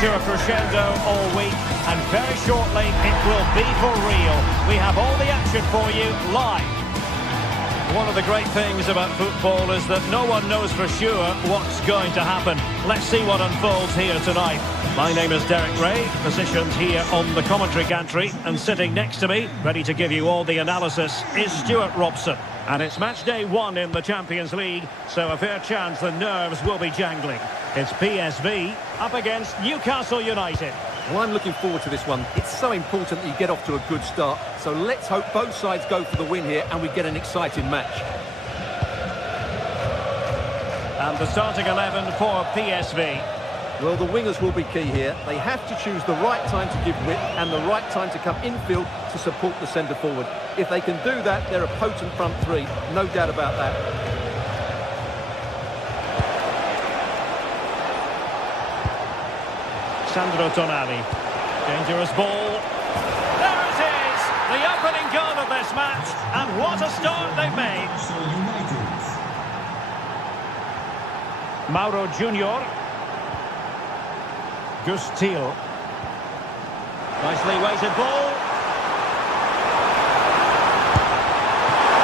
to a crescendo all week, and very shortly it will be for real. We have all the action for you live. One of the great things about football is that no one knows for sure what's going to happen. Let's see what unfolds here tonight. My name is Derek Ray, positioned here on the commentary gantry, and sitting next to me, ready to give you all the analysis, is Stuart Robson. And it's match day 1 in the Champions League, so a fair chance the nerves will be jangling. It's PSV up against Newcastle United. Well, I'm looking forward to this one. It's so important that you get off to a good start. So let's hope both sides go for the win here and we get an exciting match. And the starting 11 for PSV. Well, the wingers will be key here. They have to choose the right time to give width and the right time to come infield to support the centre forward. If they can do that, they're a potent front three. No doubt about that. Sandro Tonali. Dangerous ball. There it is! The opening goal of this match. And what a start they've made. Mauro Junior. Gustil. Nicely weighted ball.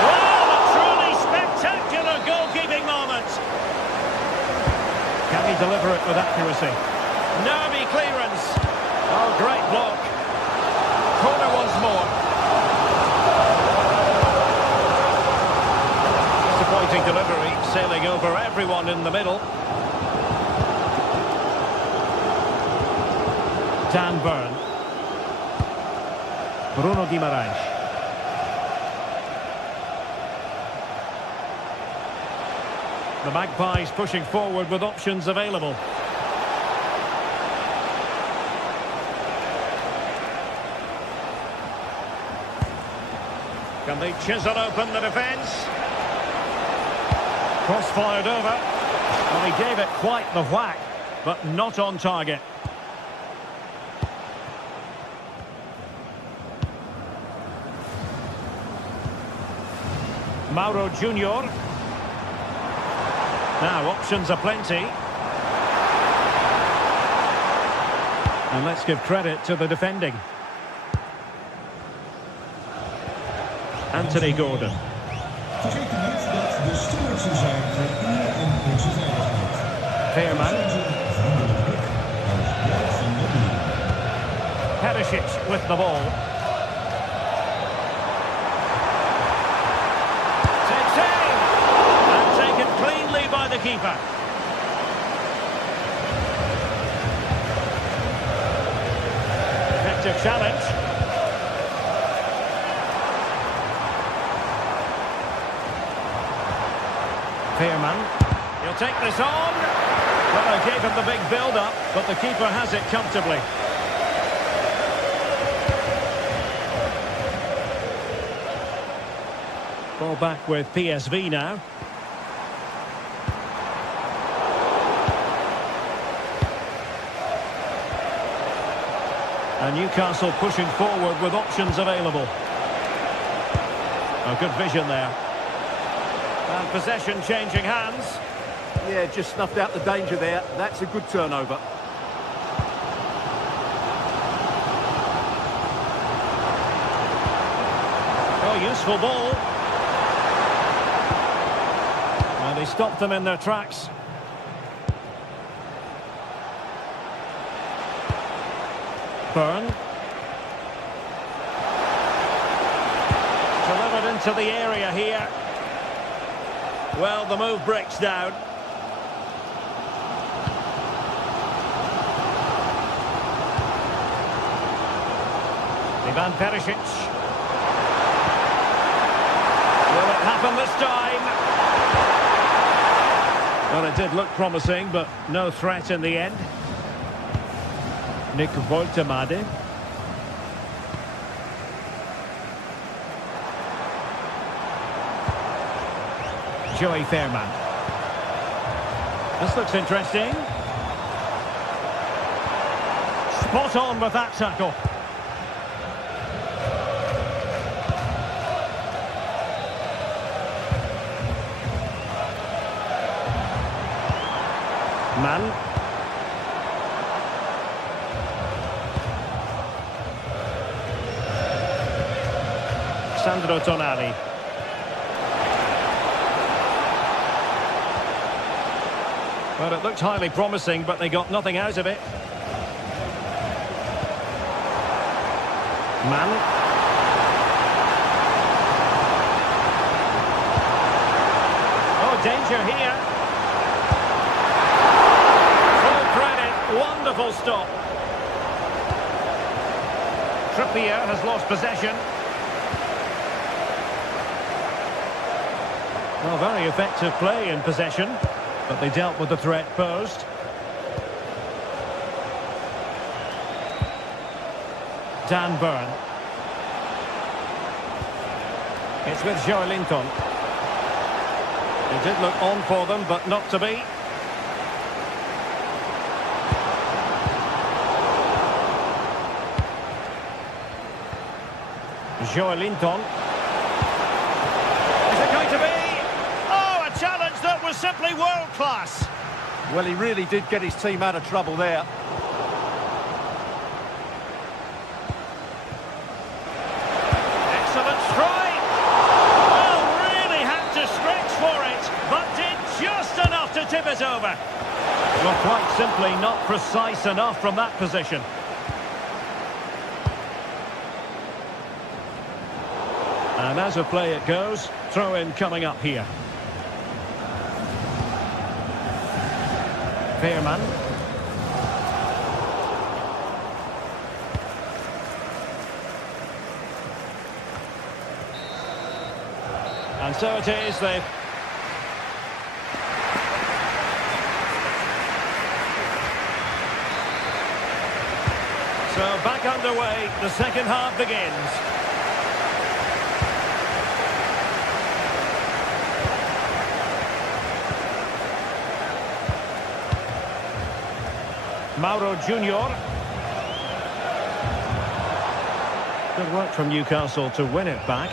Well, a truly spectacular goalkeeping moment. Can he deliver it with accuracy? Nervy clearance. Oh, great block. Corner once more. Disappointing delivery, sailing over everyone in the middle. Dan Burn. Bruno Guimaraes. The Magpies pushing forward with options available. Can they chisel open the defence? Cross fired over. Well, he gave it quite the whack, but not on target. Mauro Junior. Now, options are plenty. And let's give credit to the defending. Anthony Gordon. Veerman. Perisic with the ball. Takes aim! And taken cleanly by the keeper. Effective challenge. Veerman, he'll take this on. Well, I gave him the big build-up, but the keeper has it comfortably. Ball back with PSV now. And Newcastle pushing forward with options available. A good vision there. And possession changing hands. Yeah, just snuffed out the danger there. That's a good turnover. Oh, useful ball. And he stopped them in their tracks. Burn. Delivered into the area here. Well, the move breaks down. Ivan Perisic. Will it happen this time? Well, it did look promising, but no threat in the end. Nick Woltemade. Joey Veerman. This looks interesting. Spot on with that tackle. Man. Sandro Tonali. Well, it looked highly promising, but they got nothing out of it. Man. Oh, danger here. Full credit. Wonderful stop. Trippier has lost possession. Well, very effective play in possession, but they dealt with the threat posed. Dan Burn. It's with Joelinton. It did look on for them, but not to be. Joelinton. Is it going to be? Oh, a challenge that was simply world class. Well, he really did get his team out of trouble there. Excellent strike. Well, really had to stretch for it, but did just enough to tip it over. Well, quite simply not precise enough from that position. And as a play it goes, throw-in coming up here. Veerman. And so it is, they've... So back underway, the second half begins. Mauro Junior. Good work from Newcastle to win it back.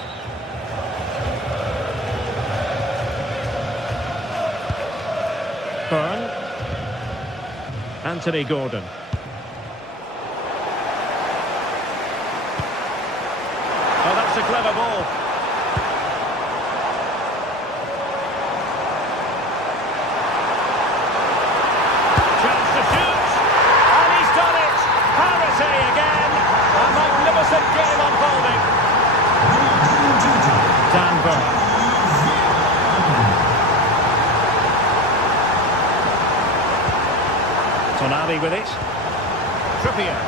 Burn. Anthony Gordon. Oh, that's a clever ball. Game unfolding. Dan Burn. Tonali with it. Trippier.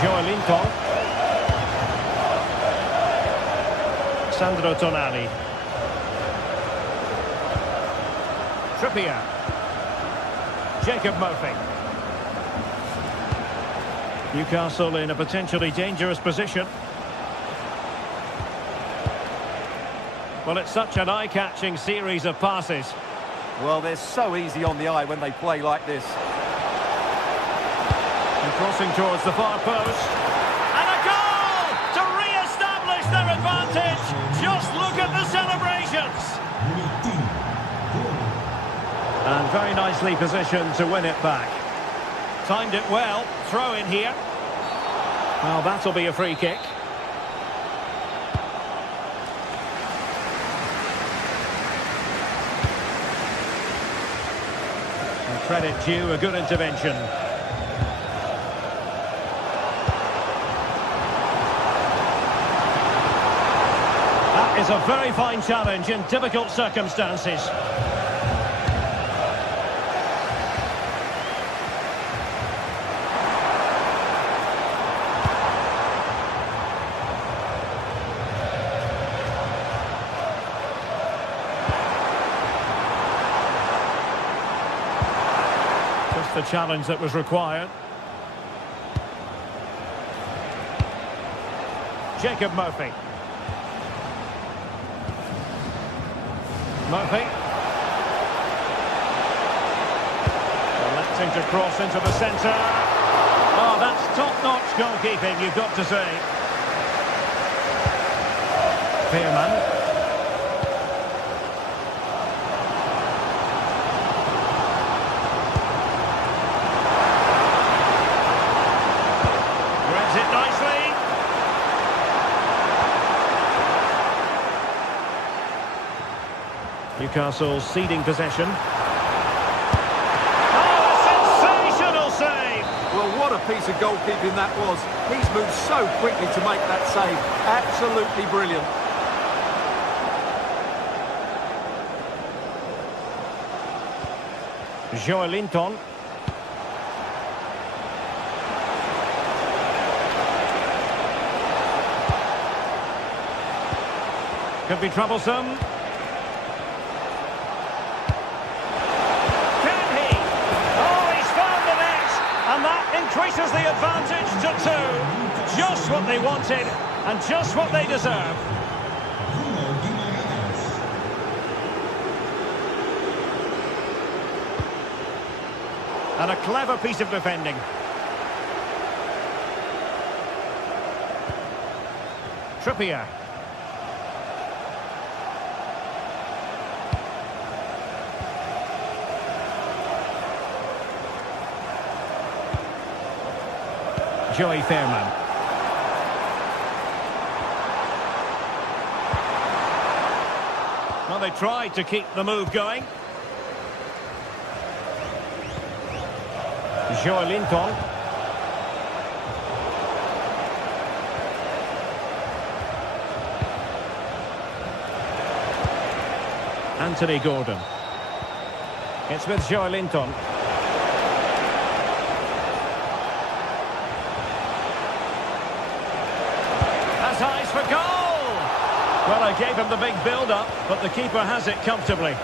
Joelinton. Sandro Tonali. Trippier. Jacob Murphy. Newcastle in a potentially dangerous position. Well, it's such an eye-catching series of passes. Well, they're so easy on the eye when they play like this. And crossing towards the far post. And a goal to re-establish their advantage. Just look at the celebrations. And very nicely positioned to win it back. Timed it well. Throw in here. Well, that'll be a free kick. And credit due, a good intervention. That is a very fine challenge in difficult circumstances. The challenge that was required. Jacob Murphy. Murphy. Electing to cross into the centre. Oh, that's top-notch goalkeeping, you've got to say. Veerman. It nicely. Newcastle ceding possession. Oh, a sensational save! Well, what a piece of goalkeeping that was. He's moved so quickly to make that save. Absolutely brilliant. Joelinton. Could be troublesome. Can he? Oh, he's found the net! And that increases the advantage to 2. Just what they wanted, and just what they deserve. And a clever piece of defending. Trippier. Joey Fairman. Well, they tried to keep the move going. Joelinton. Anthony Gordon. It's with Joelinton. Has eyes for goal! Well, I gave him the big build-up, but the keeper has it comfortably.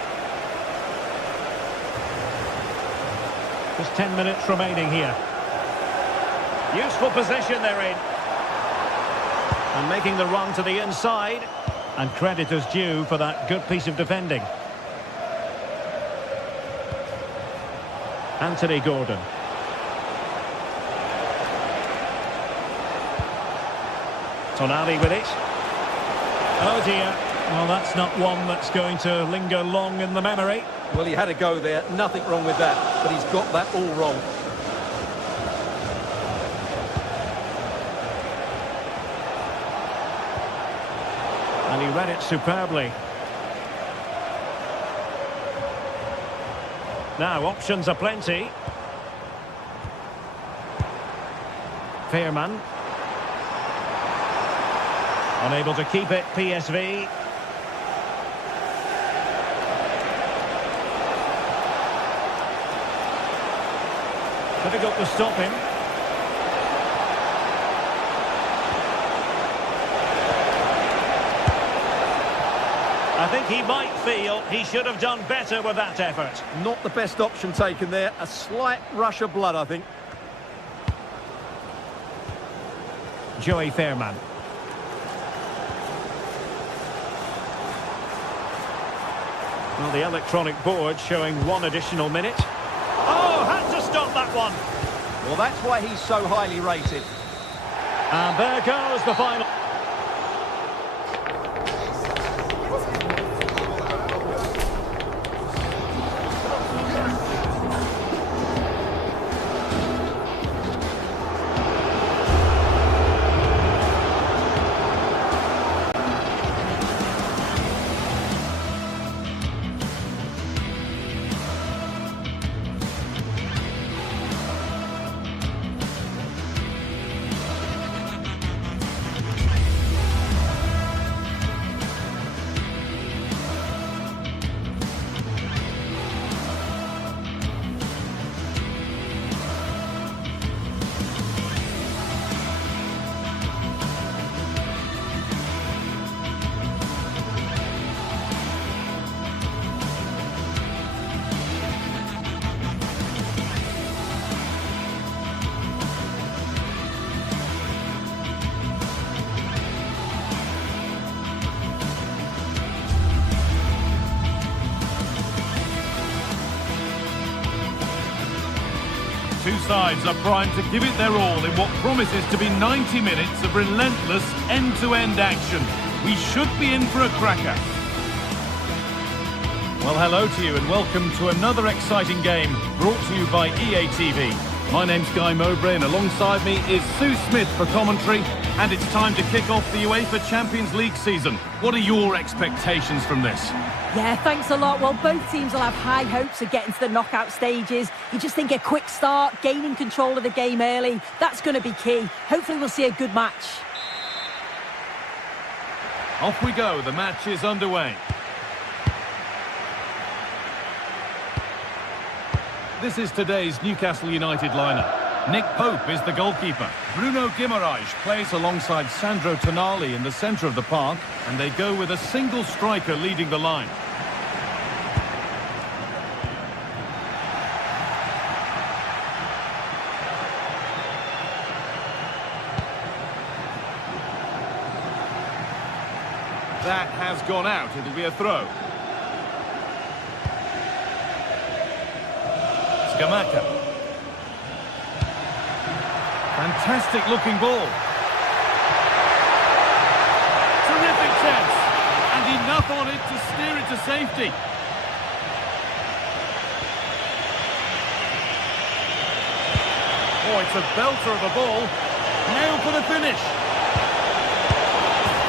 Just 10 minutes remaining here. Useful position they're in. And making the run to the inside. And credit is due for that good piece of defending. Anthony Gordon. Tonali with it. Oh dear. Well, that's not one that's going to linger long in the memory. Well, he had a go there. Nothing wrong with that. But he's got that all wrong. And he read it superbly. Now, options are plenty. Fairman. Unable to keep it, PSV. Difficult to stop him. I think he might feel he should have done better with that effort. Not the best option taken there. A slight rush of blood, I think. Joey Fairman. Well, the electronic board showing 1 additional minute. Oh, had to stop that one. Well, that's why he's so highly rated. And there goes the final. Two sides are primed to give it their all in what promises to be 90 minutes of relentless end-to-end action. We should be in for a cracker. Well, hello to you and welcome to another exciting game brought to you by EA TV. My name's Guy Mowbray and alongside me is Sue Smith for commentary, and it's time to kick off the UEFA Champions League season. What are your expectations from this? Yeah, thanks a lot. Well, both teams will have high hopes of getting to the knockout stages. You just think a quick start, gaining control of the game early, that's going to be key. Hopefully we'll see a good match. Off we go, the match is underway. This is today's Newcastle United lineup. Nick Pope is the goalkeeper. Bruno Guimaraes plays alongside Sandro Tonali in the centre of the park, and they go with a single striker leading the line. That has gone out. It'll be a throw. Scamacca. Fantastic looking ball. Terrific chance. And enough on it to steer it to safety. Oh, it's a belter of a ball. Now for the finish.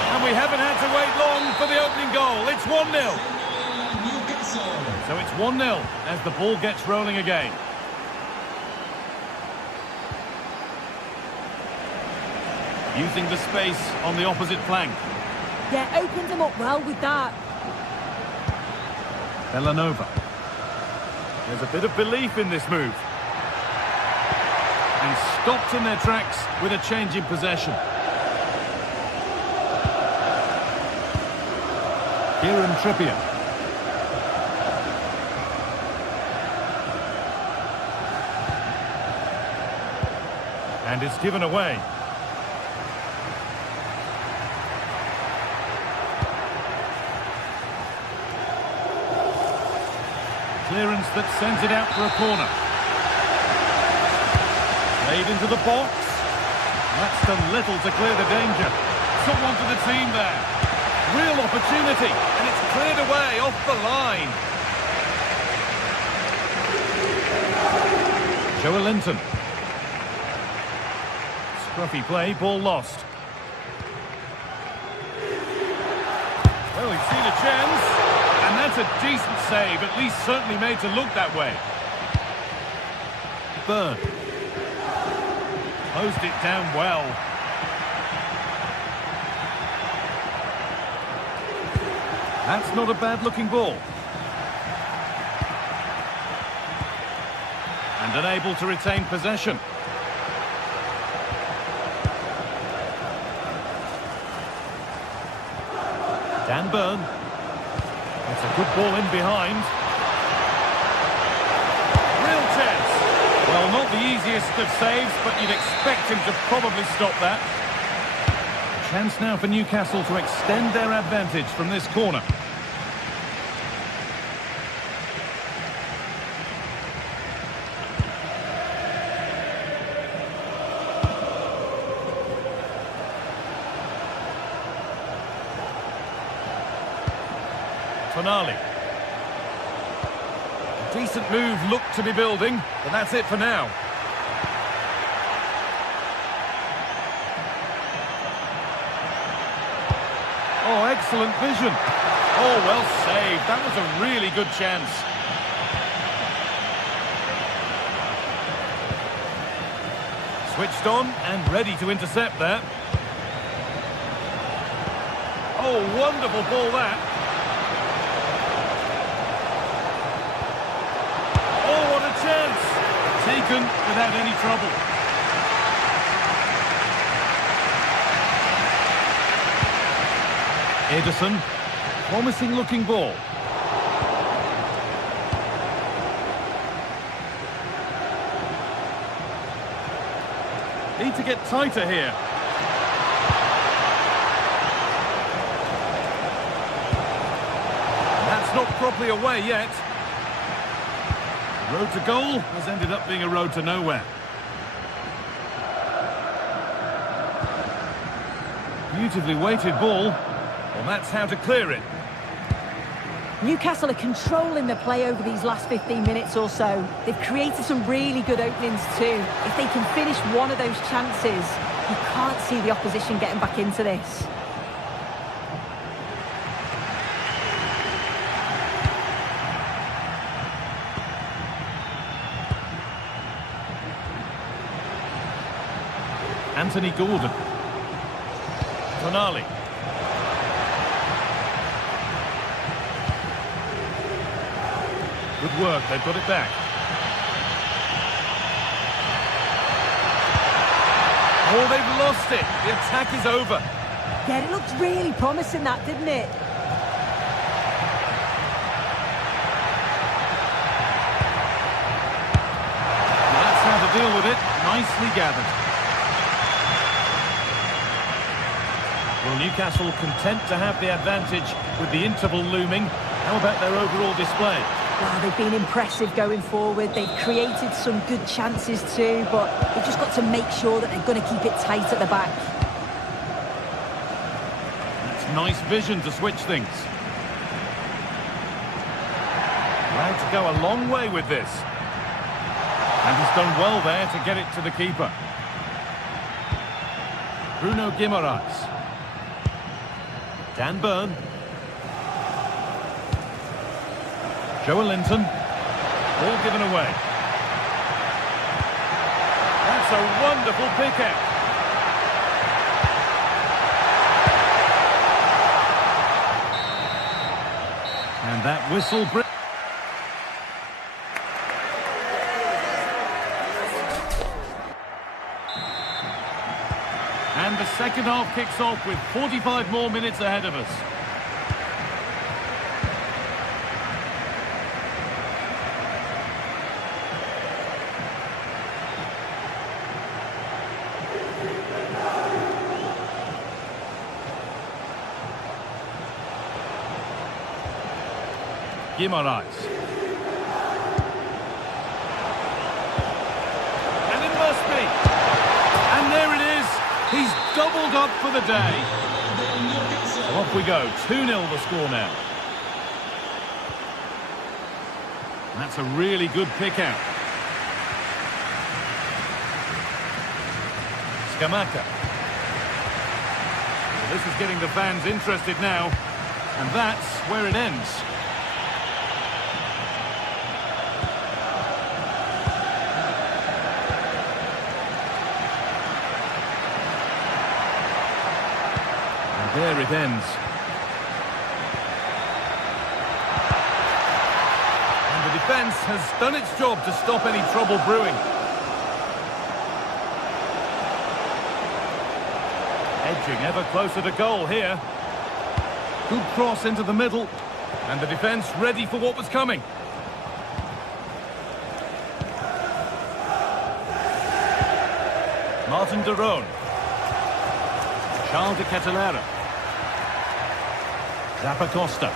And we haven't had to wait long for the opening goal. It's 1-0. So it's 1-0 as the ball gets rolling again. Using the space on the opposite flank. Yeah, opened them up well with that. Villanova. There's a bit of belief in this move. And stopped in their tracks with a change in possession. Kieran Trippier. And it's given away. Clearance that sends it out for a corner. Played into the box. That's done little to clear the danger. Someone for the team there. Real opportunity, and it's cleared away off the line. Joe Linton. Scruffy play, ball lost. Well, he's seen a chance. And that's a decent save, at least certainly made to look that way. Byrne. Closed it down well. That's not a bad-looking ball. And unable to retain possession. Dan Byrne. It's a good ball in behind. Real chance. Well, not the easiest of saves, but you'd expect him to probably stop that. A chance now for Newcastle to extend their advantage from this corner. Tonali. A decent move looked to be building, but that's it for now. Oh, excellent vision. Oh, well saved. That was a really good chance. Switched on and ready to intercept that. Oh, wonderful ball that. Taken without any trouble. Ederson, promising looking ball. Need to get tighter here. That's not properly away yet. Road to goal has ended up being a road to nowhere. Beautifully weighted ball. Well, that's how to clear it. Newcastle are controlling the play over these last 15 minutes or so. They've created some really good openings too. If they can finish one of those chances, you can't see the opposition getting back into this. Anthony Gordon. Tonali. Good work, they've got it back. Oh, they've lost it. The attack is over. Yeah, it looked really promising, that, didn't it? That's how to deal with it. Nicely gathered. Well, Newcastle content to have the advantage with the interval looming. How about their overall display? Wow, they've been impressive going forward. They've created some good chances too, but they've just got to make sure that they're going to keep it tight at the back. That's nice vision to switch things. Allowed to go a long way with this. And he's done well there to get it to the keeper. Bruno Guimaraes. Dan Burn. Joelinton. Ball given away. That's a wonderful pick out. And that whistle brings. And the second half kicks off with 45 more minutes ahead of us. Guimaraes. And it must be. And there it is. He's doubled up for the day. So off we go. 2-0 the score now. And that's a really good pick out. Scamacca. Well, this is getting the fans interested now. And that's where it ends. There it ends. And the defence has done its job to stop any trouble brewing. Edging ever closer to goal here. Good cross into the middle. And the defence ready for what was coming. Martin de Roon. Charles de Ketelaere. Zappacosta.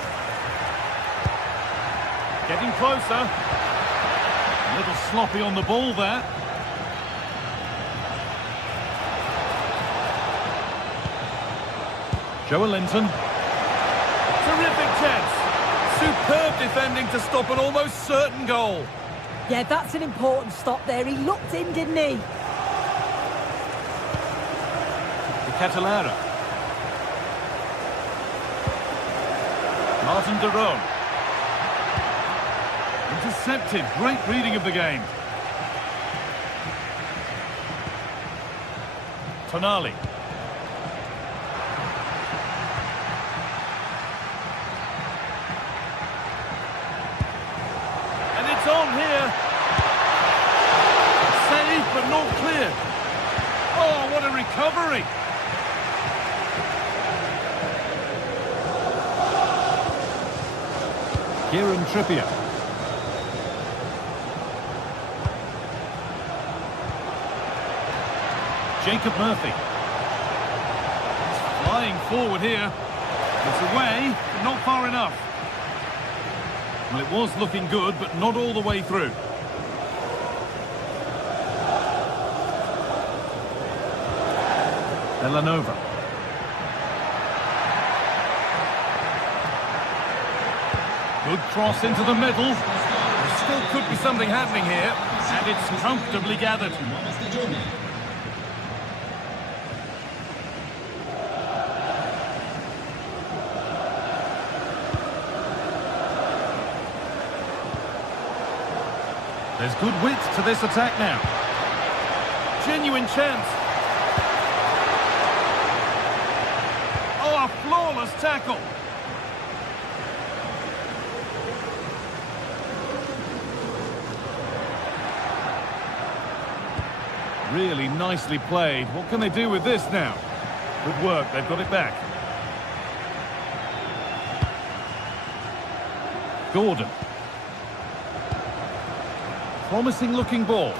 Getting closer. A little sloppy on the ball there. Joelinton. Terrific chance. Superb defending to stop an almost certain goal. Yeah, that's an important stop there. He looked in, didn't he? De Ketelaere. Martin de Roon. Intercepted. Great reading of the game. Tonali. And it's on here. Saved but not clear. Oh, what a recovery. Kieran Trippier. Jacob Murphy. He's flying forward here. It's away, but not far enough. Well, it was looking good, but not all the way through. Villanova. Good cross into the middle. There still could be something happening here, and it's comfortably gathered. There's good width to this attack now. Genuine chance. flawless tackle. Really nicely played. What can they do with this now? Good work, they've got it back. Gordon. Promising looking ball.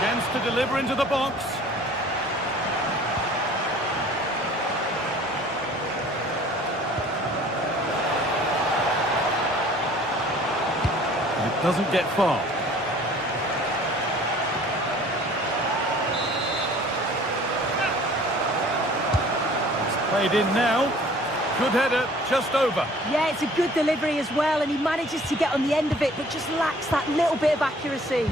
Chance to deliver into the box. And it doesn't get far. Played in now. Good header, just over. Yeah, it's a good delivery as well, and he manages to get on the end of it, but just lacks that little bit of accuracy.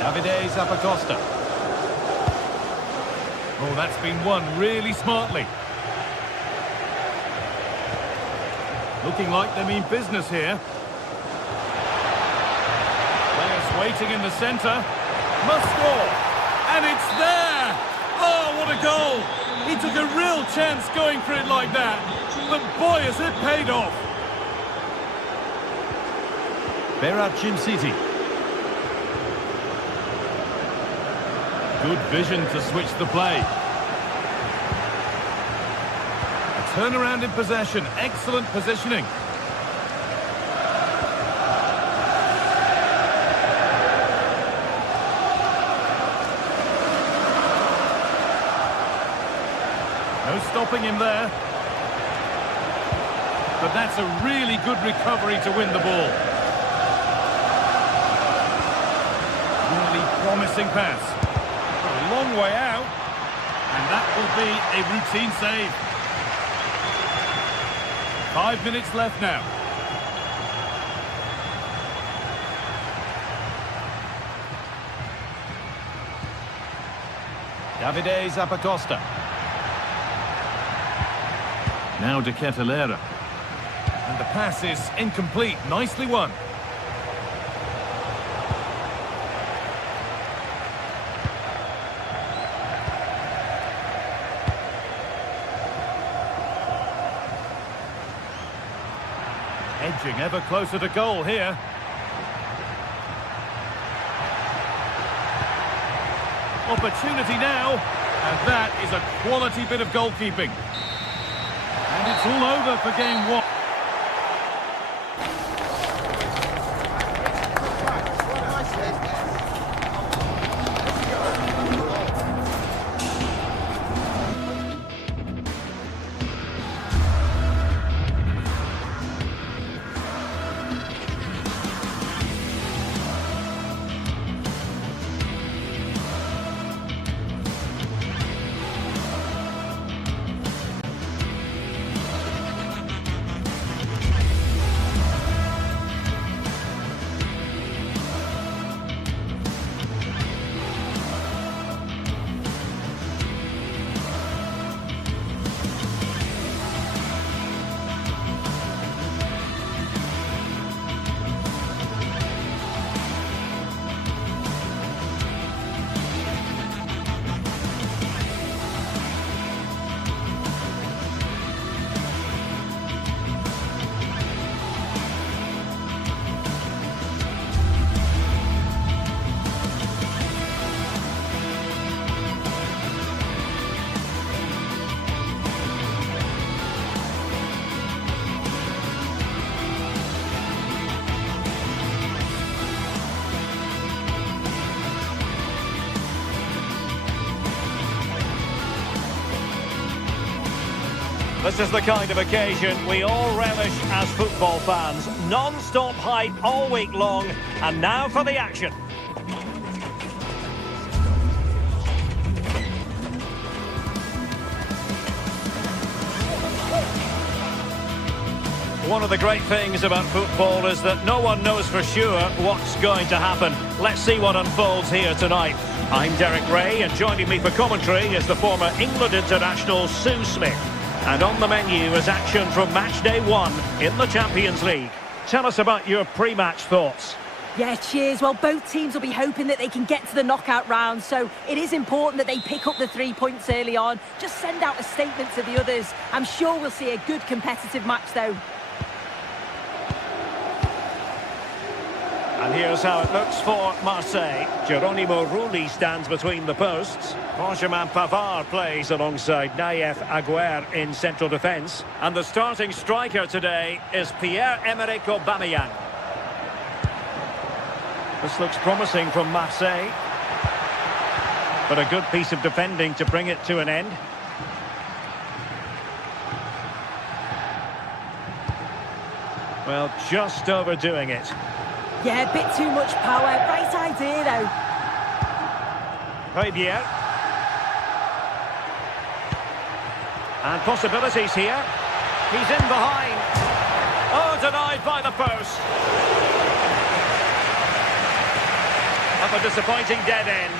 Davide Zappacosta. Oh, that's been won really smartly. Looking like they mean business here. Players waiting in the centre. Must score. And it's there! Oh, what a goal! He took a real chance going for it like that. But boy, has it paid off. Berat City. Good vision to switch the play. A turnaround in possession. Excellent positioning. No stopping him there. But that's a really good recovery to win the ball. Really promising pass. A long way out. And that will be a routine save. 5 minutes left now. Davide Zappacosta. Now De Ketelaere. And the pass is incomplete. Nicely won. Edging ever closer to goal here. Opportunity now. And that is a quality bit of goalkeeping. And it's all over for game one. This is the kind of occasion we all relish as football fans. Non-stop hype all week long, and now for the action. One of the great things about football is that no one knows for sure what's going to happen. Let's see what unfolds here tonight. I'm Derek Ray, and joining me for commentary is the former England international Sue Smith. And on the menu is action from match day 1 in the Champions League. Tell us about your pre-match thoughts. Yeah, cheers. Well, both teams will be hoping that they can get to the knockout round, so it is important that they pick up the 3 points early on. Just send out a statement to the others. I'm sure we'll see a good competitive match, though. And here's how it looks for Marseille. Geronimo Rulli stands between the posts. Benjamin Pavard plays alongside Naïef Aguerd in central defence. And the starting striker today is Pierre-Emerick Aubameyang. This looks promising from Marseille. But a good piece of defending to bring it to an end. Well, just overdoing it. Yeah, a bit too much power. Right idea, though. Rivière. And possibilities here. He's in behind. Oh, denied by the post. Up a disappointing dead end.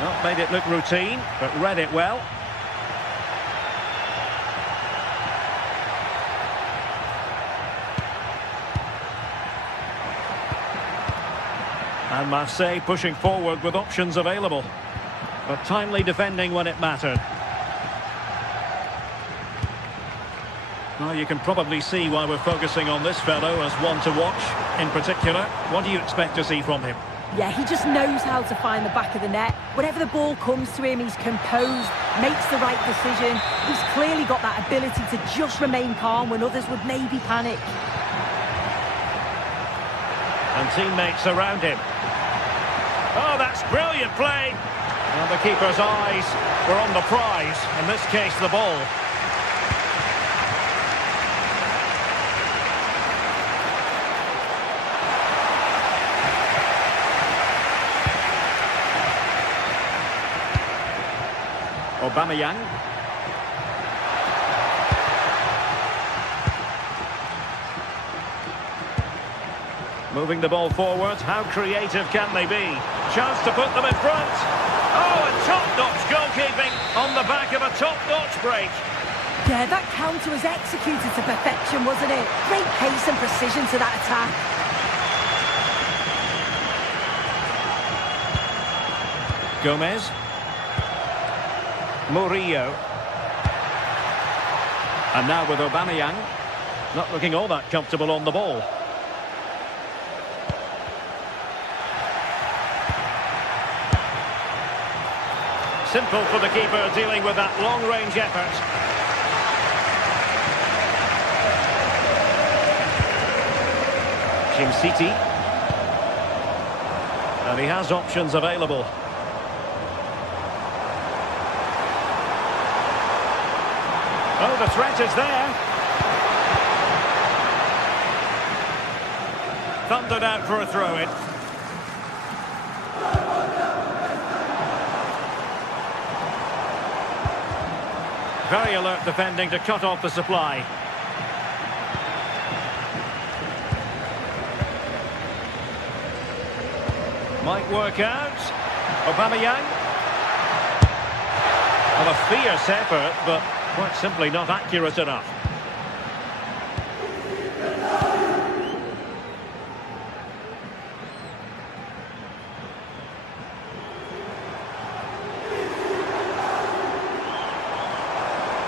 Not made it look routine, but read it well. And Marseille pushing forward with options available. But timely defending when it mattered. Well, you can probably see why we're focusing on this fellow as one to watch. In particular, what do you expect to see from him? Yeah, he just knows how to find the back of the net. Whenever the ball comes to him, he's composed, makes the right decision. He's clearly got that ability to just remain calm when others would maybe panic. And teammates around him. Oh, that's brilliant play. And the keeper's eyes were on the prize, in this case the ball. Aubameyang. Moving the ball forward, how creative can they be? Chance to put them in front. Oh, and top-notch goalkeeping on the back of a top-notch break. Yeah, that counter was executed to perfection, wasn't it? Great pace and precision to that attack. Gomez. Murillo. And now with Aubameyang. Not looking all that comfortable on the ball. Simple for the keeper dealing with that long-range effort. City. And he has options available. Oh, the threat is there. Thundered out for a throw-in. Very alert defending to cut off the supply. Might work out. Aubameyang. Well, a fierce effort, but quite simply not accurate enough.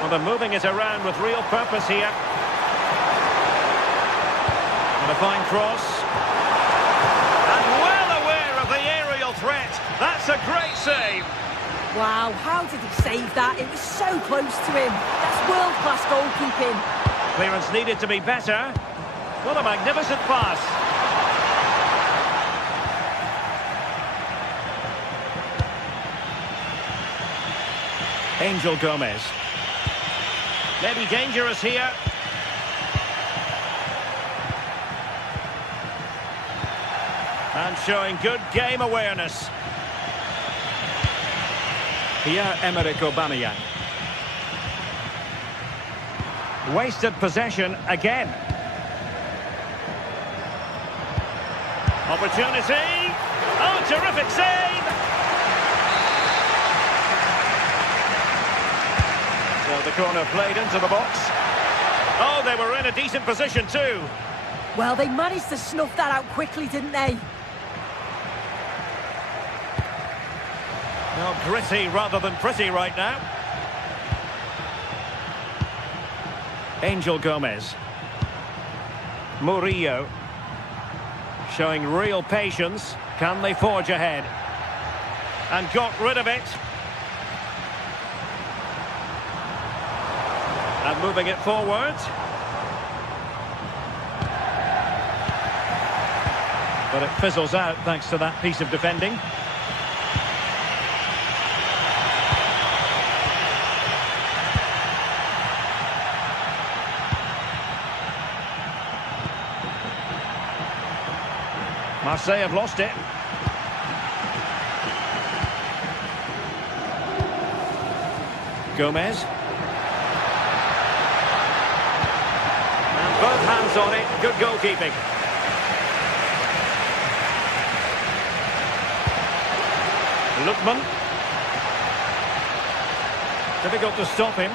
Well, they're moving it around with real purpose here. And a fine cross. And well aware of the aerial threat. That's a great save. Wow, how did he save that? It was so close to him. That's world-class goalkeeping. Clearance needed to be better. What a magnificent pass. Angel Gomez. Maybe dangerous here. And showing good game awareness. Pierre-Emerick Aubameyang. Wasted possession again. Opportunity. Oh, terrific save. So the corner played into the box. Oh, they were in a decent position too. Well, they managed to snuff that out quickly, didn't they? Well, gritty rather than pretty right now. Angel Gomez. Murillo. Showing real patience. Can they forge ahead? And got rid of it. And moving it forward. But it fizzles out thanks to that piece of defending. Marseille have lost it. Gomez. And both hands on it. Good goalkeeping. Lookman. Difficult to stop him.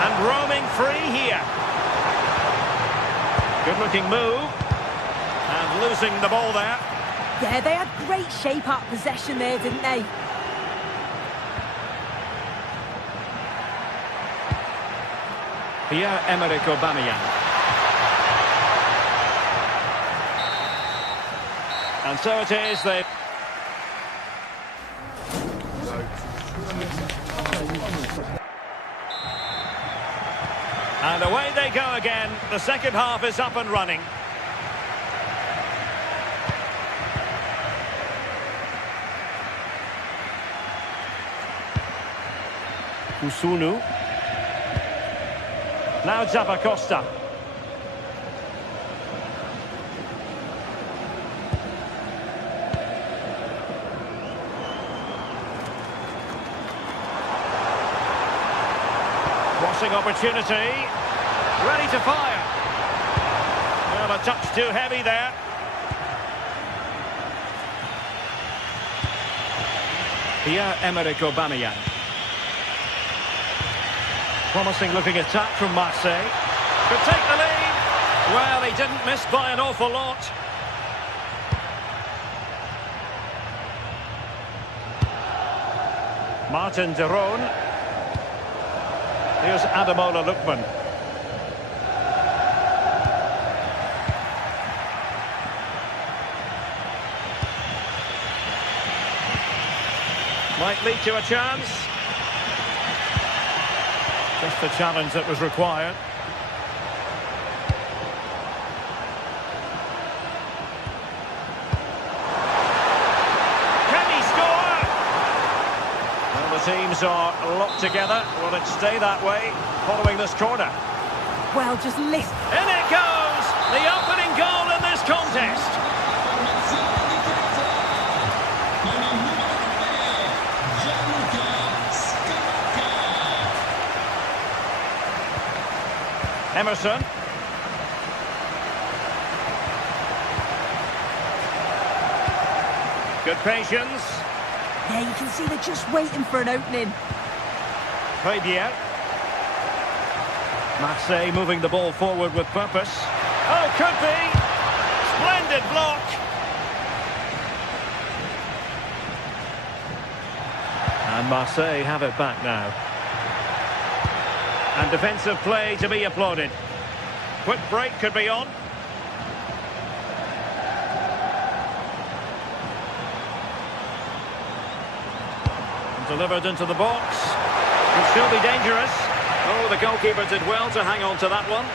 And roaming free here. Good-looking move. And losing the ball there. Yeah, they had great shape out possession there, didn't they? Pierre-Emerick Aubameyang. And so it is, they... And away they go again. The second half is up and running. Kusunu. Now Zappacosta. Crossing opportunity. Ready to fire. Well, a touch too heavy there. Pierre-Emerick Aubameyang. Promising looking attack from Marseille. Could take the lead. Well, he didn't miss by an awful lot. Martin de Roon. Here's Ademola Lookman. Might lead to a chance. Just the challenge that was required. Can he score? Well, the teams are locked together. Will it stay that way following this corner? Well, just listen. In it goes! The opening goal in this contest. Emerson. Good patience. Yeah, you can see they're just waiting for an opening. Fabian. Marseille moving the ball forward with purpose. Oh, could be. Splendid block. And Marseille have it back now. And defensive play to be applauded. Quick break could be on. And delivered into the box. Could still be dangerous. Oh, the goalkeeper did well to hang on to that one.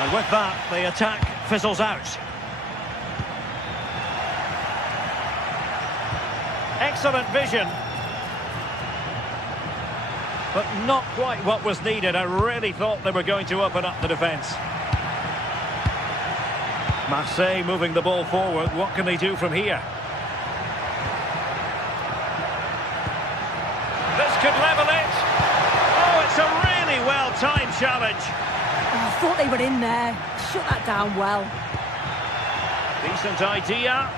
And with that, the attack fizzles out. Excellent vision. But not quite what was needed. I really thought they were going to open up the defence. Marseille moving the ball forward. What can they do from here? This could level it. Oh, it's a really well-timed challenge. Oh, I thought they were in there. Shut that down well. Decent idea.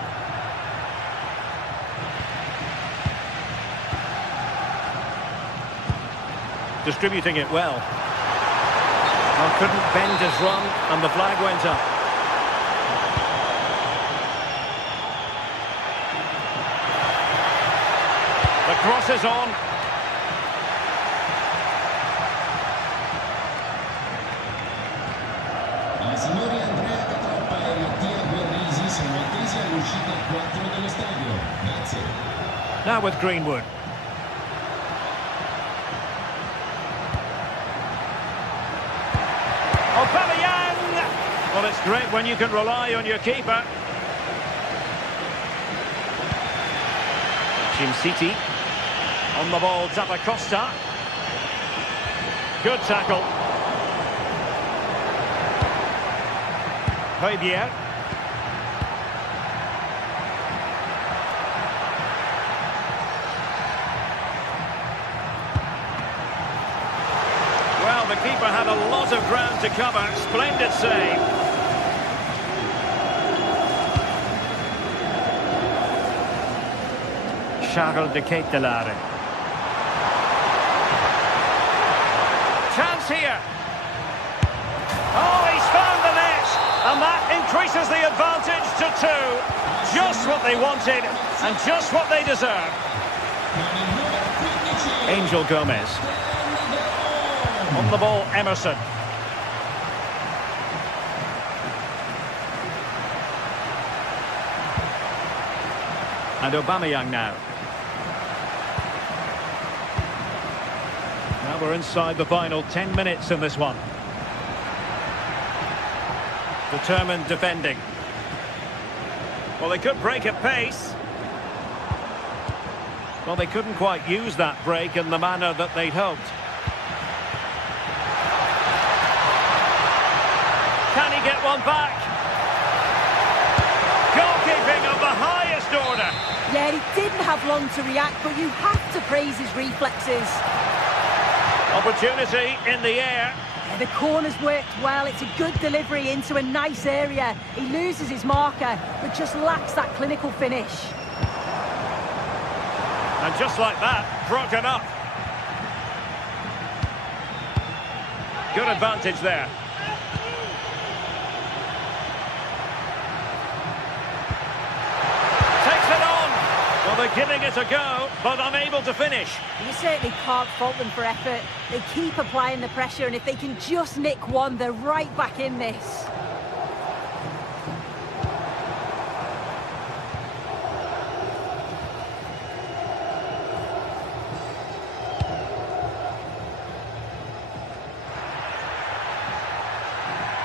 distributing it well. Well, couldn't bend his run, and the flag went up. The cross is on. I signori Andrea Catroppa e Mattia Guerrisi sono attesi all'uscita 4 dello stadio. Grazie. Now with Greenwood. Aubameyang! Well, it's great when you can rely on your keeper. Jim City. On the ball, Zappacosta. Good tackle. Højbjerg. Well, the keeper had a lot of ground to cover. Splendid save. Charles de Ketelaere. Chance here. Oh, he's found the net. And that increases the advantage to 2. Just what they wanted and just what they deserve. Angel Gomez. On the ball, Emerson. And Aubameyang now. Now we're inside the final 10 minutes in this one. Determined defending. Well, they could break at pace. Well, they couldn't quite use that break in the manner that they'd hoped. Can he get one back? Goalkeeping of the highest order. Yeah, he didn't have long to react, but you have to praise his reflexes. Opportunity in the air. Yeah, the corner's worked well. It's a good delivery into a nice area. He loses his marker, but just lacks that clinical finish. And just like that, broken up. Good advantage there. Takes it on. Well, they're giving it a go, but unable to finish. You certainly can't fault them for effort. They keep applying the pressure, and if they can just nick one, they're right back in this.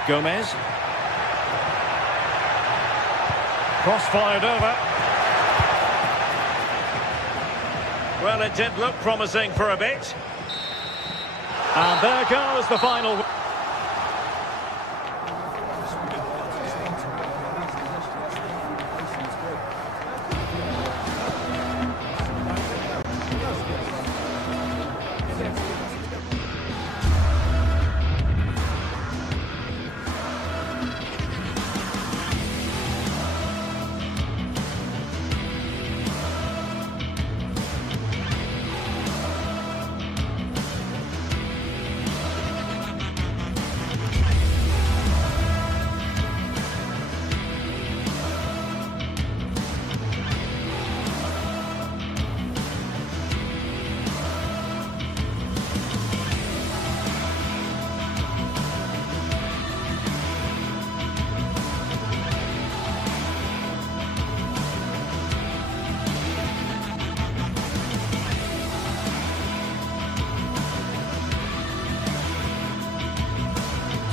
Gomez. Cross fired over. Well, it did look promising for a bit. And there goes the final.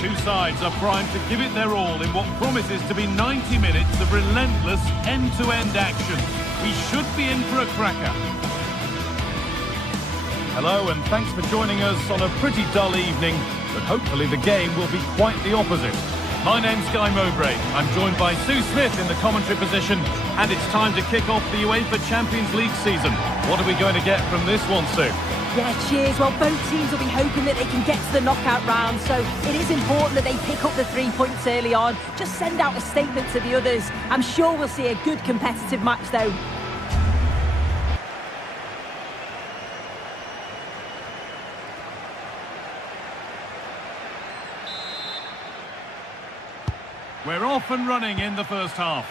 Two sides are primed to give it their all in what promises to be 90 minutes of relentless end-to-end action. We should be in for a cracker. Hello and thanks for joining us on a pretty dull evening, but hopefully the game will be quite the opposite. My name's Guy Mowbray. I'm joined by Sue Smith in the commentary position, and it's time to kick off the UEFA Champions League season. What are we going to get from this one, Sue? Yeah, cheers. Well, both teams will be hoping that they can get to the knockout round, so it is important that they pick up the 3 points early on. Just send out a statement to the others. I'm sure we'll see a good competitive match, though. We're off and running in the first half.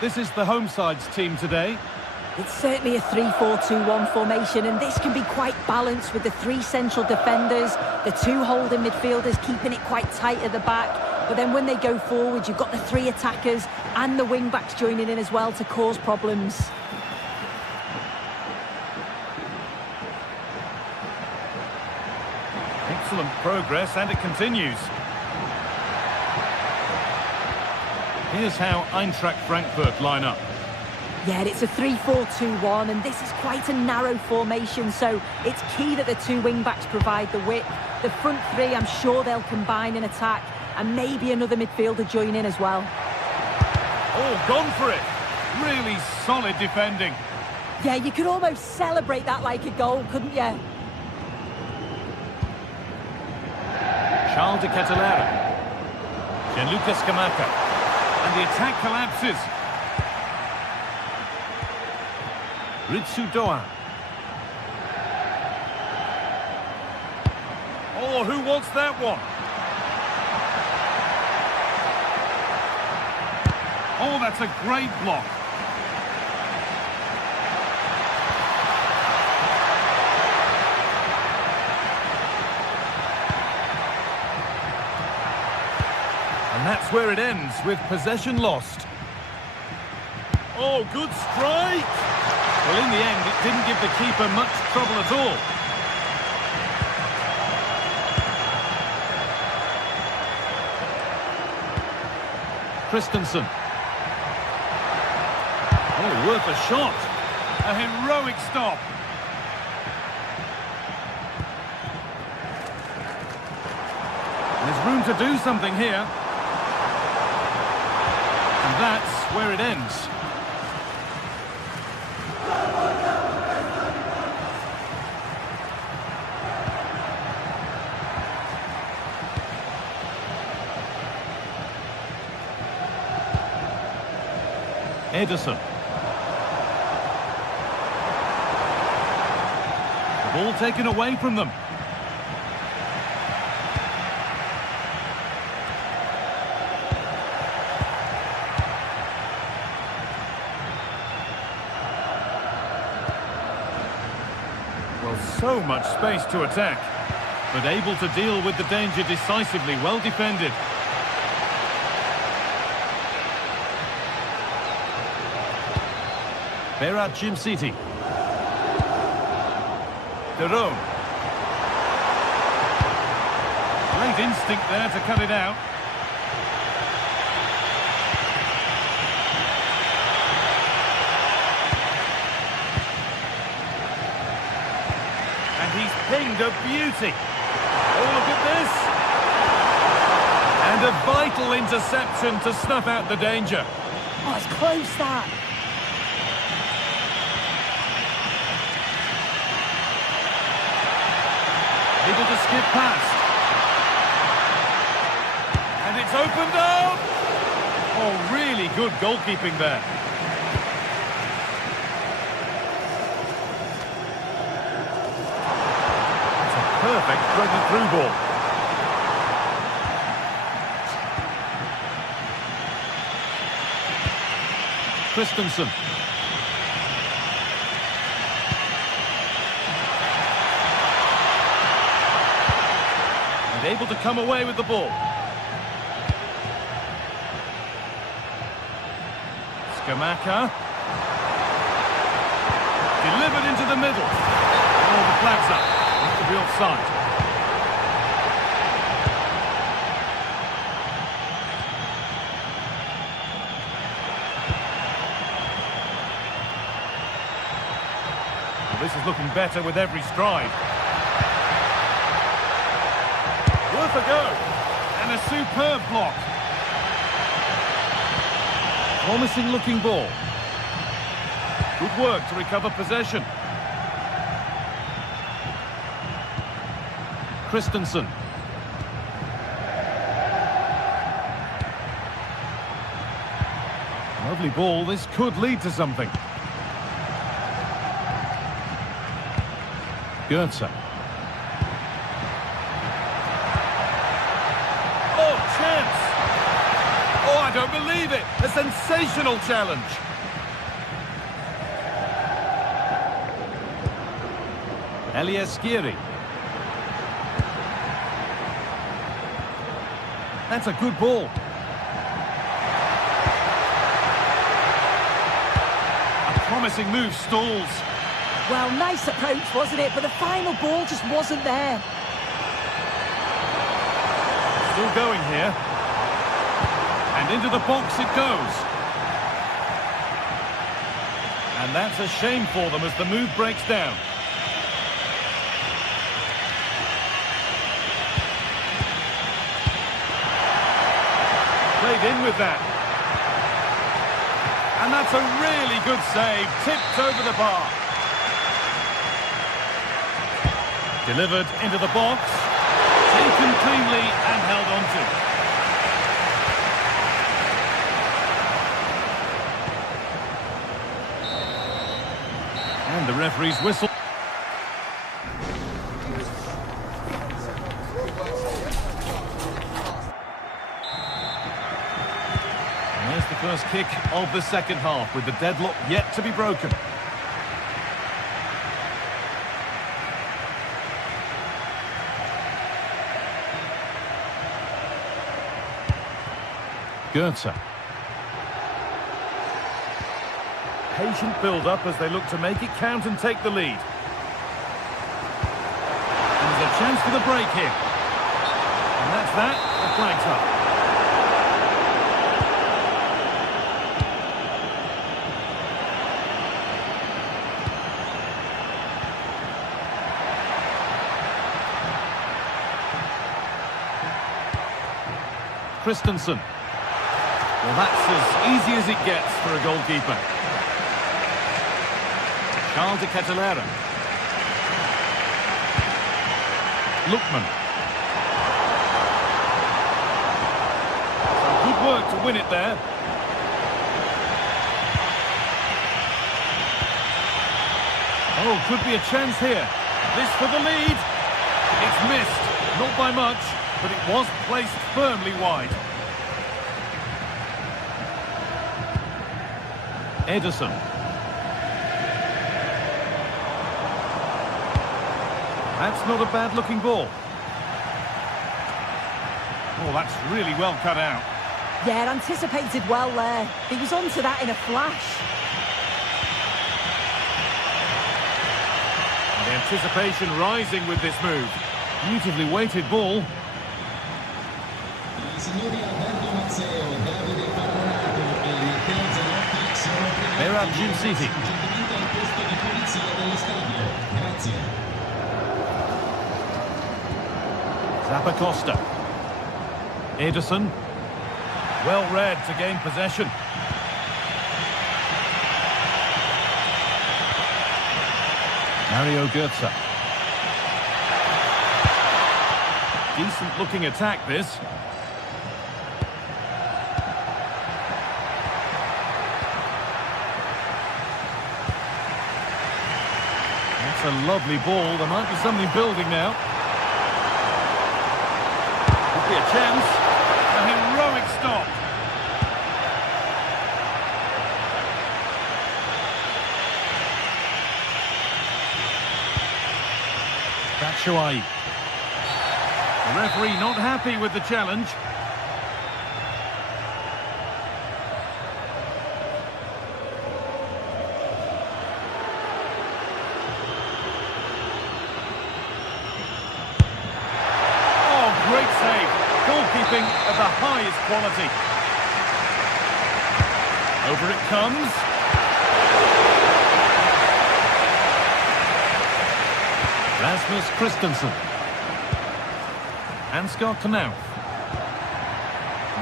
This is the home side's team today. It's certainly a 3-4-2-1 formation, and this can be quite balanced with the three central defenders, the two holding midfielders keeping it quite tight at the back. But then when they go forward, you've got the three attackers and the wing-backs joining in as well to cause problems. Excellent progress, and it continues. Here's how Eintracht Frankfurt line up. Yeah, it's a 3-4-2-1, and this is quite a narrow formation, so it's key that the two wing-backs provide the width. The front three, I'm sure they'll combine in attack, and maybe another midfielder join in as well. Oh, gone for it. Really solid defending. Yeah, you could almost celebrate that like a goal, couldn't you? Charles de Ketelaere. Gianluca Scamacca. And the attack collapses. Ritsu Doan. Oh, who wants that one? Oh, that's a great block. And that's where it ends, with possession lost. Oh, good strike! Well, in the end, it didn't give the keeper much trouble at all. Christensen. Oh, worth a shot. A heroic stop. There's room to do something here. And that's where it ends. Ederson. The ball taken away from them. Well, so much space to attack, but able to deal with the danger decisively. Well defended. Berat Jimsiti. De Roon. Great instinct there to cut it out. And he's pinged a beauty. Oh, look at this. And a vital interception to snuff out the danger. Oh, it's close, that. Able to skip past. And it's opened up! Oh, really good goalkeeping there. It's a perfect threaded through ball. Christensen. Able to come away with the ball. Scamacca. Delivered into the middle. Oh, the flag's up. It could be offside. Well, this is looking better with every stride. Worth a go. And a superb block. Promising looking ball. Good work to recover possession. Christensen. Lovely ball. This could lead to something. Goetze. don't believe it! A sensational challenge! Elieskiri. That's a good ball. A promising move stalls. Well, nice approach, wasn't it? But the final ball just wasn't there. Still going here. And into the box it goes. And that's a shame for them as the move breaks down. Played in with that. And that's a really good save. Tipped over the bar. Delivered into the box. Taken cleanly and held on to. And the referee's whistle. And there's the first kick of the second half, with the deadlock yet to be broken. Goetze. Patient build-up as they look to make it count and take the lead. And there's a chance for the break here. And that's that. The flag's up. Christensen. Well, that's as easy as it gets for a goalkeeper. Charles de Ketelera. Lookman. Some good work to win it there. Oh, could be a chance here. This for the lead. It's missed. Not by much, but it was placed firmly wide. Ederson. That's not a bad-looking ball. Oh, that's really well cut out. Yeah, anticipated well there. He was onto that in a flash. And the anticipation rising with this move. Beautifully weighted ball. Berat Jim City. Zappacosta. Ederson. Well read to gain possession. Mario Götze. Decent looking attack this. That's a lovely ball. There might be something building now. Could be a chance. A heroic stop. Batshuayi. The referee not happy with the challenge. Oh, great save. Goalkeeping of the highest quality. Over it comes. Rasmus Christensen. Ansgar Knauf.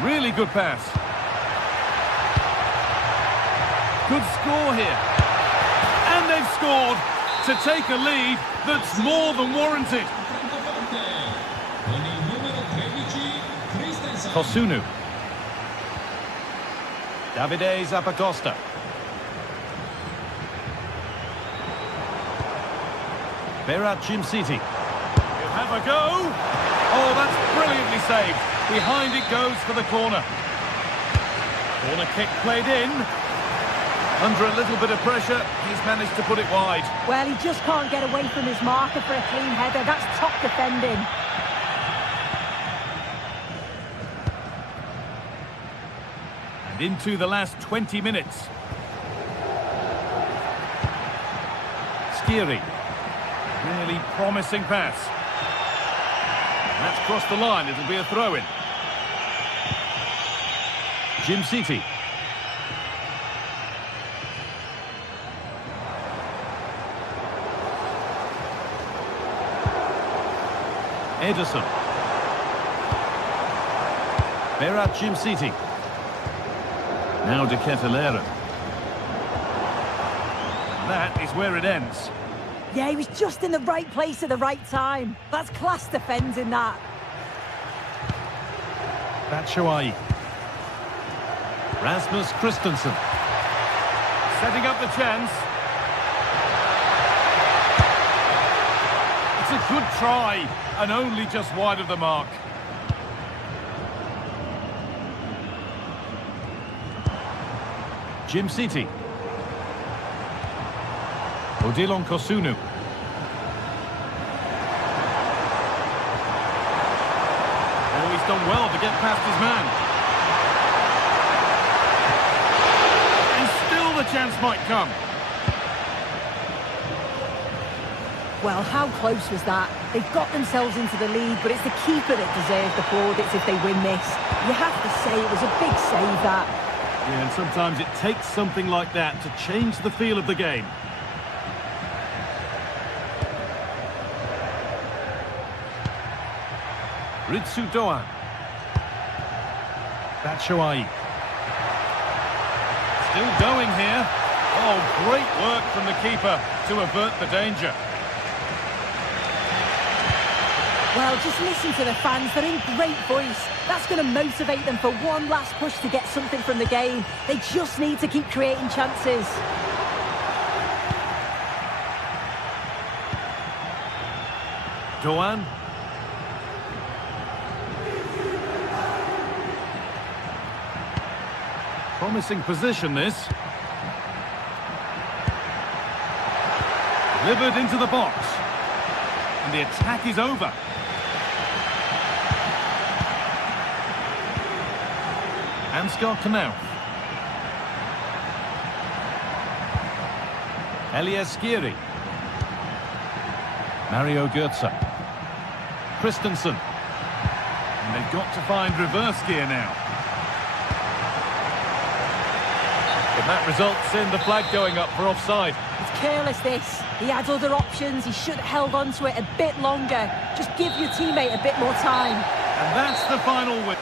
Really good pass. Good score here. And they've scored to take a lead that's more than warranted. Kosunu. Davide Zappacosta. Berat Jim City. He'll have a go. Oh, that's brilliantly saved. Behind it goes for the corner. Corner kick played in. Under a little bit of pressure, he's managed to put it wide. Well, he just can't get away from his marker for a clean header. That's top defending. And into the last 20 minutes. Skiri. Really promising pass. That's crossed the line. It'll be a throw-in. Jim City. Ederson. Berat Jim City. Now De Ketelaere. That is where it ends. Yeah, he was just in the right place at the right time. That's class defending, that. Batshuayi. Rasmus Christensen. Setting up the chance. It's a good try, and only just wide of the mark. Jim City. Odilon Kosunu. Oh, he's done well to get past his man. And still the chance might come. Well, how close was that? They've got themselves into the lead, but it's the keeper that deserves the plaudits if they win this. You have to say it was a big save, that. Yeah, and sometimes it takes something like that to change the feel of the game. Ritsu Doan. Batshuayi. Still going here. Oh, great work from the keeper to avert the danger. Well, just listen to the fans. They're in great voice. That's going to motivate them for one last push to get something from the game. They just need to keep creating chances. Doan. Promising position, this. Delivered into the box. And the attack is over. Ansgar Knauf. Elias Skiri. Mario Götze. Christensen. And they've got to find reverse gear now. But that results in the flag going up for offside. It's careless, this. He had other options. He should have held on to it a bit longer. Just give your teammate a bit more time. And that's the final win.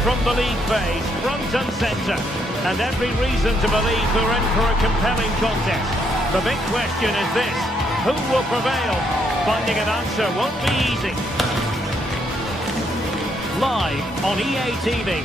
From the league phase, front and centre, and every reason to believe they're in for a compelling contest. The big question is this: who will prevail? Finding an answer won't be easy. Live on EA TV.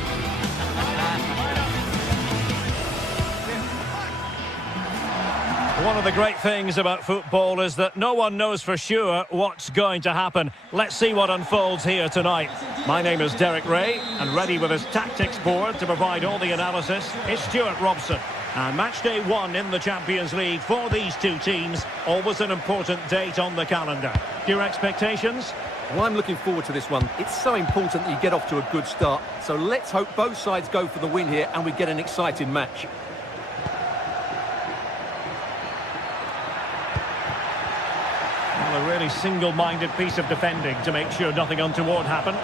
One of the great things about football is that no one knows for sure what's going to happen. Let's see what unfolds here tonight. My name is Derek Ray, and ready with his tactics board to provide all the analysis is Stuart Robson. And match day 1 in the Champions League for these two teams. Always an important date on the calendar. Your expectations? Well, I'm looking forward to this one. It's so important that you get off to a good start. So let's hope both sides go for the win here and we get an exciting match. Well, a really single-minded piece of defending to make sure nothing untoward happened.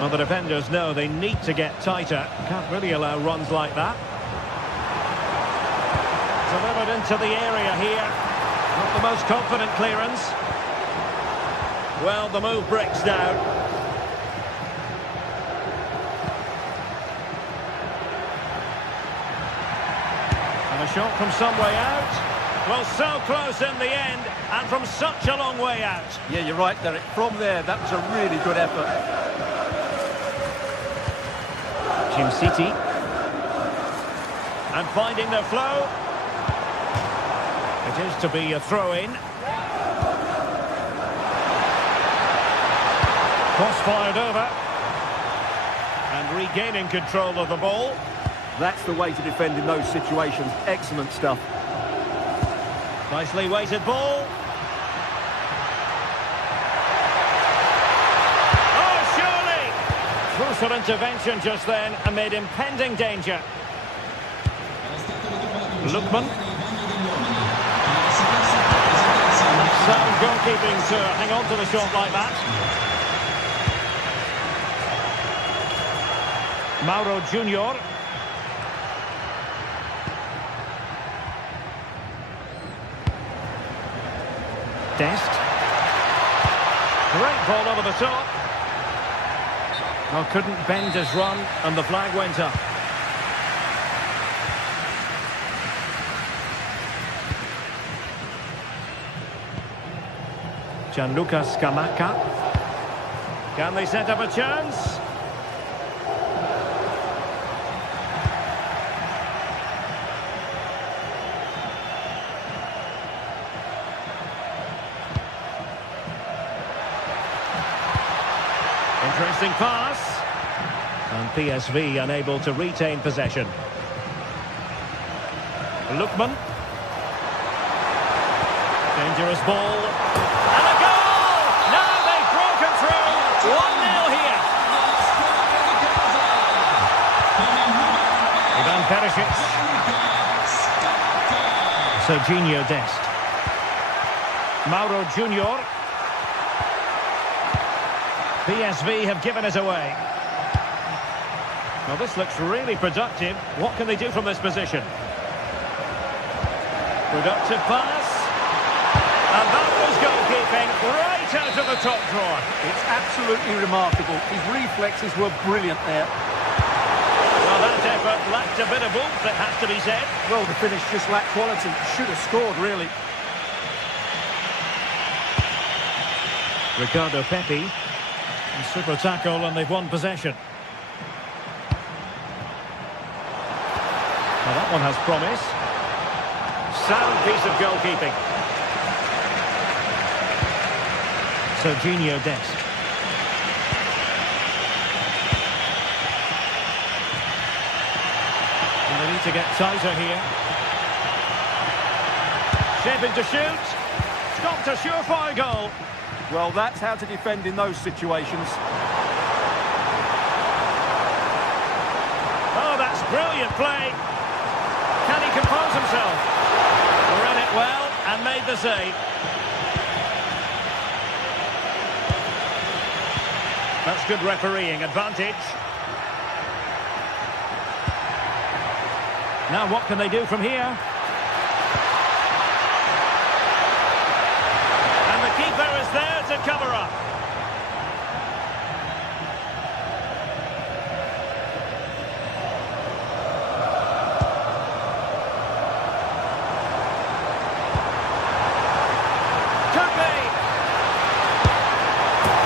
Well, the defenders know they need to get tighter. Can't really allow runs like that. Delivered into the area here. Not the most confident clearance. Well, the move breaks down. And a shot from some way out. Well, so close in the end, and from such a long way out. Yeah, you're right, Derek. From there, that was a really good effort. Jim City. And finding the flow. It is to be a throw-in. Cross fired over. And regaining control of the ball. That's the way to defend in those situations. Excellent stuff. Nicely weighted ball. Crucial intervention just then amid impending danger. Lookman. Sound goalkeeping to hang on to the shot like that. Mauro Junior. Dest. Great ball over the top. Well, couldn't bend his run, and the flag went up. Gianluca Scamacca. Can they set up a chance? Interesting pass. And PSV unable to retain possession. Lookman. Dangerous ball. And a goal! Now they've broken through. 1-0 here. Ivan Perisic. Serginho Dest. Mauro Junior. PSV have given it away. Well, this looks really productive. What can they do from this position? Productive pass. And that was goalkeeping right out of the top drawer. It's absolutely remarkable. His reflexes were brilliant there. Well, that effort lacked a bit of oomph, it has to be said. Well, the finish just lacked quality. Should have scored, really. Ricardo Pepi. Super tackle, and they've won possession. Well, that one has promise. Sound piece of goalkeeping. Serginho Dest. And they need to get tighter here. Shaping to shoot. Stopped a surefire goal. Well, that's how to defend in those situations. Oh, that's brilliant play. Can he compose himself? Read it well and made the save. That's good refereeing advantage. Now what can they do from here? And the keeper is there to cover up. Could be.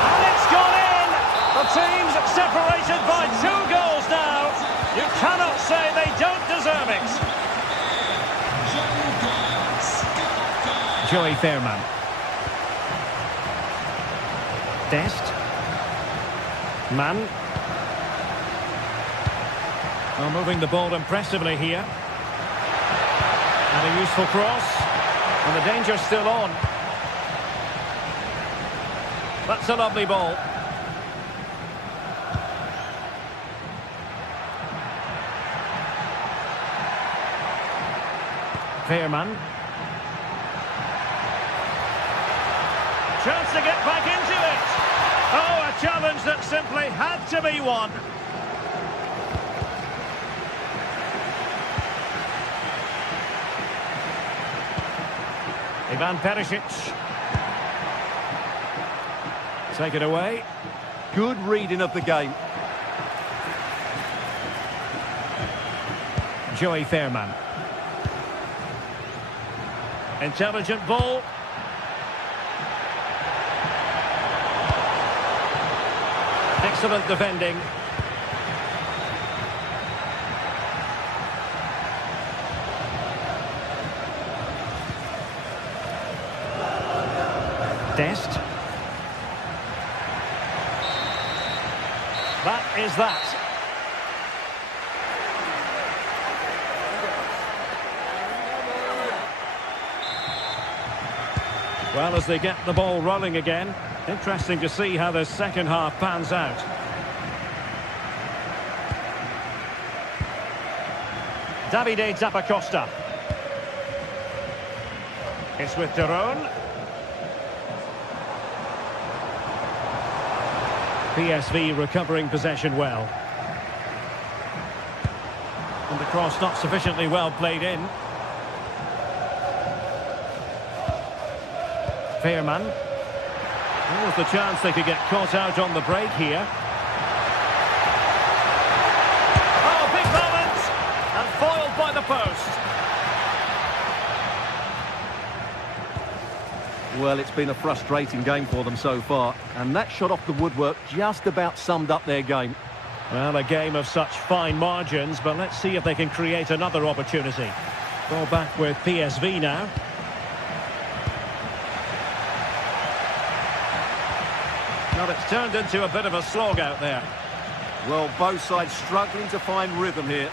And it's gone in. The team's separated by 2 goals now. You cannot say they don't deserve it. Joey Fairman. Dest. Mann. Well, moving the ball impressively here. And a useful cross. And the danger's still on. That's a lovely ball. Veerman. Chance to get back into it. Oh, a challenge that simply had to be won. Ivan Perisic. Take it away. Good reading of the game. Joey Veerman. Intelligent ball. Excellent defending. Dest. That is that. Well, as they get the ball rolling again, interesting to see how the second half pans out. Davide Zappacosta. It's with Derone. PSV recovering possession well. And the cross not sufficiently well played in. Veerman. There was the chance they could get caught out on the break here. Oh, big moment! And foiled by the post. Well, it's been a frustrating game for them so far, and that shot off the woodwork just about summed up their game. Well, a game of such fine margins, but let's see if they can create another opportunity. Ball back with PSV now. Well, it's turned into a bit of a slog out there. Well, both sides struggling to find rhythm here.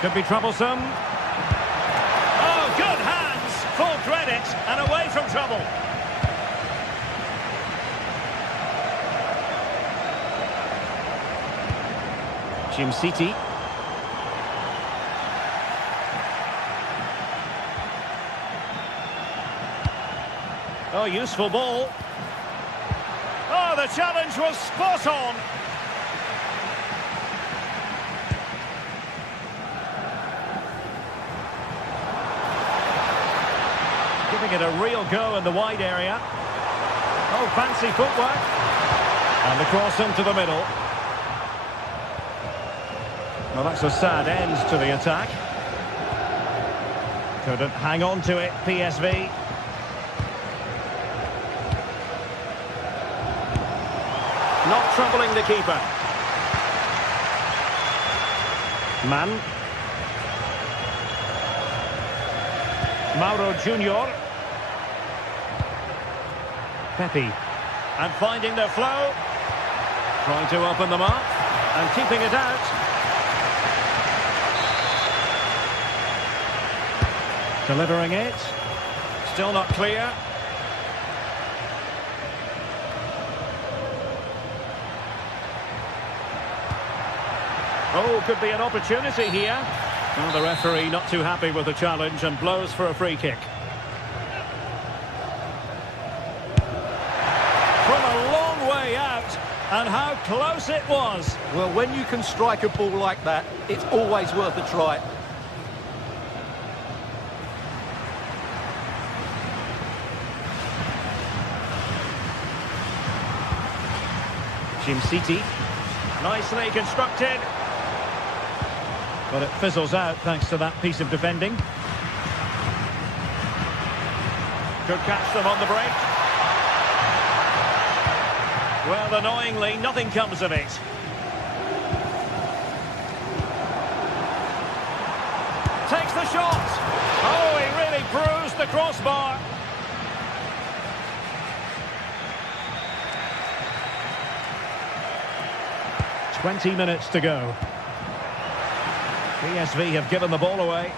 Could be troublesome. Oh, good hands! Full credit and away from trouble. Jim City. Oh, useful ball. Oh, the challenge was spot on. Giving it a real go in the wide area. Oh, fancy footwork. And the cross into the middle. Well, that's a sad end to the attack. Couldn't hang on to it, PSV. Not troubling the keeper. Mann. Mauro Junior. Pepe. And finding the flow. Trying to open them up. And keeping it out. Delivering it. Still not clear. Oh, could be an opportunity here. Well, the referee not too happy with the challenge and blows for a free kick. From a long way out, and how close it was. Well, when you can strike a ball like that, it's always worth a try. Jim City. Nicely constructed. But it fizzles out thanks to that piece of defending. Could catch them on the break. Well, annoyingly, nothing comes of it. Takes the shot. Oh, he really bruised the crossbar. 20 minutes to go. PSV have given the ball away.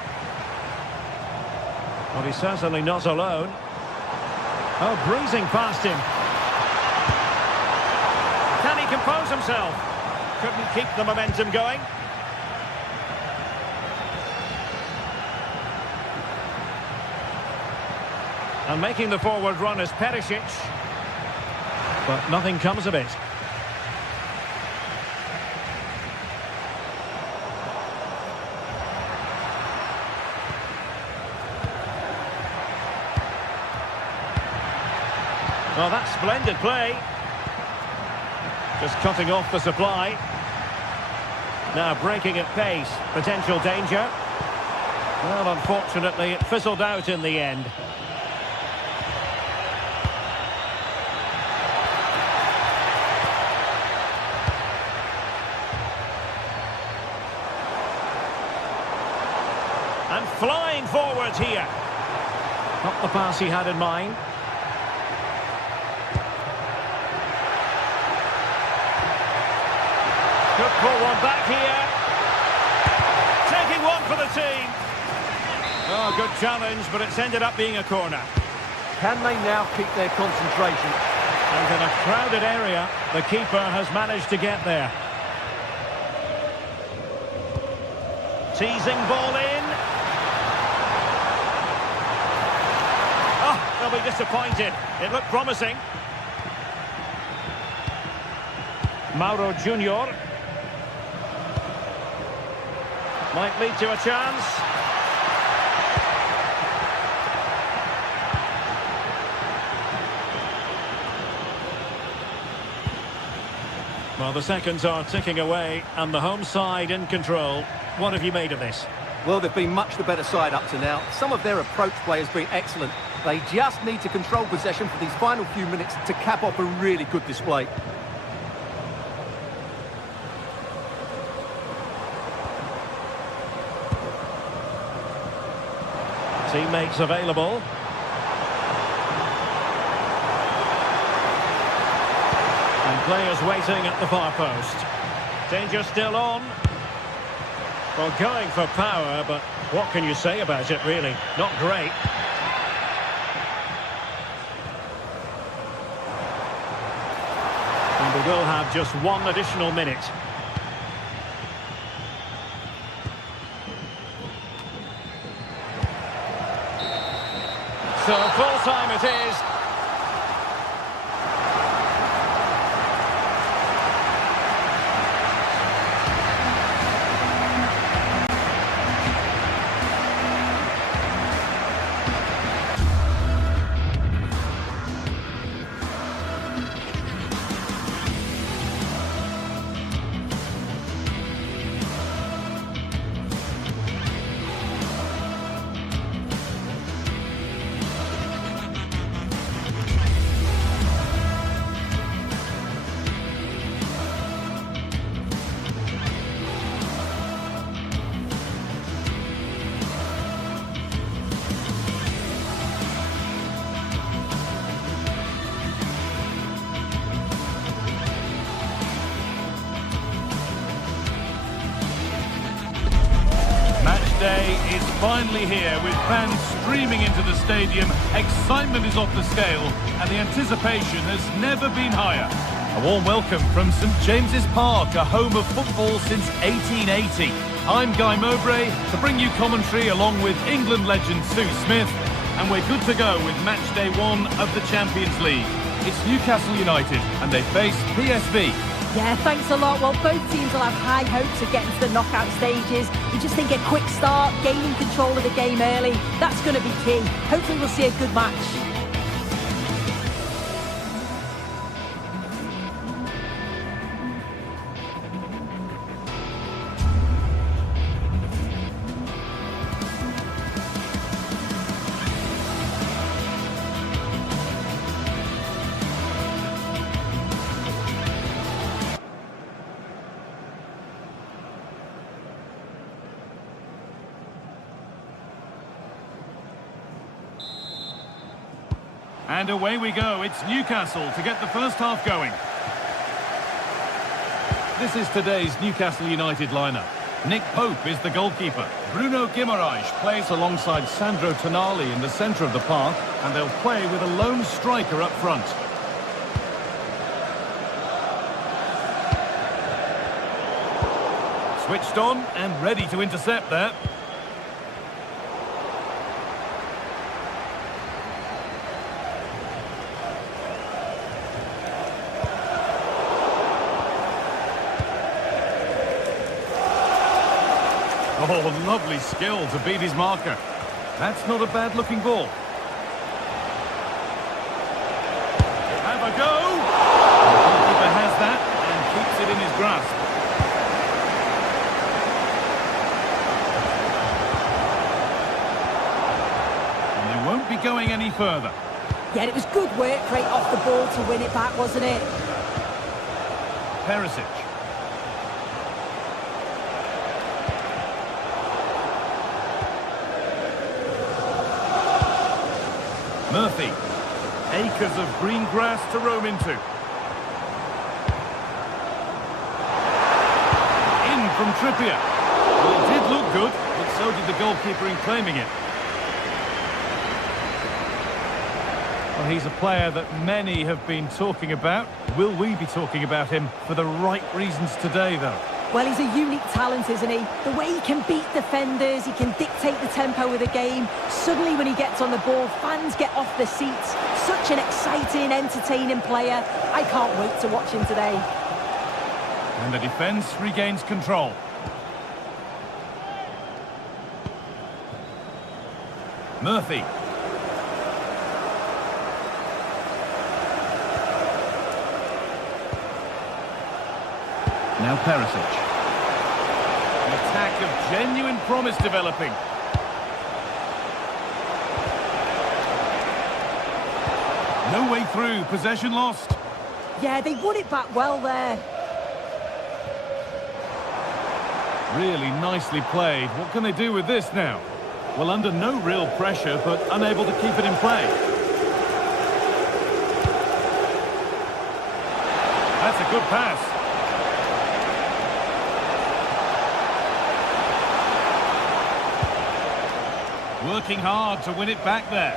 Well, he's certainly not alone. Oh, breezing past him. Can he compose himself? Couldn't keep the momentum going. And making the forward run is Perisic. But nothing comes of it. Well, that's splendid play. Just cutting off the supply. Now breaking at pace. Potential danger. Well, unfortunately, it fizzled out in the end. And flying forwards here. Not the pass he had in mind. Could pull one back here. Taking one for the team. Oh, good challenge, but it's ended up being a corner. Can they now keep their concentration? And in a crowded area, the keeper has managed to get there. Teasing ball in. Oh, they'll be disappointed. It looked promising. Mauro Junior. Might lead to a chance. Well, the seconds are ticking away, and the home side in control. What have you made of this? Well, they've been much the better side up to now. Some of their approach play has been excellent. They just need to control possession for these final few minutes to cap off a really good display. Teammates available. And players waiting at the far post. Danger still on. Well, going for power, but what can you say about it, really? Not great. And we will have just one additional minute. So full time it is. Day is finally here with fans streaming into the stadium. Excitement is off the scale and the anticipation has never been higher. A warm welcome from St James's Park, a home of football since 1880. I'm Guy Mowbray to bring you commentary along with England legend Sue Smith, and we're good to go with match day 1 of the Champions League. It's Newcastle United and they face PSV. Yeah, thanks a lot. Well, both teams will have high hopes of getting to the knockout stages. You just think a quick start, gaining control of the game early, that's going to be key. Hopefully we'll see a good match. And away we go. It's Newcastle to get the first half going. This is today's Newcastle United lineup. Nick Pope is the goalkeeper. Bruno Guimaraes plays alongside Sandro Tonali in the centre of the park, and they'll play with a lone striker up front. Switched on and ready to intercept there. Oh, lovely skill to beat his marker. That's not a bad-looking ball. Have a go! The goalkeeper has that and keeps it in his grasp. And they won't be going any further. Yeah, it was good work right off the ball to win it back, wasn't it? Perisic. Murphy. Acres of green grass to roam into. In from Trippier. Well, it did look good, but so did the goalkeeper in claiming it. Well, he's a player that many have been talking about. Will we be talking about him for the right reasons today, though? Well, he's a unique talent, isn't he? The way he can beat defenders, he can dictate the tempo of the game. Suddenly, when he gets on the ball, fans get off their seats. Such an exciting, entertaining player. I can't wait to watch him today. And the defence regains control. Murphy. Now Perisic. An attack of genuine promise developing. No way through, possession lost. Yeah, they won it back well there. Really nicely played. What can they do with this now? Well, under no real pressure, but unable to keep it in play. That's a good pass. Working hard to win it back there.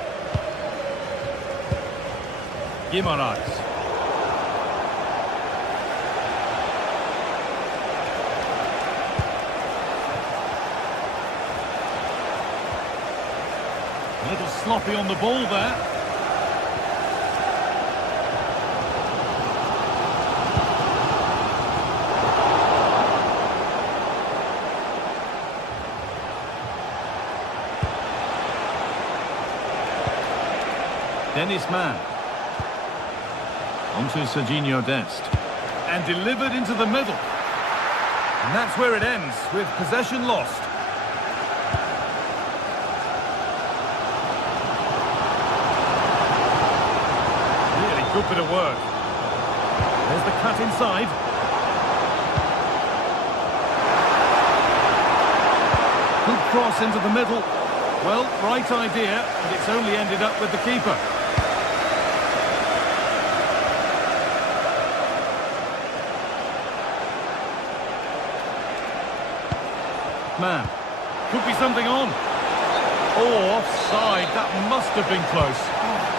Guimaraes. A little sloppy on the ball there. Dennis Mann. Onto Serginho Dest. And delivered into the middle. And that's where it ends, with possession lost. Really good bit of work. There's the cut inside. Good cross into the middle. Well, right idea, but it's only ended up with the keeper. Man, could be something on. Oh, offside. That must have been close.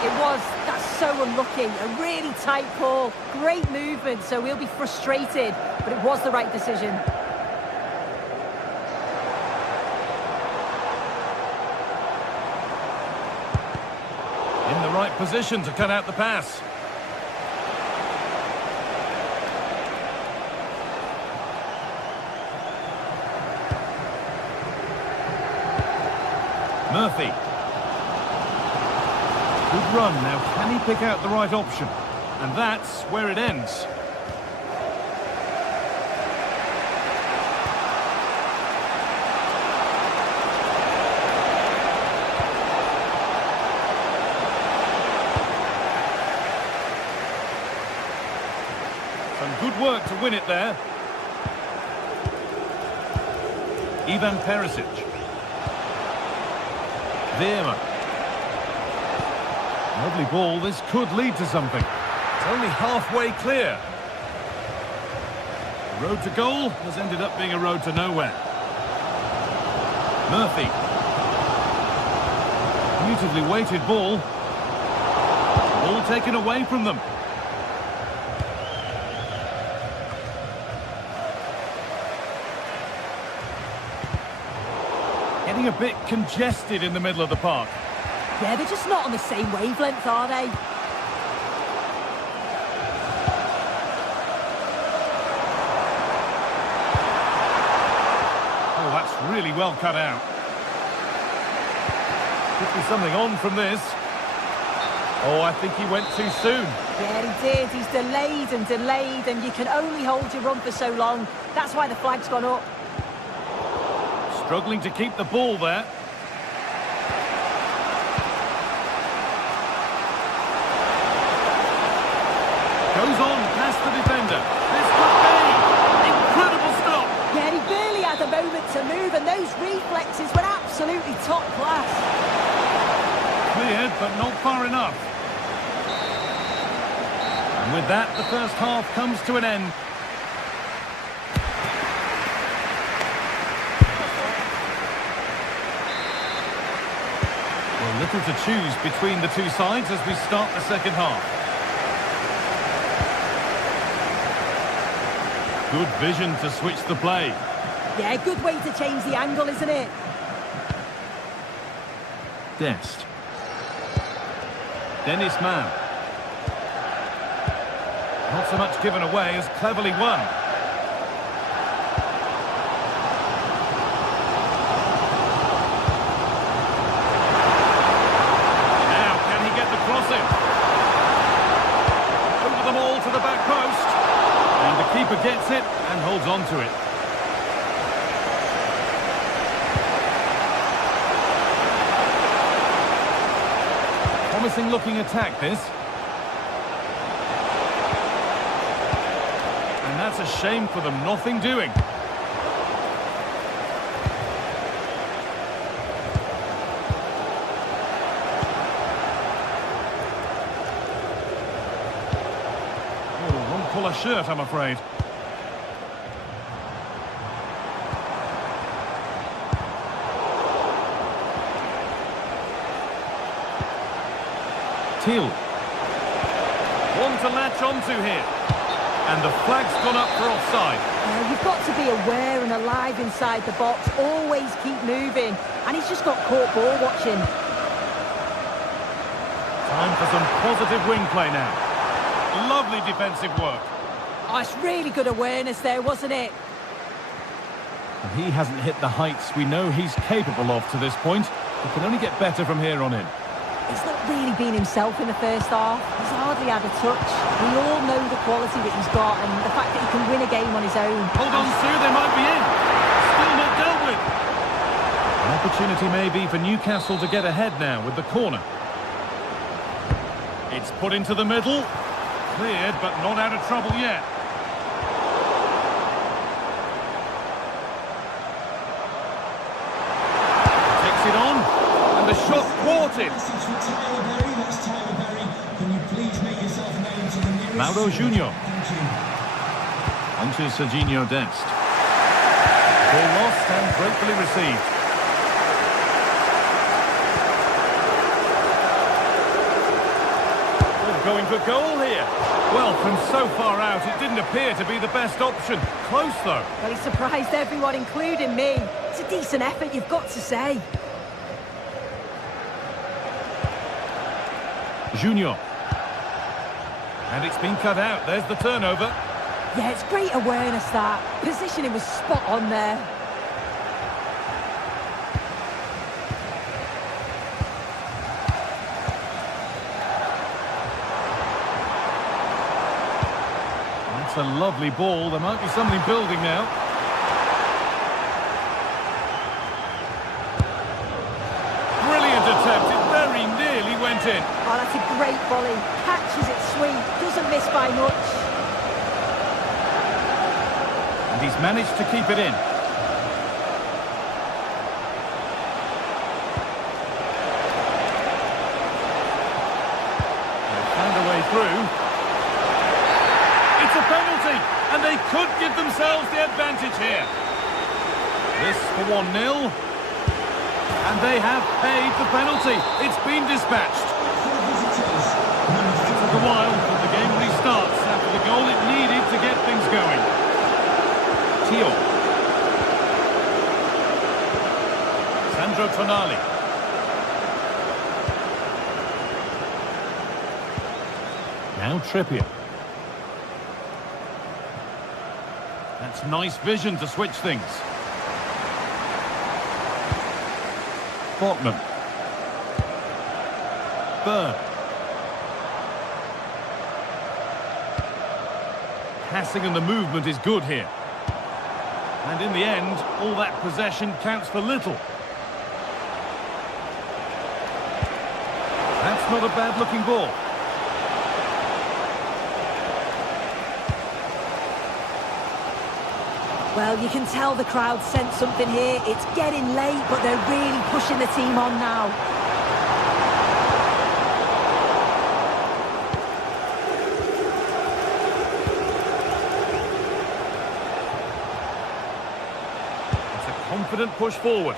It was. That's so unlucky. A really tight call. Great movement, so we'll be frustrated, but it was the right decision. In the right position to cut out the pass. Murphy. Good run. Now, can he pick out the right option? And that's where it ends. Some good work to win it there. Ivan Perisic. Vieira. Lovely ball. This could lead to something. It's only halfway clear. Road to goal has ended up being a road to nowhere. Murphy. Beautifully weighted ball. Ball taken away from them. Getting a bit congested in the middle of the park. Yeah, they're just not on the same wavelength, are they? Oh, that's really well cut out. Could be something on from this. Oh, I think he went too soon. Yeah, he did. He's delayed, and you can only hold your run for so long. That's why the flag's gone up. Struggling to keep the ball there. Goes on past the defender. This could be! Incredible stop! Yeah, he barely had a moment to move, and those reflexes were absolutely top class. Cleared, but not far enough. And with that, the first half comes to an end. Well, little to choose between the two sides as we start the second half. Good vision to switch the play. Yeah, good way to change the angle, isn't it? Dest. Dennis Mann. Not so much given away as cleverly won. Now, can he get the crossing? Over the ball to the back post. And the keeper gets it and holds on to it. Promising looking attack, this. And that's a shame for them, nothing doing. Oh, wrong colour shirt, I'm afraid. Teal. One to latch onto here. And the flag's gone up for offside. You've got to be aware and alive inside the box. Always keep moving. And he's just got caught ball watching. Time for some positive wing play now. Lovely defensive work. Oh, it's really good awareness there, wasn't it? He hasn't hit the heights we know he's capable of to this point. He can only get better from here on in. He's not really been himself in the first half. He's hardly had a touch. We all know the quality that he's got and the fact that he can win a game on his own. Hold on, Sue, they might be in. Still not dealt with. An opportunity maybe for Newcastle to get ahead now with the corner. It's put into the middle. Cleared, but not out of trouble yet. Takes it on. And the shot thwarted. Mauro Junior. Onto Serginho Dest. Ball lost and gratefully received. Oh, going for goal here. Well, from so far out, it didn't appear to be the best option. Close, though. Well, he surprised everyone, including me. It's a decent effort, you've got to say. Junior. And it's been cut out. There's the turnover. Yeah, it's great awareness, that. Positioning was spot on there. That's a lovely ball. There might be something building now. Brilliant attempt. It very nearly went in. Oh, that's a great volley. Catches it sweet. Doesn't miss by much. And he's managed to keep it in. They've found a way through. It's a penalty, and they could give themselves the advantage here. This for 1-0. And they have paid the penalty. It's been dispatched. It took a while, but the game restarts after the goal it needed to get things going. Tio. Sandro Tonali. Now Trippier. That's nice vision to switch things. Botman. Burn. Passing and the movement is good here. And in the end, all that possession counts for little. That's not a bad-looking ball. Well, you can tell the crowd sense something here. It's getting late, but they're really pushing the team on now. It's a confident push forward.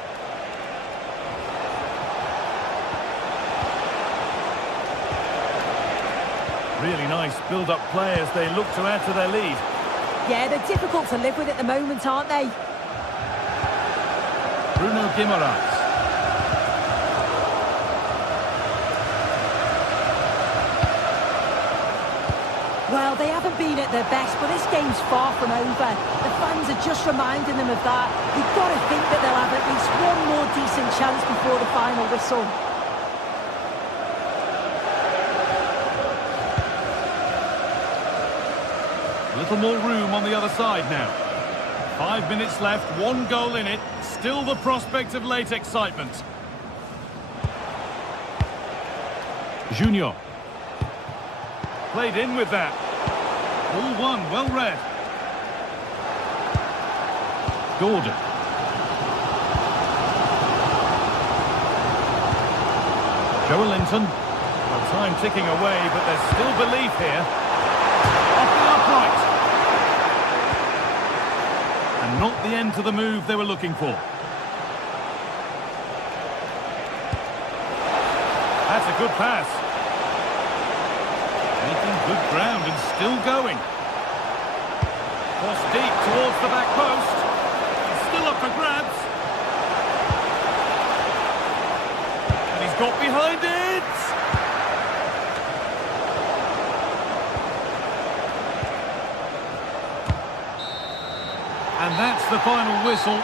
Really nice build-up play as they look to add to their lead. Yeah, they're difficult to live with at the moment, aren't they? Bruno Guimaraes. Well, they haven't been at their best, but this game's far from over. The fans are just reminding them of that. You've got to think that they'll have at least one more decent chance before the final whistle. A little more room on the other side now. 5 minutes left, 1 goal in it. Still the prospect of late excitement. Junior. Played in with that. All one, well read. Gordon. Joe Linton. Well, time ticking away, but there's still belief here. Off the upright. And not the end to the move they were looking for. That's a good pass. Making good ground and still going. Cross deep towards the back post. It's still up for grabs. And he's got behind it. And that's the final whistle.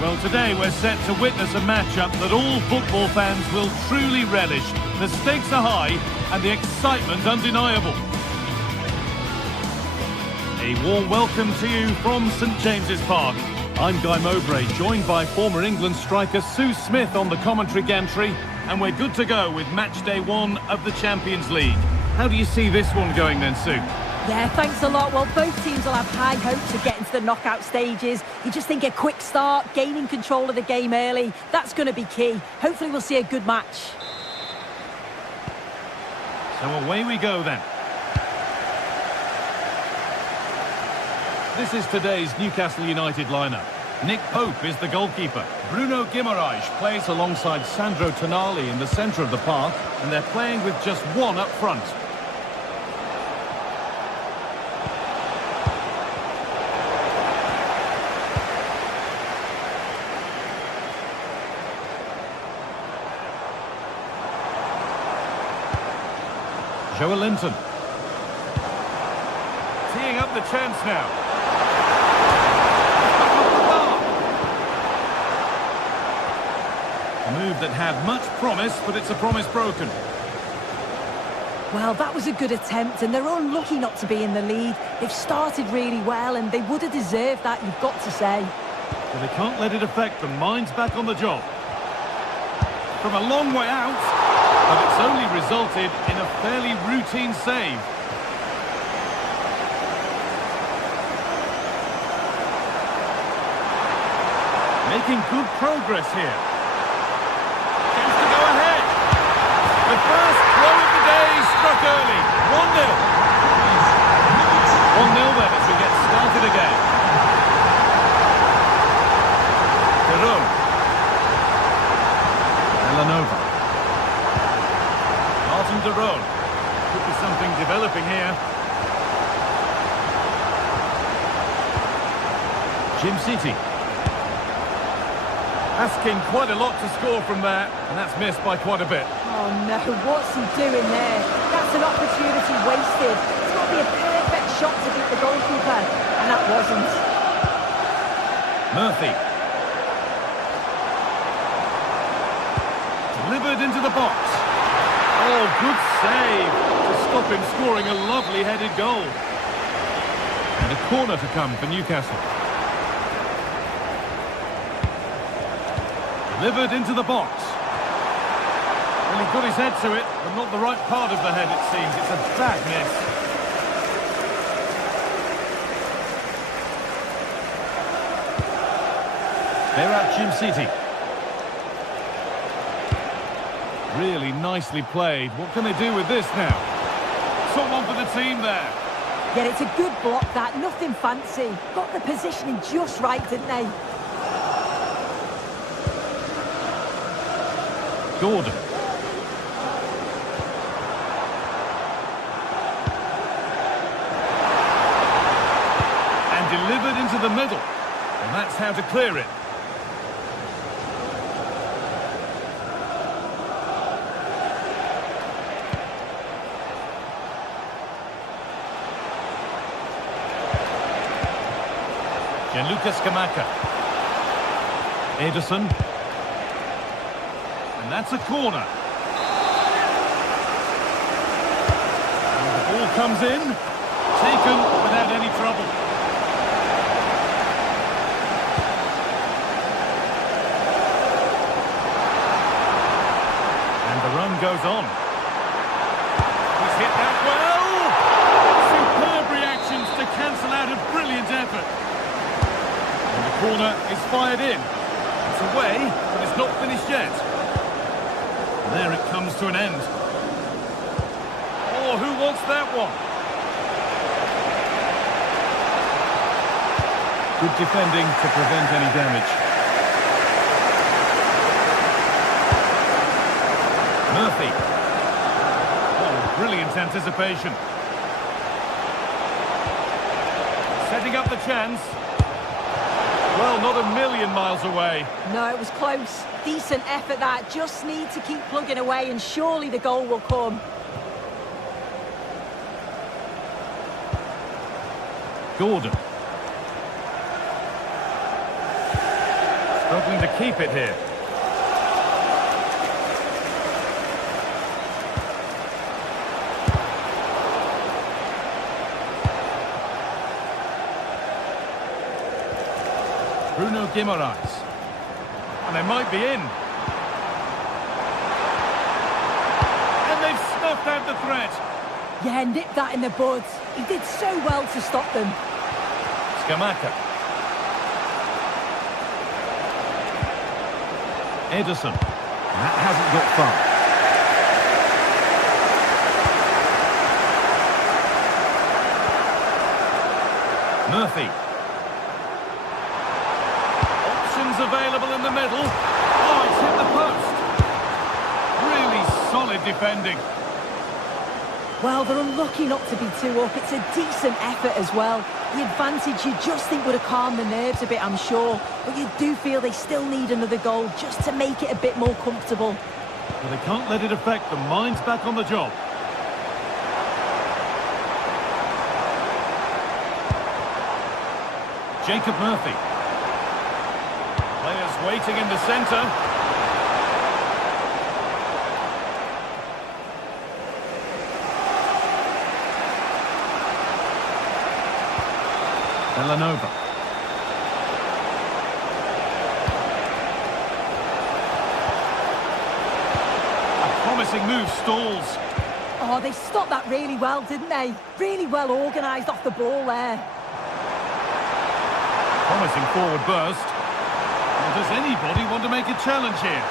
Well, today we're set to witness a matchup that all football fans will truly relish. The stakes are high and the excitement undeniable. A warm welcome to you from St James's Park. I'm Guy Mowbray, joined by former England striker Sue Smith on the commentary gantry, and we're good to go with match day 1 of the Champions League. How do you see this one going then, Sue? Yeah, thanks a lot. Well, both teams will have high hopes of getting to the knockout stages. You just think a quick start, gaining control of the game early, that's going to be key. Hopefully we'll see a good match. So away we go then. This is today's Newcastle United lineup. Nick Pope is the goalkeeper. Bruno Guimaraes plays alongside Sandro Tonali in the centre of the park, and they're playing with just one up front. Joe Linton. Teeing up the chance now. A move that had much promise, but it's a promise broken. Well, that was a good attempt, and they're unlucky not to be in the lead. They've started really well, and they would have deserved that, you've got to say. But they can't let it affect them. Mind's back on the job. From a long way out, but it's only resulted in a fairly routine save. Making good progress here. Chance to go ahead. The first blow of the day struck early. 1-0. 1-0 then as we get started again. Jerome. Villanova. Martin de Roon. Could be something developing here. Jim City. Asking quite a lot to score from there, and that's missed by quite a bit. Oh no, what's he doing there? That's an opportunity wasted. It's got to be a perfect shot to beat the goalkeeper, and that wasn't. Murphy. Delivered into the box. Oh, good save to stop him scoring a lovely headed goal. And a corner to come for Newcastle. Delivered into the box. Well, he got his head to it, but not the right part of the head, it seems. It's a bad miss. They're at Jim City. Really nicely played. What can they do with this now? Someone for the team there. Yeah, it's a good block, that. Nothing fancy. Got the positioning just right, didn't they? Gordon. And delivered into the middle. And that's how to clear it. Gianluca Scamacca. Ederson. And that's a corner. And the ball comes in, taken without any trouble. And the run goes on. He's hit that well. Superb reactions to cancel out a brilliant effort. And the corner is fired in. It's away, but it's not finished yet. There it comes to an end. Oh, who wants that one? Good defending to prevent any damage. Murphy. Oh, brilliant anticipation. Setting up the chance. Well, not a million miles away. No, it was close. Decent effort, that. Just need to keep plugging away, and surely the goal will come. Gordon. Struggling to keep it here. Bruno Guimaraes. And they might be in. And they've snuffed out the threat. Yeah, nipped that in the bud. He did so well to stop them. Scamacca. Ederson. That hasn't got far. Murphy. available in the middle. Oh, it's hit the post. Really solid defending. Well, they're unlucky not to be 2 up. It's a decent effort as well. The advantage you just think would have calmed the nerves a bit, I'm sure. But you do feel they still need another goal just to make it a bit more comfortable. But they can't let it affect them. Mind's back on the job. Jacob Murphy. Players waiting in the centre. Villanova. A promising move stalls. Oh, they stopped that really well, didn't they? Really well organised off the ball there. Promising forward burst. Well, does anybody want to make a challenge here?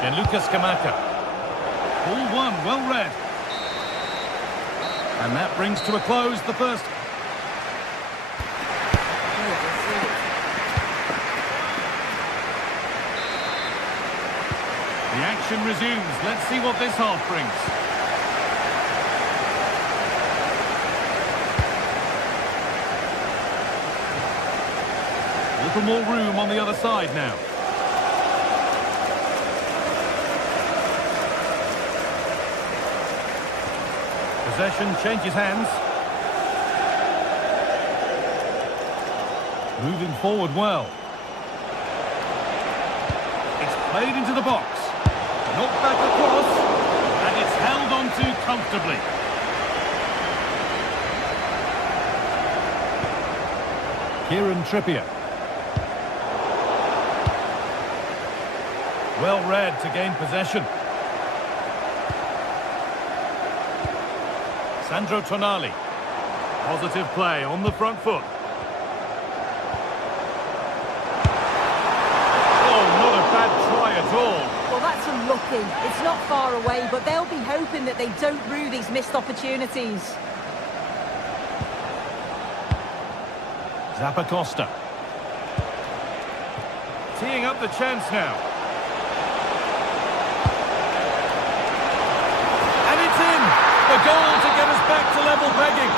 Gianluca Scamacca. Ball one, well read. And that brings to a close the first. The action resumes. Let's see what this half brings. A little more room on the other side now. Possession changes hands. Moving forward well. It's played into the box. Knocked back across. And it's held onto comfortably. Kieran Trippier. Well read to gain possession. Sandro Tonali. Positive play on the front foot. Oh, not a bad try at all. Well, that's unlucky. It's not far away, but they'll be hoping that they don't rue these missed opportunities. Zappacosta. Teeing up the chance now. And it's in! The goal to get us back to level pegging.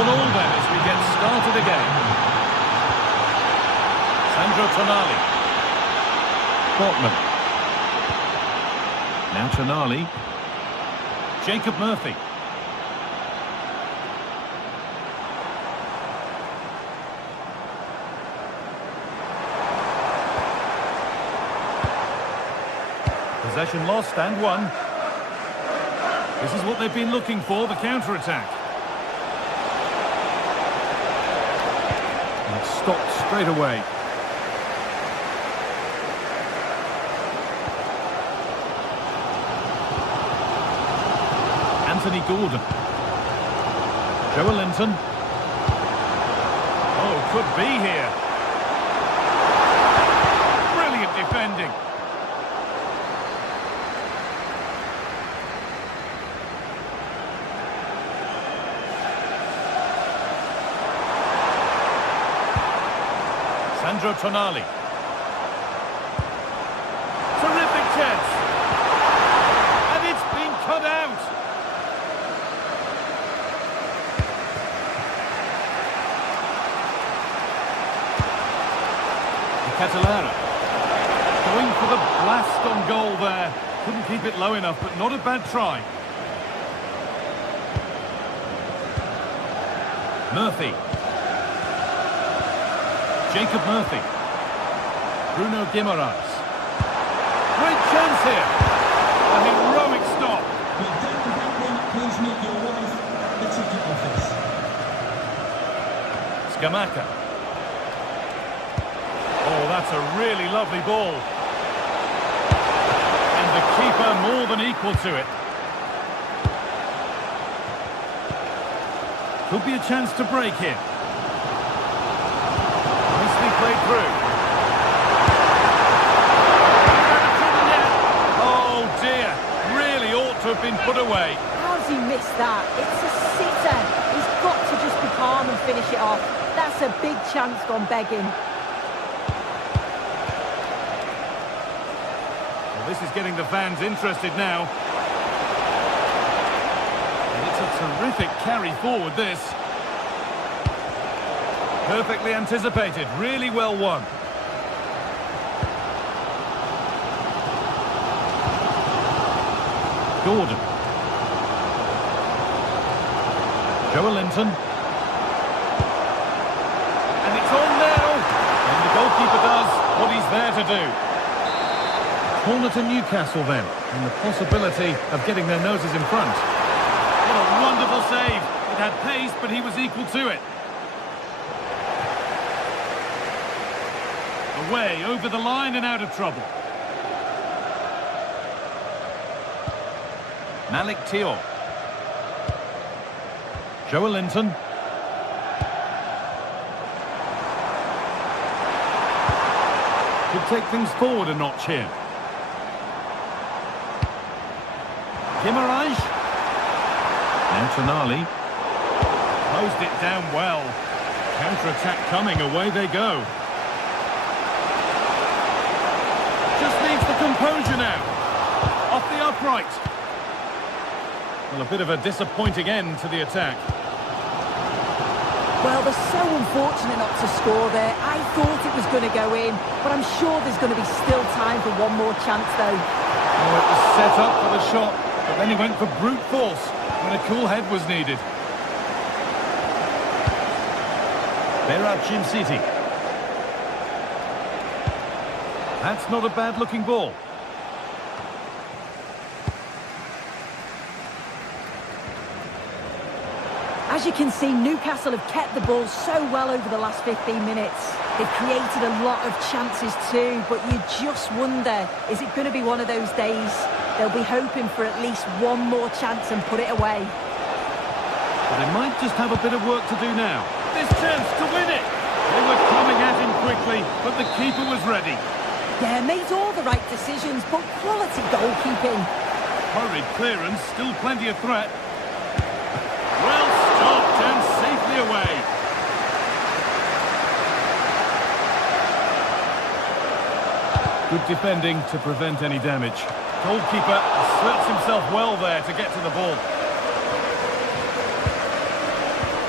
1-1 then as we get started again. Sandro Tonali. Portman. Now Tonali. Jacob Murphy. Possession lost and won. This is what they've been looking for, the counter-attack. And it's stopped straight away. Anthony Gordon. Joe Linton. Oh, could be here. Brilliant defending. Sandro Tonali. Terrific chance. And it's been cut out. Catalera. Going for the blast on goal there. Couldn't keep it low enough, but not a bad try. Murphy. Jacob Murphy. Bruno Guimaraes. Great chance here. A heroic stop. Please make your wife the ticket office. Scamacca. Oh, that's a really lovely ball. And the keeper more than equal to it. Could be a chance to break here. Played through. Oh dear, really ought to have been put away. How does he missed that? It's a sitter. He's got to just be calm and finish it off. That's a big chance gone begging. Well, this is getting the fans interested now. And it's a terrific carry forward, this. Perfectly anticipated, really well won. Gordon. Joelinton. And it's on now. And the goalkeeper does what he's there to do. Corner to Newcastle then. And the possibility of getting their noses in front. What a wonderful save. It had pace, but he was equal to it. Away, over the line and out of trouble. Malik Thiaw. Joelinton. Could take things forward a notch here. Guimaraes. Now Tonali. Closed it down well. Counter-attack coming, away they go. Just needs the composure now. Off the upright. Well, a bit of a disappointing end to the attack. Well, they're so unfortunate not to score there. I thought it was going to go in, but I'm sure there's going to be still time for one more chance, though. Oh, it was set up for the shot, but then he went for brute force when a cool head was needed. Berachin City. That's not a bad-looking ball. As you can see, Newcastle have kept the ball so well over the last 15 minutes. They've created a lot of chances too, but you just wonder, is it going to be one of those days? They'll be hoping for at least one more chance and put it away. But they might just have a bit of work to do now. This chance to win it! They were coming at him quickly, but the keeper was ready. Yeah, made all the right decisions, but quality goalkeeping. Hurried clearance, still plenty of threat. Well stopped and safely away. Good defending to prevent any damage. Goalkeeper asserts himself well there to get to the ball.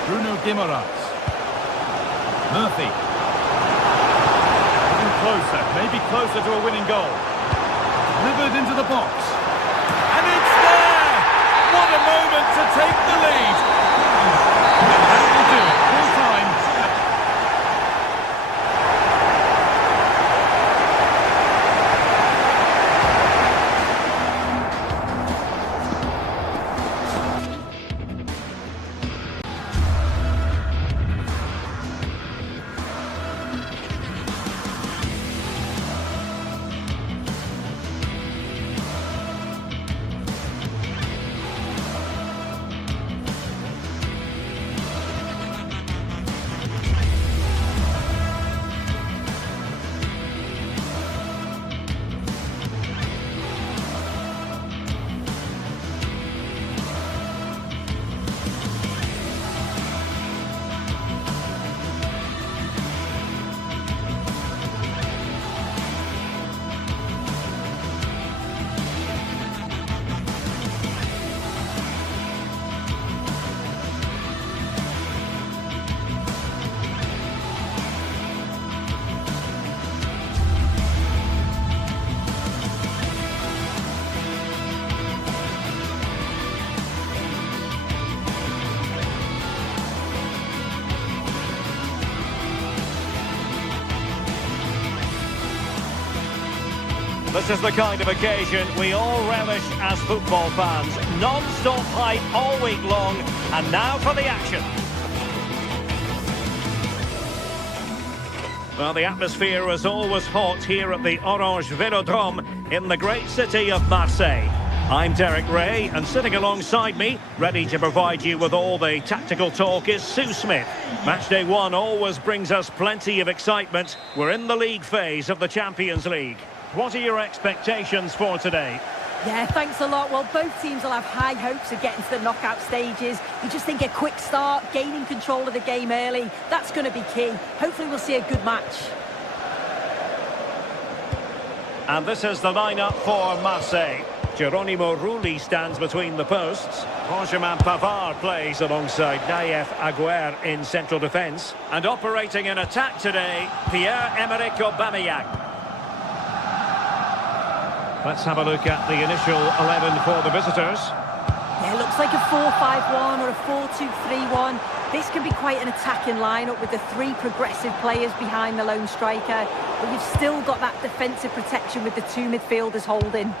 Bruno Guimaraes. Murphy. Getting closer, maybe closer to a winning goal. Delivered into the box. And it's there! What a moment to take the lead! And that will do it. Full time. This is the kind of occasion we all relish as football fans. Non-stop hype all week long, and now for the action. Well, the atmosphere is always hot here at the Orange Velodrome in the great city of Marseille. I'm Derek Ray, and sitting alongside me, ready to provide you with all the tactical talk, is Sue Smith. Matchday 1 always brings us plenty of excitement. We're in the league phase of the Champions League. What are your expectations for today? Yeah, thanks a lot. Well, both teams will have high hopes of getting to the knockout stages. You just think a quick start, gaining control of the game early, that's going to be key. Hopefully we'll see a good match. And this is the lineup for Marseille. Geronimo Rulli stands between the posts. Benjamin Pavard plays alongside Nayef Aguer in central defence. And operating in attack today, Pierre-Emerick Aubameyang. Let's have a look at the initial 11 for the visitors. Yeah, it looks like a 4-5-1 or a 4-2-3-1. This can be quite an attacking lineup with the three progressive players behind the lone striker. But you've still got that defensive protection with the two midfielders holding.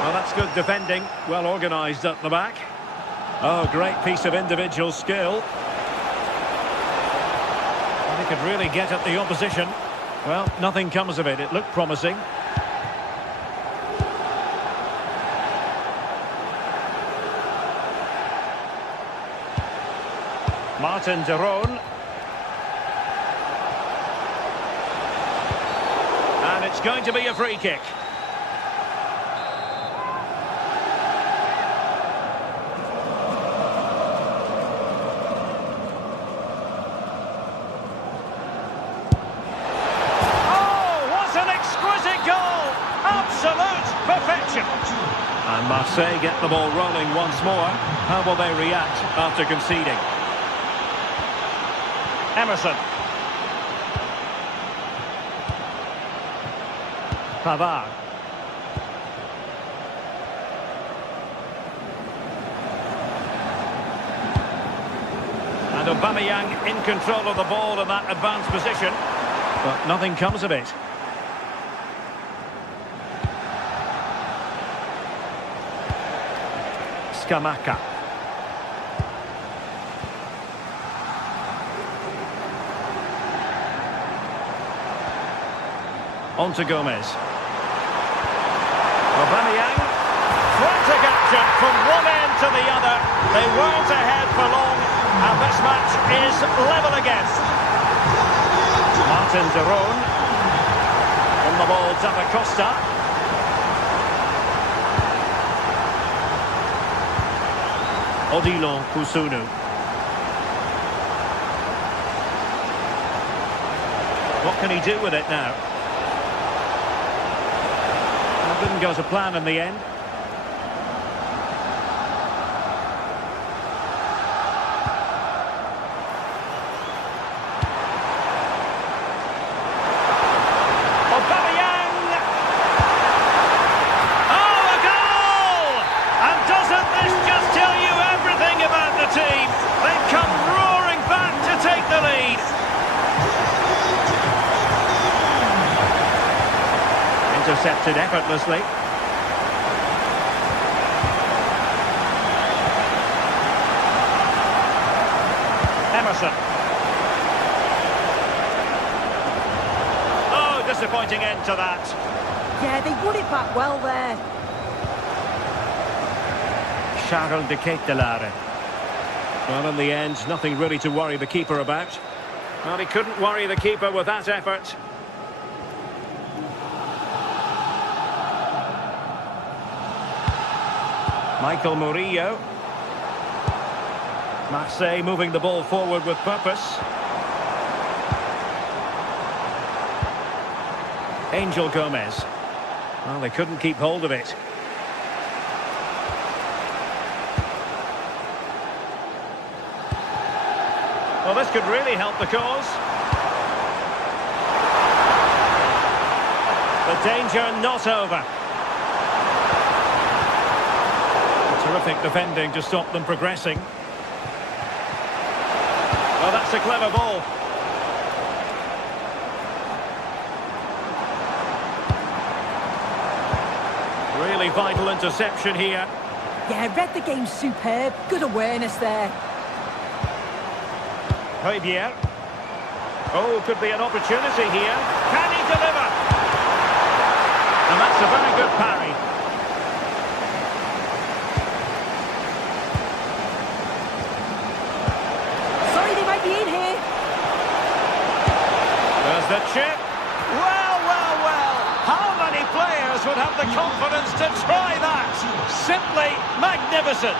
Well, that's good defending. Well organised at the back. Oh, great piece of individual skill. And they could really get at the opposition. Well, nothing comes of it. It looked promising. Martin de Roon. And it's going to be a free kick. And Marseille get the ball rolling once more. How will they react after conceding? Emerson. Pavard. And Aubameyang in control of the ball in that advanced position. But nothing comes of it. Scamacca. On to Gomez. Aubameyang. Frantic action from one end to the other. They weren't ahead for long, and this match is level again. Martin de Roon. On the ball, Zappacosta. Odilon Kusunu. What can he do with it now? Well, didn't go to plan in the end. Intercepted effortlessly. Emerson. Oh, disappointing end to that. Yeah, they won it back well there. Charles de Ketelaere. Well, in the end, nothing really to worry the keeper about. Well, he couldn't worry the keeper with that effort. Michael Murillo. Marseille moving the ball forward with purpose. Angel Gomez. Well, they couldn't keep hold of it. Well, this could really help the cause. The danger not over. Terrific defending to stop them progressing. Well, that's a clever ball. Really vital interception here. Yeah, read the game superb. Good awareness there. Højbjerg. Oh, could be an opportunity here. Can he deliver? And that's a very good parry. Sorry, they might be in here. There's the chip. Well, well, well. How many players us would have the confidence to try that. Simply magnificent.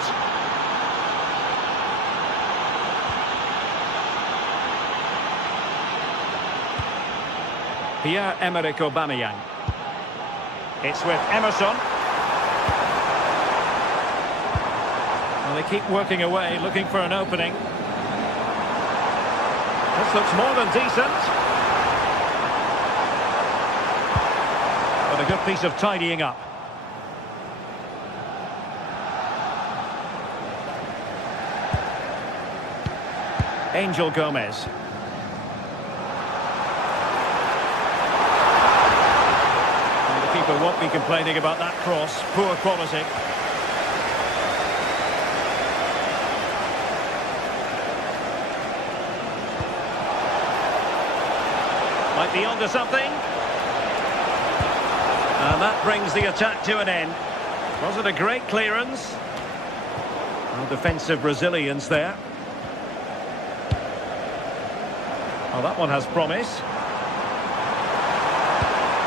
Pierre-Emerick Aubameyang. It's with Emerson. Well, they keep working away, looking for an opening. This looks more than decent. But a good piece of tidying up. Angel Gomez. And the keeper won't be complaining about that cross. Poor quality. Might be onto something. And that brings the attack to an end. Was it a great clearance? Well, defensive resilience there. Well, that one has promise.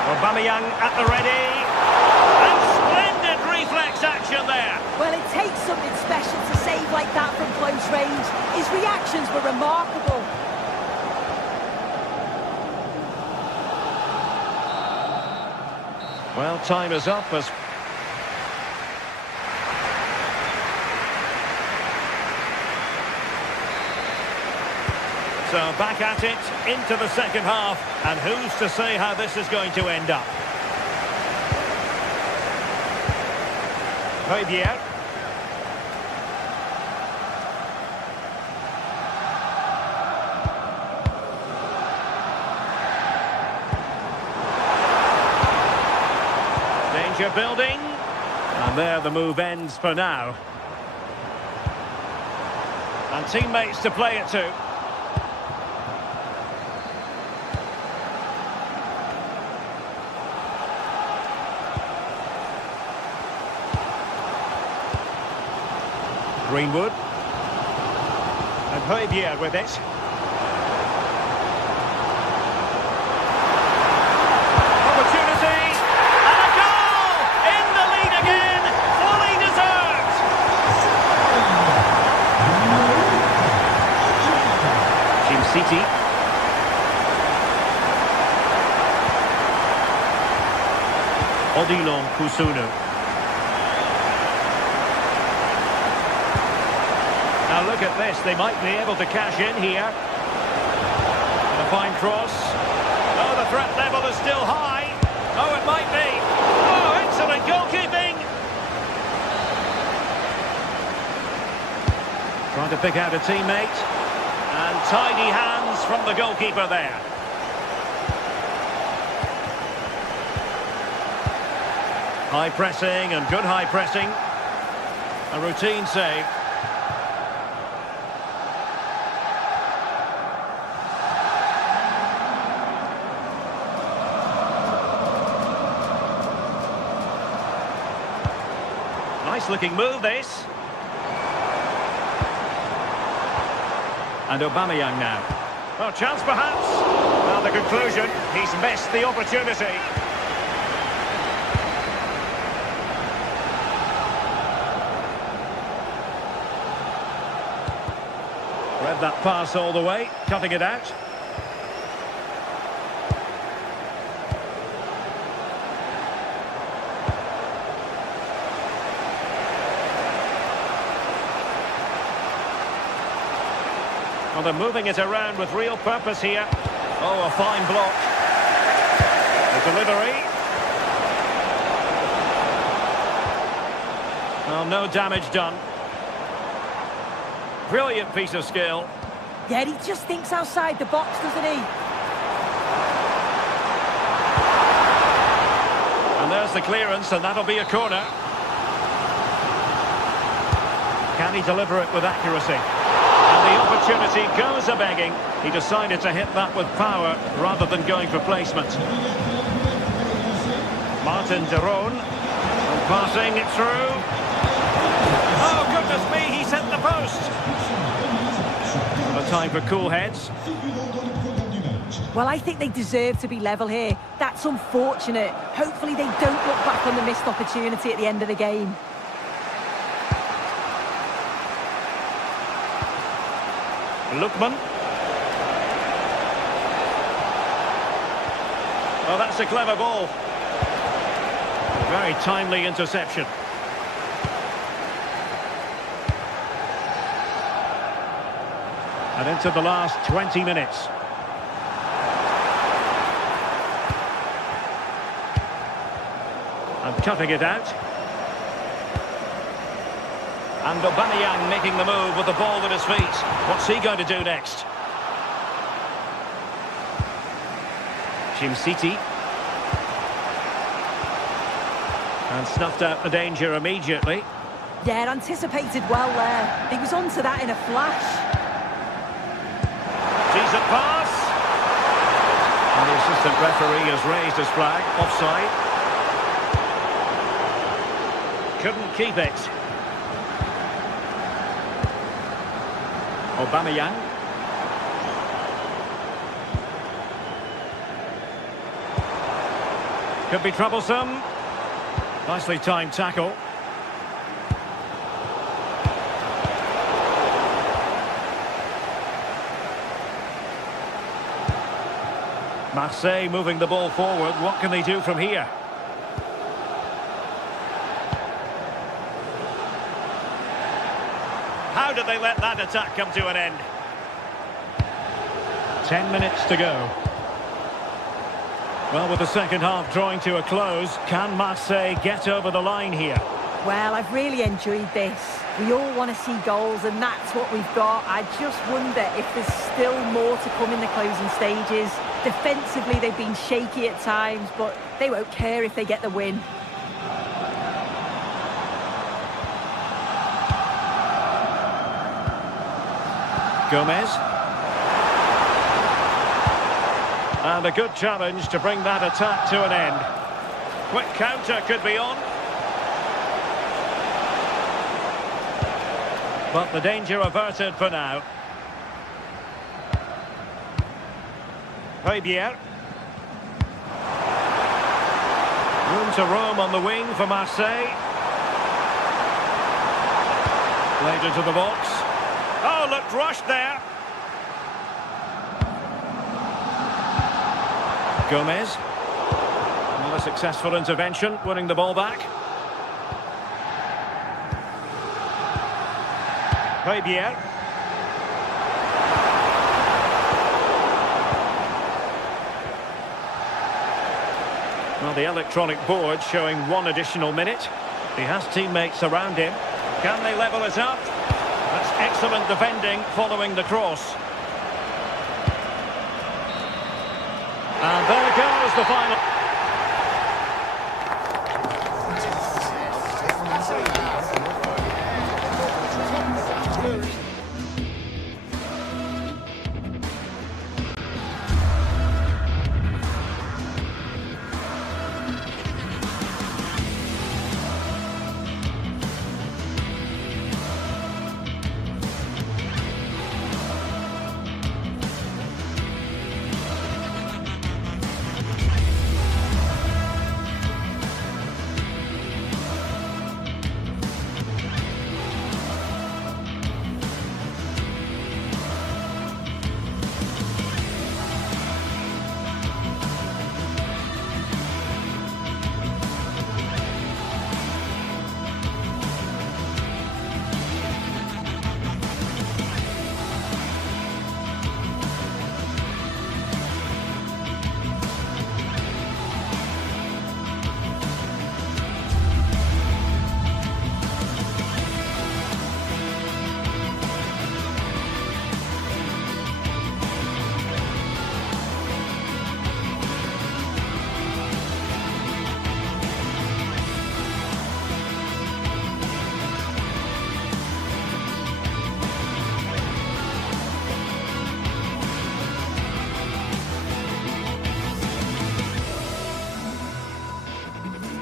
Aubameyang at the ready. And splendid reflex action there. Well, it takes something special to save like that from close range. His reactions were remarkable. Well, time is up as... So back at it, into the second half, and who's to say how this is going to end up? Højbjerg. Danger building, and there the move ends for now. And teammates to play it to. Greenwood. And Højbjerg with it. Opportunity! And a goal! In the lead again! Fully deserved! Team City. Odilon Kusunu. Now look at this, they might be able to cash in here. And a fine cross. Oh, the threat level is still high. Oh, it might be. Oh, excellent goalkeeping. Trying to pick out a teammate. And tidy hands from the goalkeeper there. High pressing and good high pressing. A routine save. Nice looking move, this. And Aubameyang now. Well, chance perhaps. Well, the conclusion, he's missed the opportunity. Read that pass all the way, cutting it out. Well, they're moving it around with real purpose here. Oh, a fine block. The delivery. Well, no damage done. Brilliant piece of skill. Yeah, he just thinks outside the box, doesn't he? And there's the clearance, and that'll be a corner. Can he deliver it with accuracy? And the opportunity goes a-begging. He decided to hit that with power rather than going for placement. Martin de Roon. Passing it through. Oh, goodness me, he's hit the post. A time for cool heads. match. Well, I think they deserve to be level here. That's unfortunate. Hopefully they don't look back on the missed opportunity at the end of the game. Lookman. Well, that's a clever ball. Very timely interception. And into the last 20 minutes. And cutting it out. And Aubameyang making the move with the ball at his feet. What's he going to do next? City. And snuffed out the danger immediately. Yeah, anticipated well there. He was onto that in a flash. Decent pass. And the assistant referee has raised his flag. Offside. Couldn't keep it. Aubameyang. Could be troublesome. Nicely timed tackle. Marseille moving the ball forward. What can they do from here? How did they let that attack come to an end? 10 minutes to go. Well, with the second half drawing to a close, can Marseille get over the line here? Well, I've really enjoyed this. We all want to see goals, and that's what we've got. I just wonder if there's still more to come in the closing stages. Defensively, they've been shaky at times, but they won't care if they get the win. Gomez. And a good challenge to bring that attack to an end. Quick counter could be on. But the danger averted for now. Fabier. Room to roam on the wing for Marseille. Played into the box. Oh, looked rushed there. Gomez. Not a successful intervention, winning the ball back. Fabier. Well, the electronic board showing 1 additional minute. He has teammates around him. Can they level it up? That's excellent defending following the cross. And there goes the final.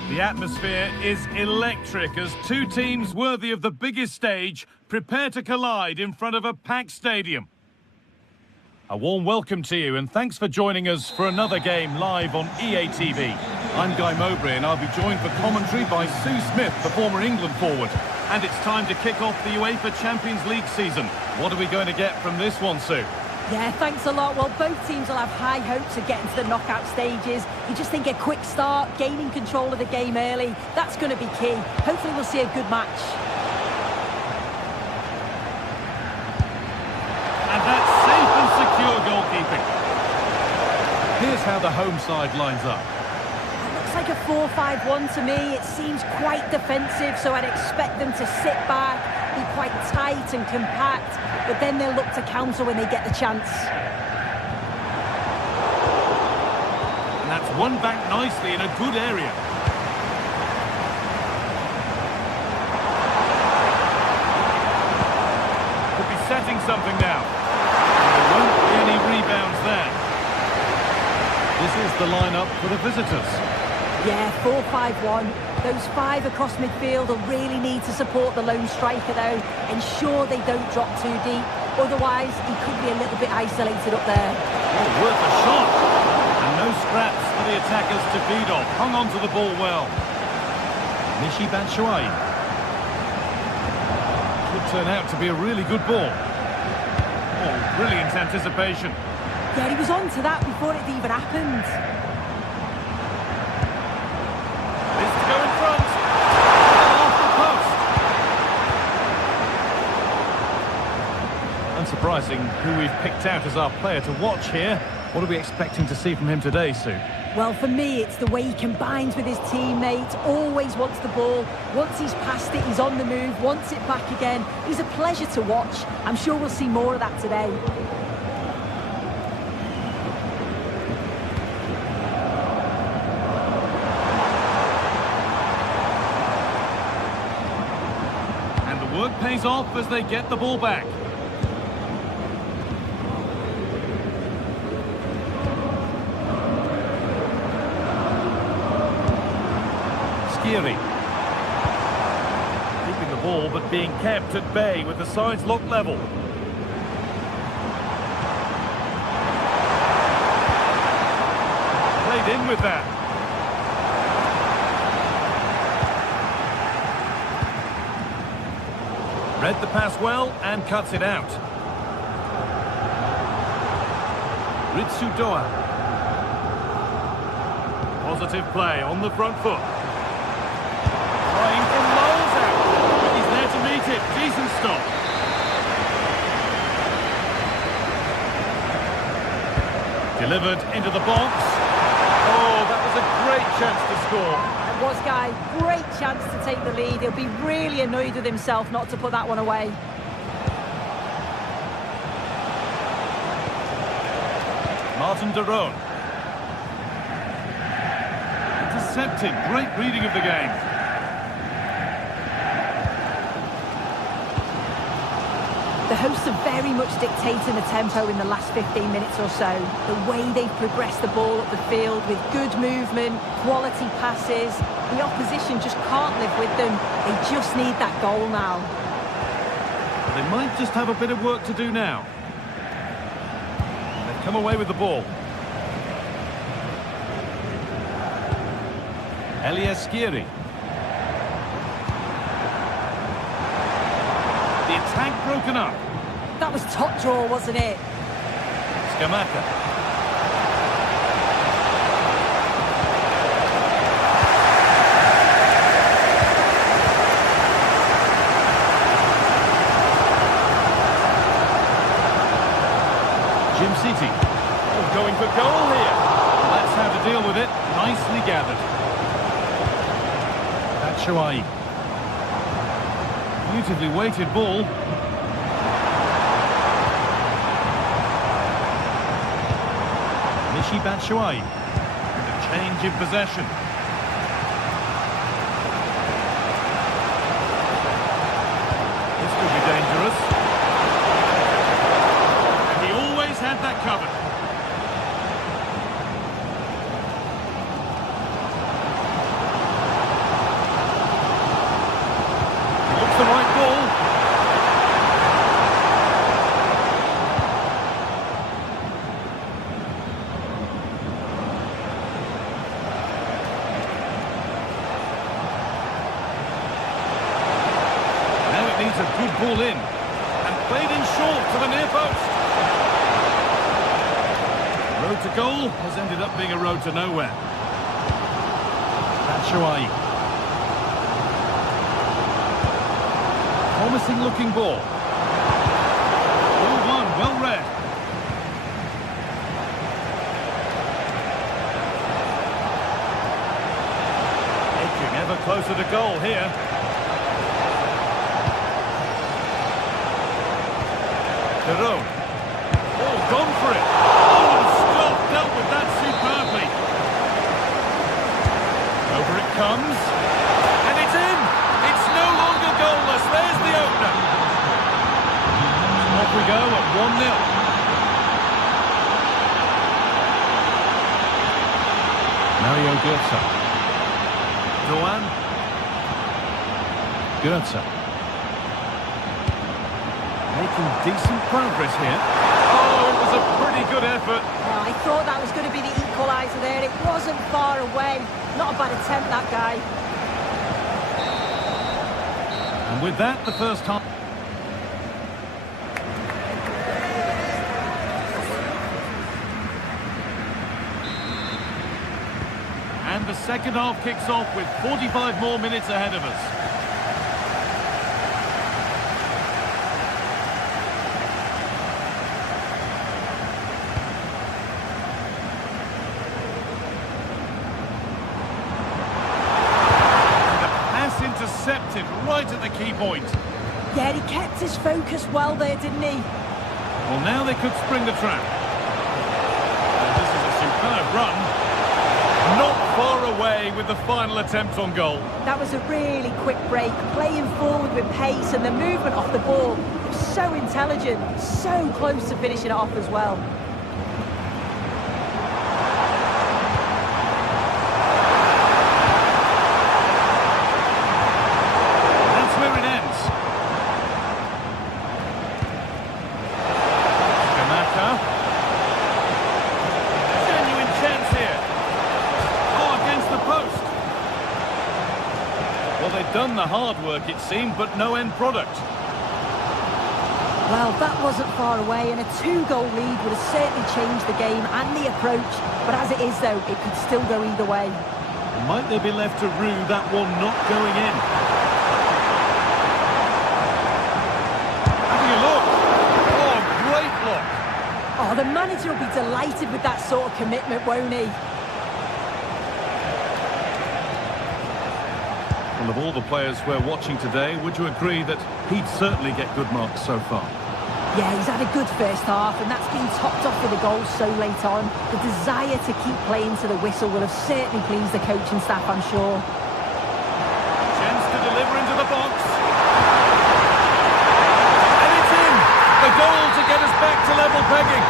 The atmosphere is electric as two teams worthy of the biggest stage prepare to collide in front of a packed stadium. A warm welcome to you and thanks for joining us for another game live on EA TV. I'm Guy Mowbray and I'll be joined for commentary by Sue Smith, the former England forward. And it's time to kick off the UEFA Champions League season. What are we going to get from this one, Sue? Yeah, thanks a lot. Well, both teams will have high hopes of getting to the knockout stages. You just think a quick start, gaining control of the game early, that's going to be key. Hopefully we'll see a good match. And that's safe and secure goalkeeping. Here's how the home side lines up. It looks like a 4-5-1 to me. It seems quite defensive, so I'd expect them to sit back, be quite tight and compact, but then they'll look to counter when they get the chance. And that's won back nicely in a good area. Could be setting something now. There won't be any rebounds there. This is the lineup for the visitors. Yeah, 4-5-1. Those five across midfield will really need to support the lone striker, though. Ensure they don't drop too deep. Otherwise, he could be a little bit isolated up there. Oh, worth a shot. And no scraps for the attackers to feed off. Hung on to the ball well. Michy Batshuayi. Could turn out to be a really good ball. Oh, brilliant anticipation. Yeah, he was on to that before it even happened. This to go in front. Off the post. Unsurprising who we've picked out as our player to watch here. What are we expecting to see from him today, Sue? Well, for me, it's the way he combines with his teammates, always wants the ball. Once he's passed it, he's on the move, wants it back again. He's a pleasure to watch. I'm sure we'll see more of that today. Work pays off as they get the ball back. Skiri. Keeping the ball but being kept at bay with the sides locked level. Played in with that. Read the pass well and cuts it out. Ritsudoa. Positive play on the front foot. Trying from miles out. He's there to meet it. Decent stop. Delivered into the box. Oh, that was a great chance to score. Was Guy, great chance to take the lead. He'll be really annoyed with himself not to put that one away. Martin de Roon. Intercepted, great reading of the game. The hosts are very much dictating the tempo in the last 15 minutes or so. The way they've progressed the ball up the field with good movement, quality passes. The opposition just can't live with them. They just need that goal now. They might just have a bit of work to do now. They've come away with the ball. Elias Skiri. The attack broken up. That was top draw, wasn't it? Scamacca. Jim City. Oh, going for goal here. Well, that's how to deal with it. Nicely gathered. Batshuayi. Beautifully weighted ball. Michy Batshuayi. And a change in possession. This could be dangerous. And he always had that covered. Looks the right ball. ball in. And played in short to the near post. Road to goal has ended up being a road to nowhere. Batshuayi. Promising looking ball. Well won, well read. Edging ever closer to goal here. Giroud. Oh, gone for it. Oh, and Scott dealt with that superbly. Over it comes. And it's in. It's no longer goalless. There's the opener. Off we go at 1-0. Mario Götze. Doan. Götze. Making decent progress here. Oh, it was a pretty good effort. Oh, I thought that was going to be the equaliser there. It wasn't far away. Not a bad attempt, that guy. And with that, the first half. And the second half kicks off with 45 more minutes ahead of us. Intercepted right at the key point. Yeah, he kept his focus well there, didn't he? Well, now they could spring the trap. This is a superb run. Not far away with the final attempt on goal. That was a really quick break, playing forward with pace, and the movement off the ball was so intelligent, so close to finishing it off as well. Done the hard work, it seemed, but no end product. Well, that wasn't far away, and a 2-goal lead would have certainly changed the game and the approach. But as it is, though, it could still go either way. Might they be left to rue that one not going in? Having a look. Oh, great look. Oh, the manager will be delighted with that sort of commitment, won't he? Well, of all the players we're watching today, would you agree that he'd certainly get good marks so far? Yeah, he's had a good first half, and that's been topped off with a goal so late on. The desire to keep playing to the whistle will have certainly pleased the coaching staff, I'm sure. Chance to deliver into the box. And it's in! The goal to get us back to level pegging.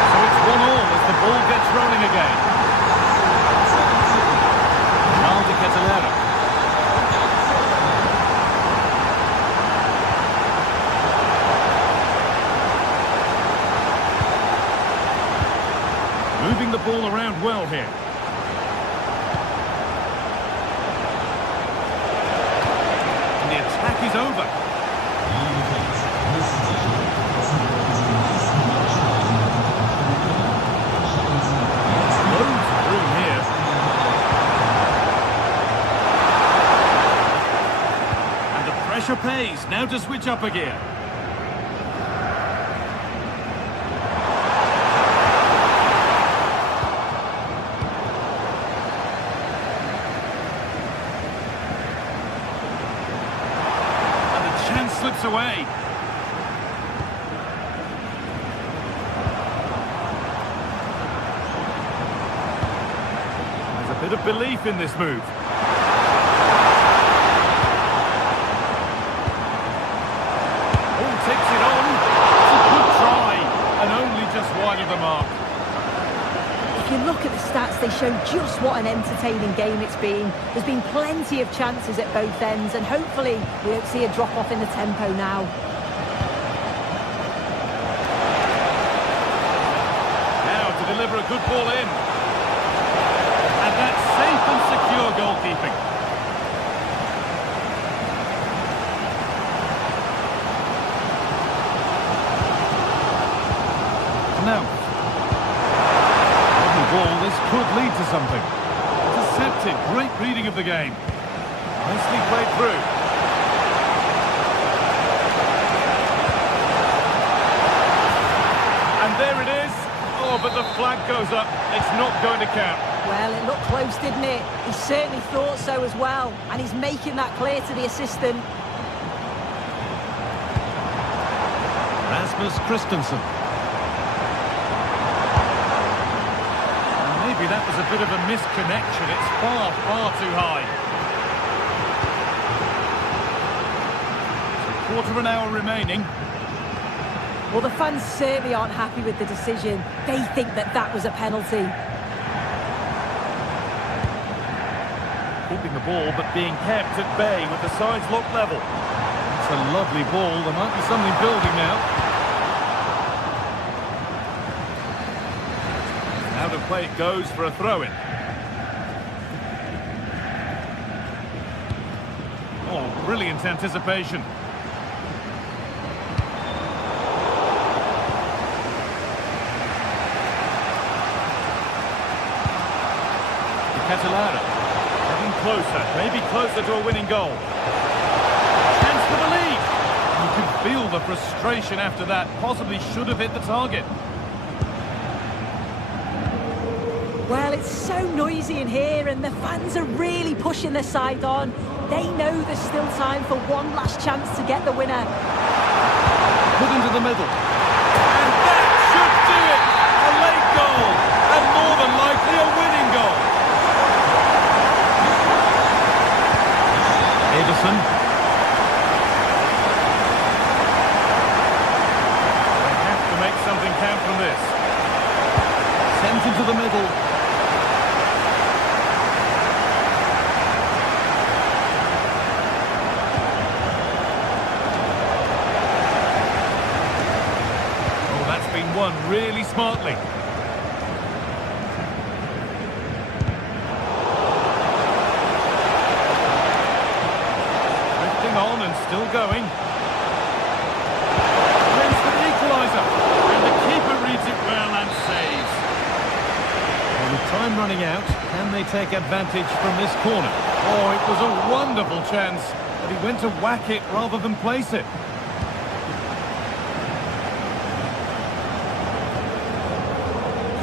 So it's 1-1 as the ball gets rolling again. Moving the ball around well here. And the attack is over. Loads of room here. And the pressure pays. Now to switch up a gear. Slips away. There's a bit of belief in this move. Oh, takes it on. It's a good try, and only just wide of the mark. If you look at the stats, they show just what an entertaining game it's been. There's been plenty of chances at both ends, and hopefully we don't see a drop-off in the tempo now. Now to deliver a good ball in. And that's safe and secure goalkeeping. Now, lovely ball, this could lead to something. Intercepted, great reading of the game. Nicely played through. And there it is. Oh, but the flag goes up. It's not going to count. Well, it looked close, didn't it? He certainly thought so as well. And he's making that clear to the assistant. Rasmus Christensen. And maybe that was a bit of a misconnection. It's far, far too high. So quarter of an hour remaining. Well, the fans certainly aren't happy with the decision. They think that that was a penalty. Keeping the ball, but being kept at bay with the sides locked level. It's a lovely ball. There might be something building now. Out of play it goes for a throw-in. Oh, brilliant anticipation. Catalara. Getting closer, maybe closer to a winning goal. Chance for the lead. You can feel the frustration after that. Possibly should have hit the target. Well, it's so noisy in here and the fans are really pushing their side on. They know there's still time for one last chance to get the winner. Put into the middle. And that should do it! A late goal! And more than likely a winning goal. Edison. They have to make something count from this. Sent into the middle. Oh, that's been won really smartly. On and still going. Wins for the equaliser. And the keeper reads it well and saves. Well, with time running out, can they take advantage from this corner? Oh, it was a wonderful chance, but he went to whack it rather than place it.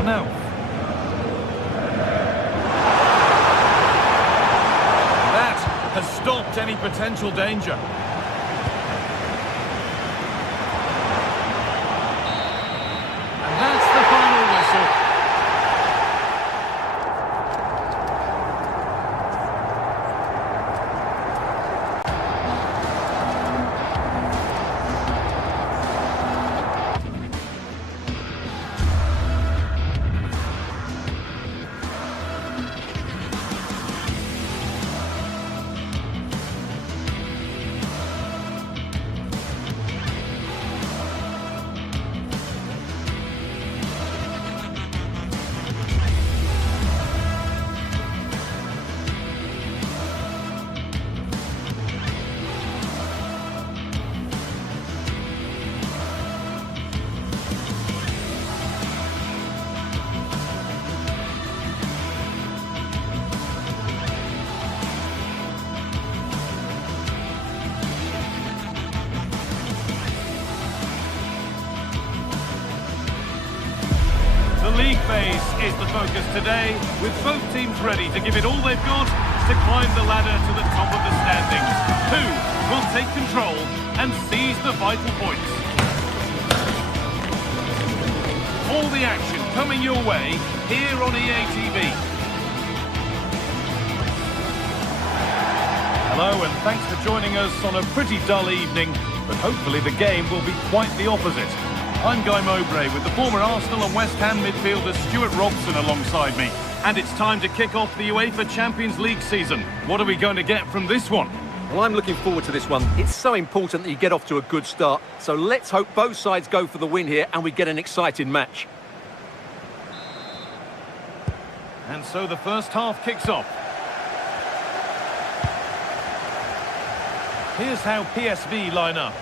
Now. Has stopped any potential danger. And that's the final whistle. The league phase is the focus today, with both teams ready to give it all they've got to climb the ladder to the top of the standings. Who will take control and seize the vital points? All the action coming your way here on EA TV. Hello and thanks for joining us on a pretty dull evening, but hopefully the game will be quite the opposite. I'm Guy Mowbray with the former Arsenal and West Ham midfielder Stuart Robson alongside me. And it's time to kick off the UEFA Champions League season. What are we going to get from this one? Well, I'm looking forward to this one. It's so important that you get off to a good start. So let's hope both sides go for the win here and we get an exciting match. And so the first half kicks off. Here's how PSV line up.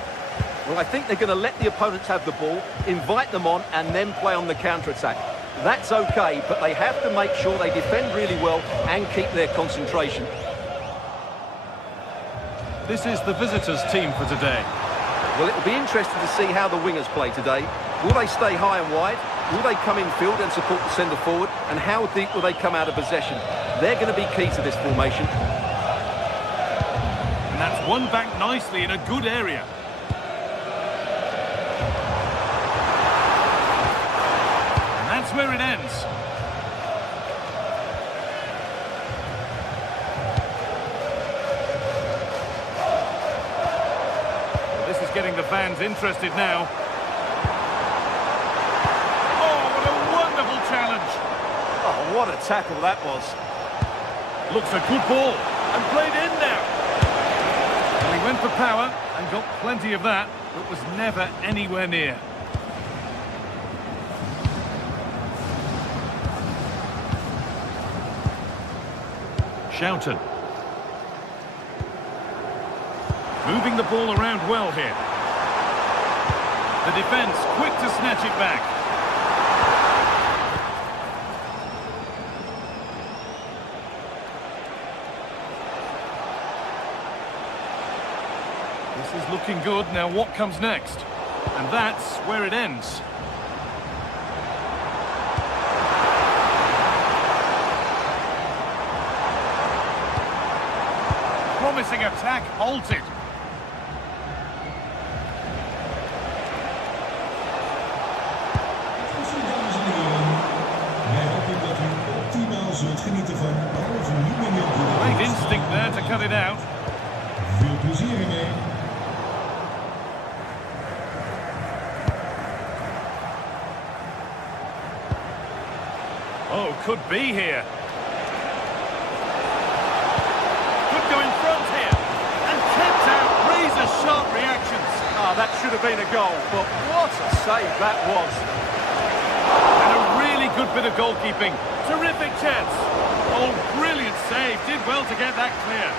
Well, I think they're going to let the opponents have the ball, invite them on, and then play on the counter-attack. That's okay, but they have to make sure they defend really well and keep their concentration. This is the visitors' team for today. Well, it'll be interesting to see how the wingers play today. Will they stay high and wide? Will they come in field and support the centre forward? And how deep will they come out of possession? They're going to be key to this formation. And that's won back nicely in a good area. And that's where it ends. This is getting the fans interested now. Oh, what a wonderful challenge. Oh, what a tackle that was. Looks a good ball. And played in now. And he went for power and got plenty of that, but was never anywhere near. Shoughton. Moving the ball around well here. The defence quick to snatch it back. This is looking good. Now what comes next? And that's where it ends. Promising attack halted. Dames en heren, wij hopen dat u optimaal zult genieten van alle vernieuwingen. Great instinct there to cut it out. Veel plezier ermee. Oh, could be here. Could go in front here. And kept out. Razor-sharp reactions. Ah, that should have been a goal, but what a save that was. And a really good bit of goalkeeping. Terrific chance. Oh, brilliant save. Did well to get that clear.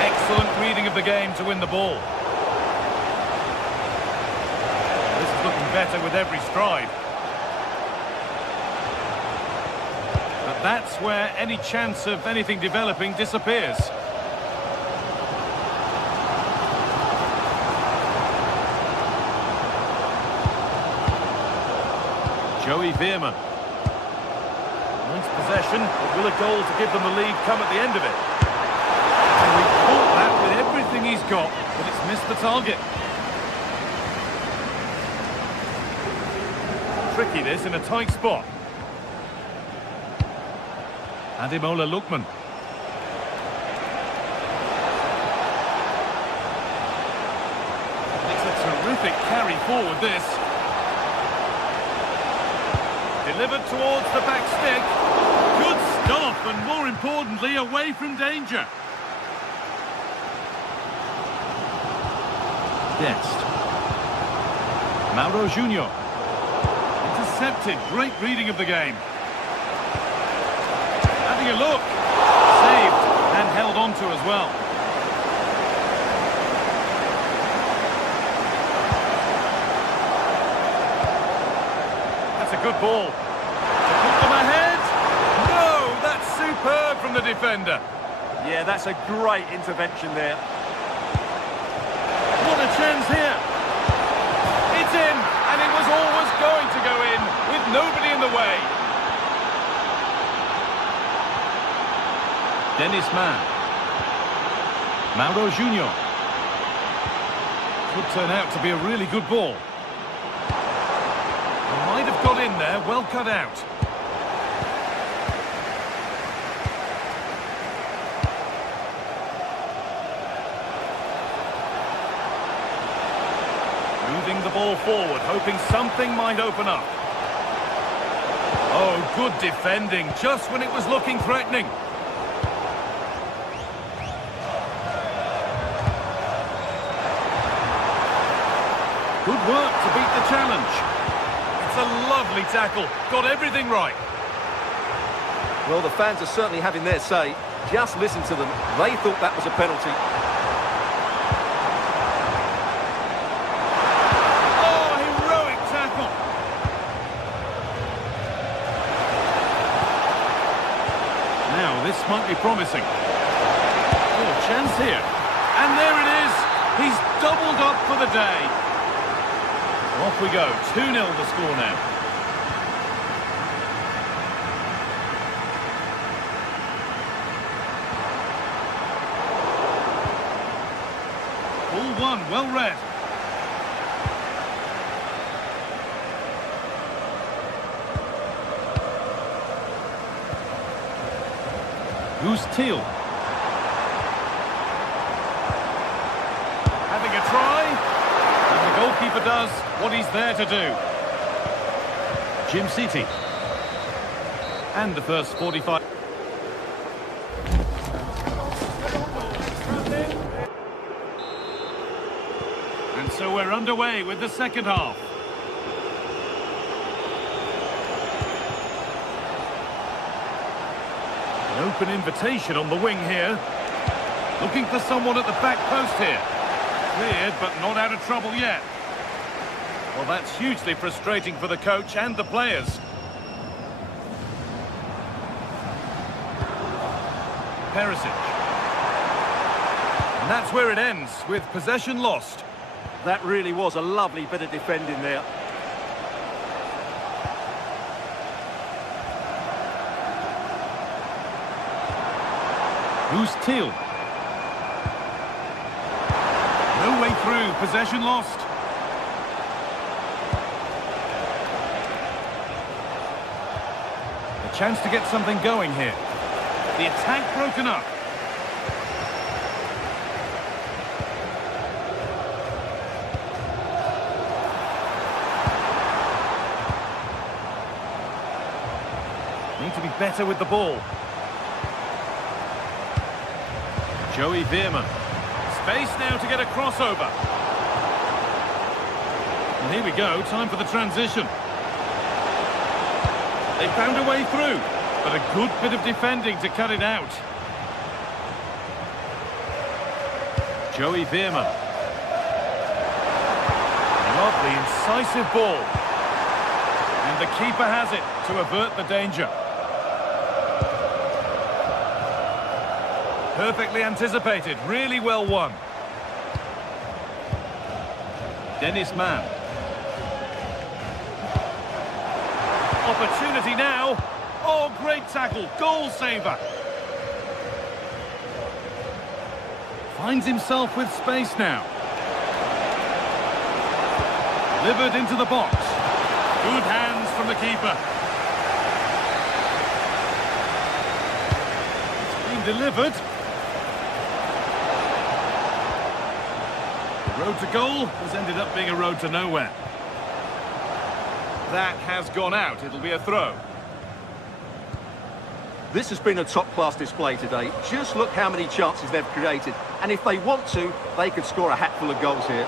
Excellent reading of the game to win the ball. This is looking better with every stride. But that's where any chance of anything developing disappears. Joey Veerman. Nice possession, but will a goal to give them the lead come at the end of it? And we caught that with everything he's got, but it's missed the target. Tricky this in a tight spot. Ademola Lookman. It's a terrific carry forward, this. Delivered towards the back stick. Good stop, and more importantly, away from danger. Dest. Mauro Junior. Intercepted. Great reading of the game. Having a look. Saved and held on to as well. That's a good ball. To put them ahead. No, that's superb from the defender. Yeah, that's a great intervention there. What a chance here. It's in, and it was always going to go in, with nobody in the way. Dennis Mann. Mauro Junior. Could turn out to be a really good ball. Might have got in there, well cut out. Moving the ball forward, hoping something might open up. Oh, good defending, just when it was looking threatening. Good work to beat the challenge. It's a lovely tackle. Got everything right. Well, the fans are certainly having their say. Just listen to them. They thought that was a penalty. Oh, heroic tackle. Now, this might be promising. Oh, chance here. And there it is. He's doubled up for the day. Off we go. 2-0 the score now. Ball one, well read. Who's Teal? Having a try. And the goalkeeper does what he's there to do. Jim City. And the first 45. And so we're underway with the second half. An open invitation on the wing here. Looking for someone at the back post here. Cleared, but not out of trouble yet. Well, that's hugely frustrating for the coach and the players. Perisic. And that's where it ends, with possession lost. That really was a lovely bit of defending there. Who's Teal? No way through, possession lost. A chance to get something going here. The attack broken up. Need to be better with the ball. Joey Veerman. Space now to get a crossover. And here we go, time for the transition. They found a way through, but a good bit of defending to cut it out. Joey Veerman. Lovely, incisive ball. And the keeper has it to avert the danger. Perfectly anticipated, really well won. Dennis Mann. Opportunity now. Oh, great tackle, goal saver. Finds himself with space now. Delivered into the box. Good hands from the keeper. It's been delivered. The road to goal has ended up being a road to nowhere. That has gone out. It'll be a throw. This has been a top-class display today. Just look how many chances they've created. And if they want to, they could score a hatful of goals here.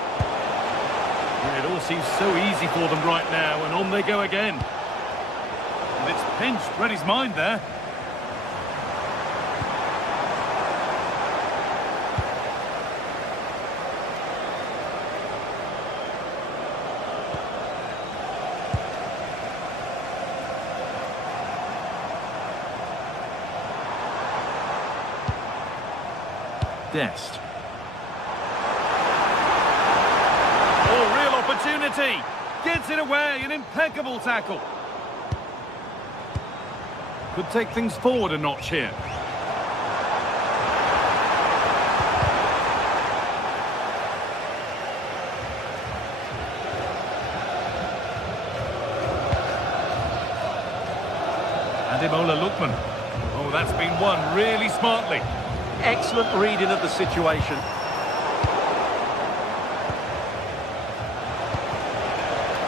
Yeah, it all seems so easy for them right now, and on they go again. And it's pinched, read his mind there. Dest. Oh, real opportunity. Gets it away, an impeccable tackle. Could take things forward a notch here. Ademola Lookman. Oh, that's been won really smartly. Excellent reading of the situation.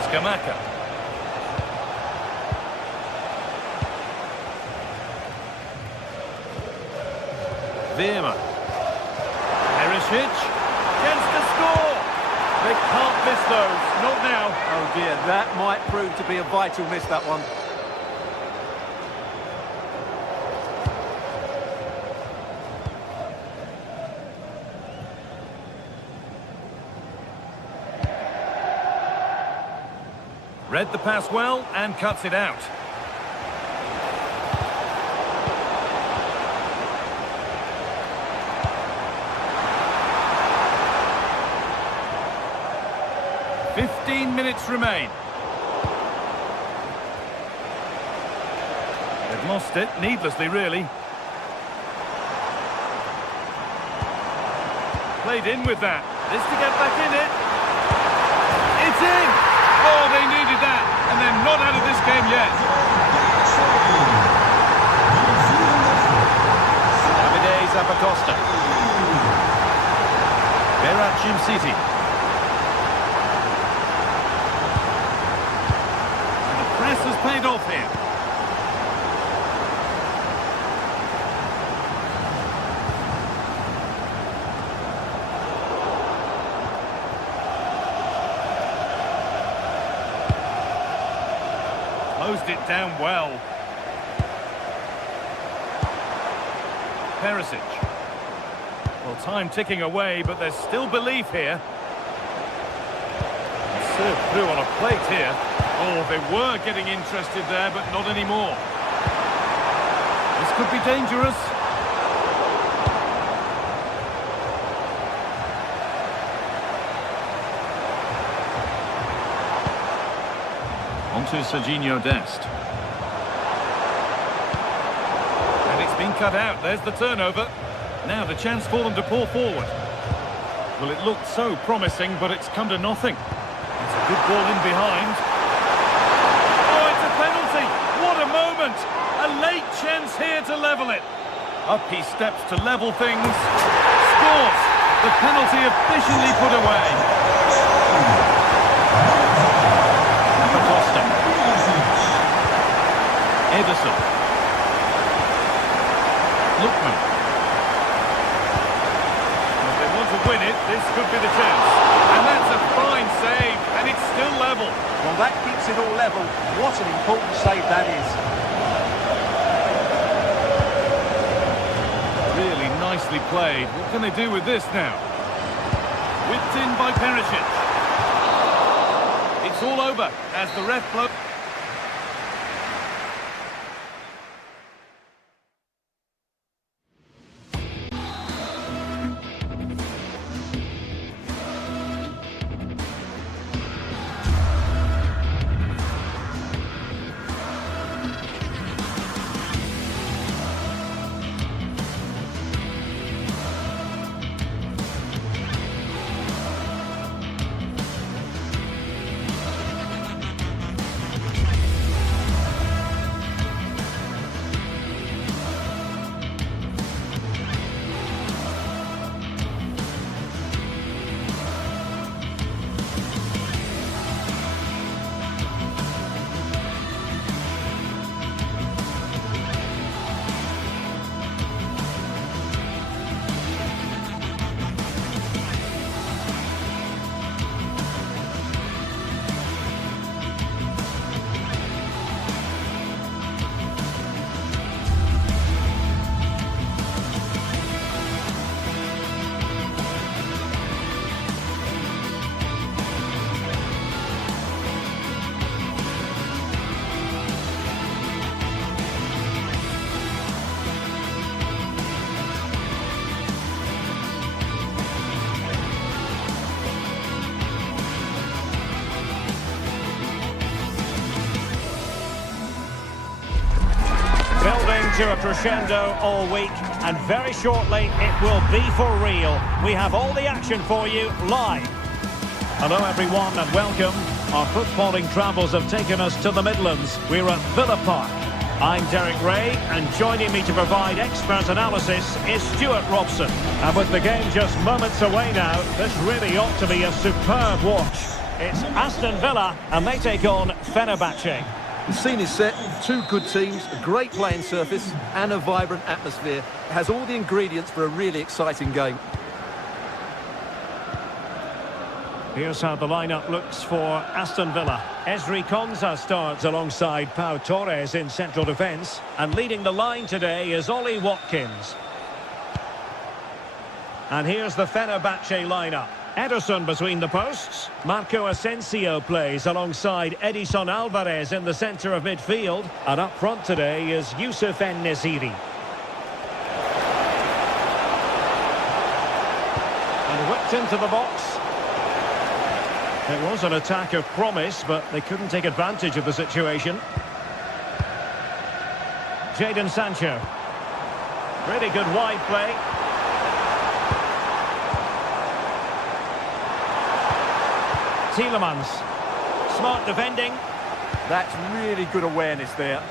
Skamaka. Veerman. Perisic. Gets to score. They can't miss those, not now. Oh dear, that might prove to be a vital miss, that one. Read the pass well and cuts it out. "15 minutes remain. They've lost it, needlessly really. Played in with that. This to get back in it. It's in! Oh, they needed that, and they're not out of this game yet. Davide Zappacosta. Berat City. And the press has paid off here. Closed it down well. Perisic. Well, time ticking away, but there's still belief here. Served through on a plate here. Oh, they were getting interested there, but not anymore. This could be dangerous. Onto Serginho Dest. And it's been cut out. There's the turnover. Now the chance for them to pour forward. Well, it looked so promising, but it's come to nothing. It's a good ball in behind. Oh, it's a penalty. What a moment. A late chance here to level it. Up he steps to level things. Scores. The penalty officially put away. Acosta. Ederson. Lookman. If they want to win it, this could be the chance. And that's a fine save, and it's still level. Well, that keeps it all level. What an important save that is. Really nicely played. What can they do with this now? Whipped in by Perisic. It's all over as the ref blows. To a crescendo all week, and very shortly it will be for real. We have all the action for you live. Hello everyone and welcome. Our footballing travels have taken us to the Midlands. We're at Villa Park. I'm Derek Ray, and joining me to provide expert analysis is Stuart Robson. And with the game just moments away now, this really ought to be a superb watch. It's Aston Villa, and they take on Fenerbahce. The scene is set, two good teams, a great playing surface and a vibrant atmosphere. It has all the ingredients for a really exciting game. Here's how the lineup looks for Aston Villa. Ezri Konsa starts alongside Pau Torres in central defence. And leading the line today is Ollie Watkins. And here's the Fenerbahce lineup. Ederson between the posts. Marco Asensio plays alongside Edison Alvarez in the centre of midfield. And up front today is Youssef En-Nesyri. And whipped into the box. It was an attack of promise, but they couldn't take advantage of the situation. Jadon Sancho. Really good wide play. Tielemans. Smart defending. That's really good awareness there.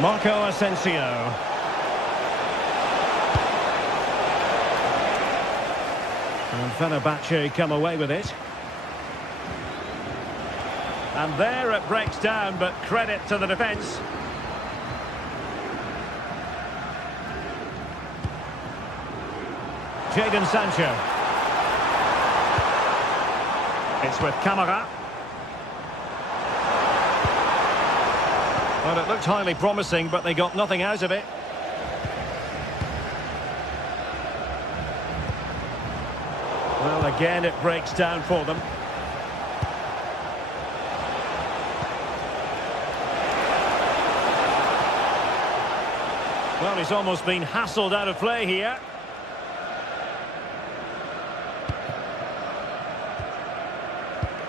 Marco Asensio. And Fenerbahce come away with it. And there it breaks down, but credit to the defence. Jadon Sancho. It's with Camara. Well, it looked highly promising, but they got nothing out of it. Well, again, it breaks down for them. Well, he's almost been hassled out of play here.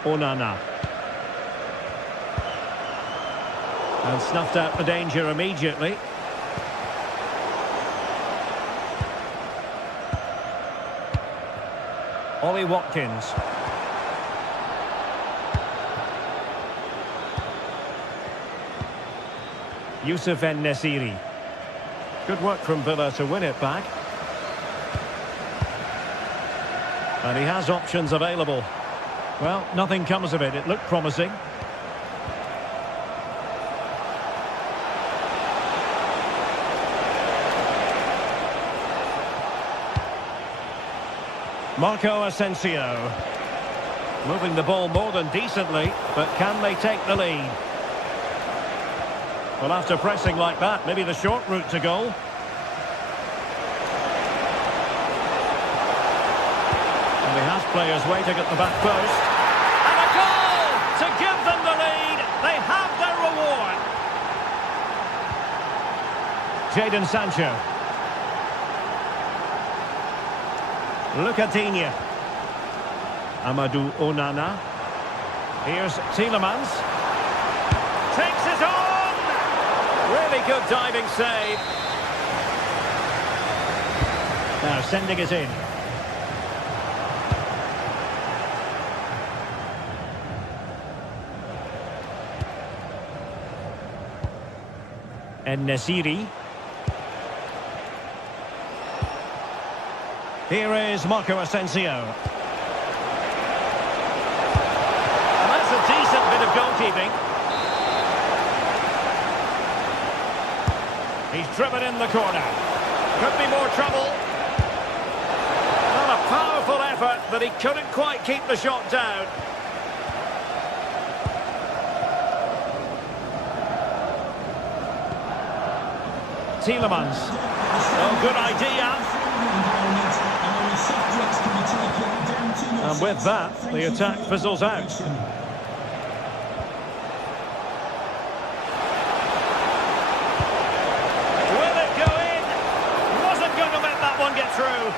Onana. And snuffed out the danger immediately. Ollie Watkins. Youssef En-Nesyri. Good work from Villa to win it back. And he has options available. Well, nothing comes of it. It looked promising. Marco Asensio. Moving the ball more than decently, but can they take the lead? Well, after pressing like that, maybe the short route to goal. And he has players waiting at the back post. And a goal to give them the lead. They have their reward. Jadon Sancho. Lucadinha. Amadou Onana. Here's Tielemans. Takes it on! Really good diving save. Now sending it in. En-Nesyri. Here is Marco Asensio. And that's a decent bit of goalkeeping. He's driven in the corner. Could be more trouble. Not a powerful effort, but he couldn't quite keep the shot down. Tielemans. Oh, good idea. And with that, the attack fizzles out. Will it go in? Wasn't going to let that one get through.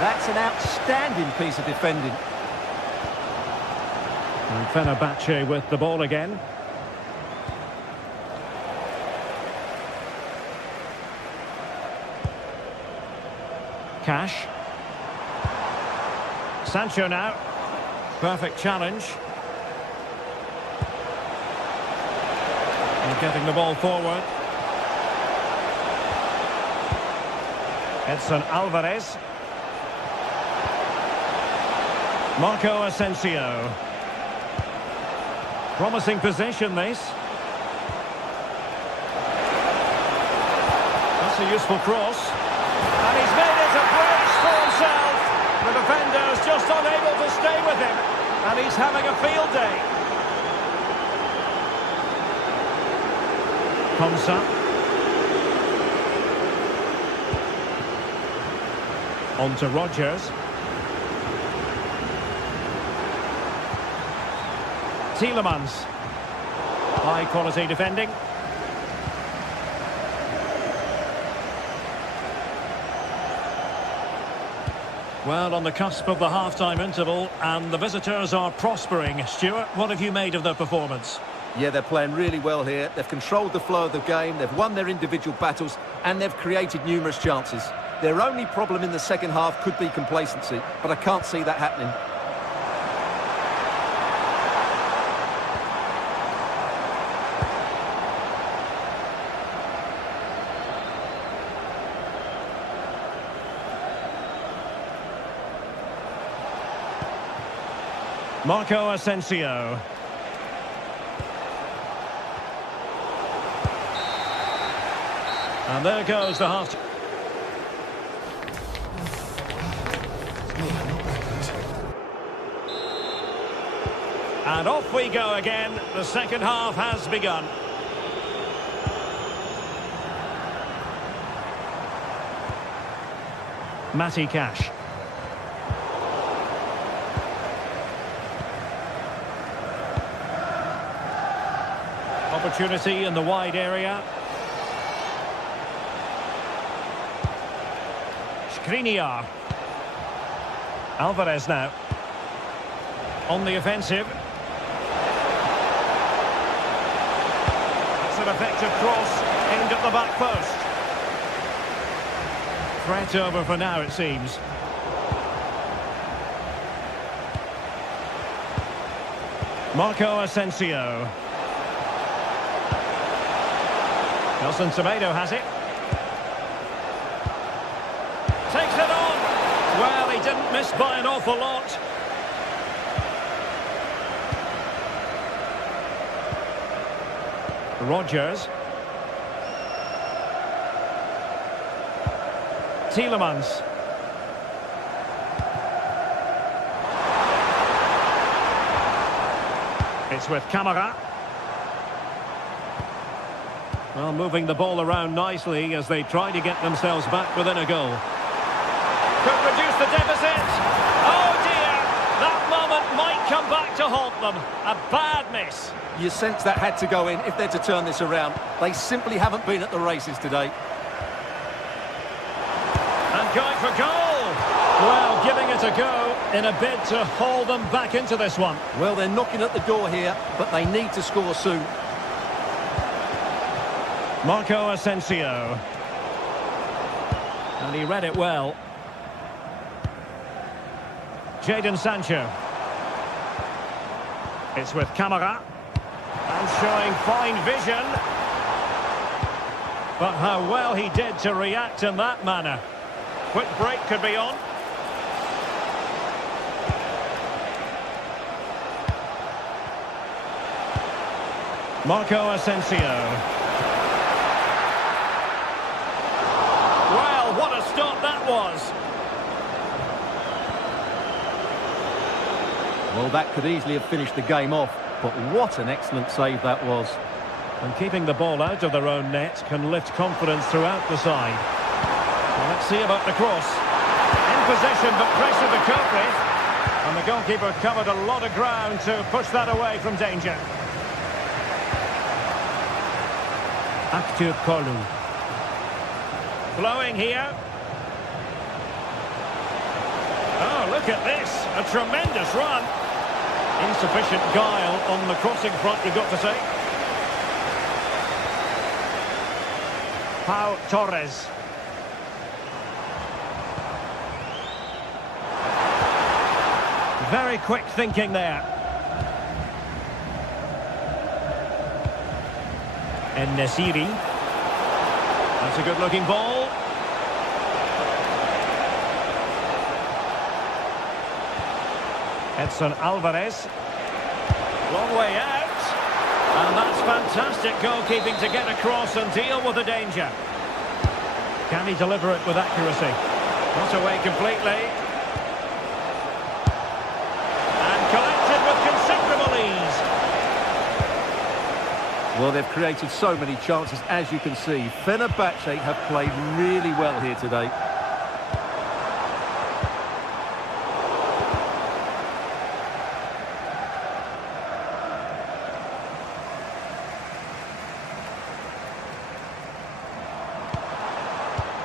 That's an outstanding piece of defending. And Fenerbahce with the ball again. Cash. Sancho now. Perfect challenge. And getting the ball forward. Edson Alvarez. Marco Asensio. Promising position, this. That's a a useful cross. And he's made it a brace for himself. The defender's just unable to stay with him. And he's having a field day. Konsa. On to Rodgers. Tielemans. High quality defending. Well, on the cusp of the half-time interval, and the visitors are prospering. Stuart, what have you made of their performance? Yeah, they're playing really well here. They've controlled the flow of the game, they've won their individual battles, and they've created numerous chances. Their only problem in the second half could be complacency, but I can't see that happening. Marco Asensio. And there goes the half. And off we go again. The second half has begun. Matty Cash. Opportunity in the wide area. Skriniar. Alvarez now. On the offensive. That's an effective cross aimed at the back post. Threat over for now, it seems. Marco Asensio. Nelson Semedo has it. Takes it on. Well, he didn't miss by an awful lot. Rodgers. Tielemans. It's with Camara. Well, moving the ball around nicely as they try to get themselves back within a goal. Could reduce the deficit. Oh dear, that moment might come back to haunt them. A bad miss. You sense that had to go in if they're to turn this around. They simply haven't been at the races today. And going for goal. Well, giving it a go in a bid to haul them back into this one. Well, they're knocking at the door here, but they need to score soon. Marco Asensio. And he read it well. Jadon Sancho. It's with Camara. And showing fine vision. But how well he did to react in that manner. Quick break could be on. Marco Asensio. Well, what a stop that was. Well, that could easily have finished the game off, but what an excellent save that was. And keeping the ball out of their own net can lift confidence throughout the side. Well, let's see about the cross. In possession, but pressure to cope with. And the goalkeeper covered a lot of ground to push that away from danger. Acteur Kolu. Flowing here. Oh, look at this. A tremendous run. Insufficient guile on the crossing front, we've got to say. Pau Torres. Very quick thinking there. En-Nesyri. That's a good-looking ball. Edson Alvarez. Long way out. And that's fantastic goalkeeping to get across and deal with the danger. Can he deliver it with accuracy? Not away completely. And collected with considerable ease. Well, they've created so many chances, as you can see. Fenerbahce have played really well here today.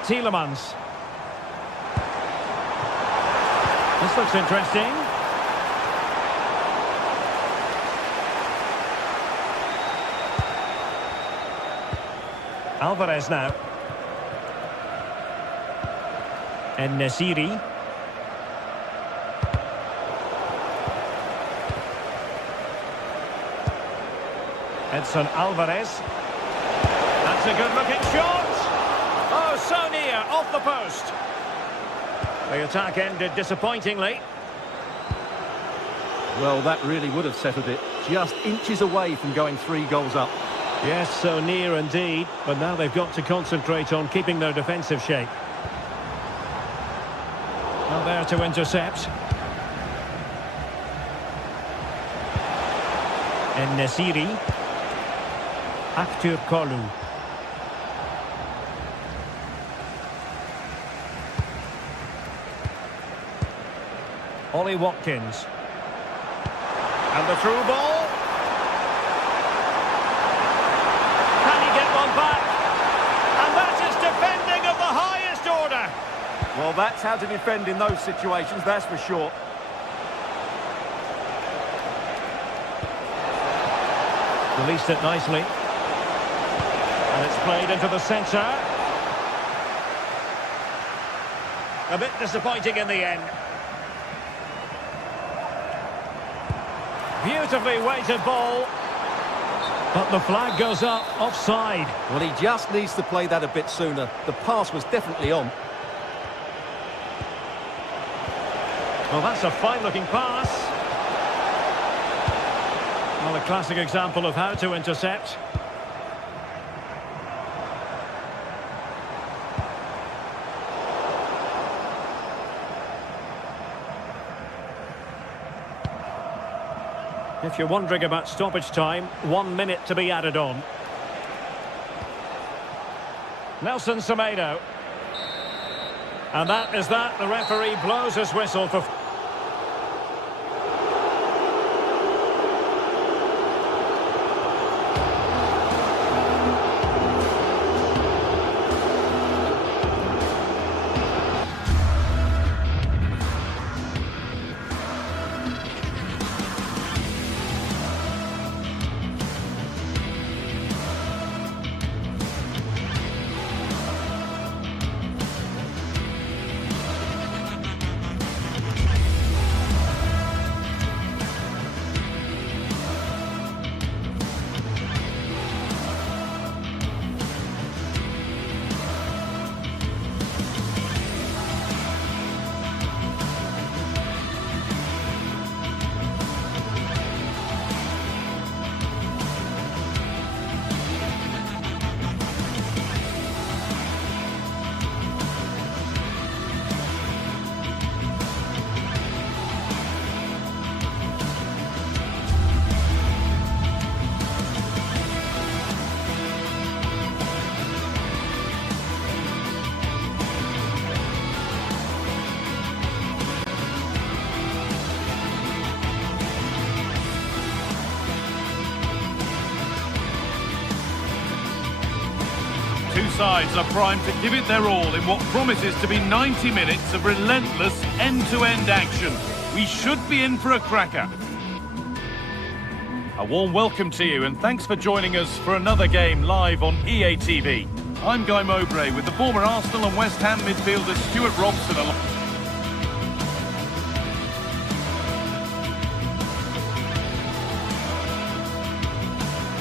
Tielemans. This looks interesting. Alvarez now. And Nesiri. Edson Alvarez. That's a good-looking shot. Oh, so near, off the post. The attack ended disappointingly. Well, that really would have settled it. Just inches away from going 3 goals up. Yes, so near indeed, but now they've got to concentrate on keeping their defensive shape. Now there to intercept. And Nesiri. Aktür Kolu. Ollie Watkins. And the through ball. Can he get one back? And that is defending of the highest order. Well, that's how to defend in those situations, that's for sure. Released it nicely. And it's played into the centre. A bit disappointing in the end. Beautifully weighted ball. But the flag goes up, offside. Well, he just needs to play that a bit sooner. The pass was definitely on. Well, that's a fine-looking pass. Well, a classic example of how to intercept. If you're wondering about stoppage time, 1 minute to be added on. Nelson Semedo. And that is that. The referee blows his whistle for... Two sides are primed to give it their all in what promises to be 90 minutes of relentless end-to-end action. We should be in for a cracker. A warm welcome to you and thanks for joining us for another game live on EA TV. I'm Guy Mowbray with the former Arsenal and West Ham midfielder Stuart Robson along.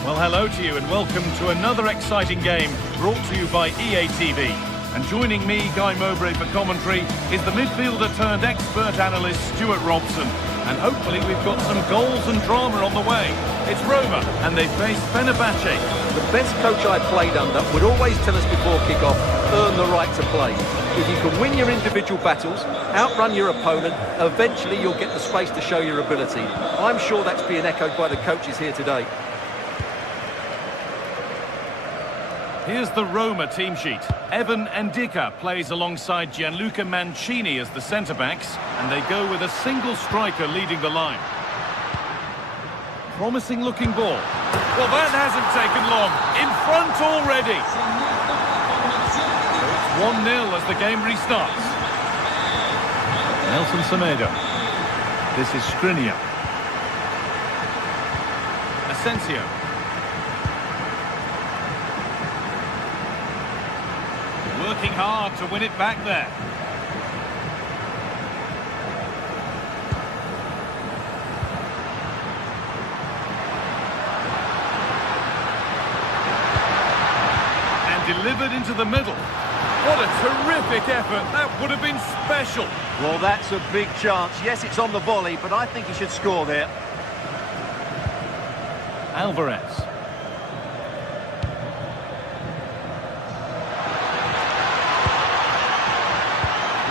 Well, hello to you and welcome to another exciting game brought to you by EA TV. And joining me, Guy Mowbray, for commentary is the midfielder turned expert analyst Stuart Robson. And hopefully we've got some goals and drama on the way. It's Roma and they face Fenerbahce. The best coach I played under would always tell us before kick-off, earn the right to play. If you can win your individual battles, outrun your opponent, eventually you'll get the space to show your ability. I'm sure that's being echoed by the coaches here today. Here's the Roma team sheet. Evan Ndika plays alongside Gianluca Mancini as the centre-backs, and they go with a single striker leading the line. Promising looking ball. Well, that hasn't taken long. In front already. So it's 1-0 as the game restarts. Nelson Semedo. This is Skriniar. Asensio. Working hard to win it back there. And delivered into the middle. What a terrific effort. That would have been special. Well, that's a big chance. Yes, it's on the volley, but I think he should score there. Alvarez.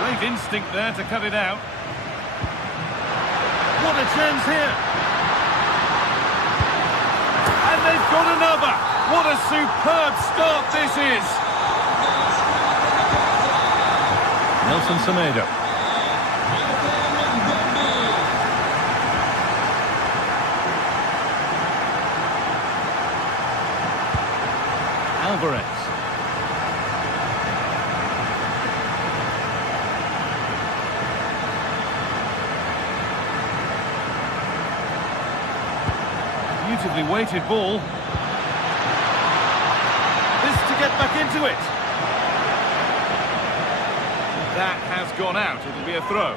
Great instinct there to cut it out. What a chance here. And they've got another. What a superb start this is. Nelson Semedo. Alvarez. Beautifully weighted ball. This to get back into it. That has gone out. It'll be a throw.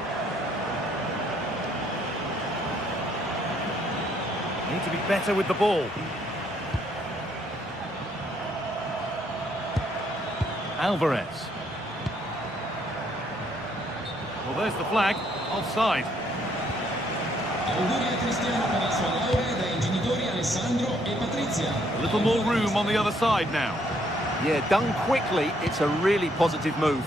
Need to be better with the ball. Alvarez. Well, there's the flag. Offside. A little more room on the other side now. Yeah, done quickly, it's a really positive move.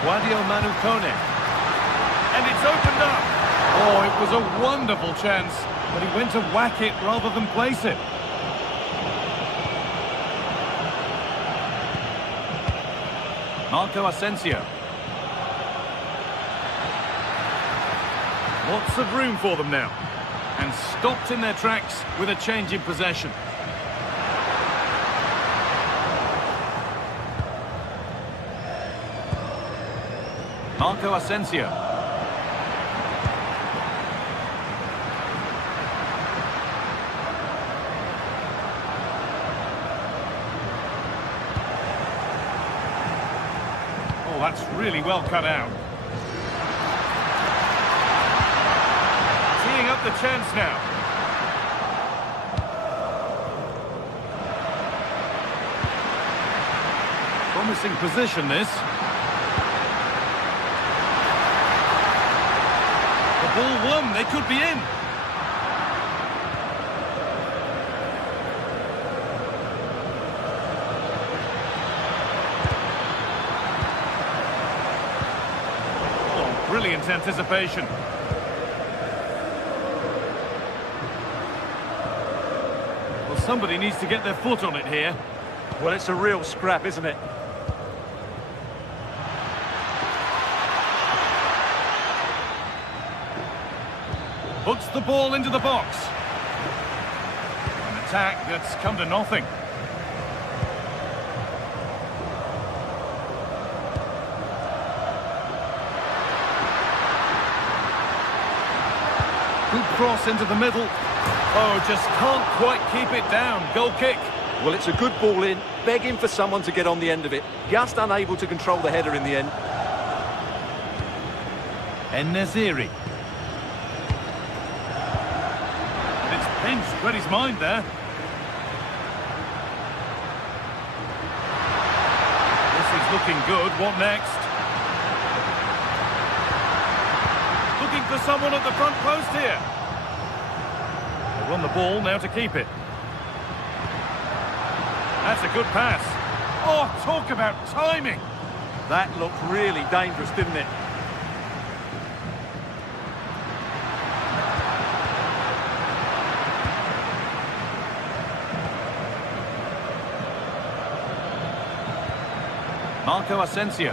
Guadio Manukone. And it's opened up. Oh, it was a wonderful chance, but he went to whack it rather than place it. Marco Asensio. Lots of room for them now. And stopped in their tracks with a change in possession. Marco Asensio. Oh, that's really well cut out. Teeing up the chance now. Promising position, this. The ball won, they could be in. Oh, brilliant anticipation. Well, somebody needs to get their foot on it here. Well, it's a real scrap, isn't it? Puts the ball into the box. An attack that's come to nothing. Good cross into the middle. Oh, just can't quite keep it down. Goal kick. Well, it's a good ball in, begging for someone to get on the end of it. Just unable to control the header in the end. En-Nesyri. Pinched, read his mind there. This is looking good. What next? Looking for someone at the front post here. They run the ball now to keep it. That's a good pass. Oh, talk about timing. That looked really dangerous, didn't it? Marco Asensio.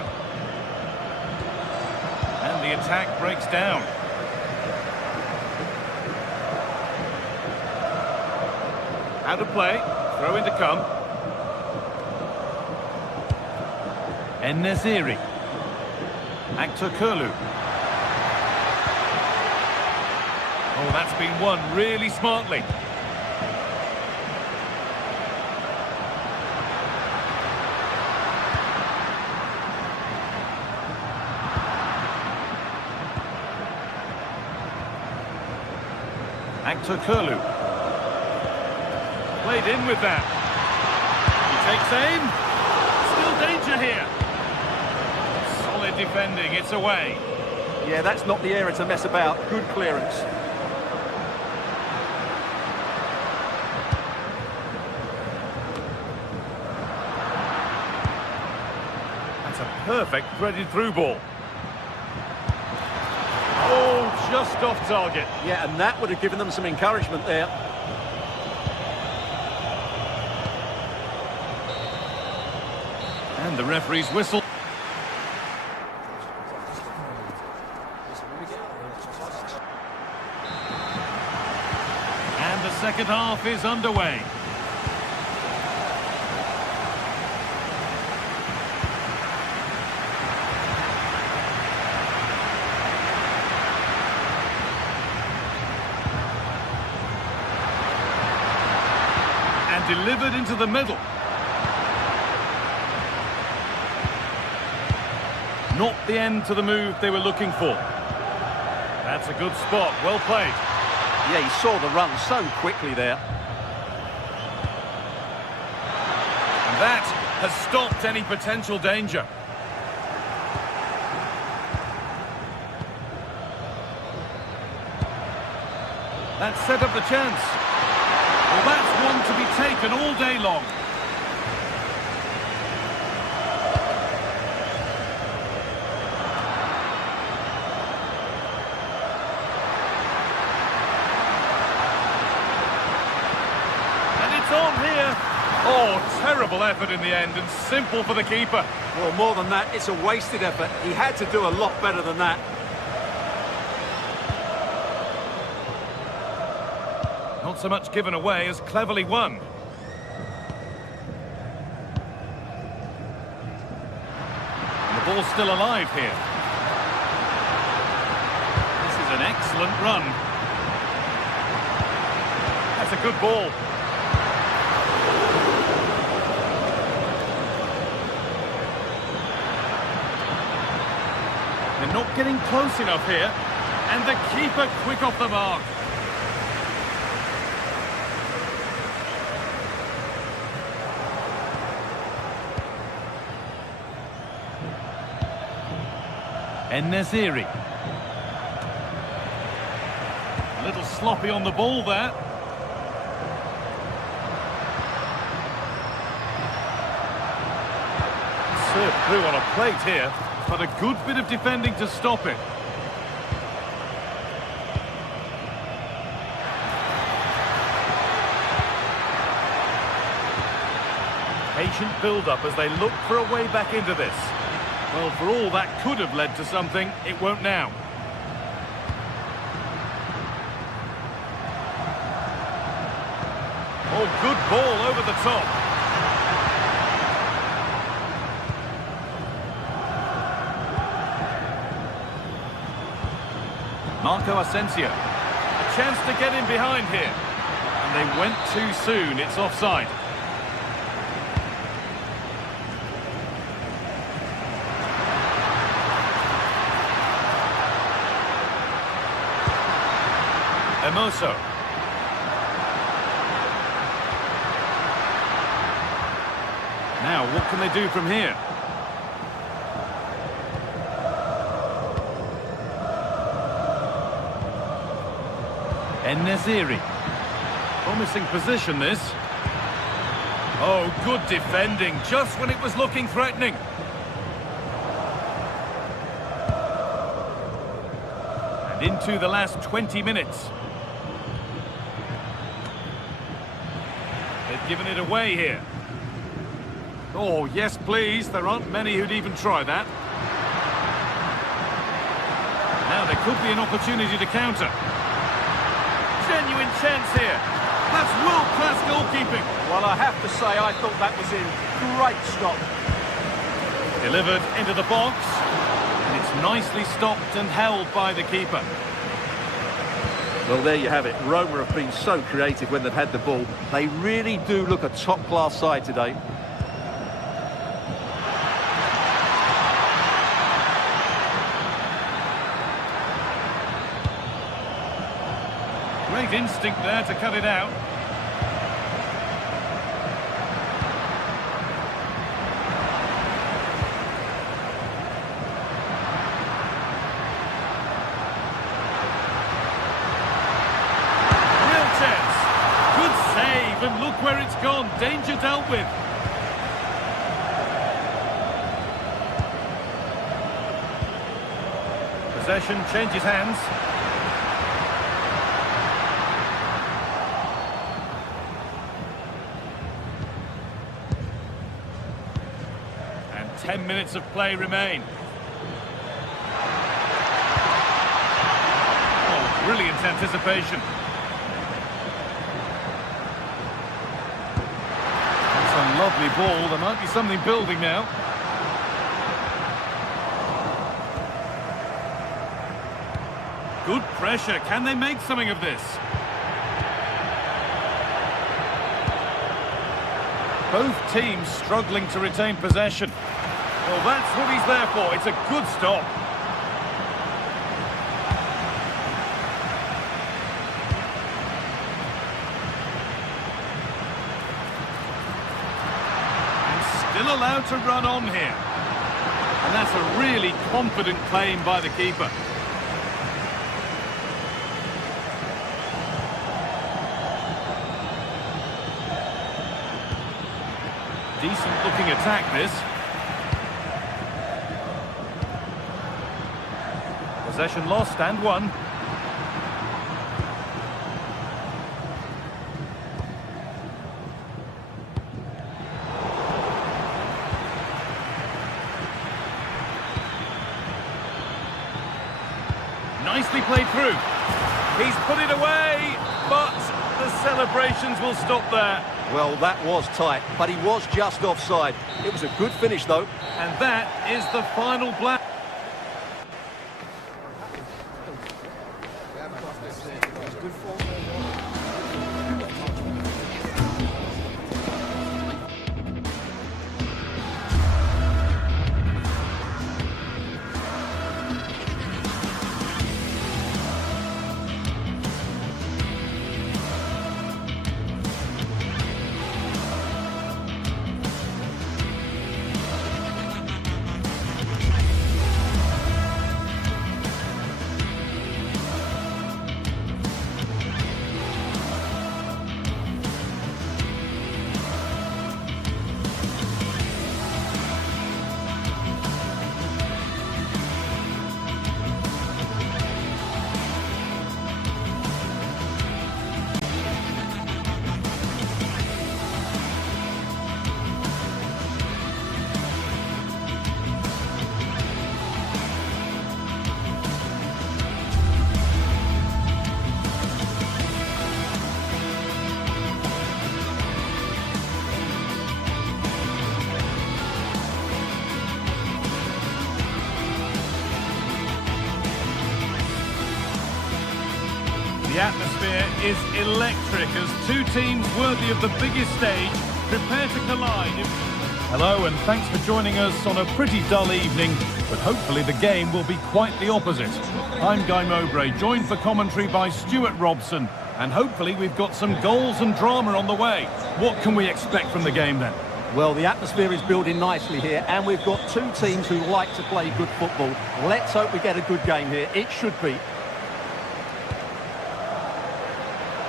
And the attack breaks down. Out of play. Throw in to come. En-Nesyri. Actor Kurlu. Oh, that's been won really smartly. Actor Kurlu. Played in with that. He takes aim. Still danger here. Solid defending, it's away. Yeah, that's not the area to mess about. Good clearance. That's a perfect threaded through ball. Oh, just off target. Yeah, and that would have given them some encouragement there. And the referee's whistle. And the second half is underway. And delivered into the middle. Not the end to the move they were looking for. That's a good spot, well played. Yeah, he saw the run so quickly there. And that has stopped any potential danger. That set up the chance. Well, that's one to be taken all day long. On here. Oh, terrible effort in the end and simple for the keeper. Well, more than that, it's a wasted effort. He had to do a lot better than that. Not so much given away as cleverly won. And the ball's still alive here. This is an excellent run. That's a good ball. They're not getting close enough here. And the keeper quick off the mark. En-Nesyri. A little sloppy on the ball there. Served through on a plate here. But a good bit of defending to stop it. Patient build-up as they look for a way back into this. Well, for all that could have led to something, it won't now. Oh, good ball over the top. Marco Asensio. A chance to get in behind here. And they went too soon. It's offside. Hermoso. Now, what can they do from here? En-Nesyri. Promising position, this. Oh, good defending, just when it was looking threatening. And into the last 20 minutes. They've given it away here. Oh, yes, please. There aren't many who'd even try that. Now there could be an opportunity to counter. Genuine chance here. That's world-class goalkeeping. Well, I have to say, I thought that was in. Great stop. Delivered into the box. And it's nicely stopped and held by the keeper. Well, there you have it. Roma have been so creative when they've had the ball. They really do look a top-class side today. Great instinct there to cut it out. Real chance. Good save, and look where it's gone. Danger dealt with. Possession changes hands. And 10 minutes of play remain. Oh, brilliant anticipation. That's a lovely ball. There might be something building now. Good pressure. Can they make something of this? Both teams struggling to retain possession. Well, that's what he's there for. It's a good stop. And still allowed to run on here. And that's a really confident claim by the keeper. Decent looking attack, this. Possession lost and won. Nicely played through. He's put it away, but the celebrations will stop there. Well, that was tight, but he was just offside. It was a good finish, though. And that is the final black. The atmosphere is electric as two teams worthy of the biggest stage prepare to collide. Hello and thanks for joining us on a pretty dull evening, but hopefully the game will be quite the opposite. I'm Guy Mowbray, joined for commentary by Stuart Robson, and hopefully we've got some goals and drama on the way. What can we expect from the game then? Well, the atmosphere is building nicely here, and we've got two teams who like to play good football. Let's hope we get a good game here. It should be.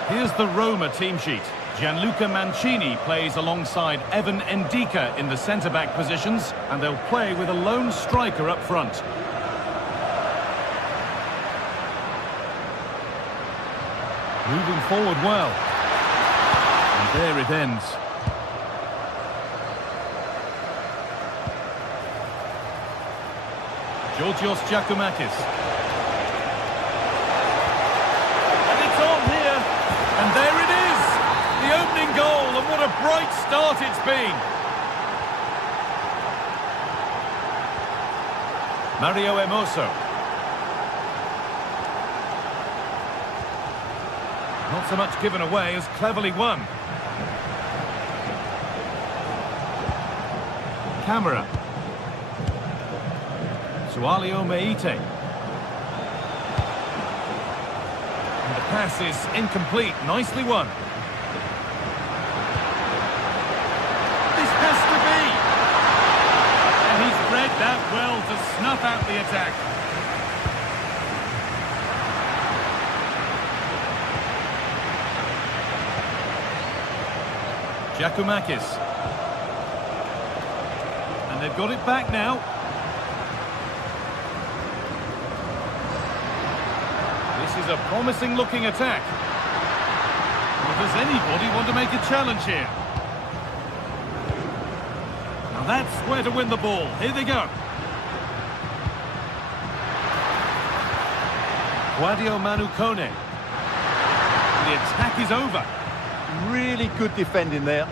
Here's the Roma team sheet. Gianluca Mancini plays alongside Evan Ndika in the centre-back positions, and they'll play with a lone striker up front. Moving forward well. And there it ends. Georgios Giacomakis. And it's on here. And there it is. The opening goal, and what a bright start it's been. Mario Hermoso. Not so much given away as cleverly won. Camera. Sualio Meite. And the pass is incomplete. Nicely won. This has to be. And he's read that well to snuff out the attack. Giacomakis. And they've got it back now. This is a promising looking attack. Well, does anybody want to make a challenge here? Now that's where to win the ball. Here they go. Guadio Manukone. The attack is over. Really good defending there.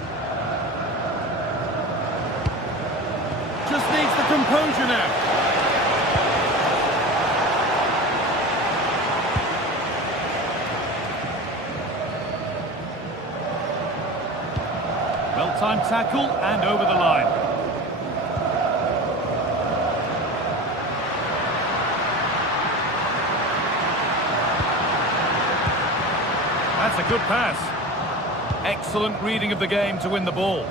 Just needs the composure now. Well-timed tackle and over the line. That's a good pass. Excellent reading of the game to win the ball.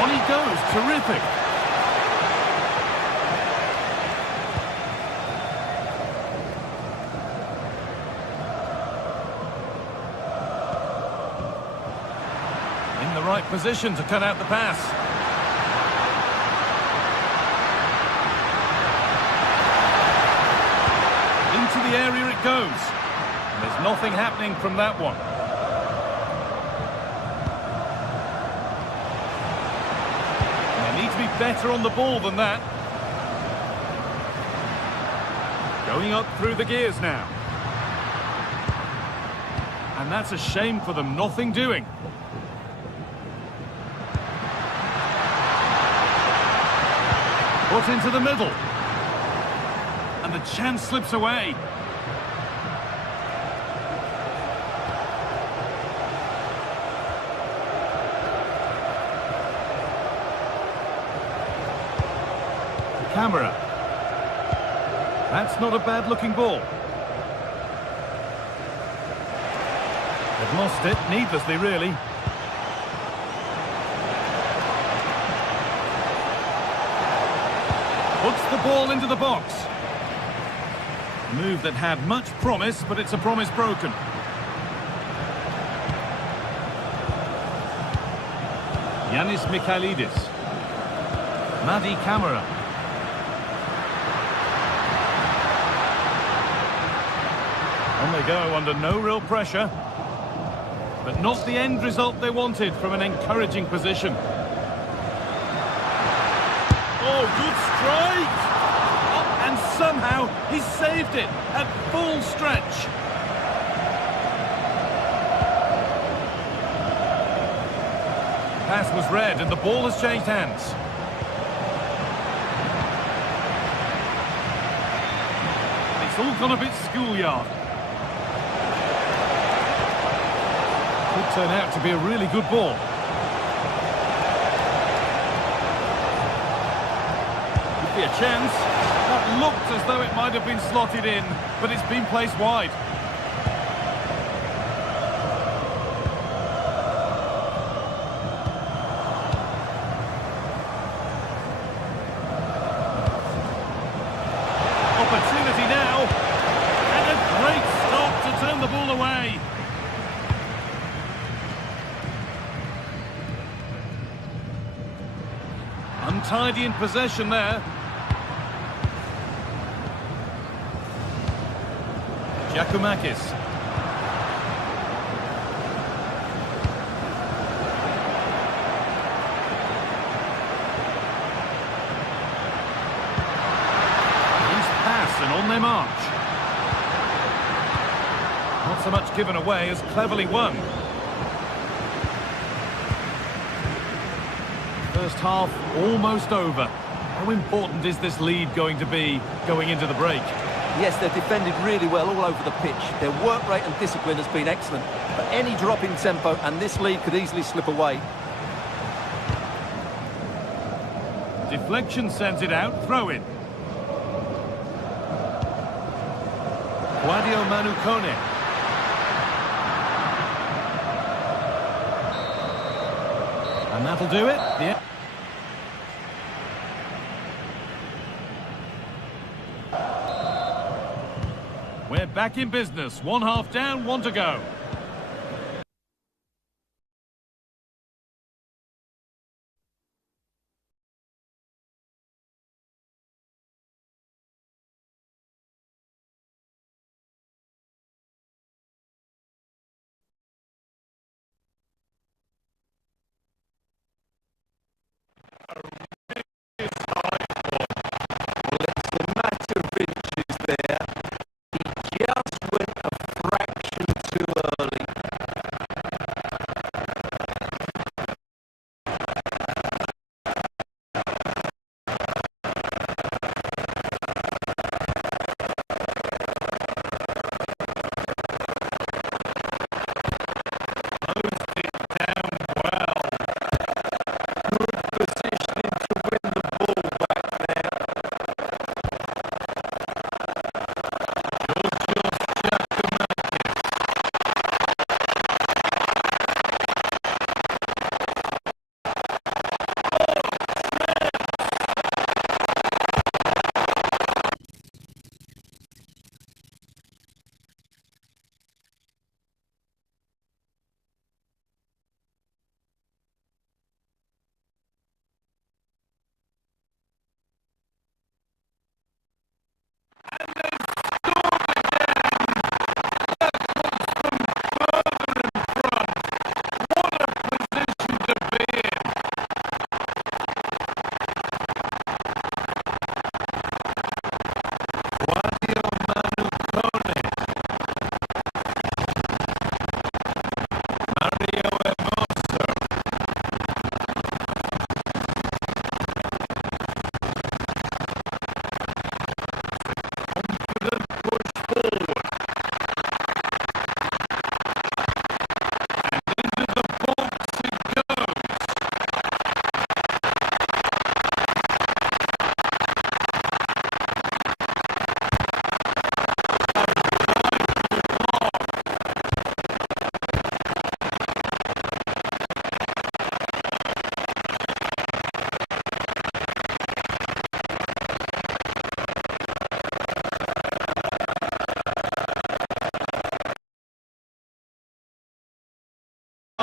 On he goes, terrific. In the right position to cut out the pass. Into the area it goes. And there's nothing happening from that one. And they need to be better on the ball than that. Going up through the gears now. And that's a shame for them, nothing doing. Put into the middle. And the chance slips away. Camera. That's not a bad looking ball. They've lost it, needlessly really. Puts the ball into the box. A move that had much promise, but it's a promise broken. Yanis Mikhailidis. Madi Camara. On they go under no real pressure. But not the end result they wanted from an encouraging position. Oh, good strike! Oh, and somehow he saved it at full stretch. Pass was read and the ball has changed hands. It's all gone a bit schoolyard. Could turn out to be a really good ball. Could be a chance. That looked as though it might have been slotted in, but it's been placed wide. tidy in possession there. Giacomakis. And on their march. Not so much given away as cleverly won. First half almost over. How important is this lead going to be going into the break? Yes, they've defended really well all over the pitch. Their work rate and discipline has been excellent. But any drop in tempo and this lead could easily slip away. Deflection sends it out, throw in. Guadio Manucone. And that'll do it. We're back in business. 1 half down, 1 to go.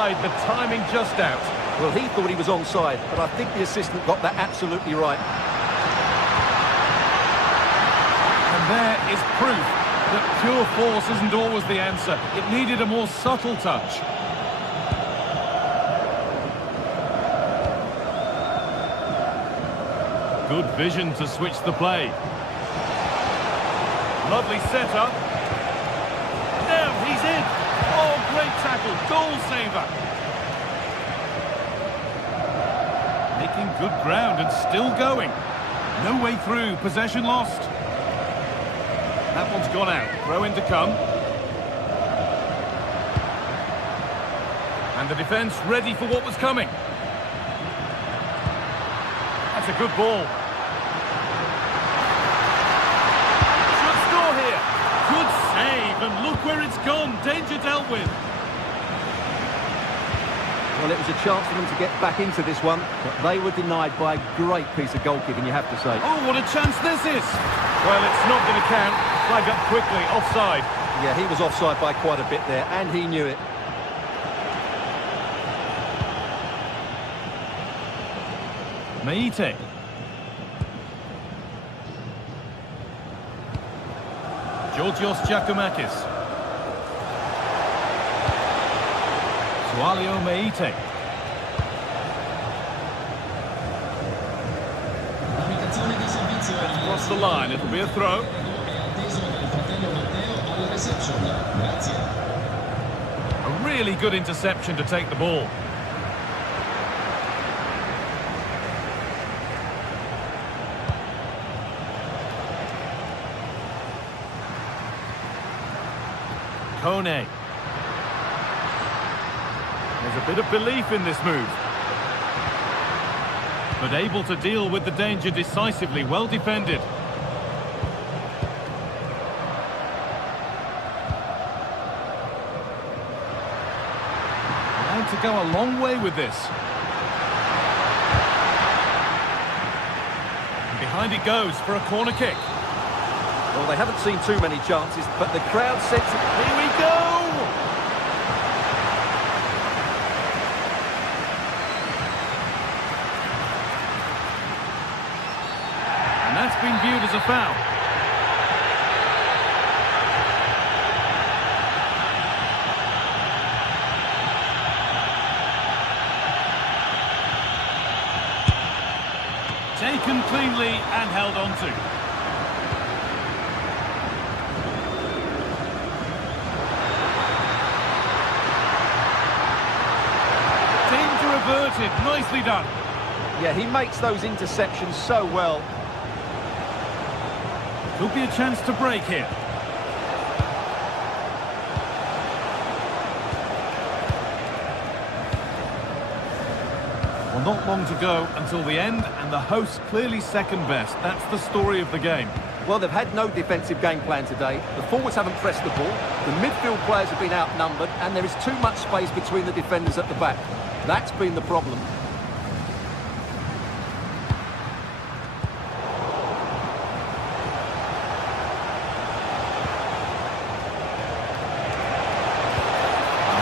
The timing just out. Well, he thought he was onside, but I think the assistant got that absolutely right. And there is proof that pure force isn't always the answer. It needed a more subtle touch. Good vision to switch the play. Lovely setup. Now he's in. Oh, great tackle. Goal saver. Making good ground and still going. No way through. Possession lost. That one's gone out. Throw in to come. And the defence ready for what was coming. That's a good ball. Should score here. Good save, and look where it's gone. Danger dealt with. Well, it was a chance for them to get back into this one, but they were denied by a great piece of goalkeeping, you have to say. Oh, what a chance this is. Well, it's not going to count. Flag up quickly, offside. Yeah, he was offside by quite a bit there, and he knew it. Meite. Georgios Giacomakis. Sualio Meite. L'applicazione di servizio è Across the line, it'll be a throw. atteso dal fratello Matteo alla reception. Grazie. A really good interception to take the ball. Kone. There's a bit of belief in this move. But able to deal with the danger decisively, well defended. Allowed to go a long way with this. And behind it goes for a corner kick. Well, they haven't seen too many chances, but the crowd sense it. Here we go! And that's been viewed as a foul. Taken cleanly and held on to. Averted. Nicely done. Yeah, he makes those interceptions so well. Could be a chance to break here. Well, not long to go until the end, and the hosts clearly second best. That's the story of the game. Well, they've had no defensive game plan today. The forwards haven't pressed the ball. The midfield players have been outnumbered, and there is too much space between the defenders at the back. That's been the problem.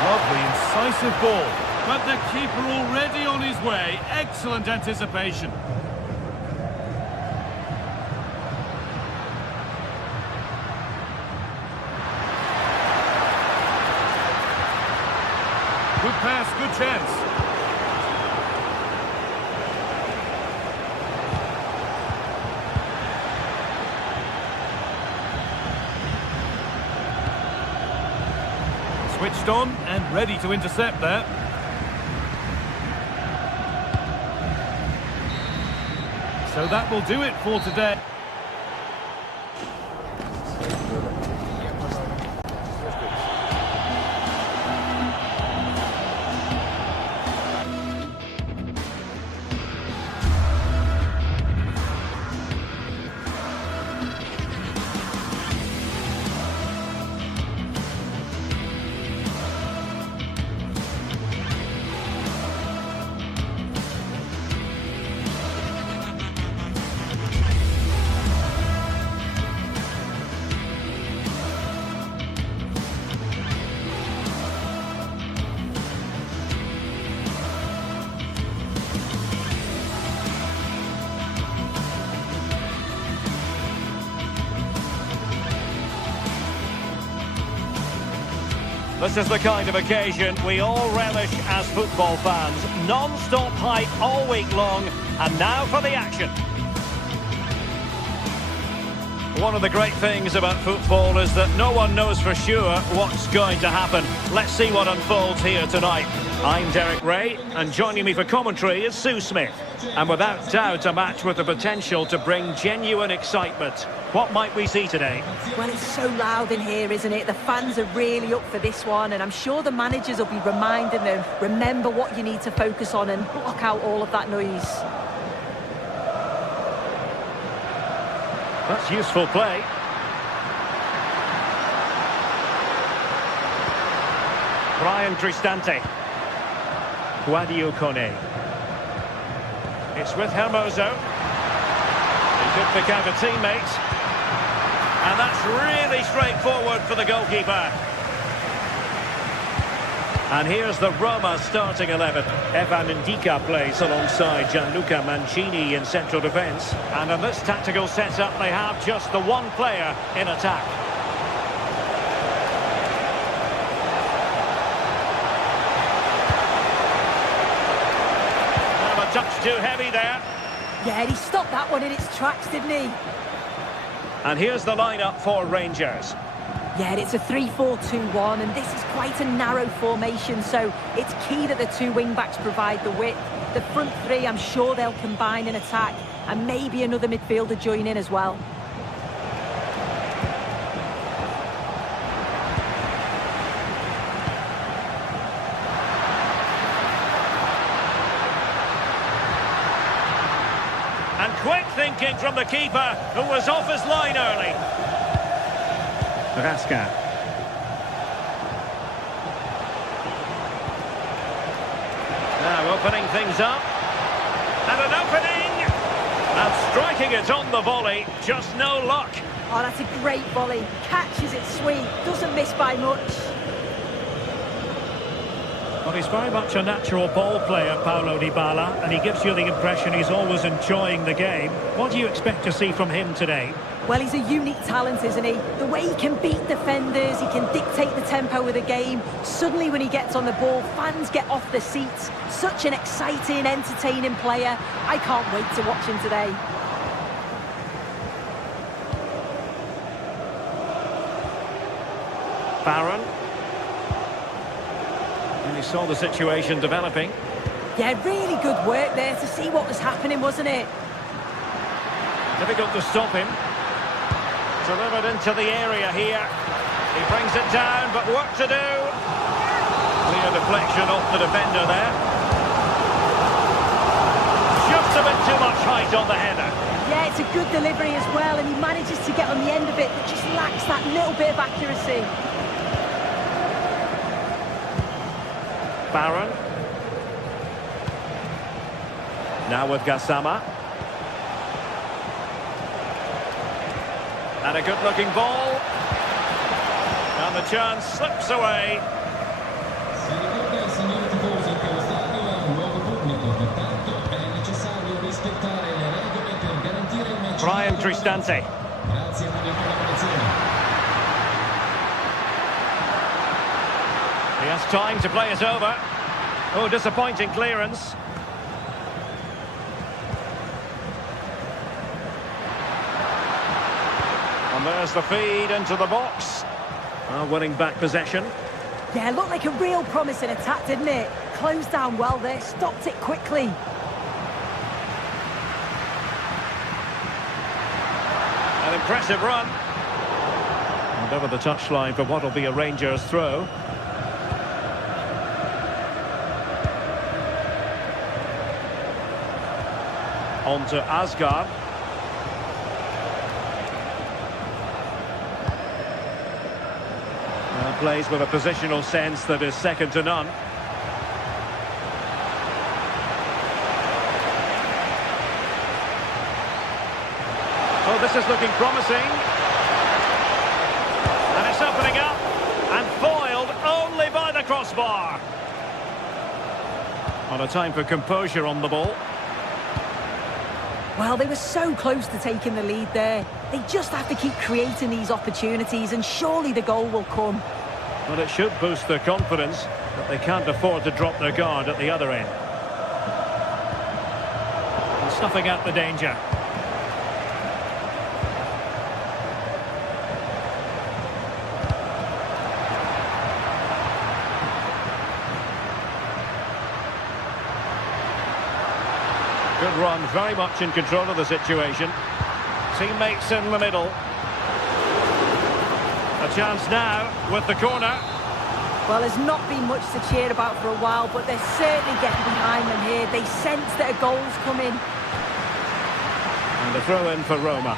Lovely, incisive ball. But the keeper already on his way. Excellent anticipation. Good pass, good chance. Switched on and ready to intercept that. So that will do it for today. This is the kind of occasion we all relish as football fans. Non-stop hype all week long, and now for the action. One of the great things about football is that no one knows for sure what's going to happen. Let's see what unfolds here tonight. I'm Derek Ray, and joining me for commentary is Sue Smith. And without doubt, a match with the potential to bring genuine excitement. What might we see today? Well, it's so loud in here, isn't it? The fans are really up for this one, and I'm sure the managers will be reminding them, remember what you need to focus on and block out all of that noise. That's useful play. Brian Cristante. Guadio Kone. It's with Hermoso. He could pick out a teammate. And that's really straightforward for the goalkeeper. And here's the Roma starting 11. Evan Ndika plays alongside Gianluca Mancini in central defence. And in this tactical setup, they have just the one player in attack. a touch too heavy there. Yeah, he stopped that one in its tracks, didn't he? And here's the lineup for Rangers. Yeah, it's a 3-4-2-1, and this is quite a narrow formation, so it's key that the two wing-backs provide the width. The front three, I'm sure they'll combine in attack, and maybe another midfielder join in as well. And quick thinking from the keeper, who was off his line early. Raska. Now opening things up. And an opening! And striking it on the volley, just no luck. Oh, that's a great volley. Catches it sweet, doesn't miss by much. Well, he's very much a natural ball player, Paulo Dybala, and he gives you the impression he's always enjoying the game. What do you expect to see from him today? Well, he's a unique talent, isn't he? The way he can beat defenders, he can dictate the tempo of the game. Suddenly, when he gets on the ball, fans get off their seats. Such an exciting, entertaining player. I can't wait to watch him today. Barron. And he saw the situation developing. Yeah, really good work there to see what was happening, wasn't it? Difficult to stop him. Delivered into the area here. He brings it down, but work to do. Clear deflection off the defender there. Just a bit too much height on the header. Yeah, it's a good delivery as well, and he manages to get on the end of it, but just lacks that little bit of accuracy. Barron. Now with Gassama. And a good-looking ball. And the chance slips away. Si ricorda, signori tifosi, che lo stadio è un luogo pubblico, pertanto è necessario rispettare le regole per garantire il match. Brian Cristante. Grazie per la collaborazione. He has time to play it over. Oh, disappointing clearance. And there's the feed into the box. Winning back possession. Yeah, looked like a real promising attack, didn't it? Closed down well there, stopped it quickly. An impressive run. And over the touchline for what will be a Rangers throw. On to Asgard. Plays with a positional sense that is second to none. Oh, this is looking promising. And it's opening up. And foiled only by the crossbar. On a time for composure on the ball. Well, they were so close to taking the lead there. They just have to keep creating these opportunities, and surely the goal will come. But it should boost their confidence that they can't afford to drop their guard at the other end. And snuffing out the danger. Good run, very much in control of the situation. Teammates in the middle. A chance now with the corner. Well, there's not been much to cheer about for a while, but they're certainly getting behind them here. They sense that a goal's coming. And a throw in for Roma.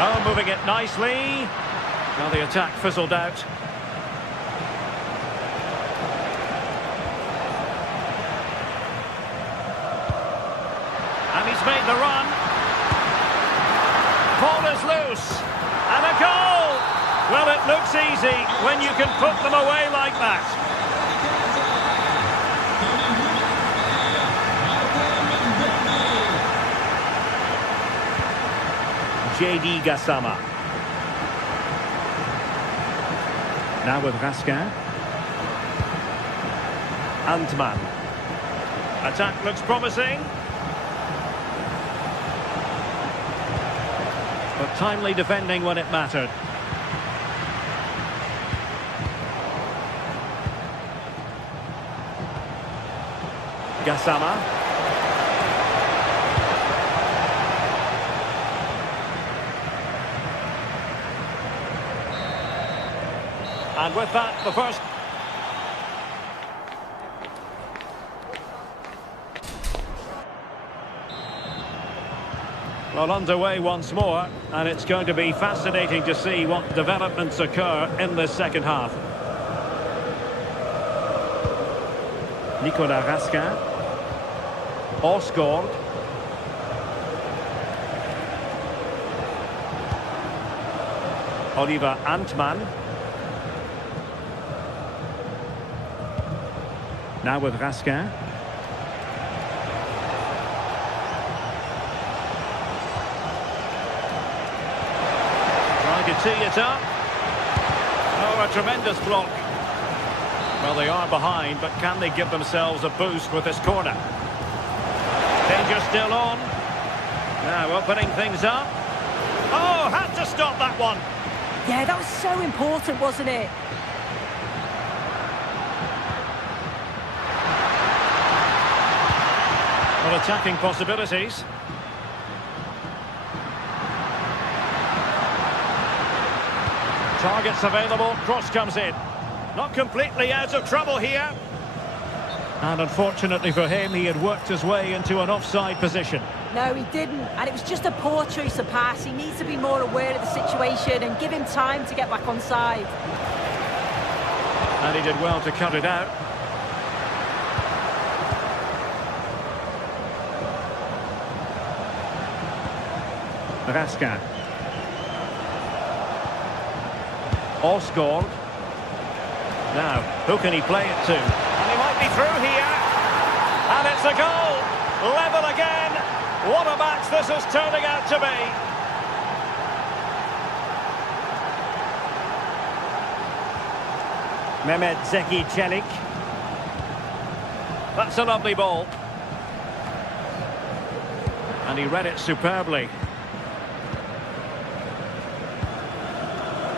Oh, moving it nicely. Now the attack fizzled out. And he's made the run. Ball is loose. And a goal! Well, it looks easy when you can put them away like that. JD Gassama. Now with Raskin. Antman. Attack looks promising. But timely defending when it mattered. Gassama. And with that, the first... Well, underway once more, and it's going to be fascinating to see what developments occur in this second half. Nicolas Raskin. Osgaard. Oliver Antman. Now with Raskin. Trying to tee it up. Oh, a tremendous block. Well, they are behind, but can they give themselves a boost with this corner? Danger still on. Now opening things up. Oh, had to stop that one. Yeah, that was so important, wasn't it? Well, attacking possibilities. Targets available, cross comes in. Not completely out of trouble here. And unfortunately for him, he had worked his way into an offside position. No, he didn't, and it was just a poor choice of pass. He needs to be more aware of the situation and give him time to get back on side. And he did well to cut it out. Raskin. Osgaard. Now, who can he play it to? And he might be through here. And it's a goal. Level again. What a match this is turning out to be. Mehmet Zeki Çelik. That's a lovely ball. And he read it superbly.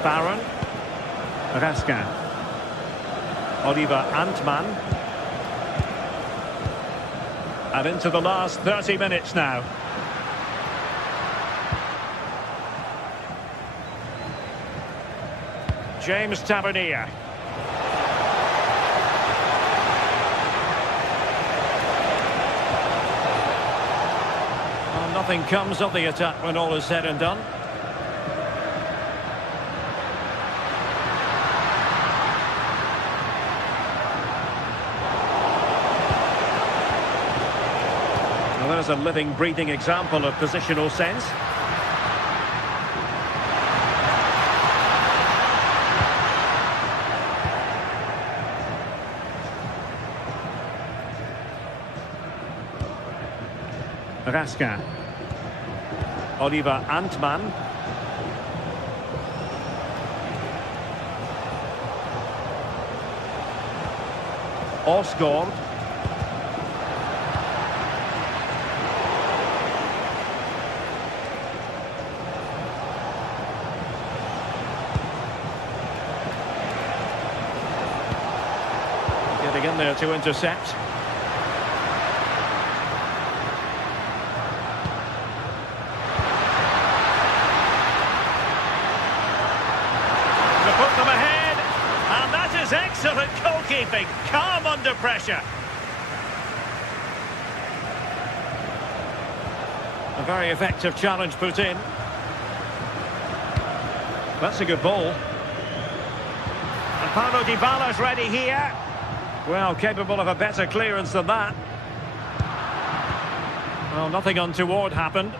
Baron. Raskin. Oliver Antman. And into the last 30 minutes now. James Tavernier. Well, nothing comes of the attack when all is said and done. Well, there's a living, breathing example of positional sense. Raskin. Oliver Antman. Osgaard. Getting in there to intercept. Put them ahead, and that is excellent goalkeeping. Calm under pressure. A very effective challenge put in. That's a good ball. And Paulo Dybala's ready here. Well, capable of a better clearance than that. Well, nothing untoward happened.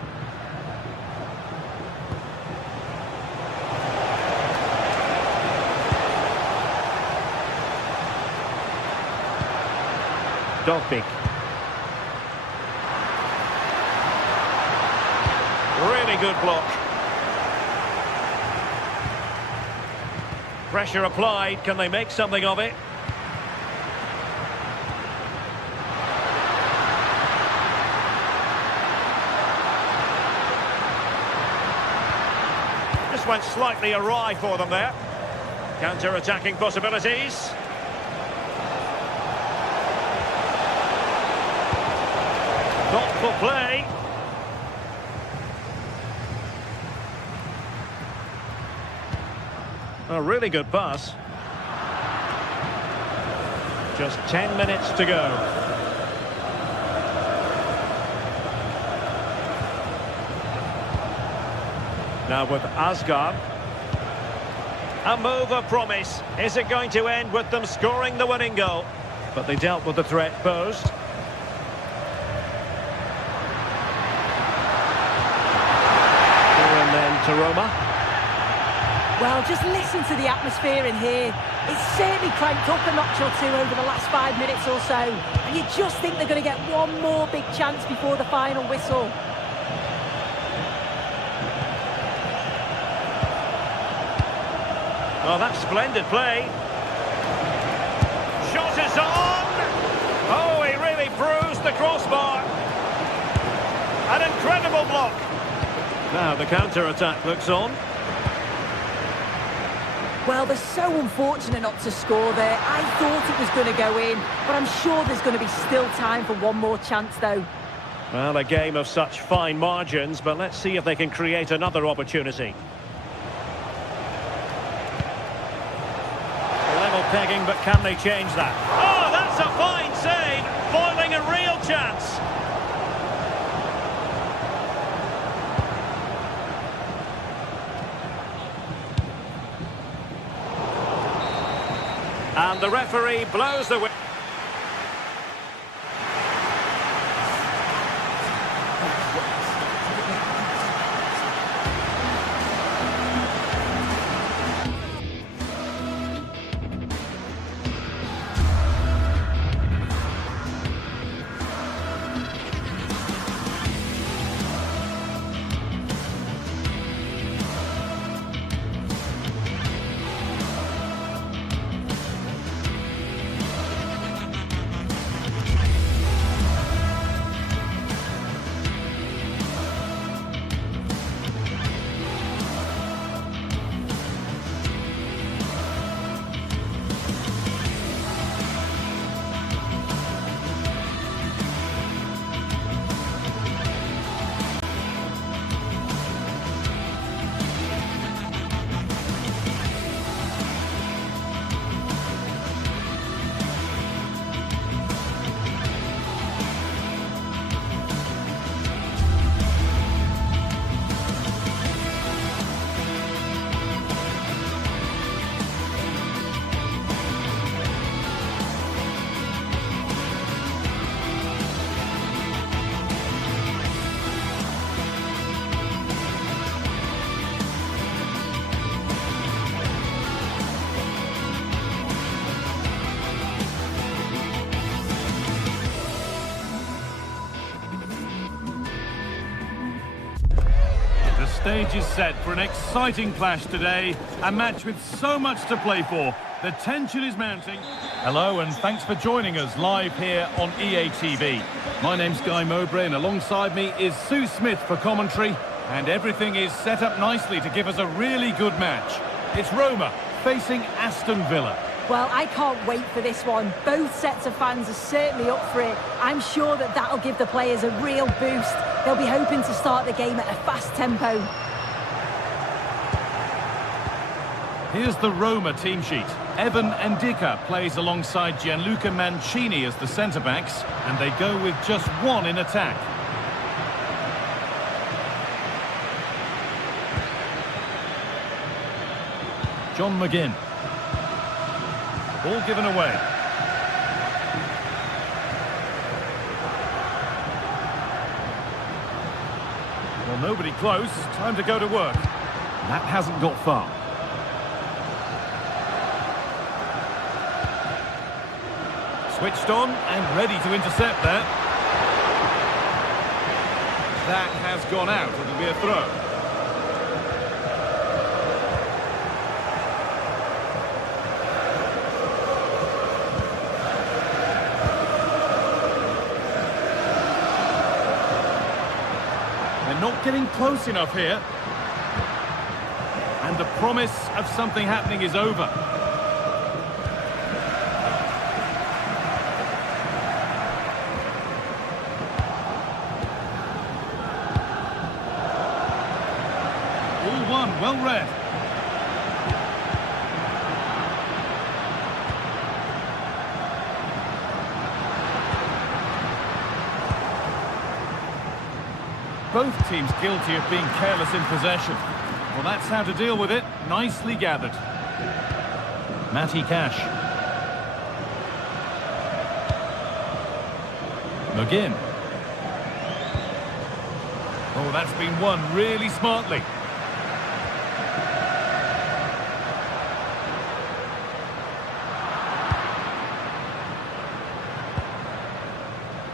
Dogbik. Really good block. Pressure applied. Can they make something of it? Just went slightly awry for them there. Counter-attacking possibilities. Thoughtful play. A really good pass. Just 10 minutes to go. Now with Asgard. A move of promise. Is it going to end with them scoring the winning goal? But they dealt with the threat posed. And then to Roma. Well, just listen to the atmosphere in here. It's certainly cranked up a notch or two over the last 5 minutes or so. And you just think they're going to get one more big chance before the final whistle. Oh, that's splendid play. Shot is on! Oh, he really bruised the crossbar. An incredible block. Now the counter-attack looks on. Well, they're so unfortunate not to score there. I thought it was going to go in, but I'm sure there's going to be still time for one more chance, though. Well, a game of such fine margins, but let's see if they can create another opportunity. Level pegging, but can they change that? Oh, that's a fine save, foiling a real chance. And the referee blows the whistle. The stage is set for an exciting clash today, a match with so much to play for. The tension is mounting. Hello and thanks for joining us live here on EA TV. My name's Guy Mowbray and alongside me is Sue Smith for commentary, and everything is set up nicely to give us a really good match. It's Roma facing Aston Villa. Well, I can't wait for this one. Both sets of fans are certainly up for it. I'm sure that that'll give the players a real boost. They'll be hoping to start the game at a fast tempo. Here's the Roma team sheet. Evan Ndika plays alongside Gianluca Mancini as the centre-backs, and they go with just one in attack. John McGinn. Ball given away. Well, nobody close. Time to go to work. That hasn't got far. Switched on and ready to intercept there. That has gone out. It'll be a throw. Not getting close enough here. And the promise of something happening is over. All one, well read. Both teams guilty of being careless in possession. Well, that's how to deal with it. Nicely gathered. Matty Cash. McGinn. Oh, that's been won really smartly.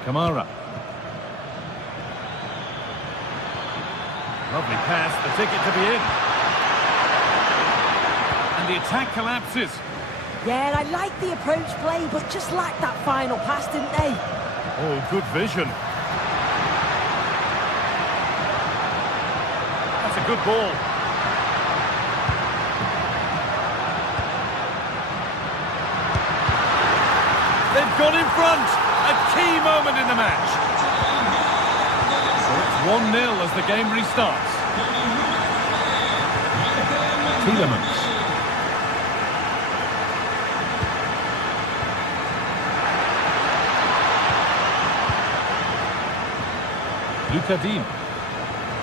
Kamara. Lovely pass, the ticket to be in. And the attack collapses. Yeah, I like the approach play, but just lacked that final pass, didn't they? Oh, good vision. That's a good ball. They've gone in front. A key moment in the match. So it's 1-0 as the game restarts. Tielemans. Luca Dean.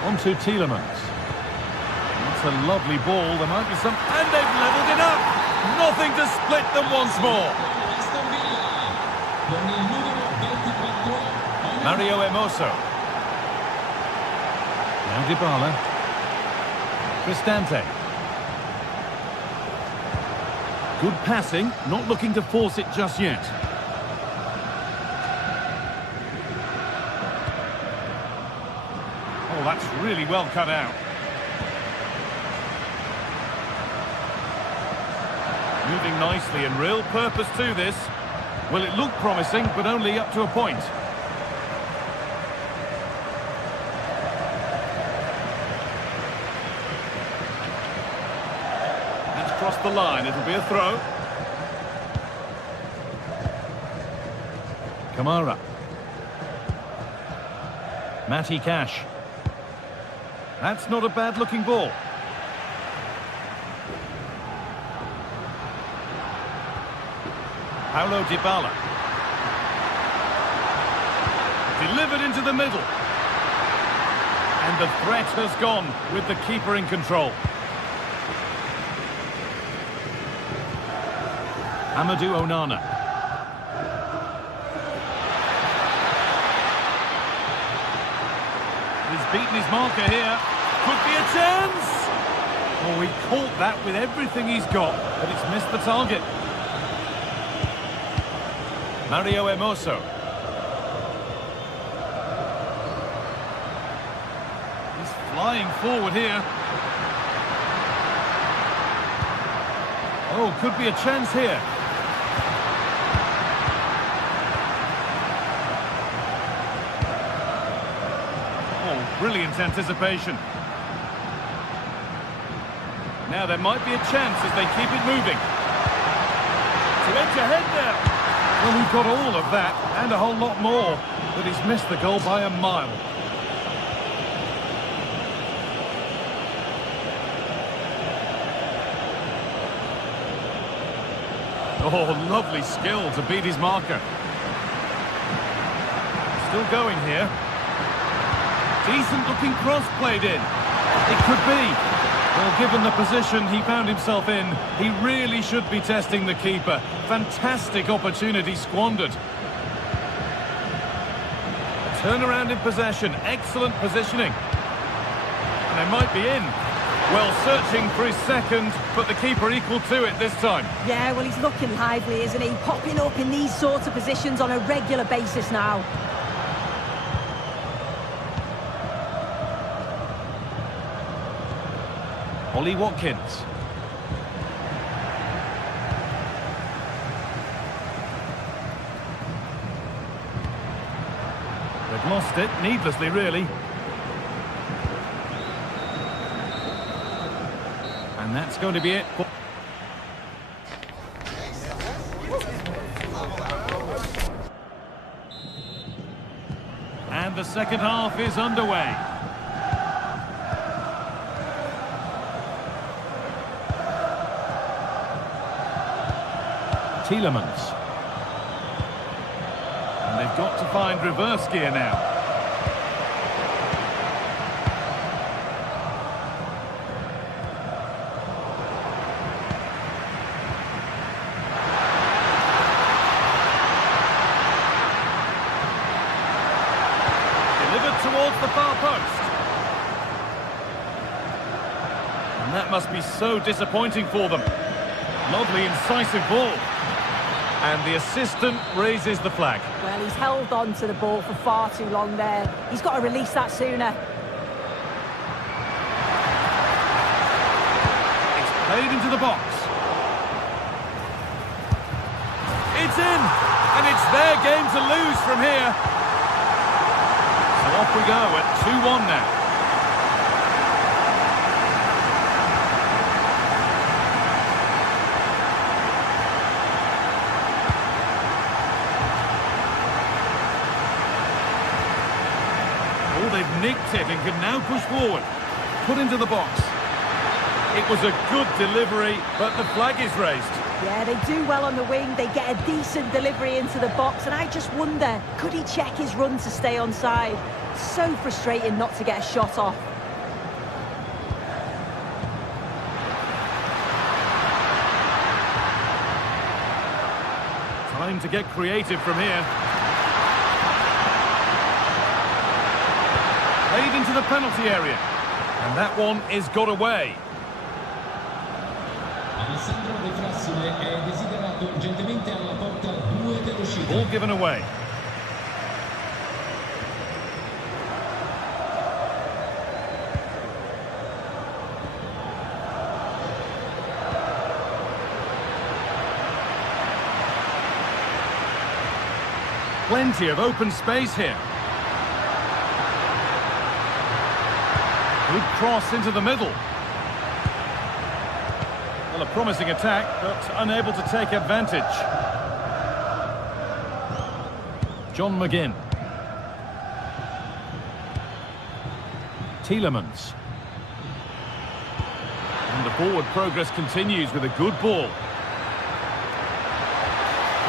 On to Tielemans. That's a lovely ball. There might be some... And they've levelled it up. Nothing to split them once more. Mario Hermoso. Now Dybala. Cristante. Good passing, not looking to force it just yet. Oh, that's really well cut out. Moving nicely and real purpose to this. Well, it looked promising, but only up to a point. That's crossed the line. It'll be a throw. Kamara. Matty Cash. That's not a bad-looking ball. Paulo Dybala. Delivered into the middle. And the threat has gone with the keeper in control. Amadou Onana. He's beaten his marker here. Could be a chance! Oh, he caught that with everything he's got, but it's missed the target. Mario Hermoso. He's flying forward here. Oh, could be a chance here. Oh, brilliant anticipation. Now there might be a chance as they keep it moving. To edge ahead now. Well, we've got all of that, and a whole lot more, but he's missed the goal by a mile. Oh, lovely skill to beat his marker. Still going here. Decent looking cross played in. It could be. Well, given the position he found himself in, he really should be testing the keeper. Fantastic opportunity squandered. Turnaround in possession, excellent positioning. And they might be in. Well, searching for his second, but the keeper equal to it this time. Yeah, well, he's looking lively, isn't he? Popping up in these sorts of positions on a regular basis now. Ollie Watkins. They've lost it, needlessly really. that's going to be it. And the second half is underway. Tielemans. And they've got to find reverse gear now. Towards the far post. And that must be so disappointing for them. Lovely, incisive ball. And the assistant raises the flag. Well, he's held on to the ball for far too long there. He's got to release that sooner. It's played into the box. It's in! And it's their game to lose from here. Off we go at 2-1 now. Oh, they've nicked it and can now push forward. Put into the box. It was a good delivery, but the flag is raised. Yeah, they do well on the wing. They get a decent delivery into the box, and I just wonder, could he check his run to stay onside? So frustrating not to get a shot off. Time to get creative from here. Played into the penalty area. And that one is got away. Ball given away. Plenty of open space here. Good cross into the middle. Well, a promising attack, but unable to take advantage. John McGinn. Tielemans. And the forward progress continues with a good ball.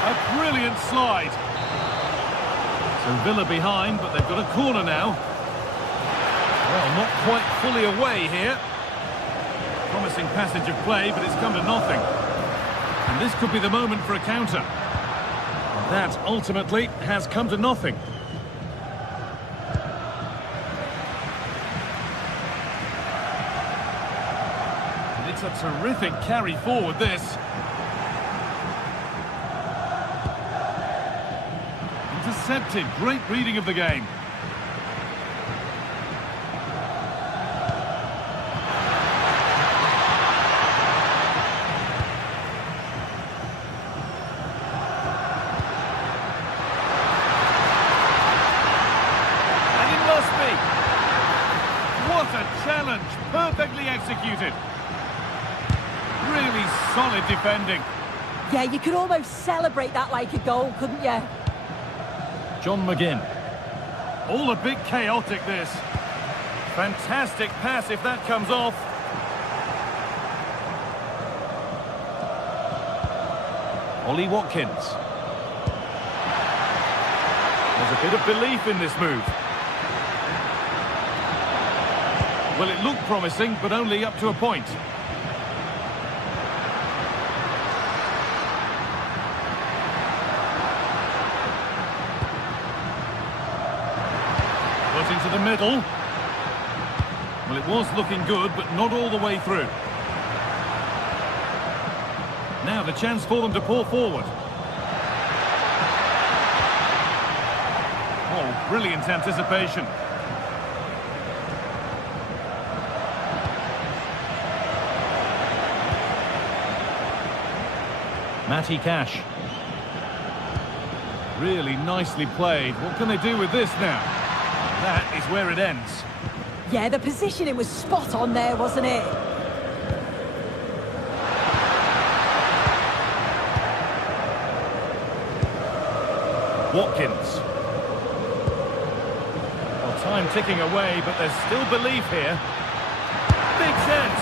A brilliant slide. So Villa behind, but they've got a corner now. Well, not quite fully away here. Promising passage of play, but it's come to nothing. And this could be the moment for a counter. And that, ultimately, has come to nothing. And it's a terrific carry forward, this. Intercepted. Great reading of the game. What a challenge, perfectly executed. Really solid defending. Yeah, you could almost celebrate that like a goal, couldn't you? John McGinn. All a bit chaotic, this. Fantastic pass if that comes off. Ollie Watkins. There's a bit of belief in this move. Well, it looked promising, but only up to a point. Put into the middle. Well, it was looking good, but not all the way through. Now the chance for them to pull forward. Oh, brilliant anticipation. Matty Cash. Really nicely played. What can they do with this now? That is where it ends. Yeah, the positioning was spot on there, wasn't it? Watkins. Well, time ticking away, but there's still belief here. Big chance.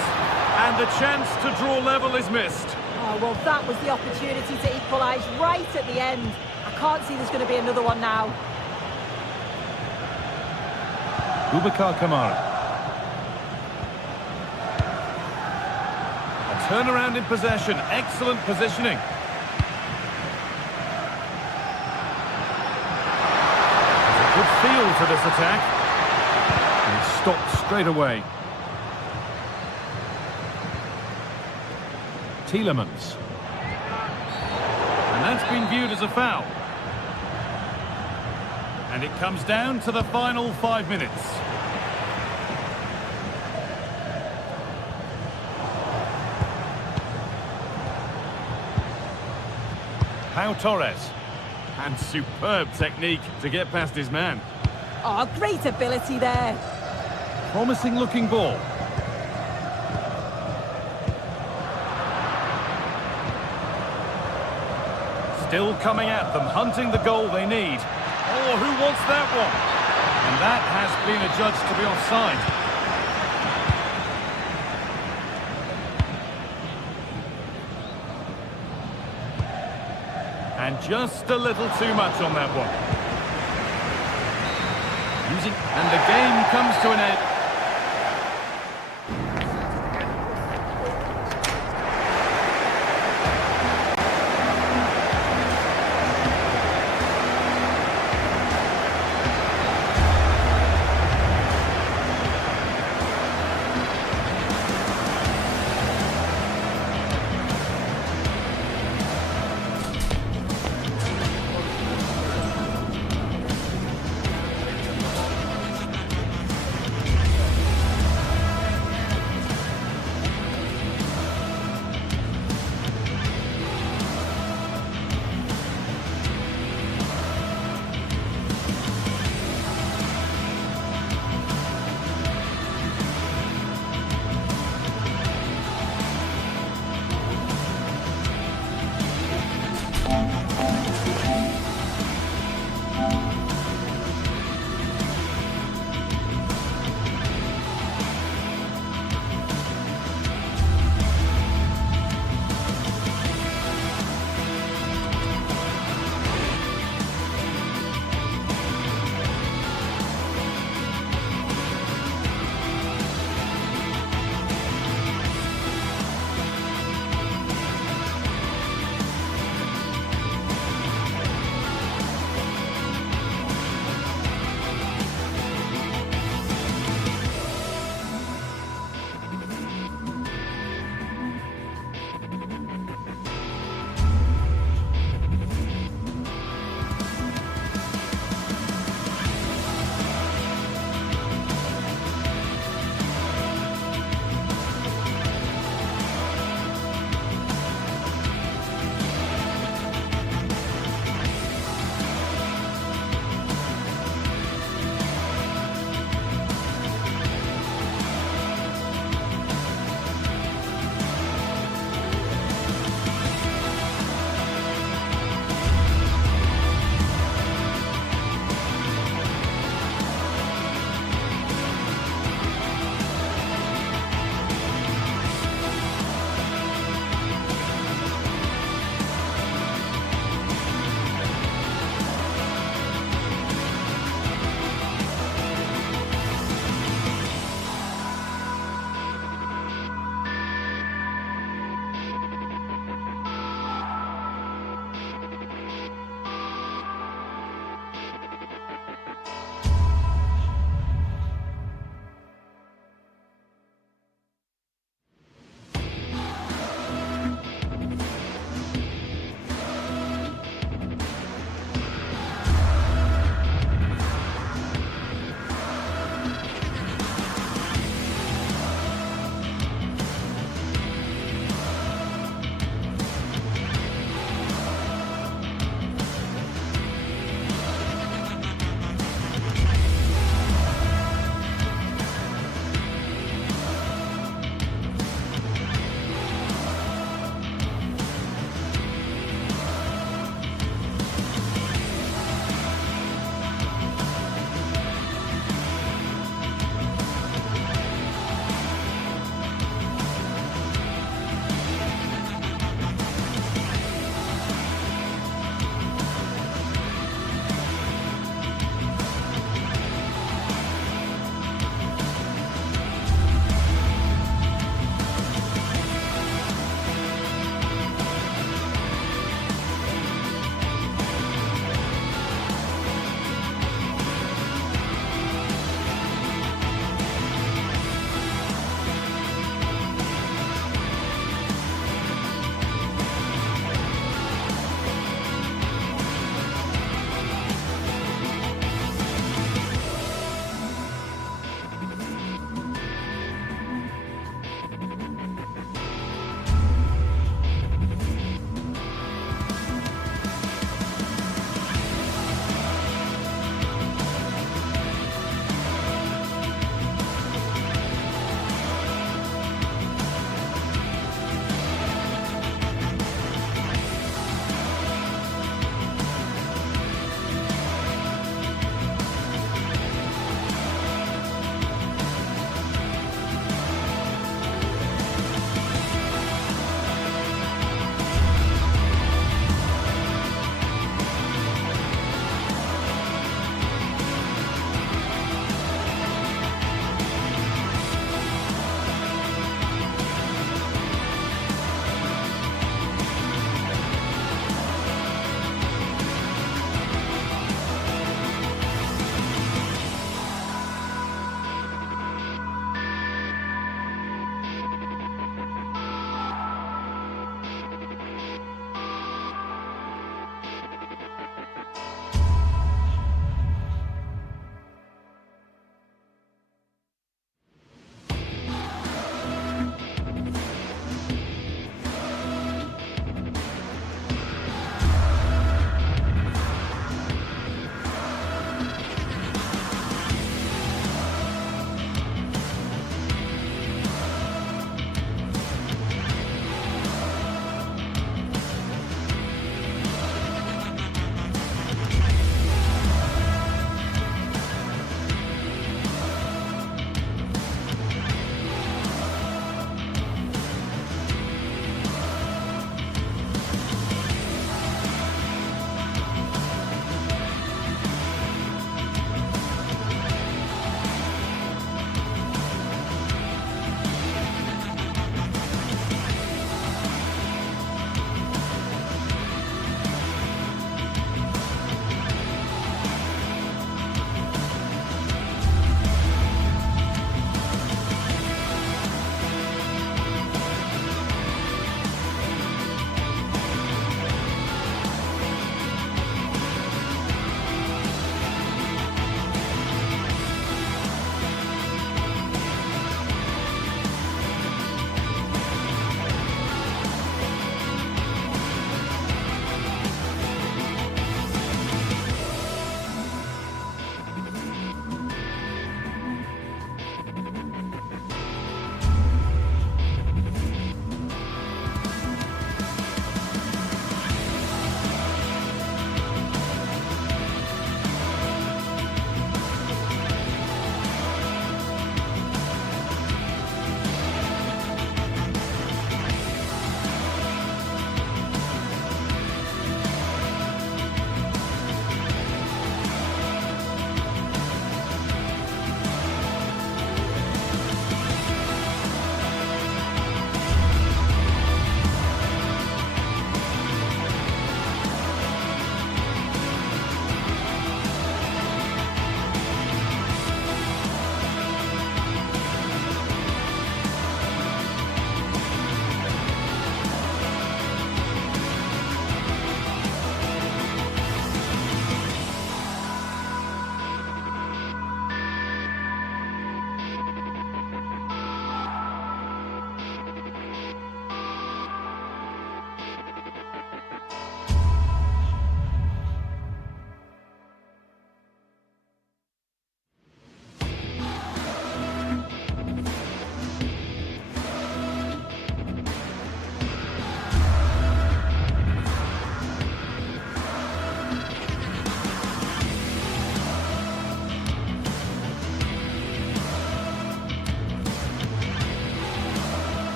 And the chance to draw level is missed. Oh, well, that was the opportunity to equalise right at the end. I can't see there's going to be another one now. Boubacar Kamara. A turnaround in possession. Excellent positioning. There's a good feel to this attack. And it's stopped straight away. Tielemans. And that's been viewed as a foul. And it comes down to the final 5 minutes. Pau Torres. And superb technique to get past his man. Oh, great ability there. Promising looking ball. Still coming at them, hunting the goal they need. Oh, who wants that one? And that has been adjudged to be offside. And just a little too much on that one. And the game comes to an end.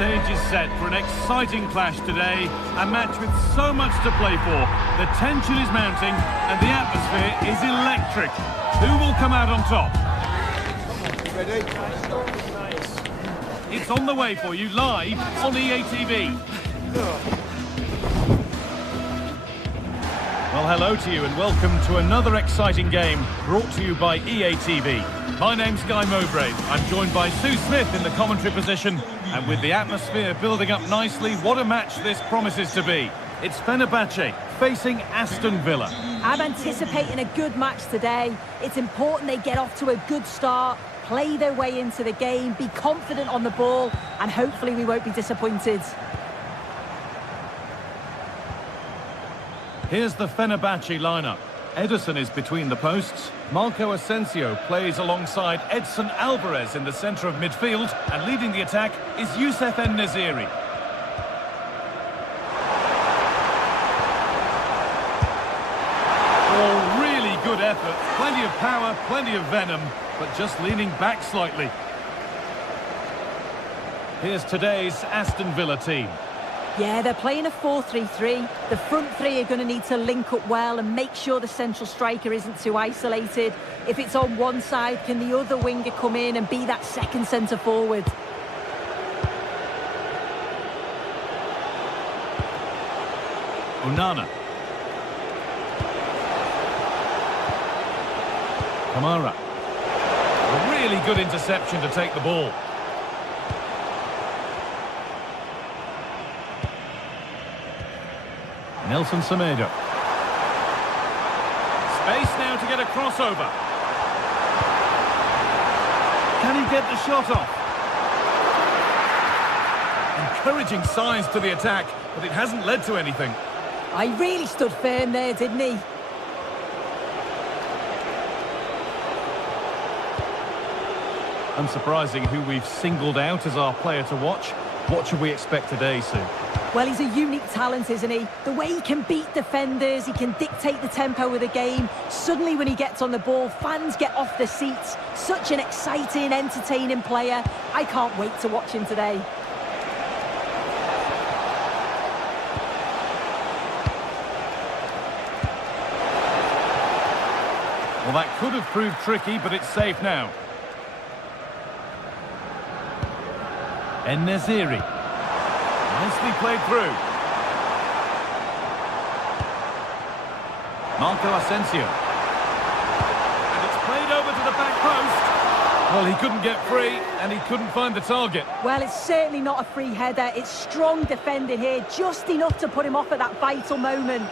stage is set for an exciting clash today. A match with so much to play for. The tension is mounting and the atmosphere is electric. Who will come out on top? Ready? It's on the way for you live on EA TV. Well, hello to you and welcome to another exciting game brought to you by EA TV. My name's Guy Mowbray. I'm joined by Sue Smith in the commentary position. And with the atmosphere building up nicely, what a match this promises to be. It's Fenerbahce facing Aston Villa. I'm anticipating a good match today. It's important they get off to a good start, play their way into the game, be confident on the ball, and hopefully we won't be disappointed. Here's the Fenerbahce lineup. Ederson is between the posts. Marco Asensio plays alongside Edson Alvarez in the centre of midfield. And leading the attack is Youssef En-Nesyri. Oh, really good effort. Plenty of power, plenty of venom, but just leaning back slightly. Here's today's Aston Villa team. Yeah, they're playing a 4-3-3. The front three are going to need to link up well and make sure the central striker isn't too isolated. If it's on one side, can the other winger come in and be that second centre forward? Onana. Kamara. A really good interception to take the ball. Nelson Semedo. Space now to get a crossover. Can he get the shot off? Encouraging signs to the attack, but it hasn't led to anything. I really stood firm there, didn't he? Unsurprising who we've singled out as our player to watch. What should we expect today, Sue? Well, he's a unique talent, isn't he? The way he can beat defenders, he can dictate the tempo of the game. Suddenly when he gets on the ball, fans get off their seats. Such an exciting, entertaining player. I can't wait to watch him today. Well, that could have proved tricky, but it's safe now. En-Nesyri. Nicely played through. Marco Asensio. And it's played over to the back post. Well, he couldn't get free, and he couldn't find the target. Well, it's certainly not a free header. It's strong defending here, just enough to put him off at that vital moment.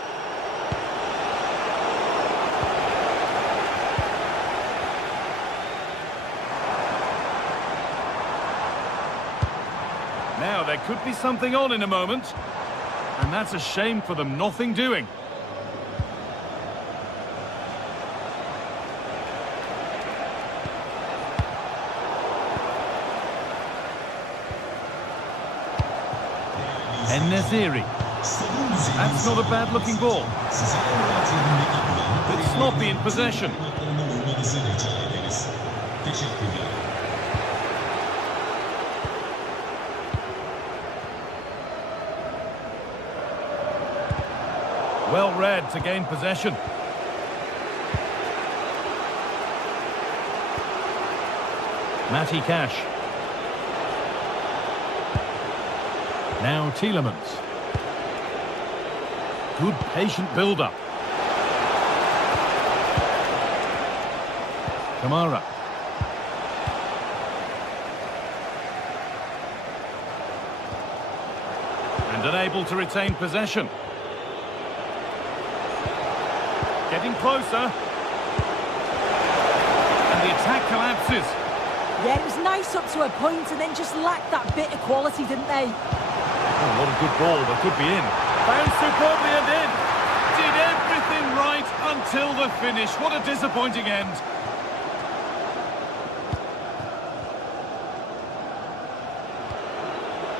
Now, there could be something on in a moment. And that's a shame for them, nothing doing. En-Nesyri. That's not a bad-looking ball. It's sloppy in possession. Well read to gain possession. Matty Cash. Now Tielemans. Good patient build-up. Kamara. And unable to retain possession. Getting closer. And the attack collapses. Yeah, it was nice up to a point and then just lacked that bit of quality, didn't they? Oh, what a good ball. That could be in. Bounced superbly and in. Did everything right until the finish. What a disappointing end.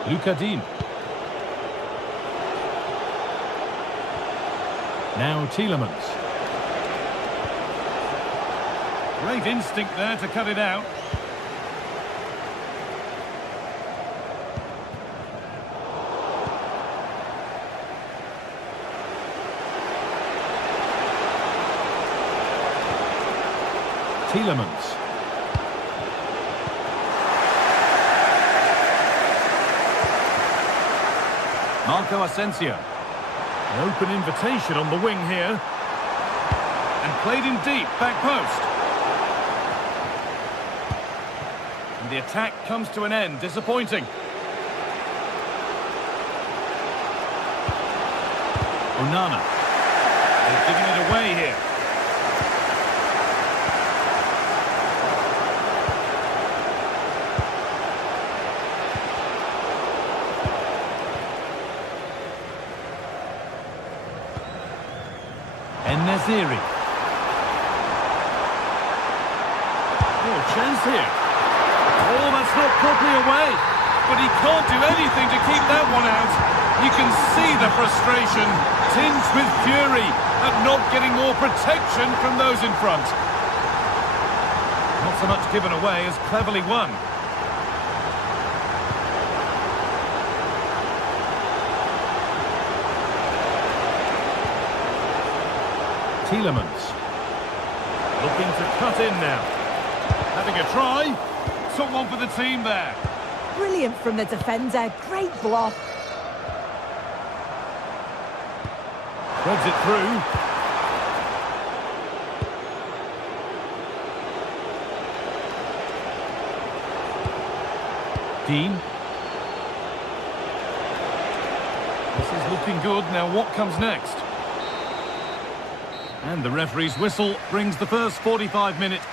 Luca Dean. Now Tielemans. Great instinct there to cut it out. Tielemans. Marco Asensio. An open invitation on the wing here. And played in deep, back post. And the attack comes to an end, disappointing. Onana. They're giving it away here. En-Nesyri. Oh, chance here. Oh, that's not properly away. But he can't do anything to keep that one out. You can see the frustration, tinged with fury at not getting more protection from those in front. Not so much given away as cleverly won. Tielemans. Looking to cut in now. Having a try. Took one for the team there. Brilliant from the defender. Great block. Threads it through. Dean. This is looking good. Now what comes next? And the referee's whistle brings the first 45 minutes.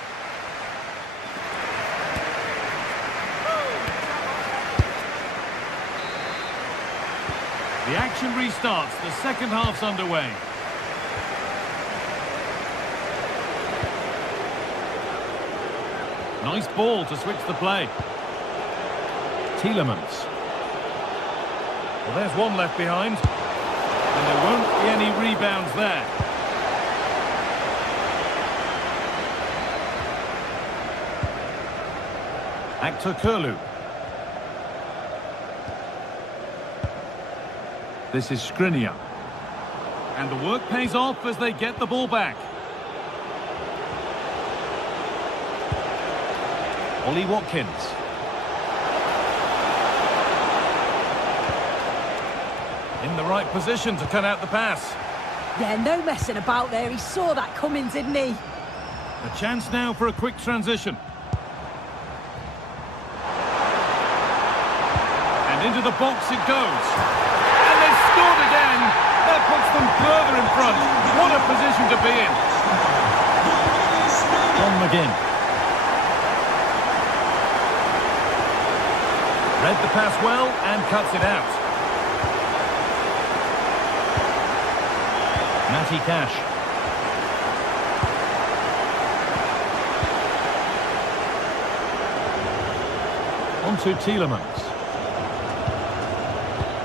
The action restarts. The second half's underway. Nice ball to switch the play. Tielemans. Well, there's one left behind. And there won't be any rebounds there. Kurlu. This is Skriniar. And the work pays off as they get the ball back. Ollie Watkins. In the right position to cut out the pass. Yeah, no messing about there. He saw that coming, didn't he? A chance now for a quick transition. And into the box it goes. And they've scored again. That puts them further in front. What a position to be in. John McGinn. Read the pass well and cuts it out. Matty Cash. On to Tielemans.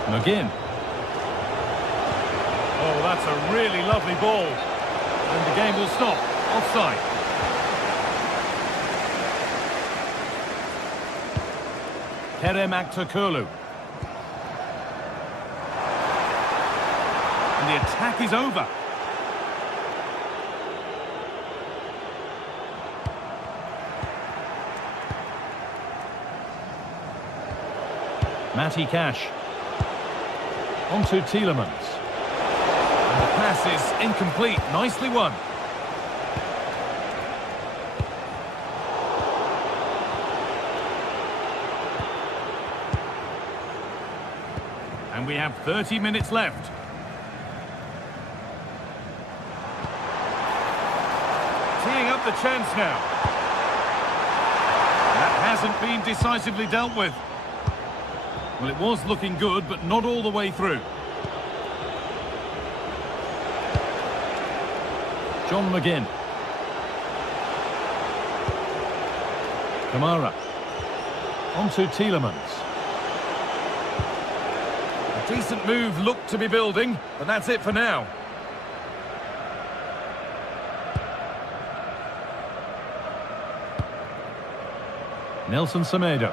McGinn. Oh, that's a really lovely ball. And the game will stop. Offside. Kerem Aktürkoğlu. And the attack is over. Matty Cash. On to Tielemans. And the pass is incomplete. Nicely won. And we have 30 minutes left. Teeing up the chance now. That hasn't been decisively dealt with. Well, it was looking good, but not all the way through. John McGinn. Kamara. On to Tielemans. A decent move looked to be building, but that's it for now. Nelson Semedo.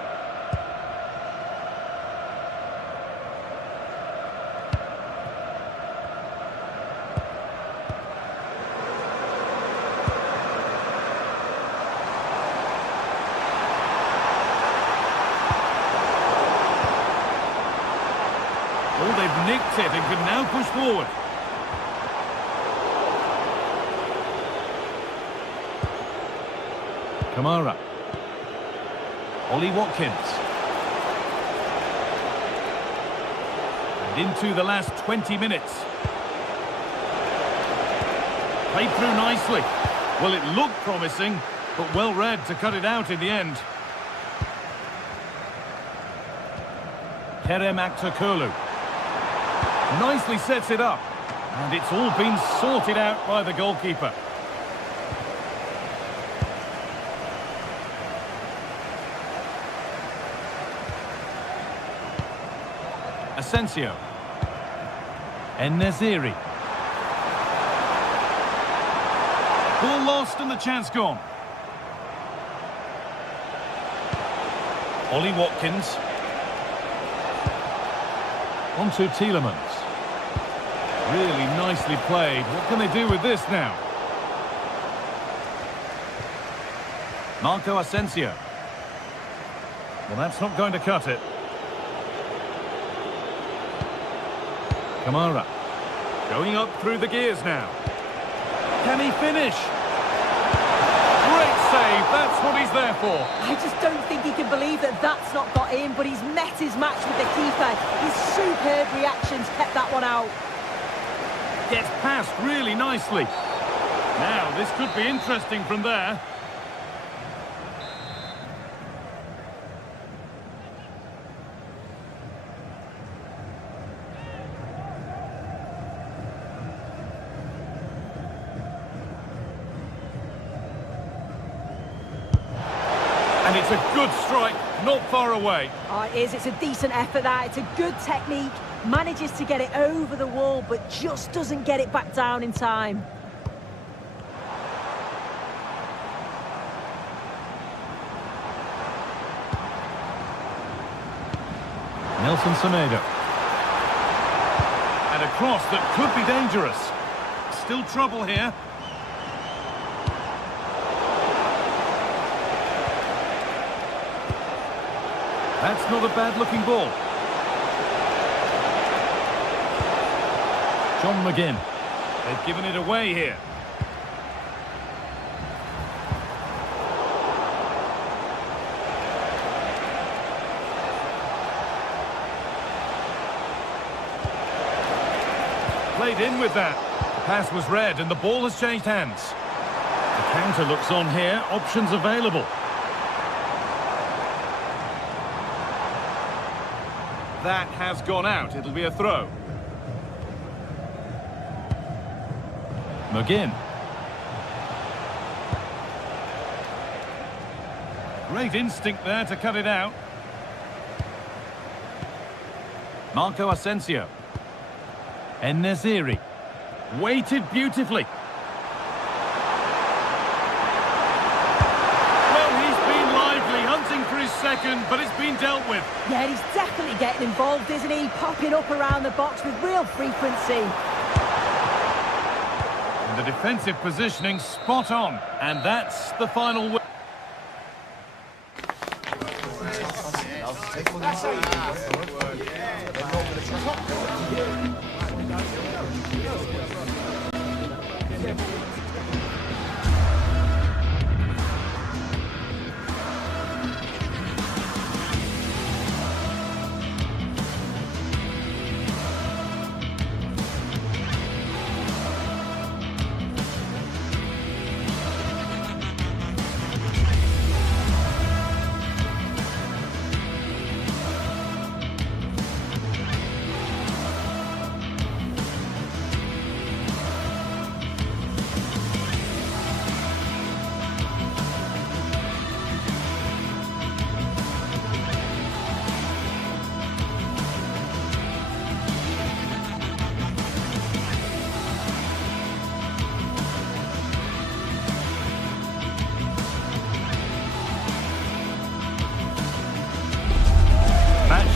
nicked it and can now push forward. Kamara. Ollie Watkins. And into the last 20 minutes. Played through nicely. Well, it looked promising, but well read to cut it out in the end. Kerem Aktürkoğlu. Nicely sets it up. And it's all been sorted out by the goalkeeper. Asensio. En-Nesyri. Ball lost and the chance gone. Ollie Watkins. On to Tielemans. Really nicely played. What can they do with this now? Marco Asensio. Well, that's not going to cut it. Kamara. Going up through the gears now. Can he finish? Great save. That's what he's there for. I just don't think he can believe that that's not got in, but he's met his match with the keeper. His superb reactions kept that one out. Gets past really nicely. Now, this could be interesting from there. And it's a good strike, not far away. Oh, it is. It's a decent effort, that. It's a good technique. Manages to get it over the wall, but just doesn't get it back down in time. Nelson Semedo. And a cross that could be dangerous. Still trouble here. That's not a bad-looking ball. John McGinn. They've given it away here. Played in with that. The pass was read and the ball has changed hands. The counter looks on here. Options available. That has gone out. It'll be a throw. McGinn. Great instinct there to cut it out. Marco Asensio. En-Nesyri. Waited beautifully. Well, he's been lively, hunting for his second, but it's been dealt with. Yeah, he's definitely getting involved, isn't he? Popping up around the box with real frequency. The defensive positioning spot on, and that's the final win.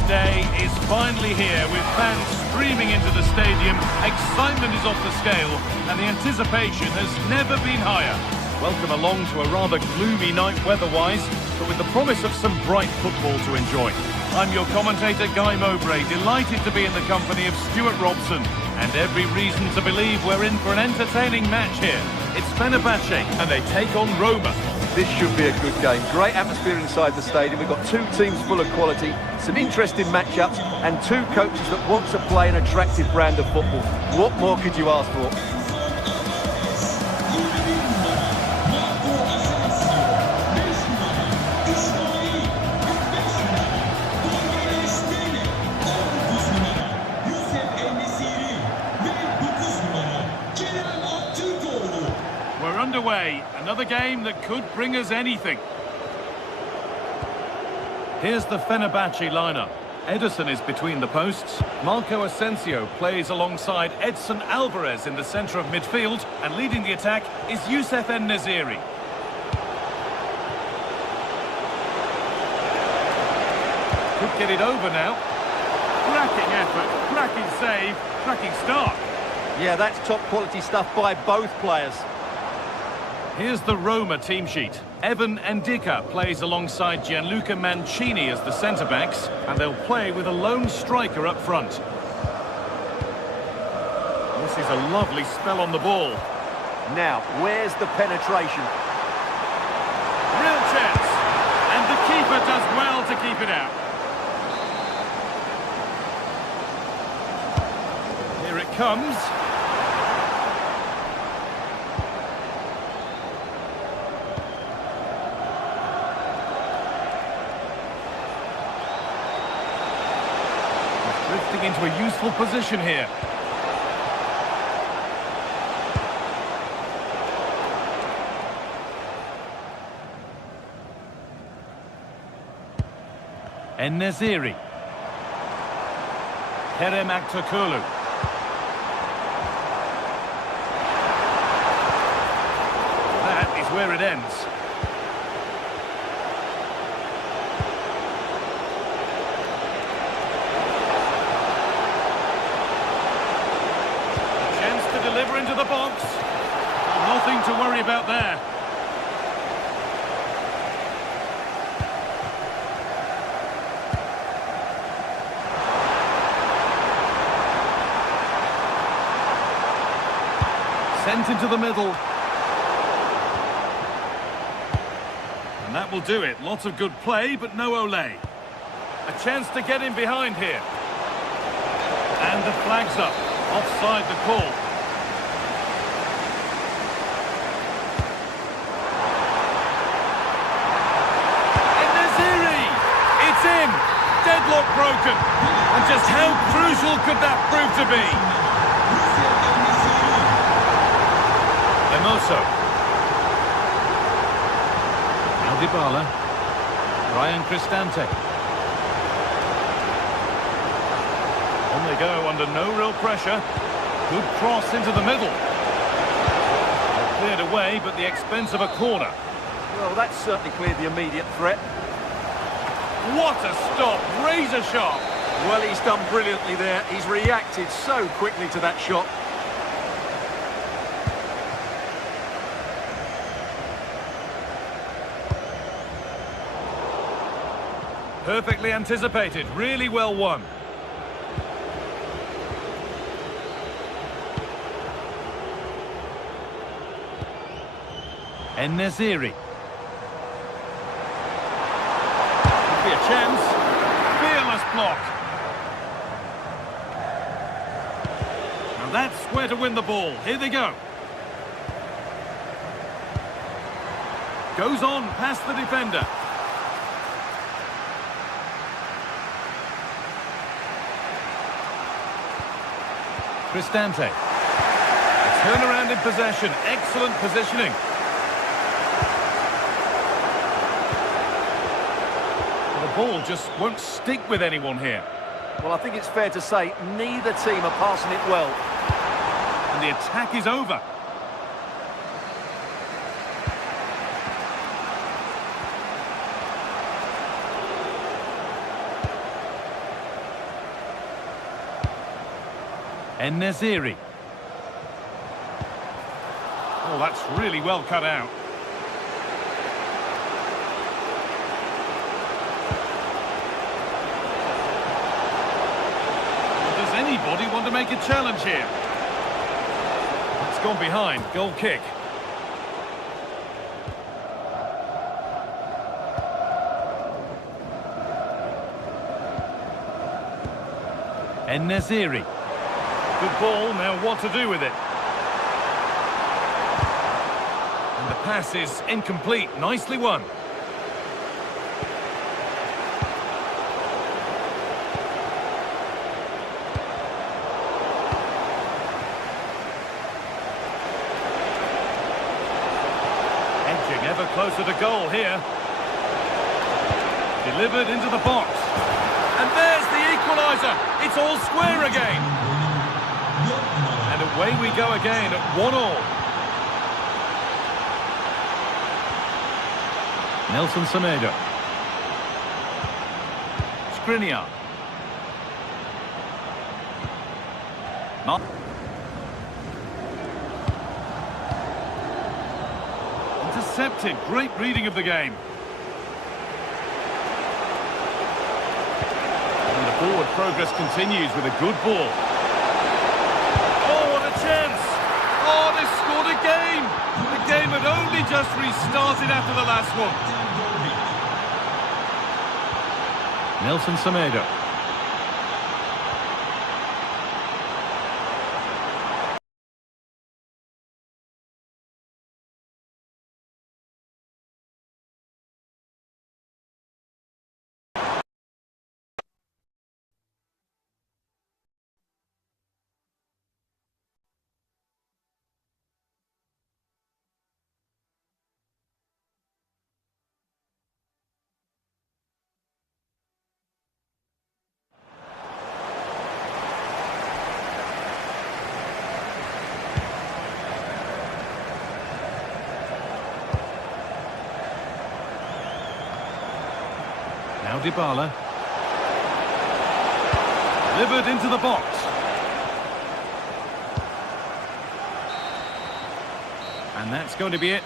Day is finally here with fans streaming into the stadium. Excitement is off the scale and the anticipation has never been higher. Welcome along to a rather gloomy night weather-wise, but with the promise of some bright football to enjoy. I'm your commentator, Guy Mowbray, delighted to be in the company of Stuart Robson, and every reason to believe we're in for an entertaining match here. It's Fenerbahce, and they take on Roma. This should be a good game. Great atmosphere inside the stadium. We've got two teams full of quality, some interesting matchups, and two coaches that want to play an attractive brand of football. What more could you ask for? We're underway. Another game that could bring us anything. Here's the Fenerbahce lineup. Ederson is between the posts. Marco Asensio plays alongside Edson Alvarez in the centre of midfield. And leading the attack is Youssef En-Nesyri. Could get it over now. Cracking effort, cracking save, cracking start. Yeah, that's top quality stuff by both players. Here's the Roma team sheet. Evan Ndicka plays alongside Gianluca Mancini as the centre-backs, and they'll play with a lone striker up front. This is a lovely spell on the ball. Now, where's the penetration? Real chance, and the keeper does well to keep it out. Here it comes. Drifting into a useful position here. En-Nesyri. Kerem Aktürkoğlu. That is where it ends. Deliver into the box. Nothing to worry about there. Sent into the middle. And that will do it. Lots of good play, but no Olé. A chance to get in behind here. And the flag's up. Offside the call. Deadlock broken. And just how crucial could that prove to be? Emoso. Dybala. Ryan Cristante. On they go under no real pressure. Good cross into the middle. They're cleared away, but the expense of a corner. Well, that's certainly cleared the immediate threat. What a stop, razor sharp. Well, he's done brilliantly there. He's reacted so quickly to that shot. Perfectly anticipated, really well won. En-Nesyri. Be a chance. Fearless block. And that's where to win the ball. Here they go. Goes on past the defender. Cristante. A turnaround in possession. Excellent positioning. The ball just won't stick with anyone here. Well, I think it's fair to say neither team are passing it well. And the attack is over. En-Nesyri. Oh, that's really well cut out. make a challenge here. It's gone behind. Goal kick. En-Nesyri. Good ball, now what to do with it? And the pass is incomplete, nicely won. Edging ever closer to goal here. Delivered into the box. And there's the equaliser. It's all square again. And away we go again at 1-1. Nelson Semedo. Skriniar. Intercepted. Great reading of the game. Forward progress continues with a good ball. Oh, what a chance! Oh, they scored again! The game had only just restarted after the last one. Nelson Semedo. Now Dybala. Delivered into the box. And that's going to be it.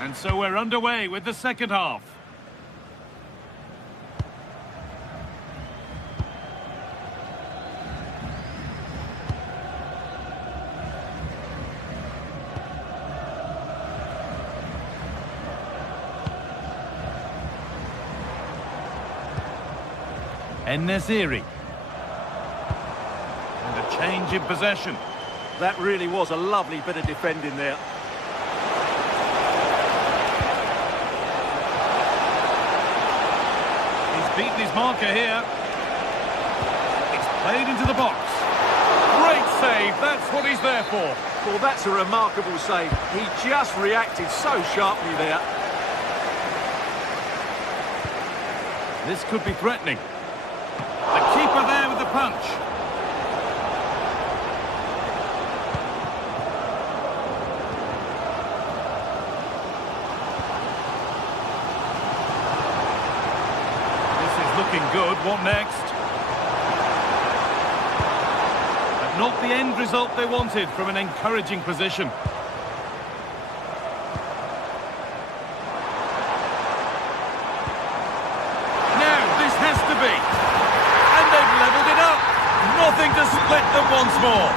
And so we're underway with the second half. En-Nesyri. And a change in possession. That really was a lovely bit of defending there. He's beaten his marker here. It's played into the box. Great save, that's what he's there for. Well, that's a remarkable save. He just reacted so sharply there. This could be threatening. The keeper there with the punch. This is looking good. What next? But not the end result they wanted from an encouraging position. Nothing to split them once more.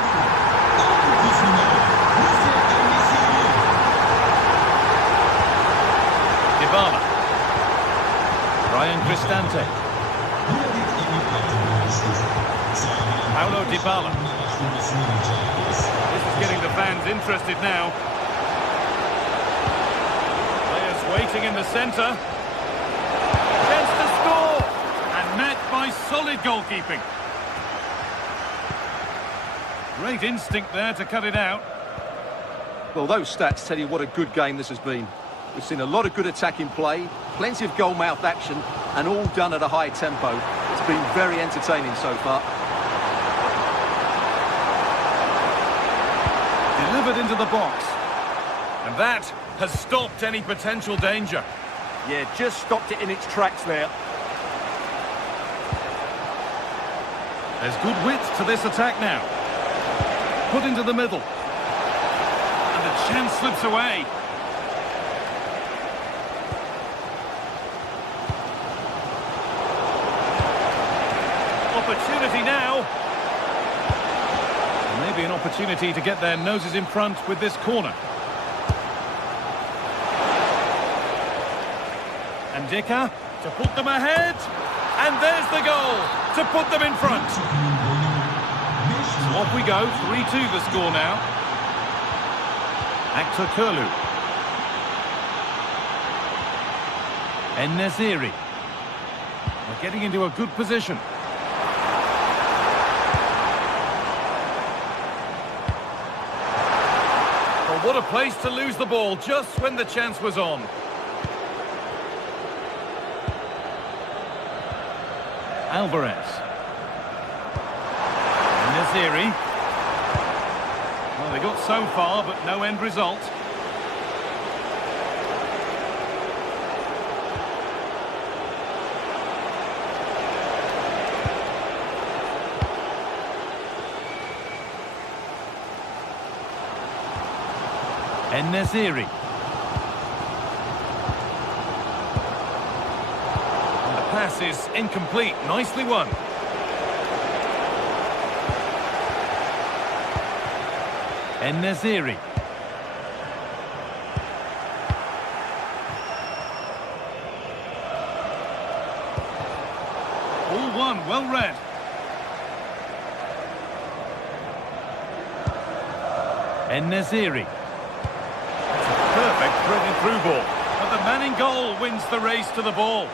Dybala. Brian Cristante. Paulo Dybala. This is getting the fans interested now. Players waiting in the centre. Chance to score. And met by solid goalkeeping. Great instinct there to cut it out. Well, those stats tell you what a good game this has been. We've seen a lot of good attacking play, plenty of goal-mouth action, and all done at a high tempo. It's been very entertaining so far. Delivered into the box. And that has stopped any potential danger. Yeah, just stopped it in its tracks there. There's good width to this attack now. Put into the middle. And the chance slips away. opportunity now. Maybe an opportunity to get their noses in front with this corner. And Dika to put them ahead. And there's the goal to put them in front. So off we go, 3-2 the score now. Actor Kurlu. En-Nesyri. They're getting into a good position. Well, what a place to lose the ball just when the chance was on. Alvarez. En-Nesyri. Well, they got so far, but no end result. En-Nesyri. And the pass is incomplete. Nicely won. En-Nesyri. All one, well read. En-Nesyri. Perfect threaded through ball. But the man in goal wins the race to the ball.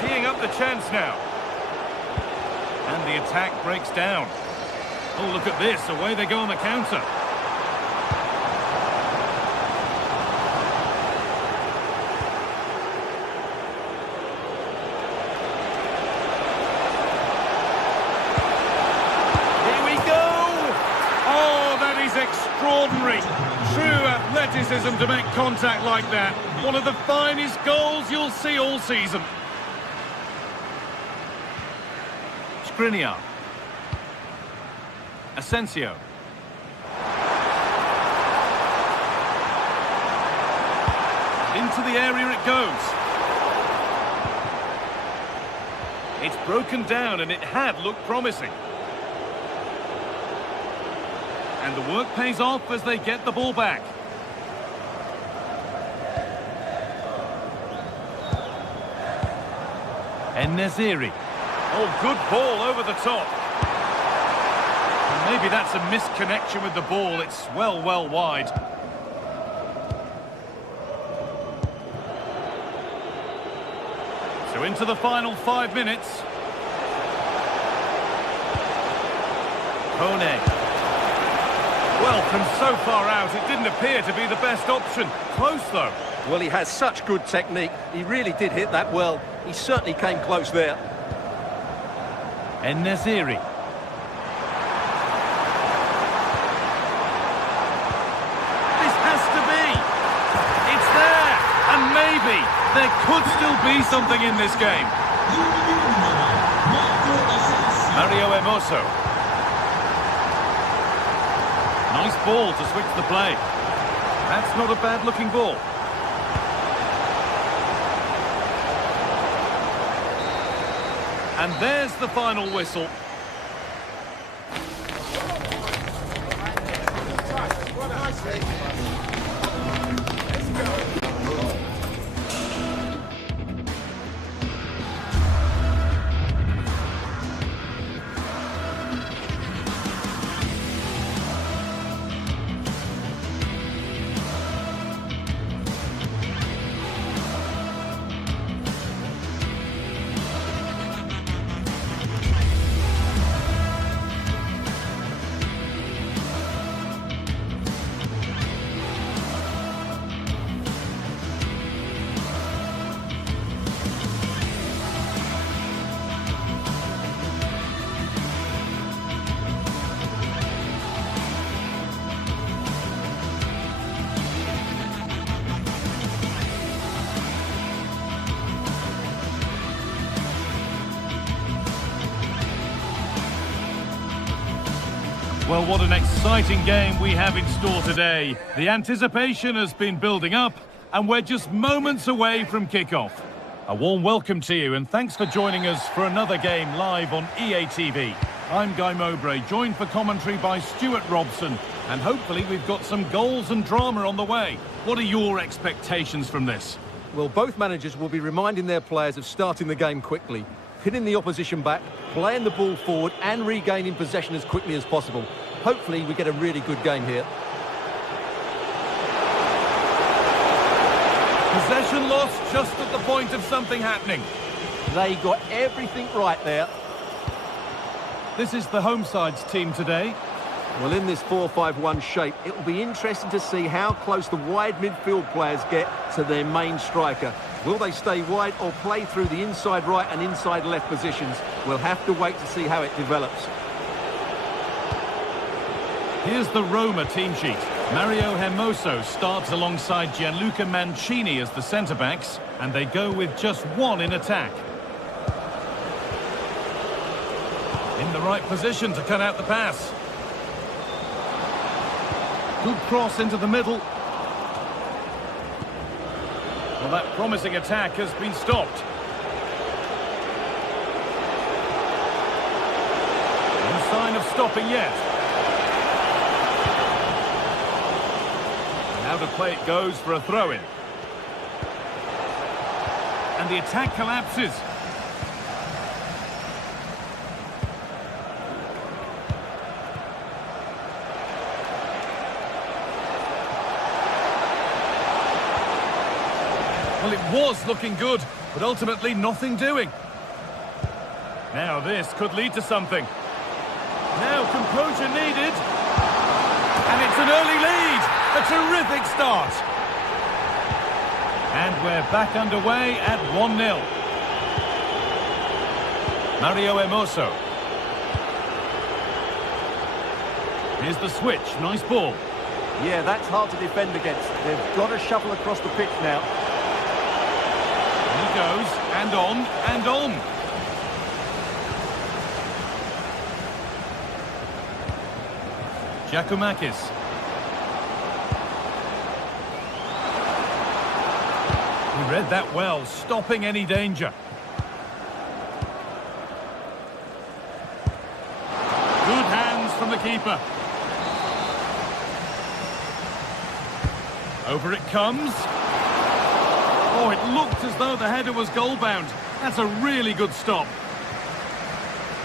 Teeing up the chance now. And the attack breaks down. Oh, look at this. Away they go on the counter. Extraordinary. True athleticism to make contact like that. One of the finest goals you'll see all season. Skriniar. Asensio. Into the area it goes. It's broken down and it had looked promising. And the work pays off as they get the ball back. En-Nesyri. Oh, good ball over the top. And maybe that's a misconnection with the ball. It's well wide. So into the final 5 minutes. Kone. Well, from so far out, it didn't appear to be the best option. Close, though. Well, he has such good technique. He really did hit that well. He certainly came close there. En-Nesyri. This has to be. It's there. And maybe there could still be something in this game. Mario Hermoso. Nice ball to switch the play. That's not a bad-looking ball. And there's the final whistle. Well, what an exciting game we have in store today. The anticipation has been building up, and we're just moments away from kickoff. A warm welcome to you, and thanks for joining us for another game live on EA TV. I'm Guy Mowbray, joined for commentary by Stuart Robson, and hopefully we've got some goals and drama on the way. What are your expectations from this? Well, both managers will be reminding their players of starting the game quickly, pinning the opposition back, playing the ball forward and regaining possession as quickly as possible. Hopefully we get a really good game here. Possession lost just at the point of something happening. They got everything right there. This is the home side's team today. Well, in this 4-5-1 shape, it will be interesting to see how close the wide midfield players get to their main striker. Will they stay wide or play through the inside right and inside left positions? We'll have to wait to see how it develops. Here's the Roma team sheet. Mario Hermoso starts alongside Gianluca Mancini as the centre-backs, and they go with just one in attack. In the right position to cut out the pass. Good cross into the middle. Well, that promising attack has been stopped. No sign of stopping yet. Now to play it goes for a throw-in. And the attack collapses. Well, it was looking good, but ultimately nothing doing. Now this could lead to something. Now composure needed. And it's an early lead. A terrific start. And we're back underway at 1-0. Mario Hermoso. Here's the switch. Nice ball. Yeah, that's hard to defend against. They've got to shuffle across the pitch now. He goes, and on, and on. Giacomakis. He read that well, stopping any danger. Good hands from the keeper. Over it comes. Oh, it looked as though the header was goal-bound. That's a really good stop.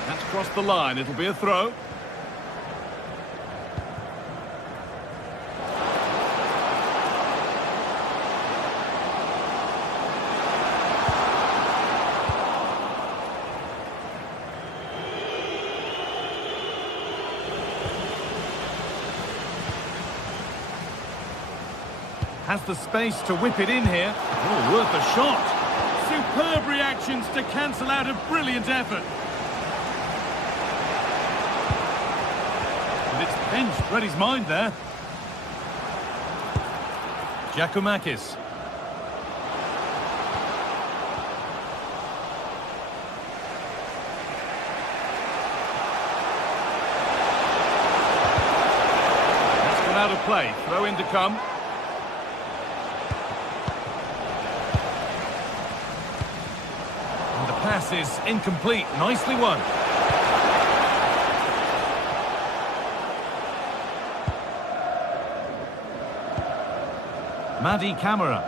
That's crossed the line. It'll be a throw. Has the space to whip it in here. Oh, worth a shot. Superb reactions to cancel out a brilliant effort. And it's pinched. Read his mind there. Giacomakis. That's gone out of play. Throw in to come. Pass is incomplete. Nicely won. Madi Camara.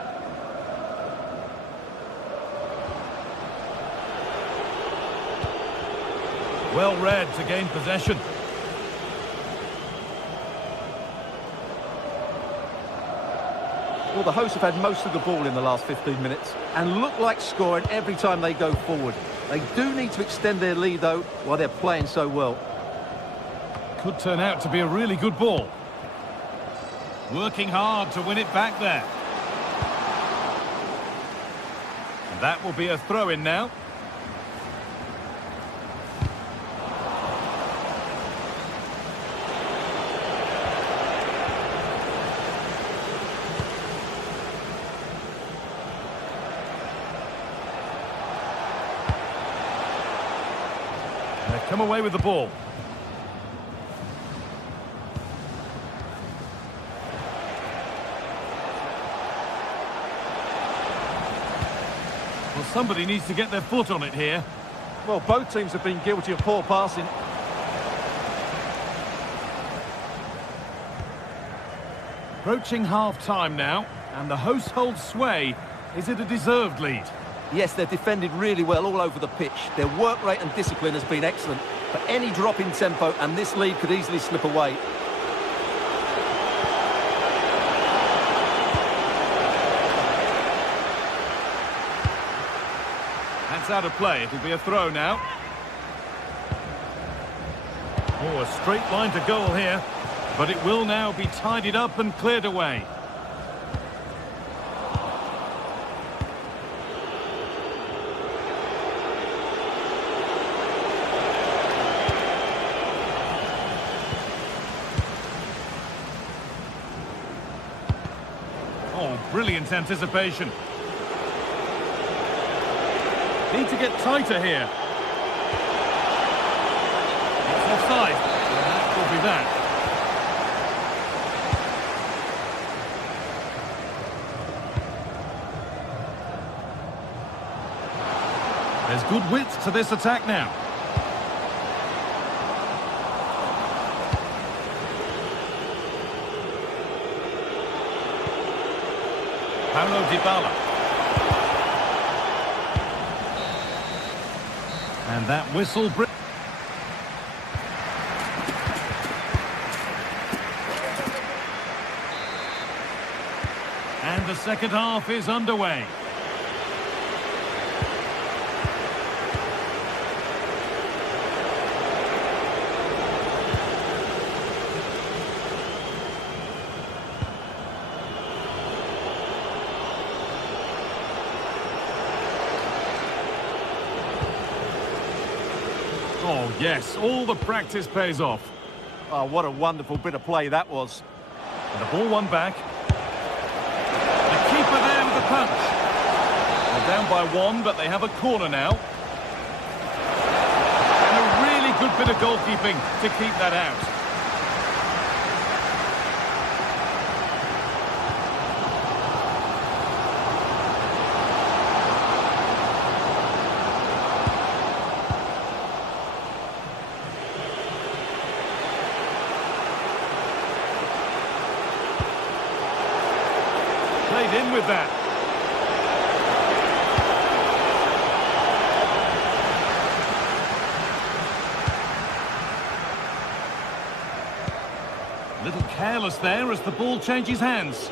Well read to gain possession. Well, the hosts have had most of the ball in the last 15 minutes and look like scoring every time they go forward. They do need to extend their lead, though, while they're playing so well. Could turn out to be a really good ball. Working hard to win it back there. And that will be a throw-in now. They've come away with the ball. Well, somebody needs to get their foot on it here. Well, both teams have been guilty of poor passing. Approaching half-time now, and the hosts hold sway. Is it a deserved lead? Yes, they've defended really well all over the pitch. Their work rate and discipline has been excellent. But any drop in tempo and this lead could easily slip away. That's out of play. It'll be a throw now. Oh, a straight line to goal here. But it will now be tidied up and cleared away. Oh, brilliant anticipation. Need to get tighter here. It's offside. That will be that. There's good width to this attack now. Paulo Dybala. And that whistle... And the second half is underway. Oh, yes, all the practice pays off. Oh, what a wonderful bit of play that was. And the ball won back. The keeper there with the punch. They're down by one, but they have a corner now. And a really good bit of goalkeeping to keep that out. Played in with that. A little careless there as the ball changes hands.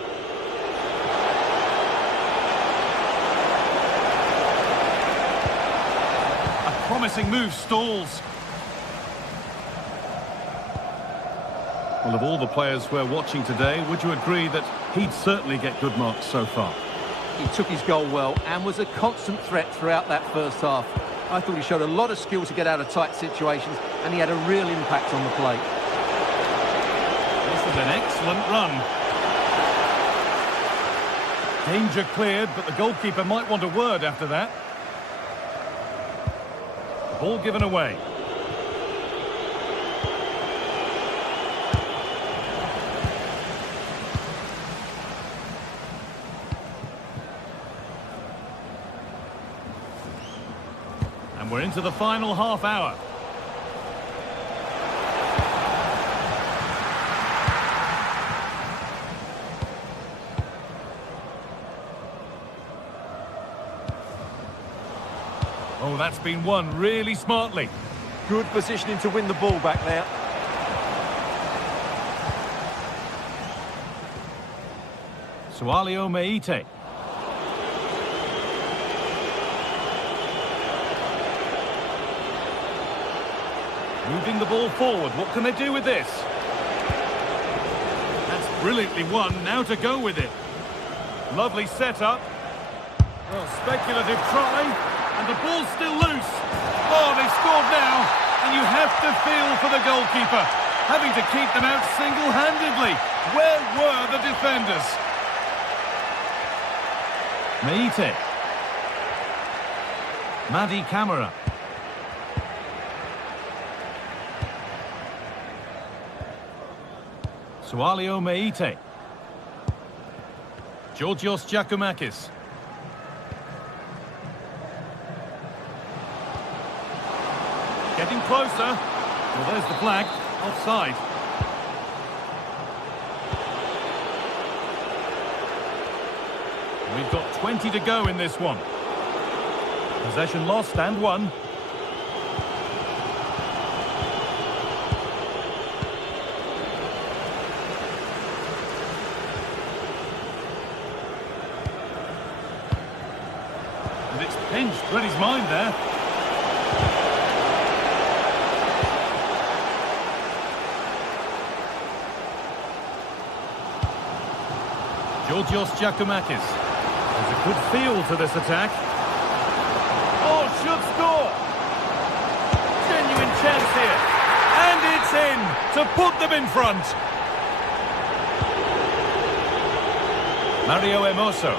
A promising move stalls. Well, of all the players we're watching today, would you agree that he'd certainly get good marks so far? He took his goal well and was a constant threat throughout that first half. I thought he showed a lot of skill to get out of tight situations, and he had a real impact on the play. This is an excellent run. Danger cleared, but the goalkeeper might want a word after that. Ball given away. And we're into the final half hour. Oh, that's been won really smartly. Good positioning to win the ball back there. Sualio Meite. Moving the ball forward. What can they do with this? That's brilliantly won. Now to go with it. Lovely setup. Well, speculative try. And the ball's still loose. Oh, they've scored now. And you have to feel for the goalkeeper, having to keep them out single-handedly. Where were the defenders? Meite. Madi Camara. Sualio Meite. Georgios Giacomakis. Getting closer. Well, there's the flag. Offside. We've got 20 to go in this one. Possession lost and won. And it's pinched Reddy's mind there. Georgios Giacomakis. There's a good feel to this attack. Oh, should score! Genuine chance here. And it's in to put them in front. Mario Hermoso.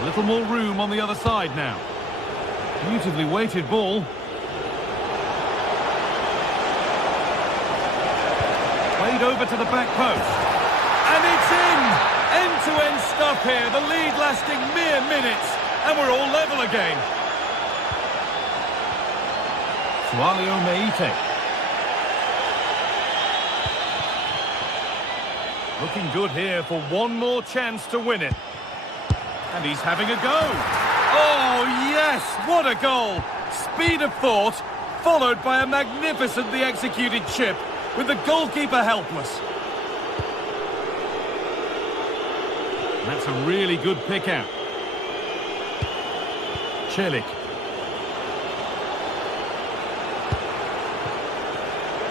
A little more room on the other side now. Beautifully weighted ball. Played over to the back post. And it's in! End-to-end stuff here. The lead lasting mere minutes. And we're all level again. Sualio Meite. Looking good here for one more chance to win it. And he's having a go. Oh, yes! What a goal! Speed of thought, followed by a magnificently executed chip, with the goalkeeper helpless. And that's a really good pick-out. Celik.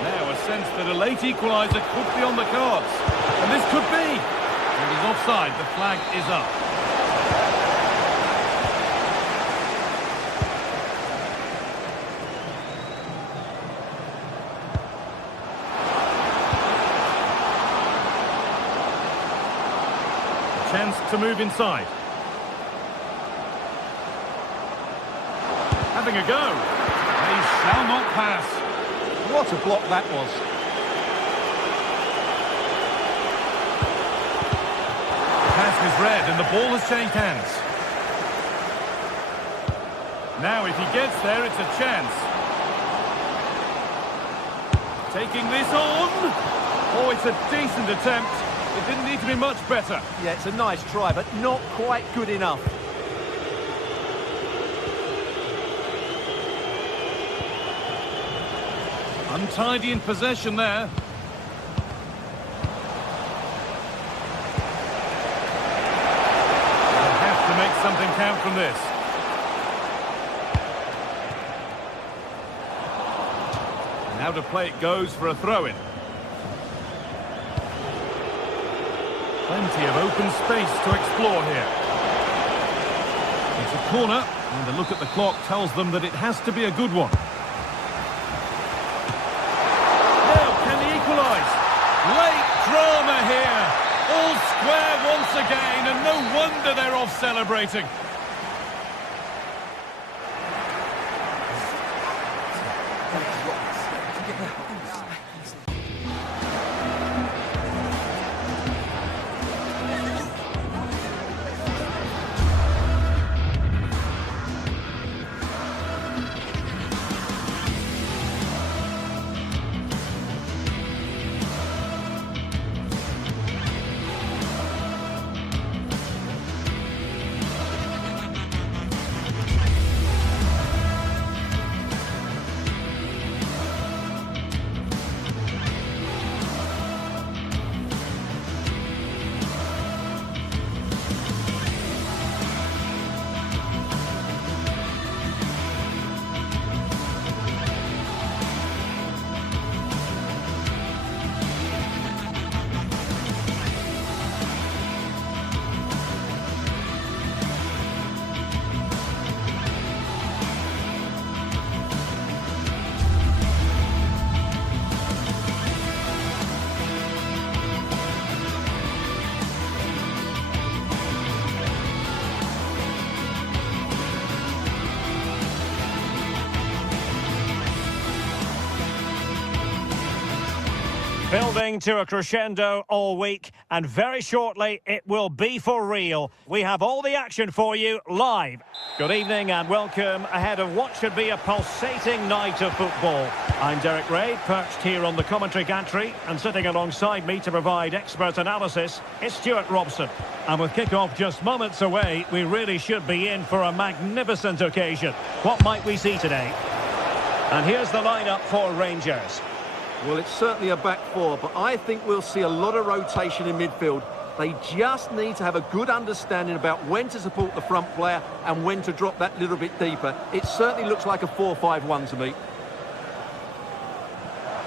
Now a sense that a late equaliser could be on the cards. And this could be. And he's offside. The flag is up. Chance to move inside. Having a go. They shall not pass. What a block that was. Pass is red and the ball has changed hands. Now if he gets there, it's a chance. Taking this on. Oh, it's a decent attempt. It didn't need to be much better. Yeah, it's a nice try, but not quite good enough. Untidy in possession there. They'll have to make something count from this. Now to play it goes for a throw-in. Plenty of open space to explore here. It's a corner, and a look at the clock tells them that it has to be a good one. Now, can he equalise? Late drama here. All square once again, and no wonder they're off celebrating. Building to a crescendo all week, and very shortly it will be for real. We have all the action for you live. Good evening and welcome ahead of what should be a pulsating night of football. I'm Derek Ray, perched here on the commentary gantry, and sitting alongside me to provide expert analysis is Stuart Robson. And with kick-off just moments away, we really should be in for a magnificent occasion. What might we see today? And here's the lineup for Rangers. Well, it's certainly a back four, but I think we'll see a lot of rotation in midfield. They just need to have a good understanding about when to support the front player and when to drop that little bit deeper. It certainly looks like a 4-5-1 to me.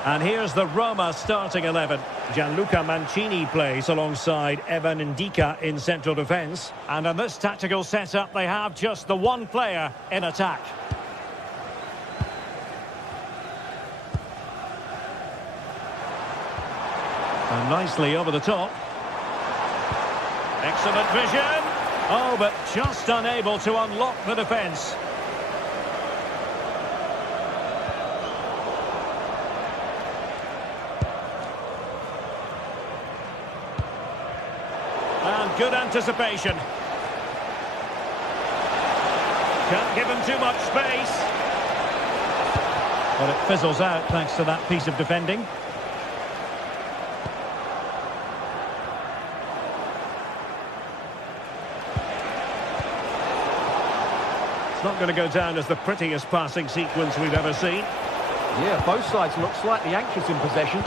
And here's the Roma starting 11. Gianluca Mancini plays alongside Evan Ndika in central defence. And in this tactical setup, they have just the one player in attack. And nicely over the top. Excellent vision. Oh, but just unable to unlock the defence. And good anticipation. Can't give him too much space. But it fizzles out thanks to that piece of defending. It's not going to go down as the prettiest passing sequence we've ever seen. Yeah, both sides look slightly anxious in possession.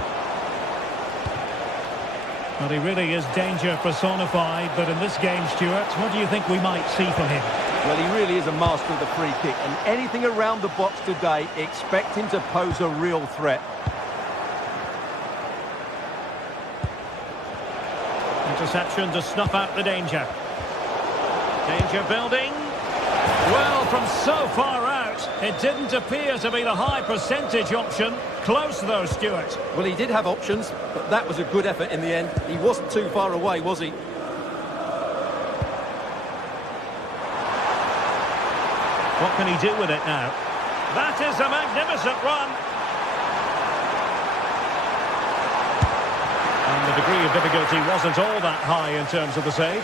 Well, he really is danger personified, but in this game, Stuart, what do you think we might see from him? Well, he really is a master of the free kick, and anything around the box today, expect him to pose a real threat. Interception to snuff out the danger. Danger building. Well, from so far out, it didn't appear to be the high percentage option. Close though, Stuart. Well, he did have options, but that was a good effort in the end. He wasn't too far away, was he? What can he do with it now? That is a magnificent run. And the degree of difficulty wasn't all that high in terms of the save.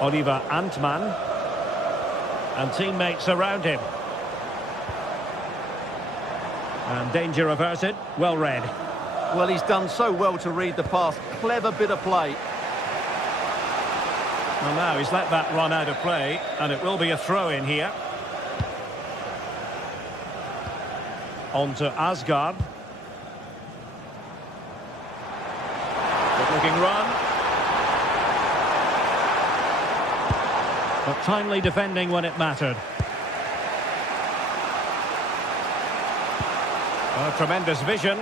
Oliver Antman and teammates around him. And danger averted, well read. Well, he's done so well to read the pass. Clever bit of play. Well, now he's let that run out of play, and it will be a throw-in here. On to Asgard. Good-looking run. But timely defending when it mattered. Oh, tremendous vision.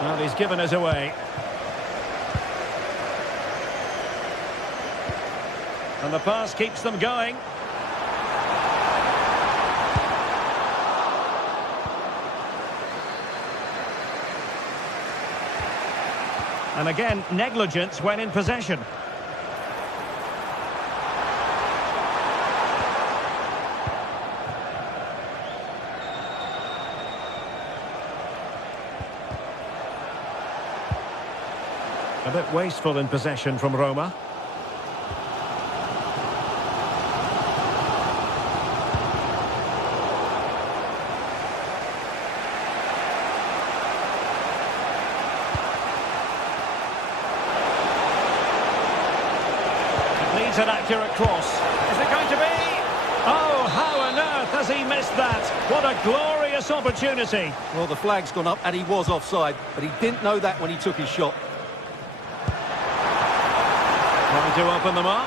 Well, he's given us away. And the pass keeps them going. And again, negligence when in possession. A bit wasteful in possession from Roma. An accurate cross. Is it going to be? Oh, how on earth has he missed that? What a glorious opportunity. Well, the flag's gone up and he was offside, but he didn't know that when he took his shot. Trying to open them up.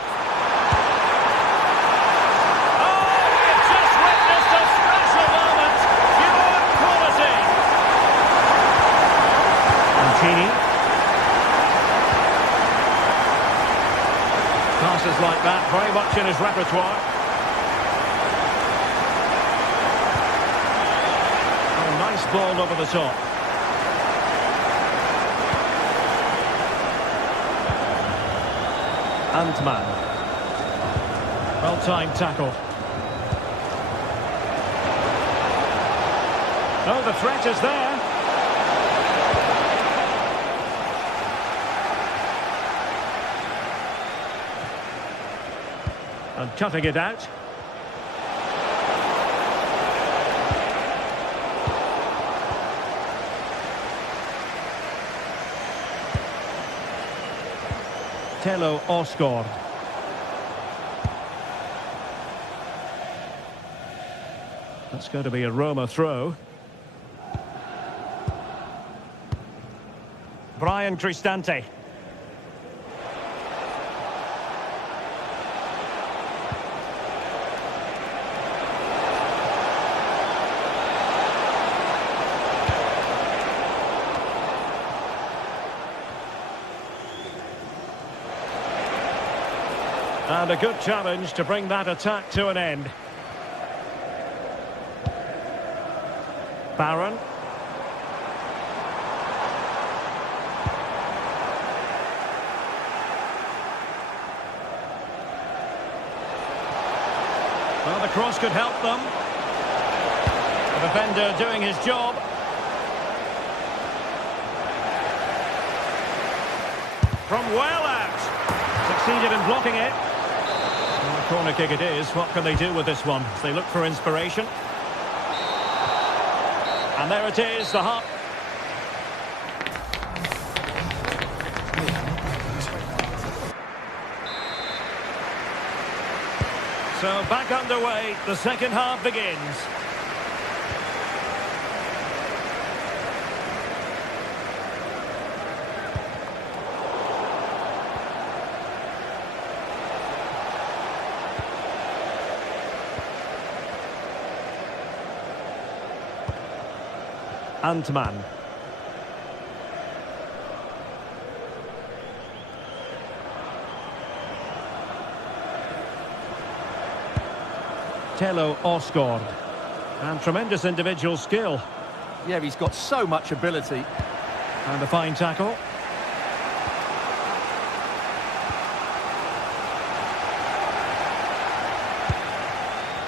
Oh, we've just witnessed a special moment. Pure quality. Mancini. Passes like that, very much in his repertoire. ball over the top. Antman. Well-timed tackle. Oh, the threat is there. And cutting it out. Tello Osgård. That's going to be a Roma throw. Brian Cristante. And a good challenge to bring that attack to an end. Barron. Well, the cross could help them. The defender doing his job. From well out. Succeeded in blocking it. Well, a corner kick it is. What can they do with this one? They look for inspiration. And there it is, the hop. So back underway, the second half begins. Antman. Tello Osgård. And tremendous individual skill. Yeah, he's got so much ability. And a fine tackle.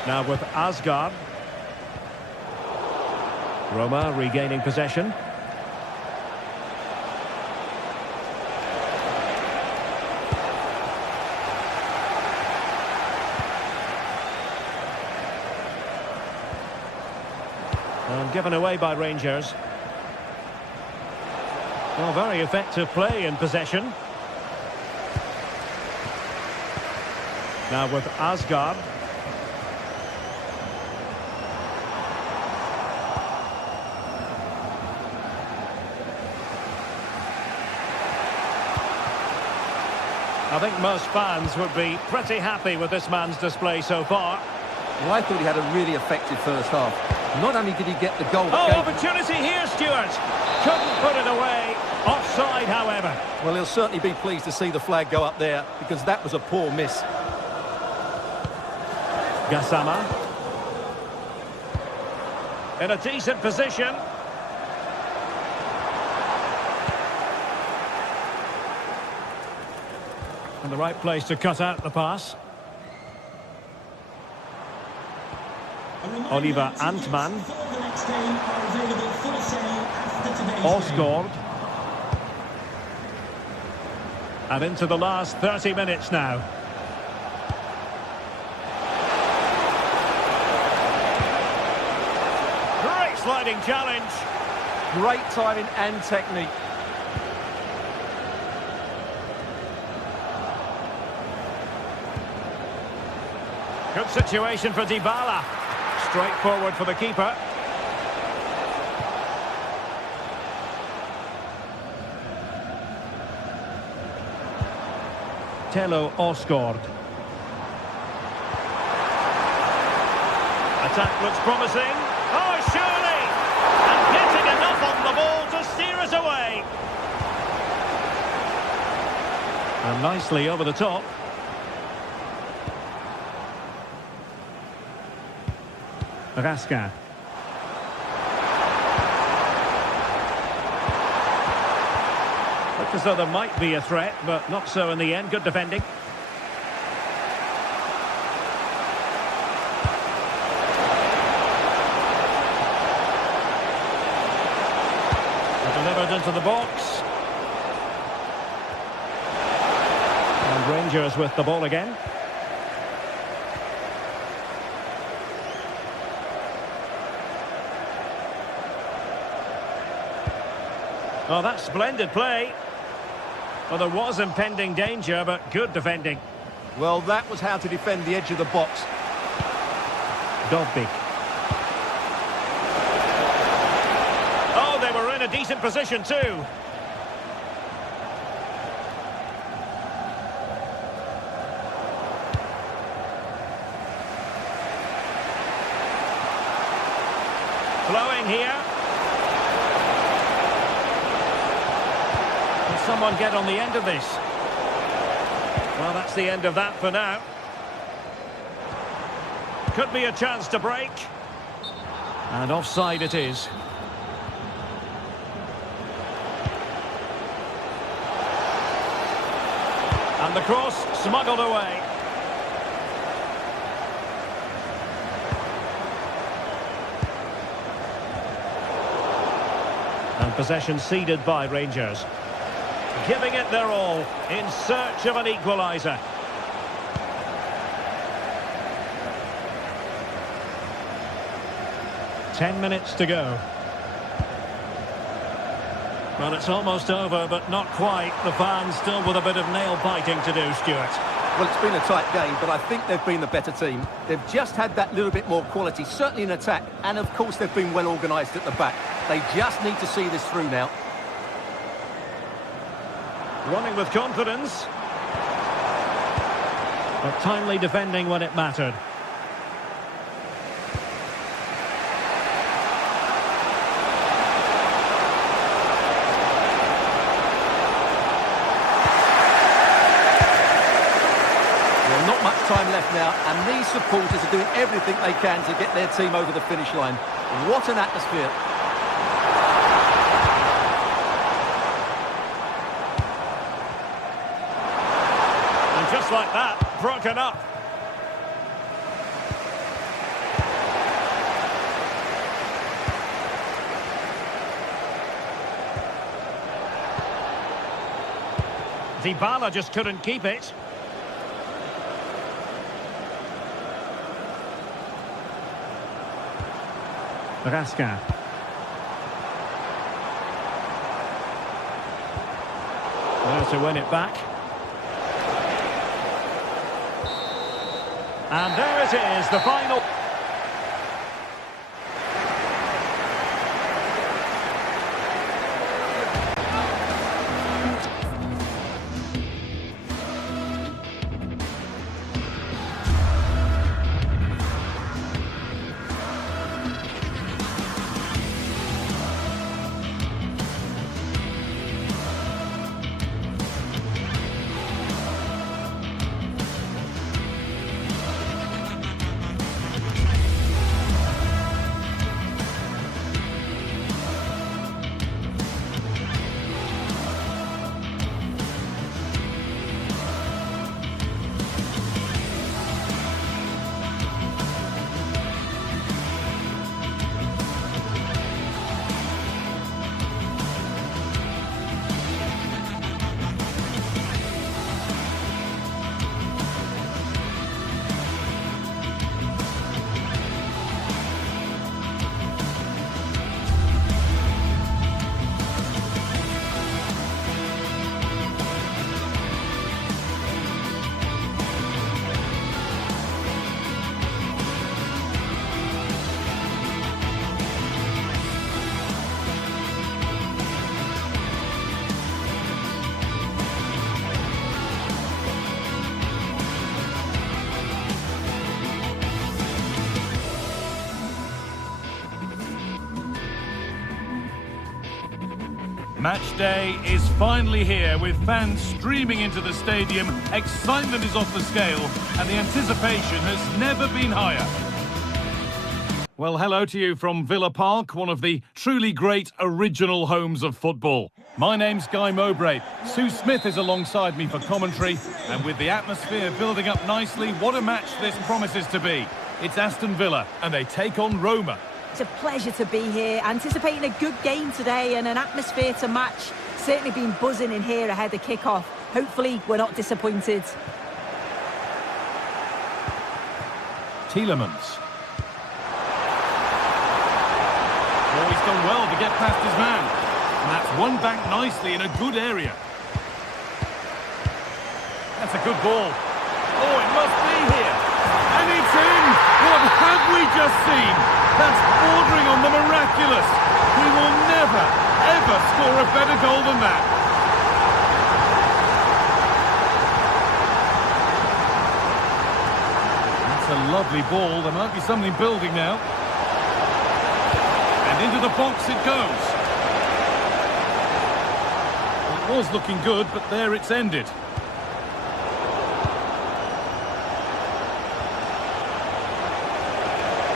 Now with Asgard. Roma regaining possession. And given away by Rangers. Well, very effective play in possession. Now with Asgard. I think most fans would be pretty happy with this man's display so far. Well, I thought he had a really effective first half. Not only did he get the goal... Oh, opportunity here, Stuart. Couldn't put it away. Offside, however. Well, he'll certainly be pleased to see the flag go up there, because that was a poor miss. Gassama. In a decent position. And the right place to cut out the pass. Oliver Antman. Osgård. And into the last 30 minutes now. Great sliding challenge. Great timing and technique. Good situation for Dybala. Straightforward for the keeper. Tello Osgård. Attack looks promising. Oh, surely! And getting enough on the ball to steer it away. And nicely over the top. Raskin. Looked as though there might be a threat, but not so in the end. Good defending. Delivered into the box. And Rangers with the ball again. Oh, that's splendid play. Well, there was impending danger, but good defending. Well, that was how to defend the edge of the box. Dobbik. Oh, they were in a decent position too. Flowing here. Can someone get on the end of this? Well, that's the end of that for now. Could be a chance to break. And offside it is. And the cross smuggled away. And possession ceded by Rangers. Giving it their all in search of an equaliser. Ten minutes to go. Well, it's almost over, but not quite. The fans still with a bit of nail-biting to do, Stuart. Well, it's been a tight game, but I think they've been the better team. They've just had that little bit more quality, certainly in attack, and of course they've been well organised at the back. They just need to see this through now. Running with confidence. But timely defending when it mattered. Not much time left now, and these supporters are doing everything they can to get their team over the finish line. What an atmosphere. And just like that, broken up. Dybala just couldn't keep it. Raska. There to win it back. And there it is, the final. Match day is finally here, with fans streaming into the stadium. Excitement is off the scale, and the anticipation has never been higher. Well, hello to you from Villa Park, one of the truly great original homes of football. My name's Guy Mowbray. Sue Smith is alongside me for commentary, and with the atmosphere building up nicely, what a match this promises to be. It's Aston Villa, and they take on Roma. It's a pleasure to be here, anticipating a good game today and an atmosphere to match. Certainly been buzzing in here ahead of kick-off. Hopefully, we're not disappointed. Tielemans. Oh, he's done well to get past his man. And that's won back nicely in a good area. That's a good ball. Oh, it must be here. And it's in! What have we just seen? That's bordering on the miraculous. He will never, ever score a better goal than that. That's a lovely ball. There might be something building now. And into the box it goes. It was looking good, but there it's ended.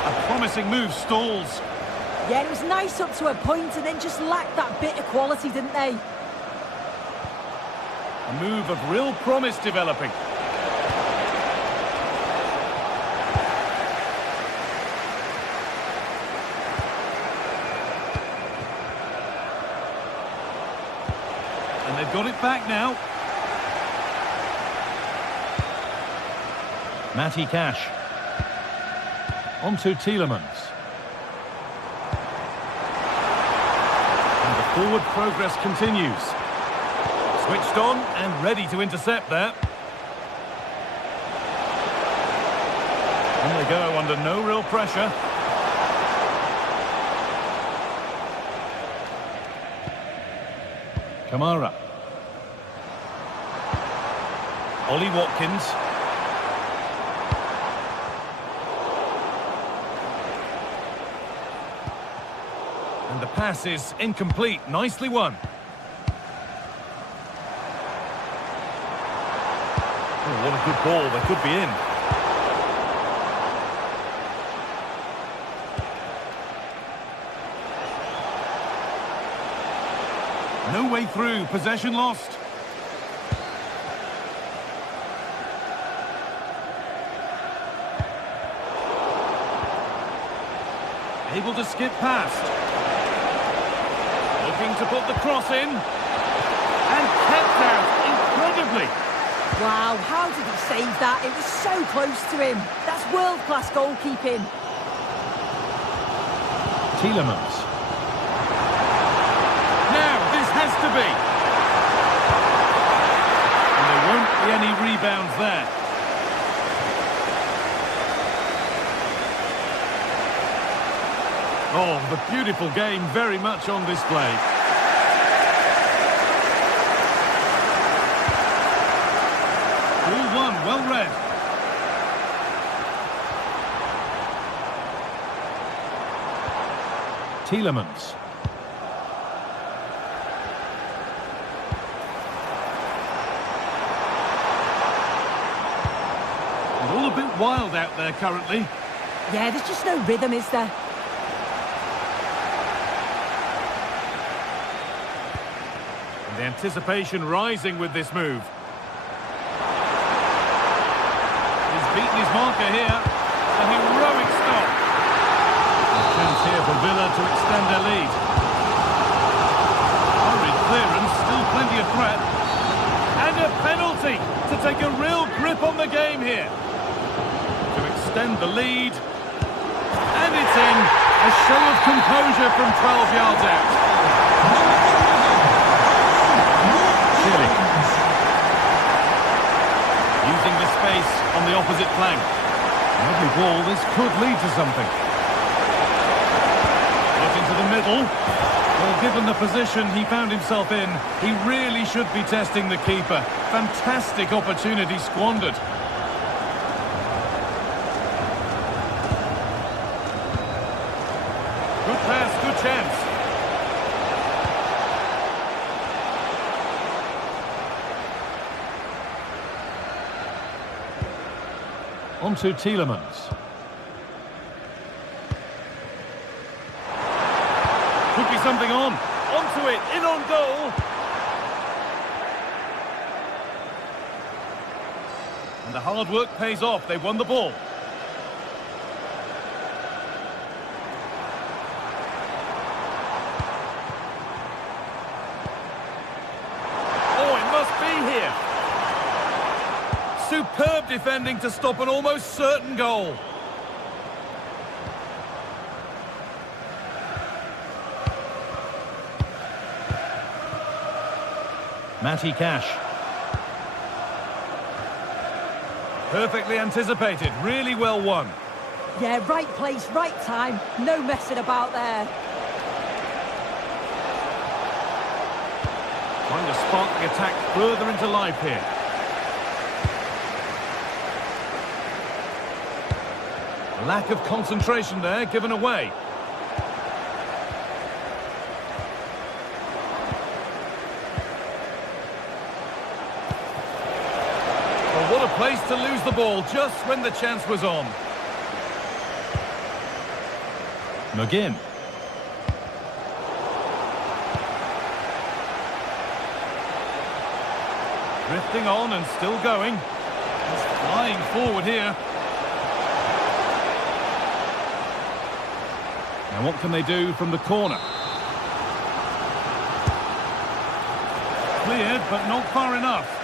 A promising move stalls. Yeah, it was nice up to a point and then just lacked that bit of quality, didn't they? A move of real promise developing. And they've got it back now. Matty Cash. On to Tielemans. And the forward progress continues. Switched on and ready to intercept there. And they go under no real pressure. Kamara. Ollie Watkins. And the pass is incomplete. Nicely won. Oh, what a good ball. They could be in. No way through. Possession lost. Able to skip past. Looking to put the cross in. And kept out incredibly. Wow, how did he save that? It was so close to him. That's world-class goalkeeping. Tielemans. Now, this has to be. And there won't be any rebounds there. Oh, the beautiful game very much on display. All one, well read. Tielemans. And all a bit wild out there currently. Yeah, there's just no rhythm, is there? And the anticipation rising with this move. He's beaten his marker here. A heroic stop. A chance here for Villa to extend their lead. Hurried clearance, still plenty of threat. And a penalty to take a real grip on the game here. To extend the lead. And it's in. A show of composure from 12 yards out. Chile. Using the space on the opposite flank. Lovely ball, this could lead to something. Look into the middle. Well, given the position he found himself in, he really should be testing the keeper. Fantastic opportunity squandered. Good pass, good chance. On to Tielemans. Could be something on. Onto it, in on goal. And the hard work pays off. They won the ball. Oh, it must be here. Superb defending to stop an almost certain goal. Matty Cash. Perfectly anticipated, really well won. Yeah, right place, right time. No messing about there. Trying to spark the attack further into life here. Lack of concentration there, given away. Well, what a place to lose the ball just when the chance was on. McGinn. Drifting on and still going. He's flying forward here. Now what can they do from the corner? Cleared, but not far enough.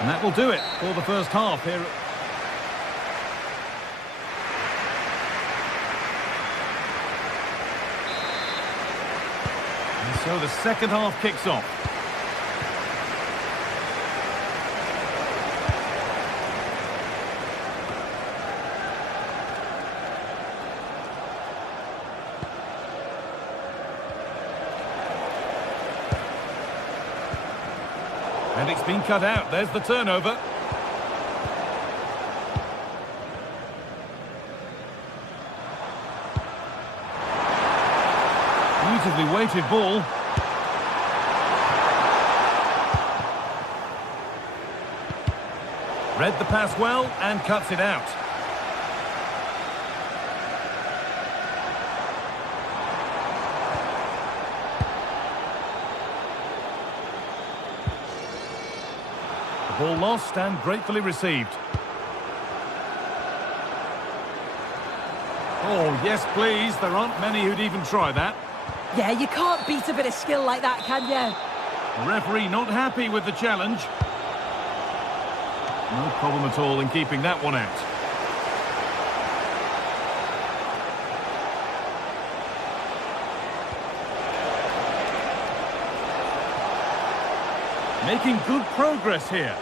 And that will do it for the first half here. And so the second half kicks off. And it's been cut out. There's the turnover. Beautifully weighted ball. Read the pass well and cuts it out. Ball lost and gratefully received. Oh, yes, please. There aren't many who'd even try that. Yeah, you can't beat a bit of skill like that, can you? The referee not happy with the challenge. No problem at all in keeping that one out. Making good progress here,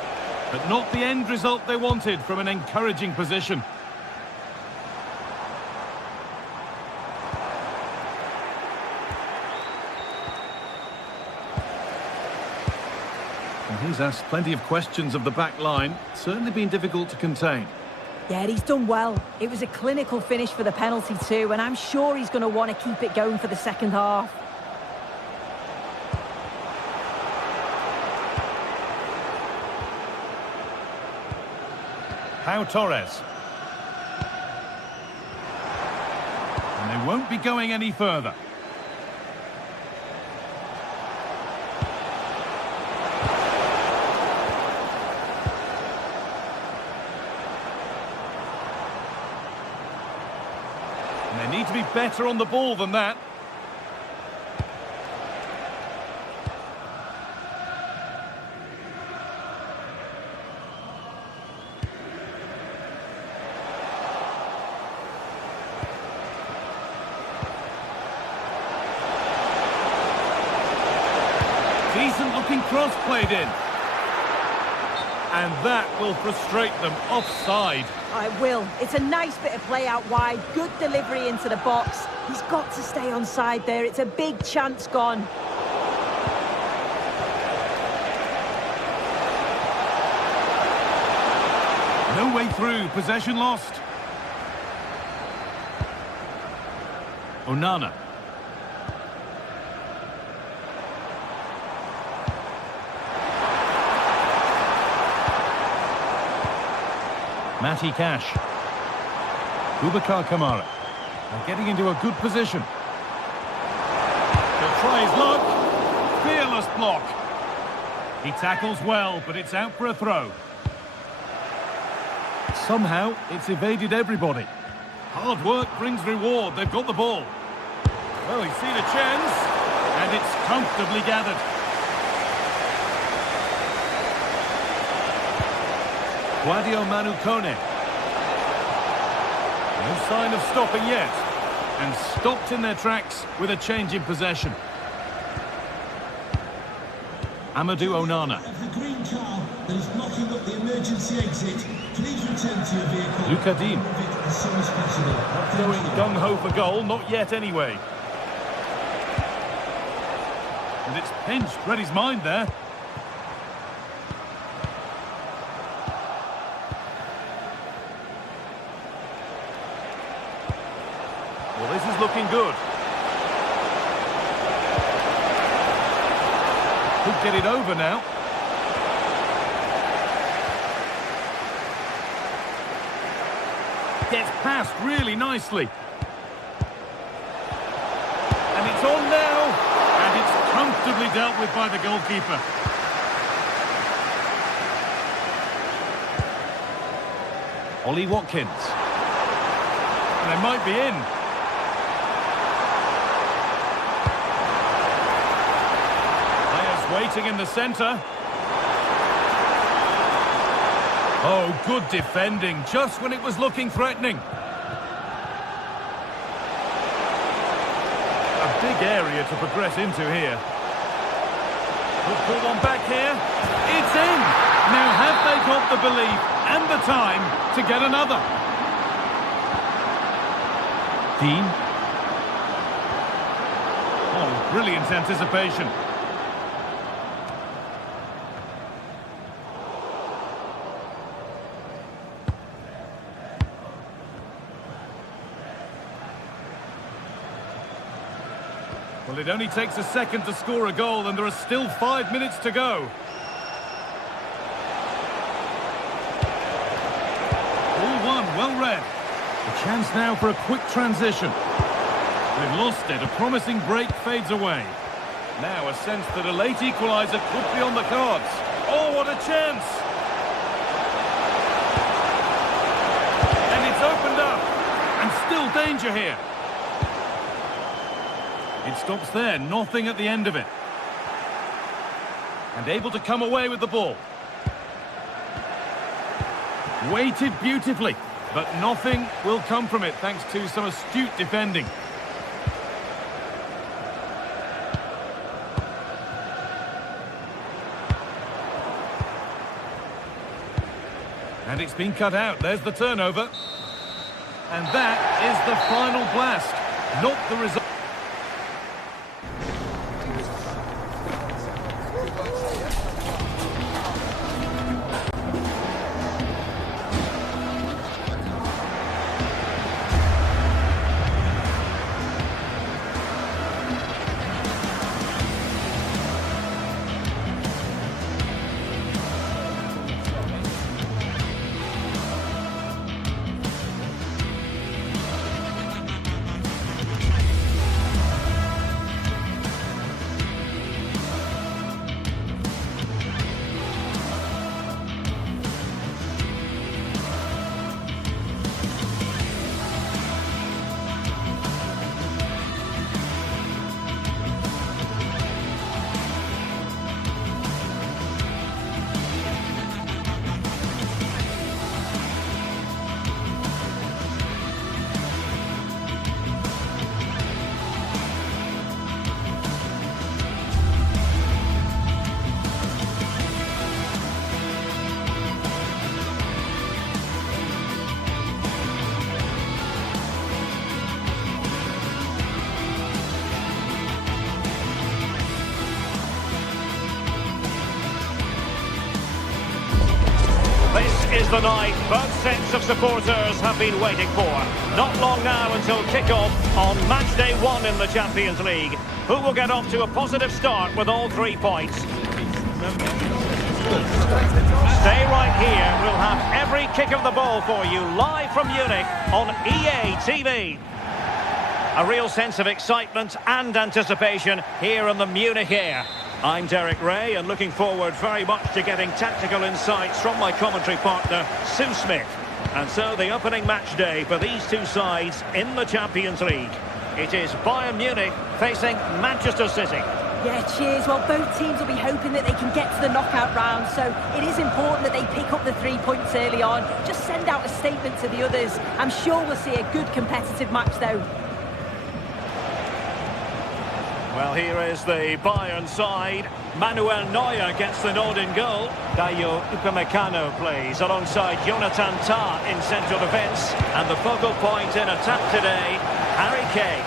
but not the end result they wanted from an encouraging position. And he's asked plenty of questions of the back line. Certainly been difficult to contain. Yeah, he's done well. It was a clinical finish for the penalty too, and I'm sure he's going to want to keep it going for the second half. Pau Torres. And they won't be going any further. And they need to be better on the ball than that. Decent looking cross played in. And that will frustrate them. Offside. It will. It's a nice bit of play out wide. Good delivery into the box. He's got to stay onside there. It's a big chance gone. No way through. Possession lost. Onana. Matty Cash. Boubacar Kamara. They're getting into a good position. He'll try his luck. Fearless block. He tackles well, but it's out for a throw. Somehow, it's evaded everybody. Hard work brings reward. They've got the ball. Well, he's seen a chance, and it's comfortably gathered. Guadio Manu Kone. No sign of stopping yet. And stopped in their tracks with a change in possession. Amadou Onana. The green car that is blocking up the emergency exit, please return to your vehicle. Luca Dean. As soon as possible. Going gung-ho for goal, not yet anyway. And it's pinched, read his mind there. Well, this is looking good. Could get it over now. Gets past really nicely. And it's on now. And it's comfortably dealt with by the goalkeeper. Ollie Watkins. And they might be in. Waiting in the centre. Oh, good defending, just when it was looking threatening. A big area to progress into here. We'll pull one back here. It's in! Now have they got the belief and the time to get another? Dean. Oh, brilliant anticipation. Well, it only takes a second to score a goal, and there are still 5 minutes to go. All one, well read. A chance now for a quick transition. We've lost it. A promising break fades away. Now a sense that a late equaliser could be on the cards. Oh, what a chance! And it's opened up. And still danger here. It stops there, nothing at the end of it. And able to come away with the ball. Weighted beautifully, but nothing will come from it thanks to some astute defending. And it's been cut out, there's the turnover. And that is the final blast, not the result. Is the night both sets of supporters have been waiting for. Not long now until kick-off on match day 1 in the Champions League. Who will get off to a positive start with all 3 points? Stay right here. We'll have every kick of the ball for you live from Munich on EA TV. A real sense of excitement and anticipation here on the Munich air. I'm Derek Ray and looking forward very much to getting tactical insights from my commentary partner, Sue Smith. And so the opening match day for these two sides in the Champions League. It is Bayern Munich facing Manchester City. Yeah, cheers. Well, both teams will be hoping that they can get to the knockout round, so it is important that they pick up the 3 points early on. Just send out a statement to the others. I'm sure we'll see a good competitive match, though. Well, here is the Bayern side. Manuel Neuer gets the nod in goal. Dayo Upamecano plays alongside Jonathan Tah in central defence. And the focal point in attack today, Harry Kane.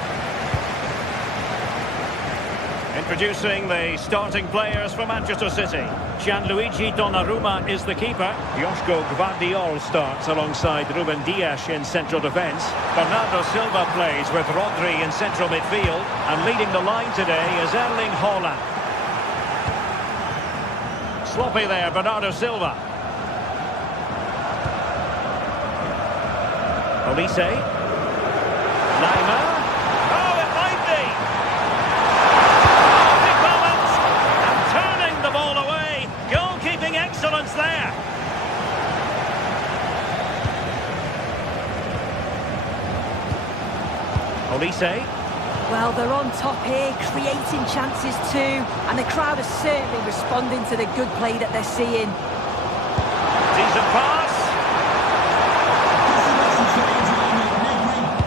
Introducing the starting players for Manchester City. Gianluigi Donnarumma is the keeper. Joško Gvardiol starts alongside Ruben Dias in central defence. Bernardo Silva plays with Rodri in central midfield. And leading the line today is Erling Haaland. Sloppy there, Bernardo Silva. Olise. Neymar. Oh, it might be! Big moment! And turning the ball away. Goalkeeping excellence there. Olise. Well, they're on top here, creating chances too, and the crowd are certainly responding to the good play that they're seeing. Decent pass.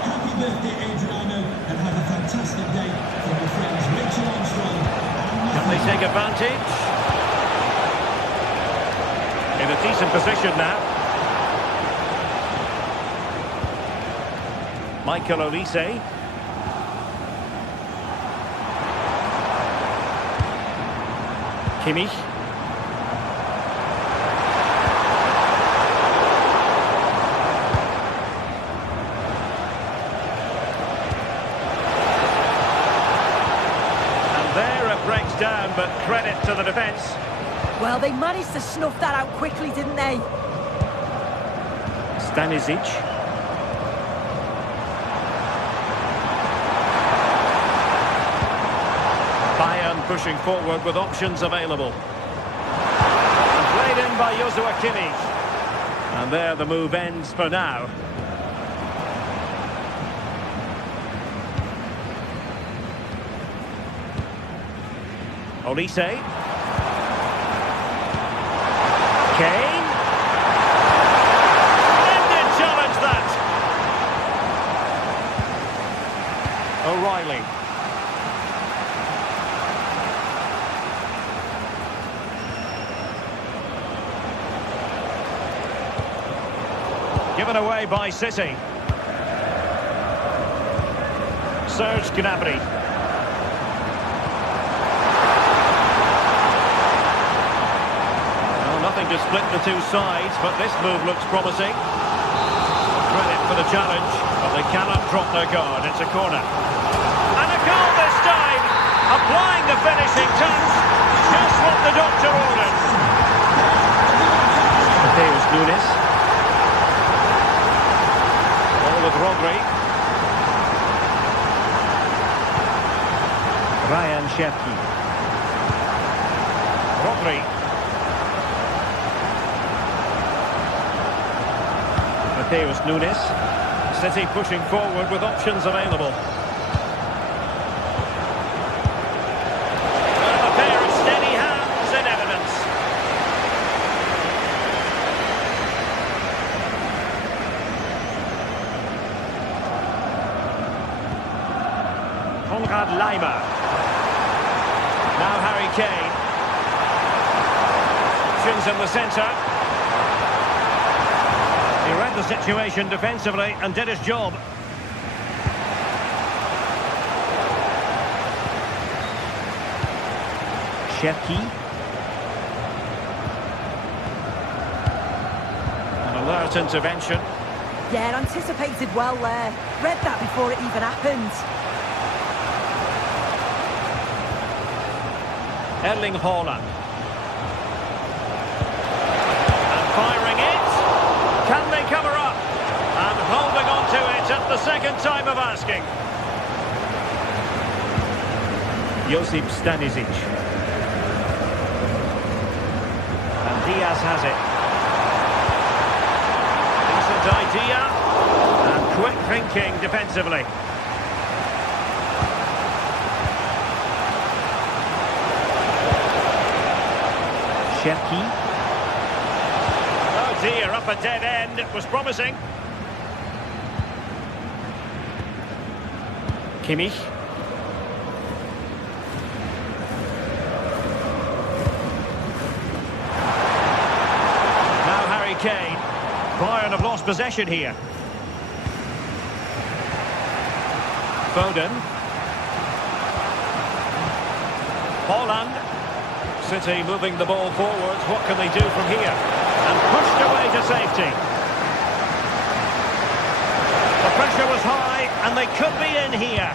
Happy birthday, Adriano, and have a fantastic day from your friends Richard Armstrong. Can they take advantage? In a decent position now. Michael Olise. Kimmich. And there it breaks down, but credit to the defence. Well, they managed to snuff that out quickly, didn't they? Stanisic. Bayern pushing forward with options available. And played in by Joshua Kimmich. And there the move ends for now. Olise. Kane. Splendid challenge that. O'Reilly. Given away by City. Serge Gnabry. Well, nothing to split the two sides, but this move looks promising. Credit for the challenge, but they cannot drop their guard. It's a corner. And a goal this time! Applying the finishing touch. Just what the doctor ordered. Mateus Nunes. With Rodri. Ryan Shefki. Rodri. Mateus Nunes. City pushing forward with options available. Well, a pair of steady hands in evidence. Leimer. Now Harry Kane. Options in the centre. He read the situation defensively and did his job. Shefki. An alert intervention. Yeah, anticipated well there. Read that before it even happened. Erling Haaland. time of asking. Josip Stanisic. And Diaz has it. Decent idea. And quick thinking defensively. Cherki. Oh dear, up a dead end. It was promising. Kimmich. Now Harry Kane. Bayern have lost possession here. Foden. Holland. City moving the ball forwards. What can they do from here? And pushed away to safety. The pressure was high, and they could be in here.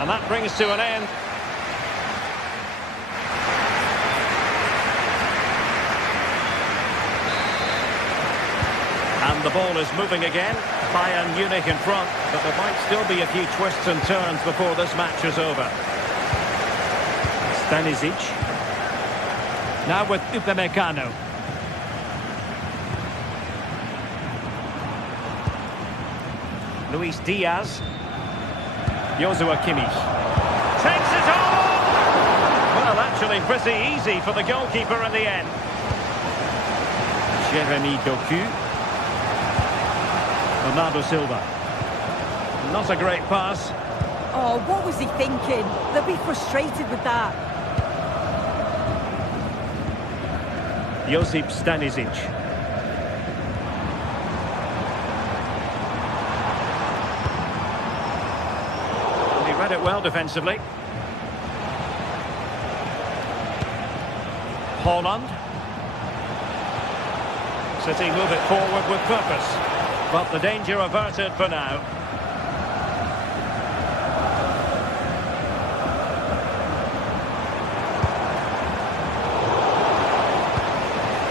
And that brings to an end. And the ball is moving again. Bayern Munich in front, but there might still be a few twists and turns before this match is over. Stanisic. Now with Upamecano. Luis Diaz. Joshua Kimmich. Takes it on! Well, actually pretty easy for the goalkeeper in the end. Jeremy Doku. Bernardo Silva. Not a great pass. Oh, what was he thinking? They'll be frustrated with that. Josip Stanisic. He read it well defensively. Holland. City move it forward with purpose. But the danger averted for now.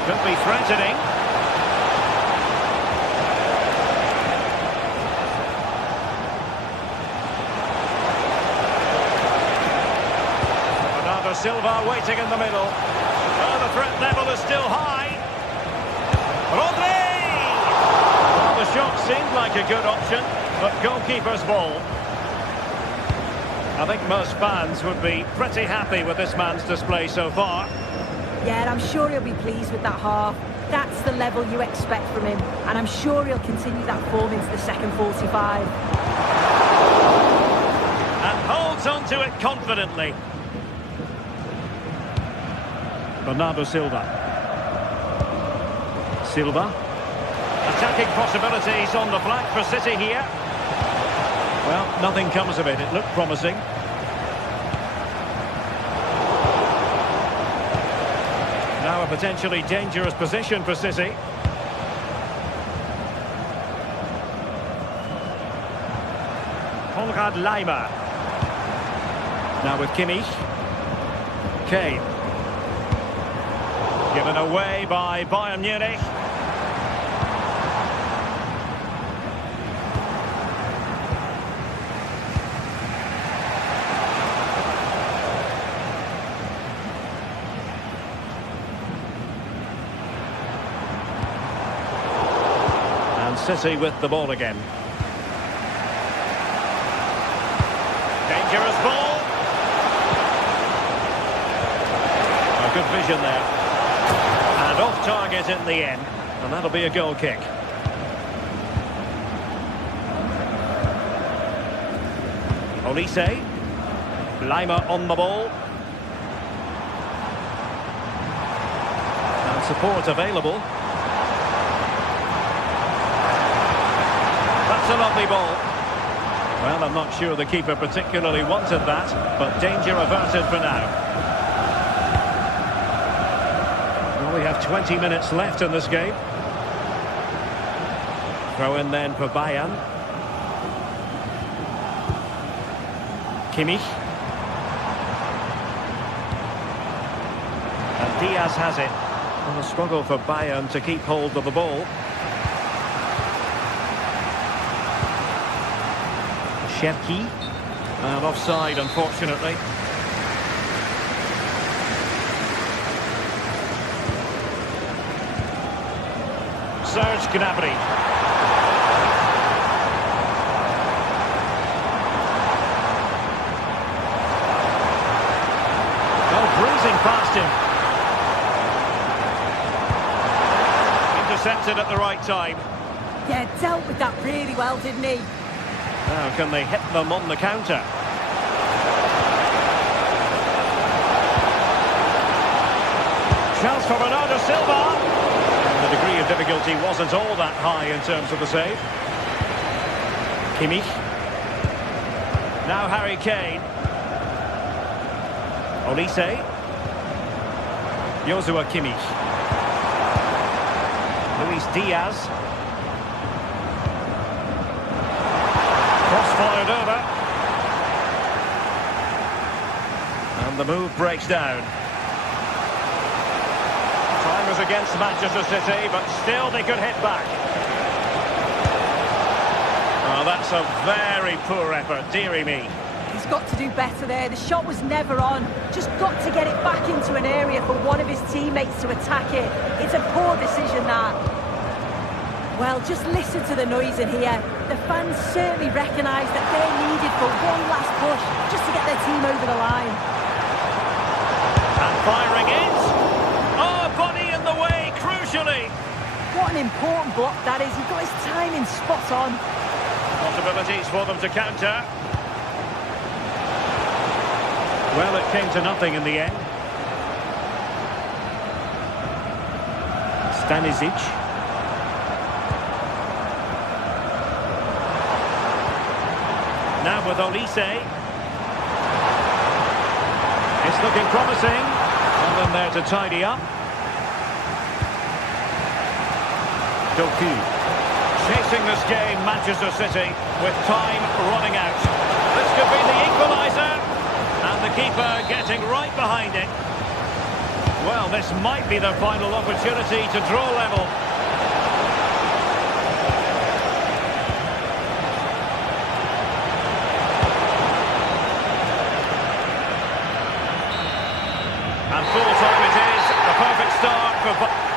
Could be threatening. Bernardo Silva waiting in the middle. Oh, the threat level is still high. Rodri! The shot seemed like a good option, but goalkeeper's ball. I think most fans would be pretty happy with this man's display so far. Yeah, and I'm sure he'll be pleased with that half. That's the level you expect from him, and I'm sure he'll continue that form into the second 45. And holds on to it confidently. Bernardo Silva. Silva. Attacking possibilities on the flank for City here. Well, nothing comes of it. It looked promising. Now a potentially dangerous position for City. Konrad Laimer. Now with Kimmich. Kane. Given away by Bayern Munich. City with the ball again. Dangerous ball. A good vision there. And off target in the end. And that'll be a goal kick. Olise. Laimer on the ball. And support available. That's a lovely ball. Well, I'm not sure the keeper particularly wanted that, but danger averted for now. Well, we have 20 minutes left in this game. Throw in then for Bayern. Kimmich. And Diaz has it. And a struggle for Bayern to keep hold of the ball. Cherki. And offside, unfortunately. Serge Gnabry. Oh, breezing past him. Intercepted at the right time. Yeah, dealt with that really well, didn't he? Now, can they hit them on the counter? Chance for Bernardo Silva. The degree of difficulty wasn't all that high in terms of the save. Kimmich. Now Harry Kane. Olise. Joshua Kimmich. Luis Diaz. Cross-fired over. And the move breaks down. Time was against Manchester City, but still they could hit back. Oh, that's a very poor effort, dearie me. He's got to do better there. The shot was never on. Just got to get it back into an area for one of his teammates to attack it. It's a poor decision, that. Well, just listen to the noise in here. The fans certainly recognise that they're needed for one last push, just to get their team over the line. And firing it. Oh, body in the way, crucially. What an important block that is. He got his timing spot on. Possibilities for them to counter. Well, it came to nothing in the end. Stanisic. Now with Olise. It's looking promising. And then there to tidy up. Doku. Chasing this game, Manchester City, with time running out. This could be the equaliser. And the keeper getting right behind it. Well, this might be their final opportunity to draw level. And full time it is. A perfect start for...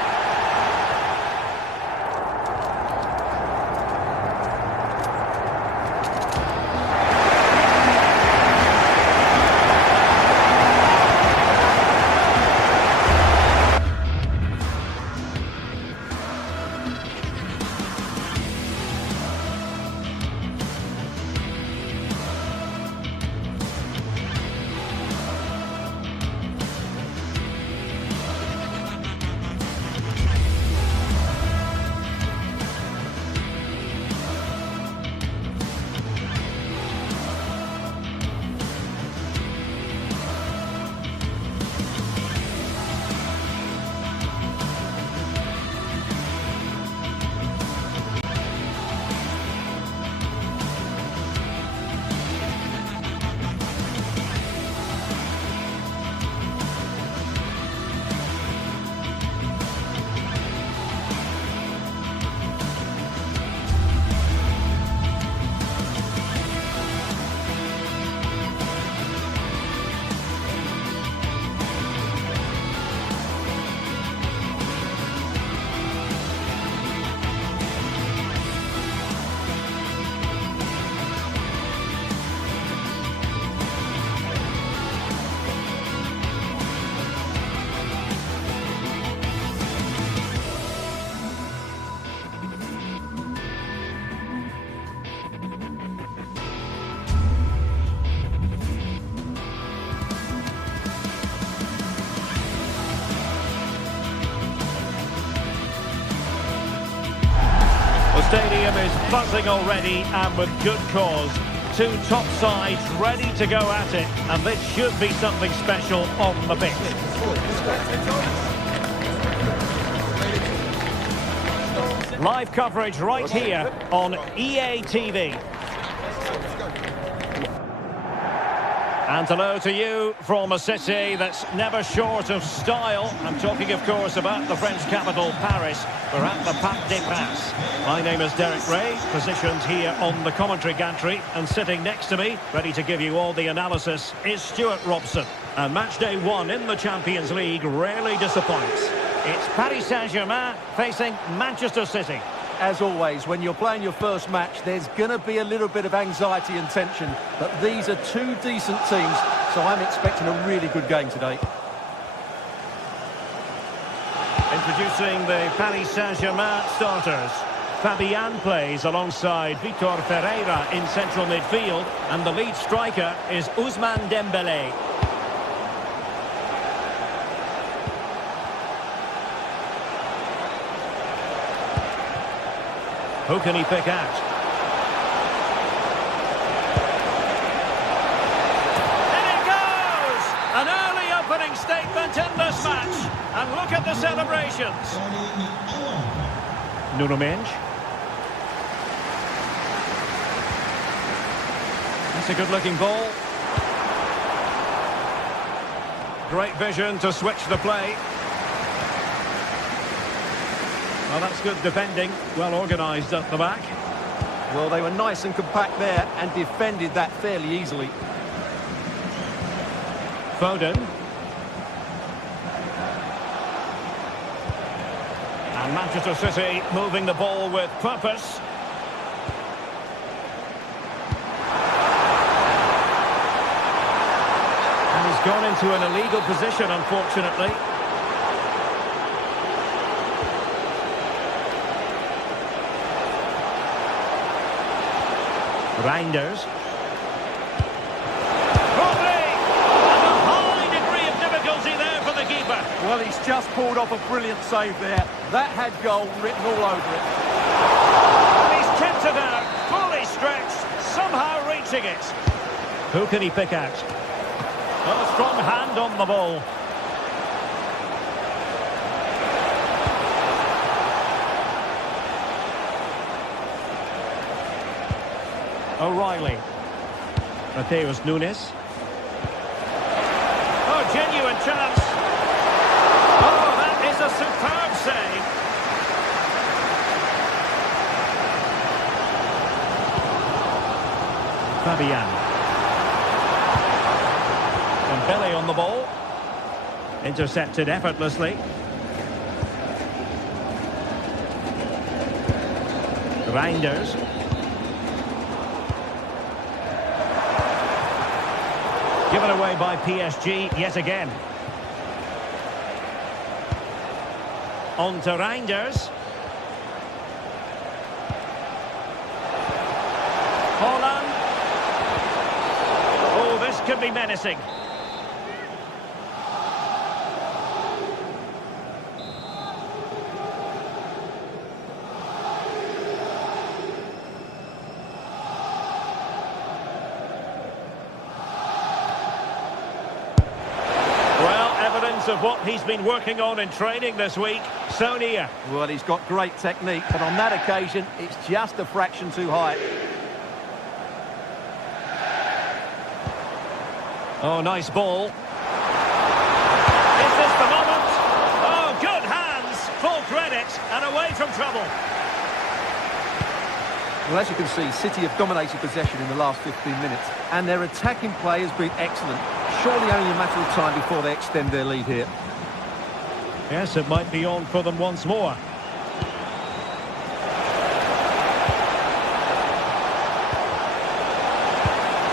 The stadium is buzzing already, and with good cause. Two top sides ready to go at it, and this should be something special on the pitch. Live coverage right here on EA TV. And hello to you from a city that's never short of style. I'm talking, of course, about the French capital, Paris. We're at the Parc des Princes. My name is Derek Ray, positioned here on the commentary gantry, and sitting next to me, ready to give you all the analysis, is Stuart Robson. And match day 1 in the Champions League rarely disappoints. It's Paris Saint-Germain facing Manchester City. As always, when you're playing your first match, there's going to be a little bit of anxiety and tension. But these are two decent teams, so I'm expecting a really good game today. Introducing the Paris Saint-Germain starters. Fabian plays alongside Vitor Ferreira in central midfield, and the lead striker is Ousmane Dembélé. Who can he pick out? In it goes! An early opening statement in this match. And look at the celebrations. Nuno Mendes. That's a good-looking ball. Great vision to switch the play. Well, that's good defending, well organised at the back. Well, they were nice and compact there and defended that fairly easily. Foden. And Manchester City moving the ball with purpose. And he's gone into an illegal position, unfortunately. Reinders. Rodri! And a high degree of difficulty there for the keeper. Well, he's just pulled off a brilliant save there. That had goal written all over it. And he's kept it out, fully stretched, somehow reaching it. Who can he pick out? Oh, a strong hand on the ball. O'Reilly. Mateus Nunes. Oh, genuine chance. Oh, that is a superb save. Fabian. Dembélé on the ball. Intercepted effortlessly. Reinders. Given away by PSG yet again. On to Reinders. Holland. Oh, this could be menacing. Of what he's been working on in training this week, so near. Well, he's got great technique, but on that occasion, it's just a fraction too high. Oh, nice ball. Is this the moment? Oh, good hands, full credit, and away from trouble. Well, as you can see, City have dominated possession in the last 15 minutes, and their attacking play has been excellent. Surely only a matter of time before they extend their lead here. Yes, it might be on for them once more.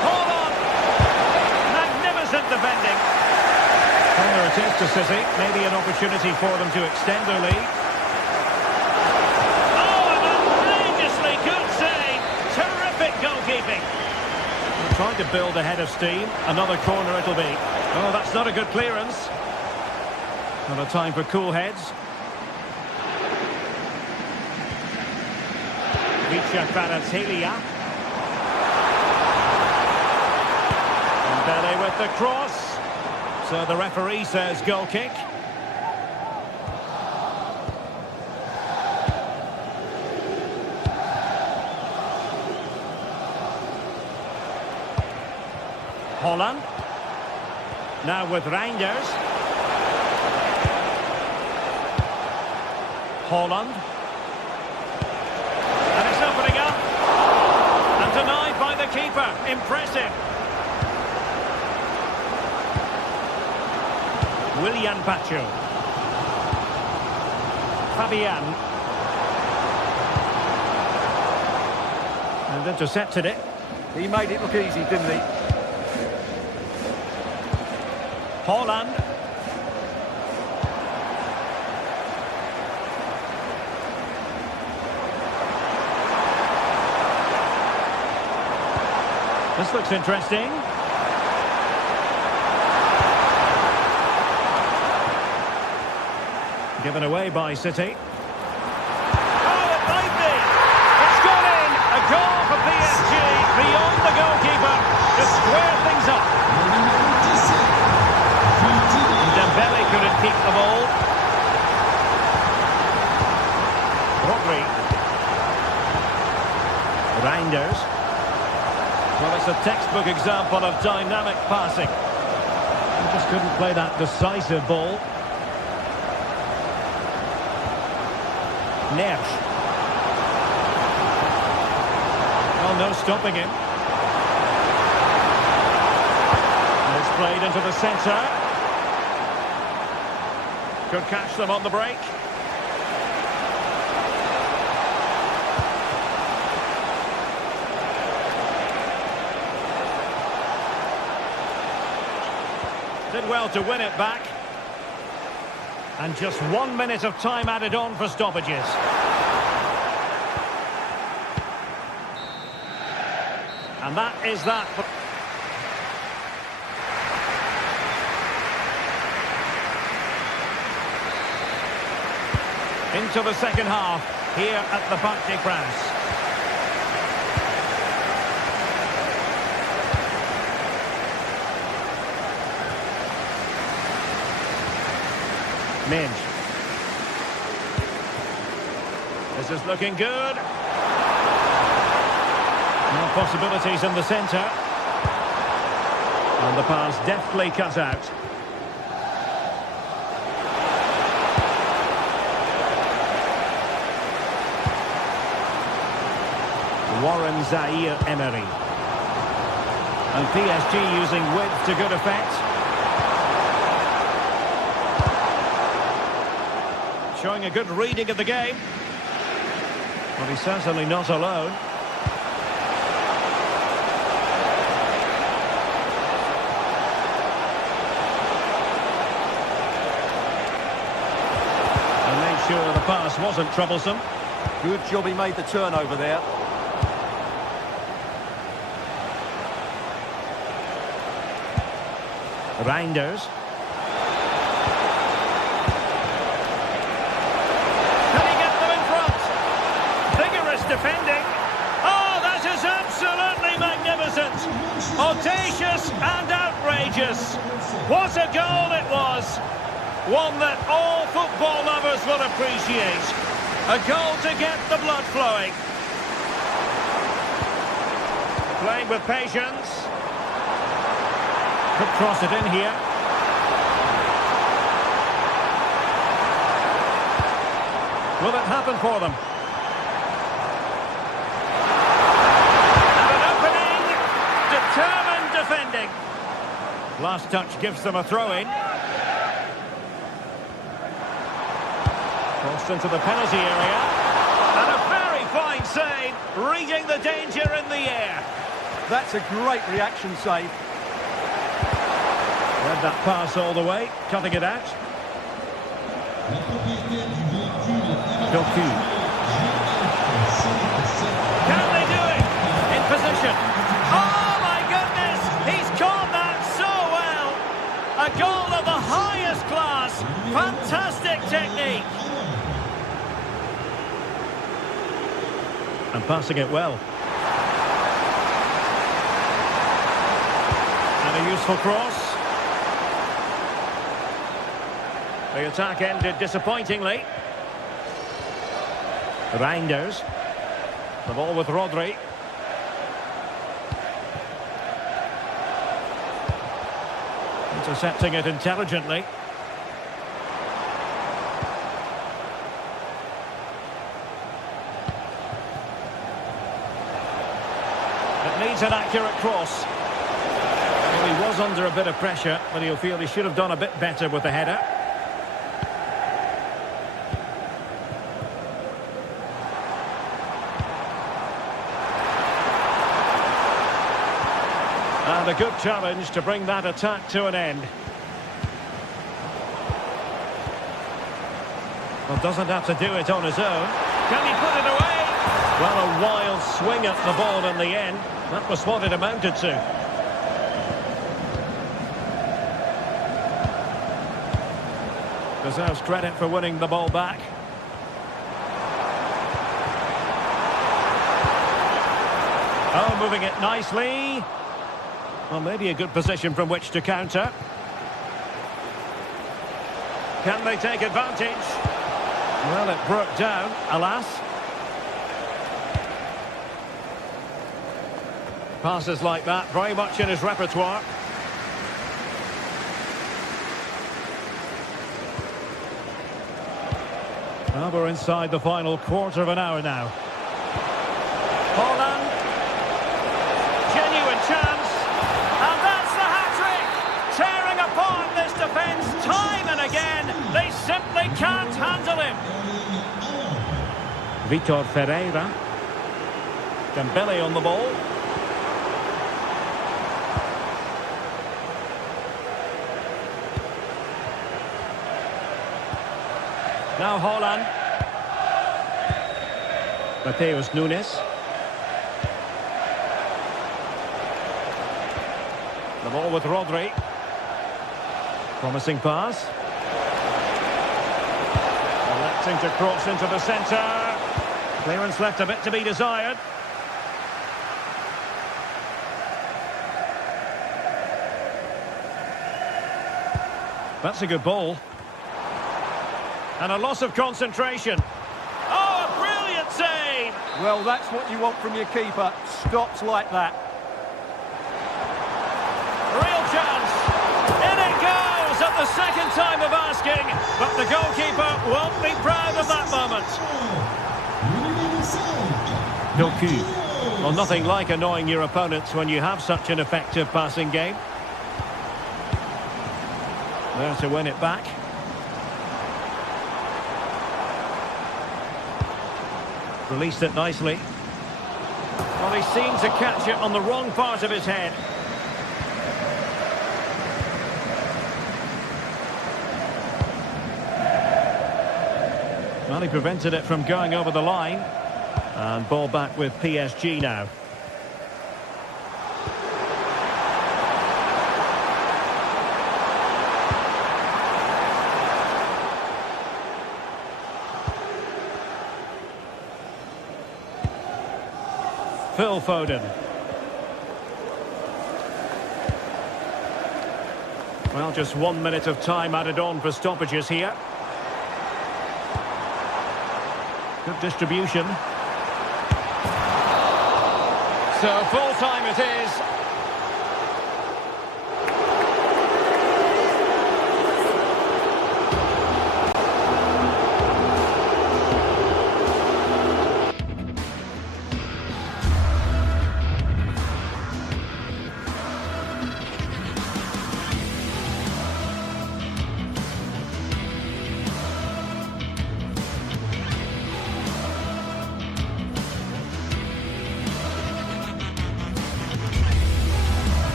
Hold on! Magnificent defending. Corner it is to City. Maybe an opportunity for them to extend their lead. Oh, an outrageously good save. Terrific goalkeeping. Trying to build a head of steam. Another corner it'll be. Oh, that's not a good clearance. Not a time for cool heads. Vicha Kvaratskhelia. Dembélé with the cross. So the referee says goal kick. Holland. Now with Reinders. Holland. And it's opening up. And denied by the keeper. Impressive. Willian Pacho. Fabian. And intercepted it. He made it look easy, didn't he? Holland. This looks interesting. Given away by City. Oh, it might be! It's gone in! A goal for PSG beyond the goalkeeper to square things up. Dembele couldn't keep the ball. Rodri. Reinders. Well, it's a textbook example of dynamic passing. He just couldn't play that decisive ball. Nersch. Oh, no stopping him. And it's played into the centre. Could catch them on the break. Did well to win it back. And just 1 minute of time added on for stoppages. And that is that. Into the second half, here at the Parc des Princes. Minge. This is looking good. Now possibilities in the centre. And the pass deftly cut out. Warren Zaire-Emery. And PSG using width to good effect. Showing a good reading of the game. Well, he's certainly not alone. And made sure the pass wasn't troublesome. Good job he made the turnover there. Reinders. Defending. Oh, that is absolutely magnificent. Audacious and outrageous. What a goal it was. One that all football lovers will appreciate. A goal to get the blood flowing. Playing with patience. Could cross it in here. Will it happen for them? Determined defending. Last touch gives them a throw-in. Crossed into the penalty area. And a very fine save, reading the danger in the air. That's a great reaction save. Read that pass all the way, cutting it out. Doku. Can they do it? In position. Oh my goodness! He's caught that so well! A goal of the highest class. Fantastic technique. And passing it well. And a useful cross. The attack ended disappointingly. Reinders. The ball with Rodri. Intercepting it intelligently. It needs an accurate cross. Well, he was under a bit of pressure, but he'll feel he should have done a bit better with the header. And a good challenge to bring that attack to an end. Well, doesn't have to do it on his own. Can he put it away? Well, a wild swing at the ball in the end. That was what it amounted to. Deserves credit for winning the ball back. Oh, moving it nicely. Well, maybe a good position from which to counter. Can they take advantage? Well, it broke down, alas. Passes like that, very much in his repertoire. Well, we're inside the final quarter of an hour now. Holland. Genuine chance. And that's the hat-trick! Tearing apart this defence time and again. They simply can't handle him. Vitor Ferreira. Dembele on the ball. Now Holland. Mateus Nunes. The ball with Rodri. Promising pass. Electing to cross into the centre. Clearance left a bit to be desired. That's a good ball. And a loss of concentration. Oh, a brilliant save! Well, that's what you want from your keeper. Stops like that. Real chance. In it goes at the second time of asking. But the goalkeeper won't be proud of that moment. Doku. Well, nothing like annoying your opponents when you have such an effective passing game. There to win it back. Released it nicely. Well, he seemed to catch it on the wrong part of his head. Well, he prevented it from going over the line. And ball back with PSG now. Phil Foden. Well, just 1 minute of time added on for stoppages here. Good distribution. So full time it is.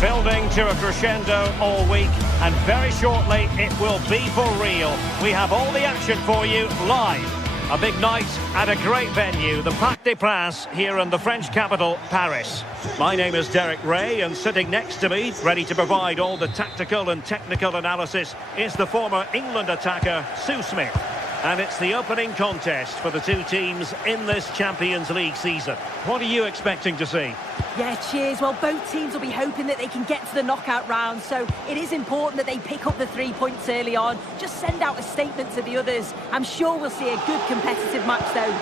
Building to a crescendo all week, and very shortly it will be for real. We have all the action for you live. A big night at a great venue, the Parc des Princes, here in the French capital, Paris. My name is Derek Ray, and sitting next to me, ready to provide all the tactical and technical analysis, is the former England attacker, Sue Smith. And it's the opening contest for the two teams in this Champions League season. What are you expecting to see? Yeah, cheers. Well, both teams will be hoping that they can get to the knockout round, so it is important that they pick up the 3 points early on. Just send out a statement to the others. I'm sure we'll see a good competitive match, though.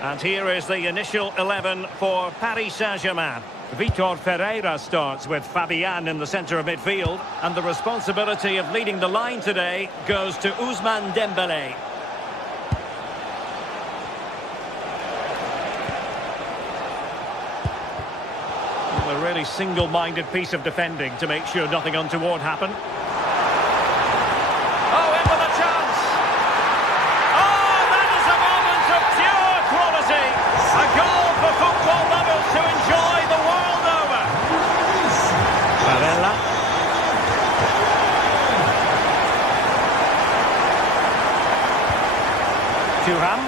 And here is the initial 11 for Paris Saint-Germain. Vitor Ferreira starts with Fabian in the centre of midfield, and the responsibility of leading the line today goes to Ousmane Dembélé. A really single-minded piece of defending to make sure nothing untoward happened. Oh, in with a chance! Oh, that is a moment of pure quality! A goal for football lovers to enjoy the world over! Barella. Thuram.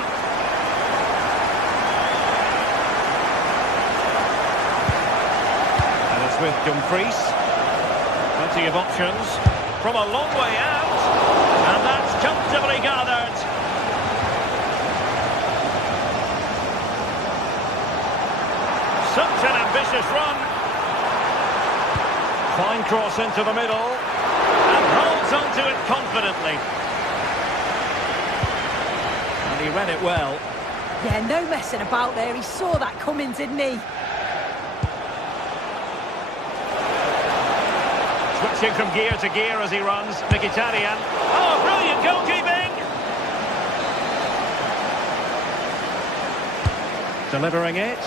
With Dumfries. Plenty of options from a long way out, and that's comfortably gathered. Such an ambitious run. Fine cross into the middle, and holds onto it confidently. And he read it well. Yeah, no messing about there. He saw that coming, didn't he? Switching from gear to gear as he runs, Mkhitaryan. Oh, brilliant goalkeeping! Delivering it.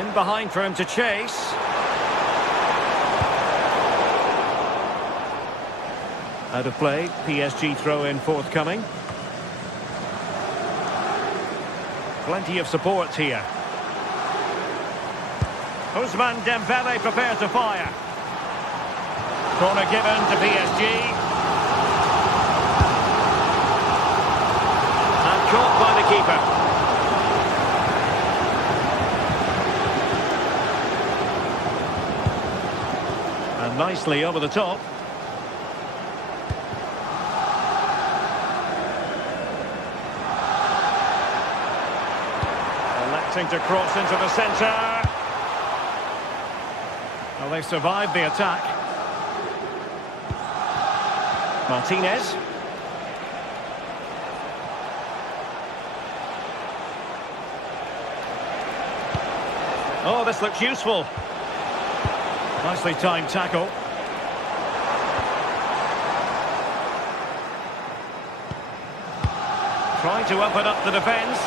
In behind for him to chase. Out of play, PSG throw-in forthcoming. Plenty of support here. Ousmane Dembélé prepared to fire. Corner given to PSG. And caught by the keeper. And nicely over the top. To cross into the centre. Well, they've survived the attack. Martinez. Oh, this looks useful. Nicely timed tackle. Trying to open up the defence.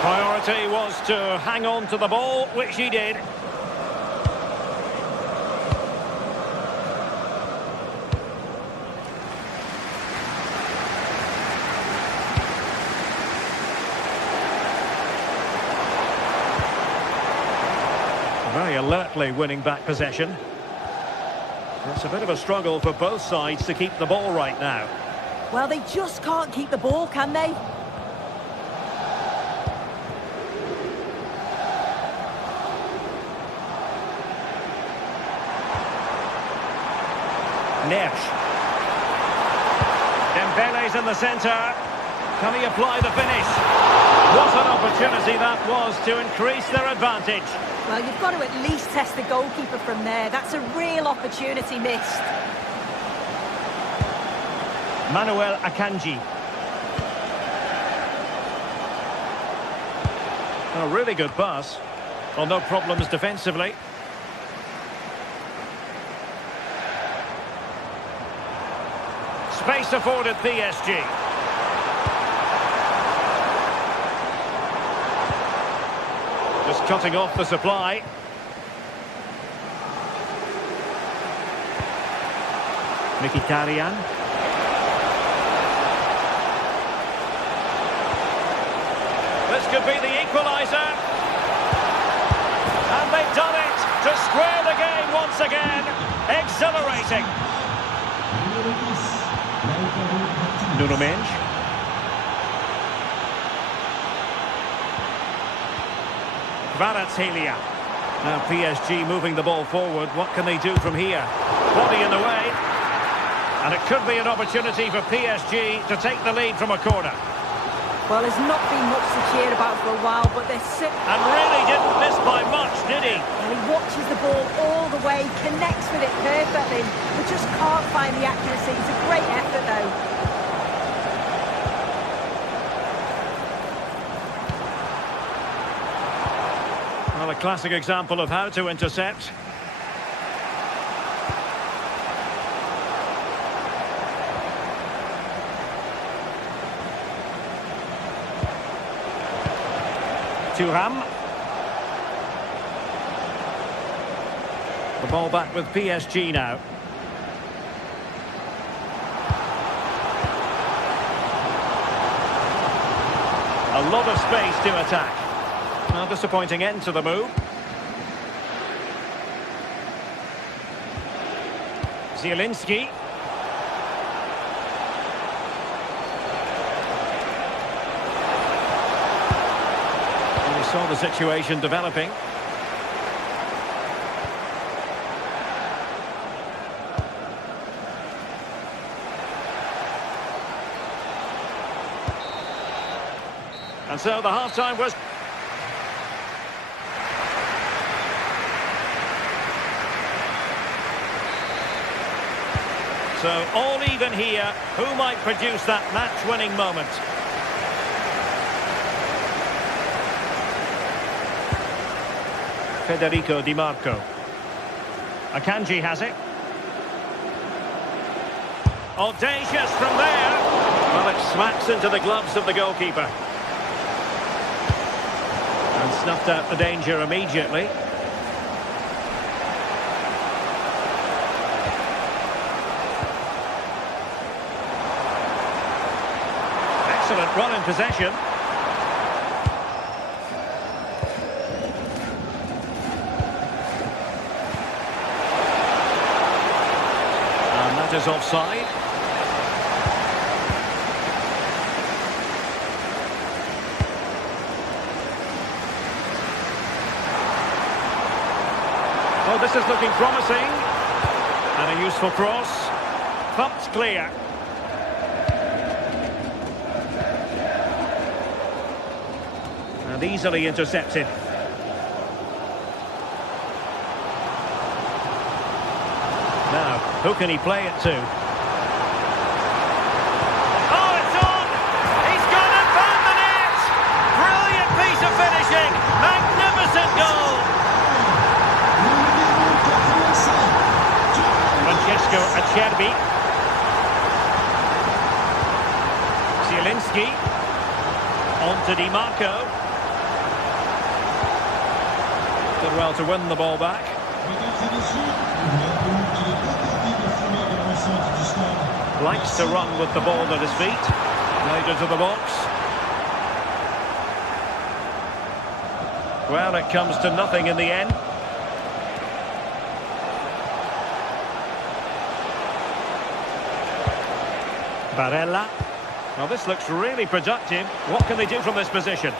Priority was to hang on to the ball, which he did. Very alertly winning back possession. It's a bit of a struggle for both sides to keep the ball right now. Well, they just can't keep the ball, can they? Nesh. Dembele's in the centre. Can he apply the finish? What an opportunity that was to increase their advantage. Well, you've got to at least test the goalkeeper from there. That's a real opportunity missed. Manuel Akanji. A really good pass. Well, no problems defensively. Space afforded PSG. Just cutting off the supply. Mkhitaryan. This could be the equaliser. And they've done it to square the game once again. Exhilarating. Nuno Mendes. Kvaratskhelia. Now PSG moving the ball forward. What can they do from here? Body in the way. And it could be an opportunity for PSG to take the lead from a corner. Well, there's not been much to cheer about for a while, but they're And really didn't miss by much, did he? Well, he watches the ball all the way, connects with it perfectly, but just can't find the accuracy. It's a great effort, though. Well, a classic example of how to intercept. Thuram. The ball back with PSG now. A lot of space to attack. Well, disappointing end to the move. Zielinski. And we saw the situation developing. And so the half-time was... So all even here. Who might produce that match-winning moment? Federico Di Marco. Akanji has it. Audacious from there. Well, it smacks into the gloves of the goalkeeper. And snuffed out the danger immediately. Excellent run in possession. And that is offside. Oh, this is looking promising. And a useful cross. Thumped clear. And easily intercepted. Now, who can he play it to? Oh, it's on! He's gone and found the net! Brilliant piece of finishing! Magnificent goal! Francesco Acerbi. Zielinski. On to Di Marco. Did well to win the ball back. Likes to run with the ball at his feet. Played into the box. Well, it comes to nothing in the end. Barella. Well, this looks really productive. What can they do from this position?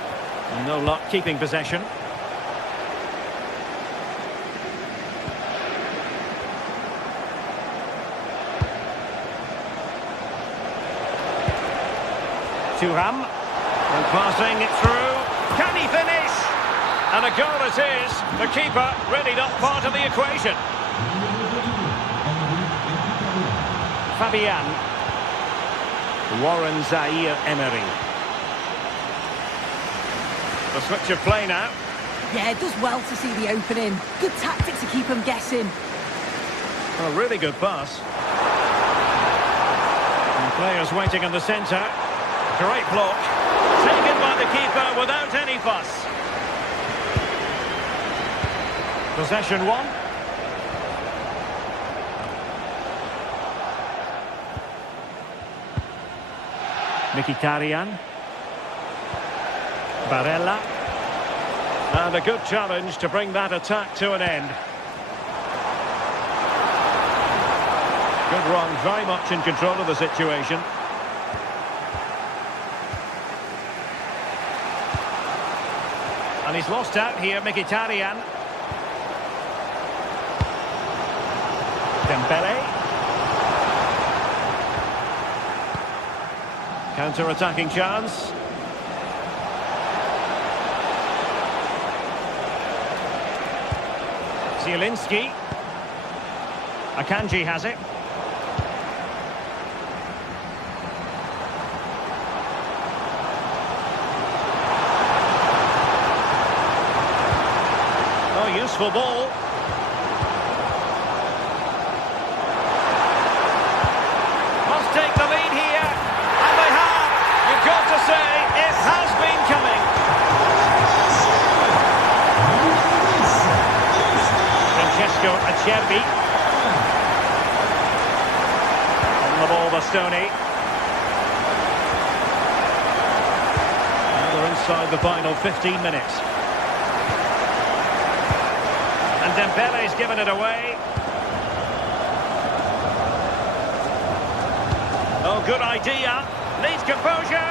No luck keeping possession. Thuram. And passing it through. Can he finish? And a goal it is. The keeper really not part of the equation. Fabian. Warren Zaire-Emery. The switch of play now. Yeah, it does well to see the opening. Good tactic to keep them guessing. A really good pass. And players waiting in the centre. Great block. Taken by the keeper without any fuss. Possession one. Mkhitaryan. Barella. And a good challenge to bring that attack to an end. Good run, very much in control of the situation. And he's lost out here, Mkhitaryan. Dembele. Counter-attacking chance. Zielinski. Akanji has it. Oh, useful ball. Must take the lead here. And they have. You've got to say, it has been coming. Francesco Acerbi. On the ball, Bastoni. And they're inside the final 15 minutes. And Dembele's given it away. Oh, good idea. Needs composure.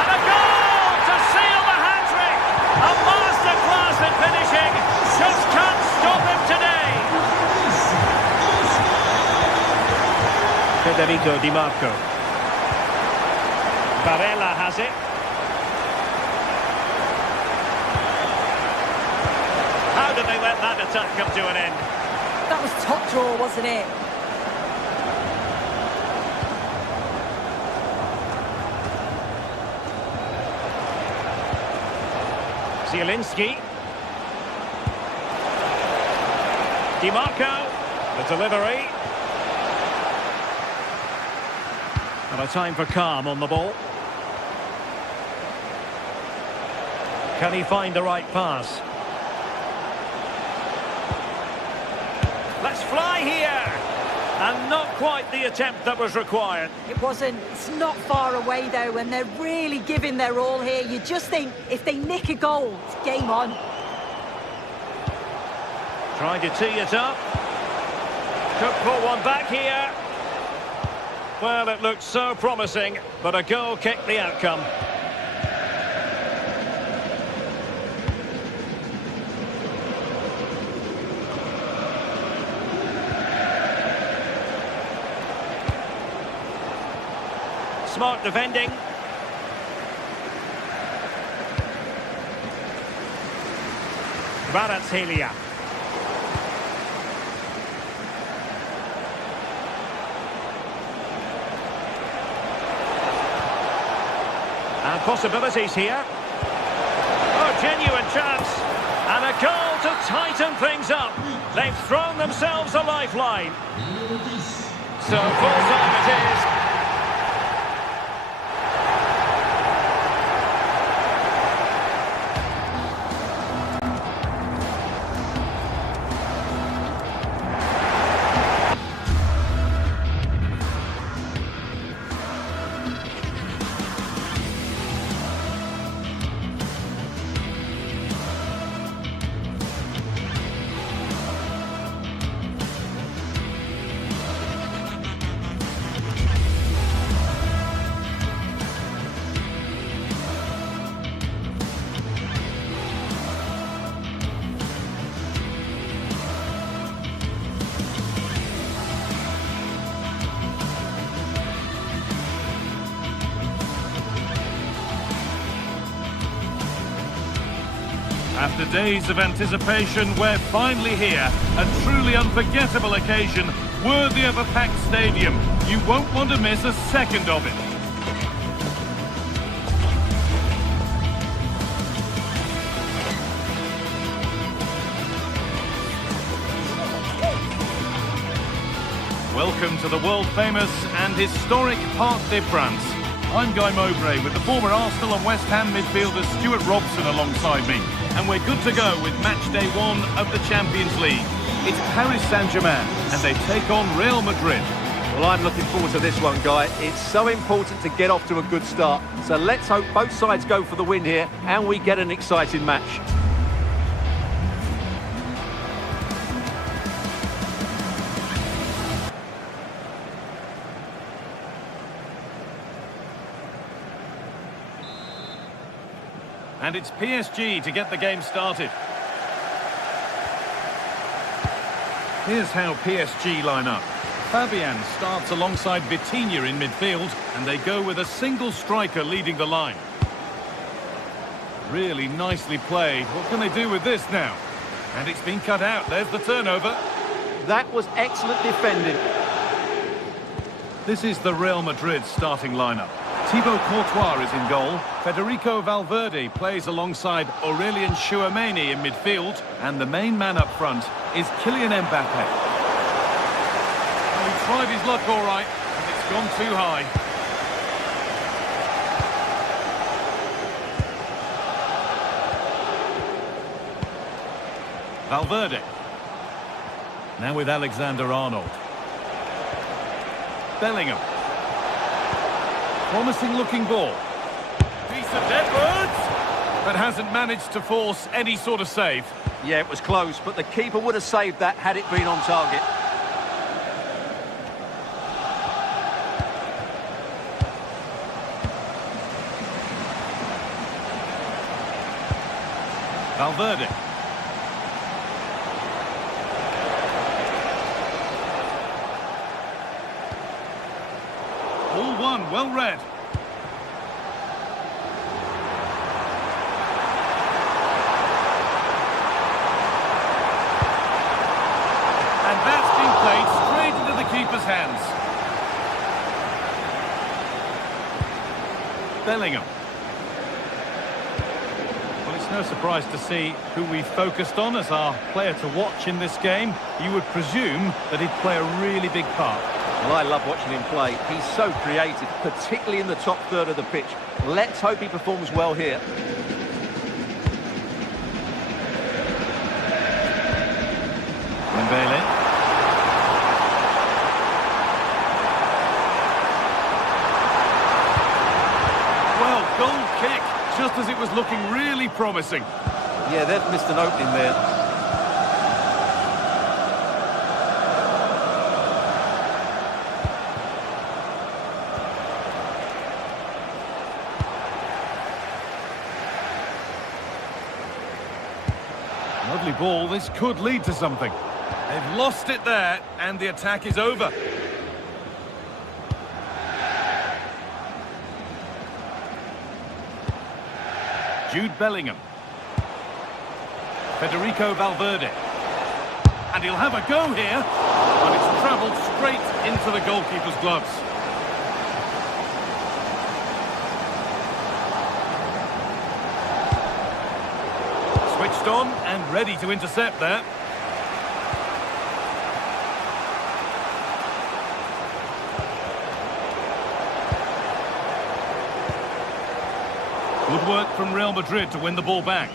And a goal to seal the hat-trick. A masterclass in finishing. Just can't stop him today. Federico Di Marco. Barella has it. How did they let that attack come to an end? That was top draw, wasn't it? Zielinski. Di Marco. The delivery. And a time for calm on the ball. Can he find the right pass? Let's fly here. And not quite the attempt that was required. It wasn't. It's not far away, though, and they're really giving their all here. You just think, if they nick a goal, it's game on. Trying to tee it up. Could pull one back here. Well, it looked so promising, but a goal kicked the outcome. Smart defending. Kvaratskhelia. And possibilities here. Oh, genuine chance. And a goal to tighten things up. They've thrown themselves a lifeline. So full time it is. After days of anticipation, we're finally here. A truly unforgettable occasion, worthy of a packed stadium. You won't want to miss a second of it. Welcome to the world-famous and historic Parc des Princes. I'm Guy Mowbray with the former Arsenal and West Ham midfielder Stuart Robson alongside me. And we're good to go with match day 1 of the Champions League. It's Paris Saint-Germain and they take on Real Madrid. Well, I'm looking forward to this one, Guy. It's so important to get off to a good start. So let's hope both sides go for the win here and we get an exciting match. And it's PSG to get the game started. Here's how PSG line up. Fabian starts alongside Vitinha in midfield, and they go with a single striker leading the line. Really nicely played. What can they do with this now? And it's been cut out. There's the turnover. That was excellent defending. This is the Real Madrid starting lineup. Thibaut Courtois is in goal. Federico Valverde plays alongside Aurelien Tchouameni in midfield. And the main man up front is Kylian Mbappe. Well, he tried his luck all right, and it's gone too high. Valverde. Now with Alexander-Arnold. Bellingham. Promising looking ball. Decent effort, but hasn't managed to force any sort of save. Yeah, it was close, but the keeper would have saved that had it been on target. Valverde. All one, well read. And that's been played straight into the keeper's hands. Bellingham. Well, it's no surprise to see who we focused on as our player to watch in this game. You would presume that he'd play a really big part. Well, I love watching him play. He's so creative, particularly in the top third of the pitch. Let's hope he performs well here. Dembele. Well, goal kick, just as it was looking really promising. Yeah, they've missed an opening there. Lovely ball, this could lead to something. They've lost it there, and the attack is over. Jude Bellingham. Federico Valverde. And he'll have a go here, but it's travelled straight into the goalkeeper's gloves. Switched on and ready to intercept there. Good work from Real Madrid to win the ball back.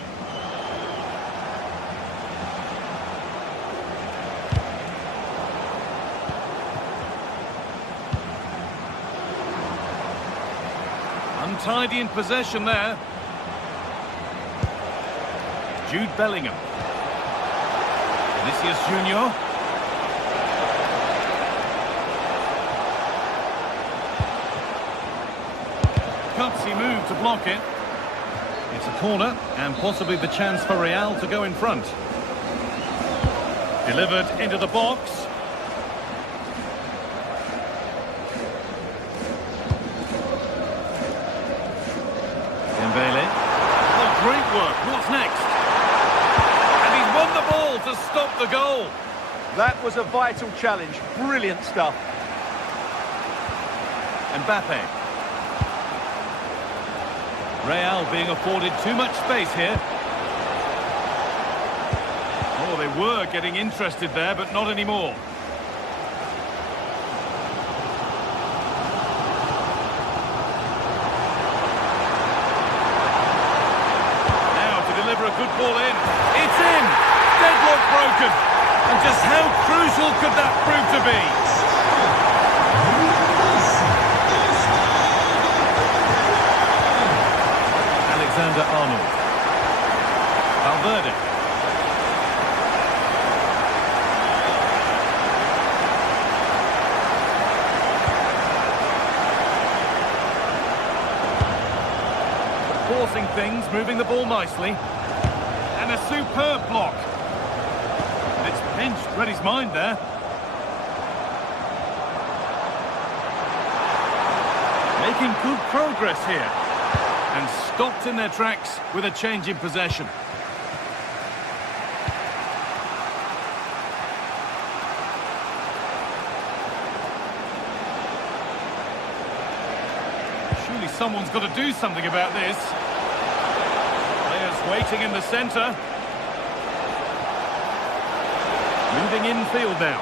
Untidy in possession there. Jude Bellingham. Vinicius Junior. Gutsy move to block it. It's a corner and possibly the chance for Real to go in front. Delivered into the box. Dembele. Oh, great work. What's next? And he's won the ball to stop the goal. That was a vital challenge. Brilliant stuff. Mbappe. Real being afforded too much space here. Oh, they were getting interested there, but not anymore. Now to deliver a good ball in. It's in! Deadlock broken. And just how crucial could that prove to be? Alexander-Arnold. Valverde. Poor forcing things, moving the ball nicely. And a superb block. And it's pinched, read his mind there. Making good progress here. And stopped in their tracks with a change in possession. Surely someone's got to do something about this. Players waiting in the centre. Moving infield now.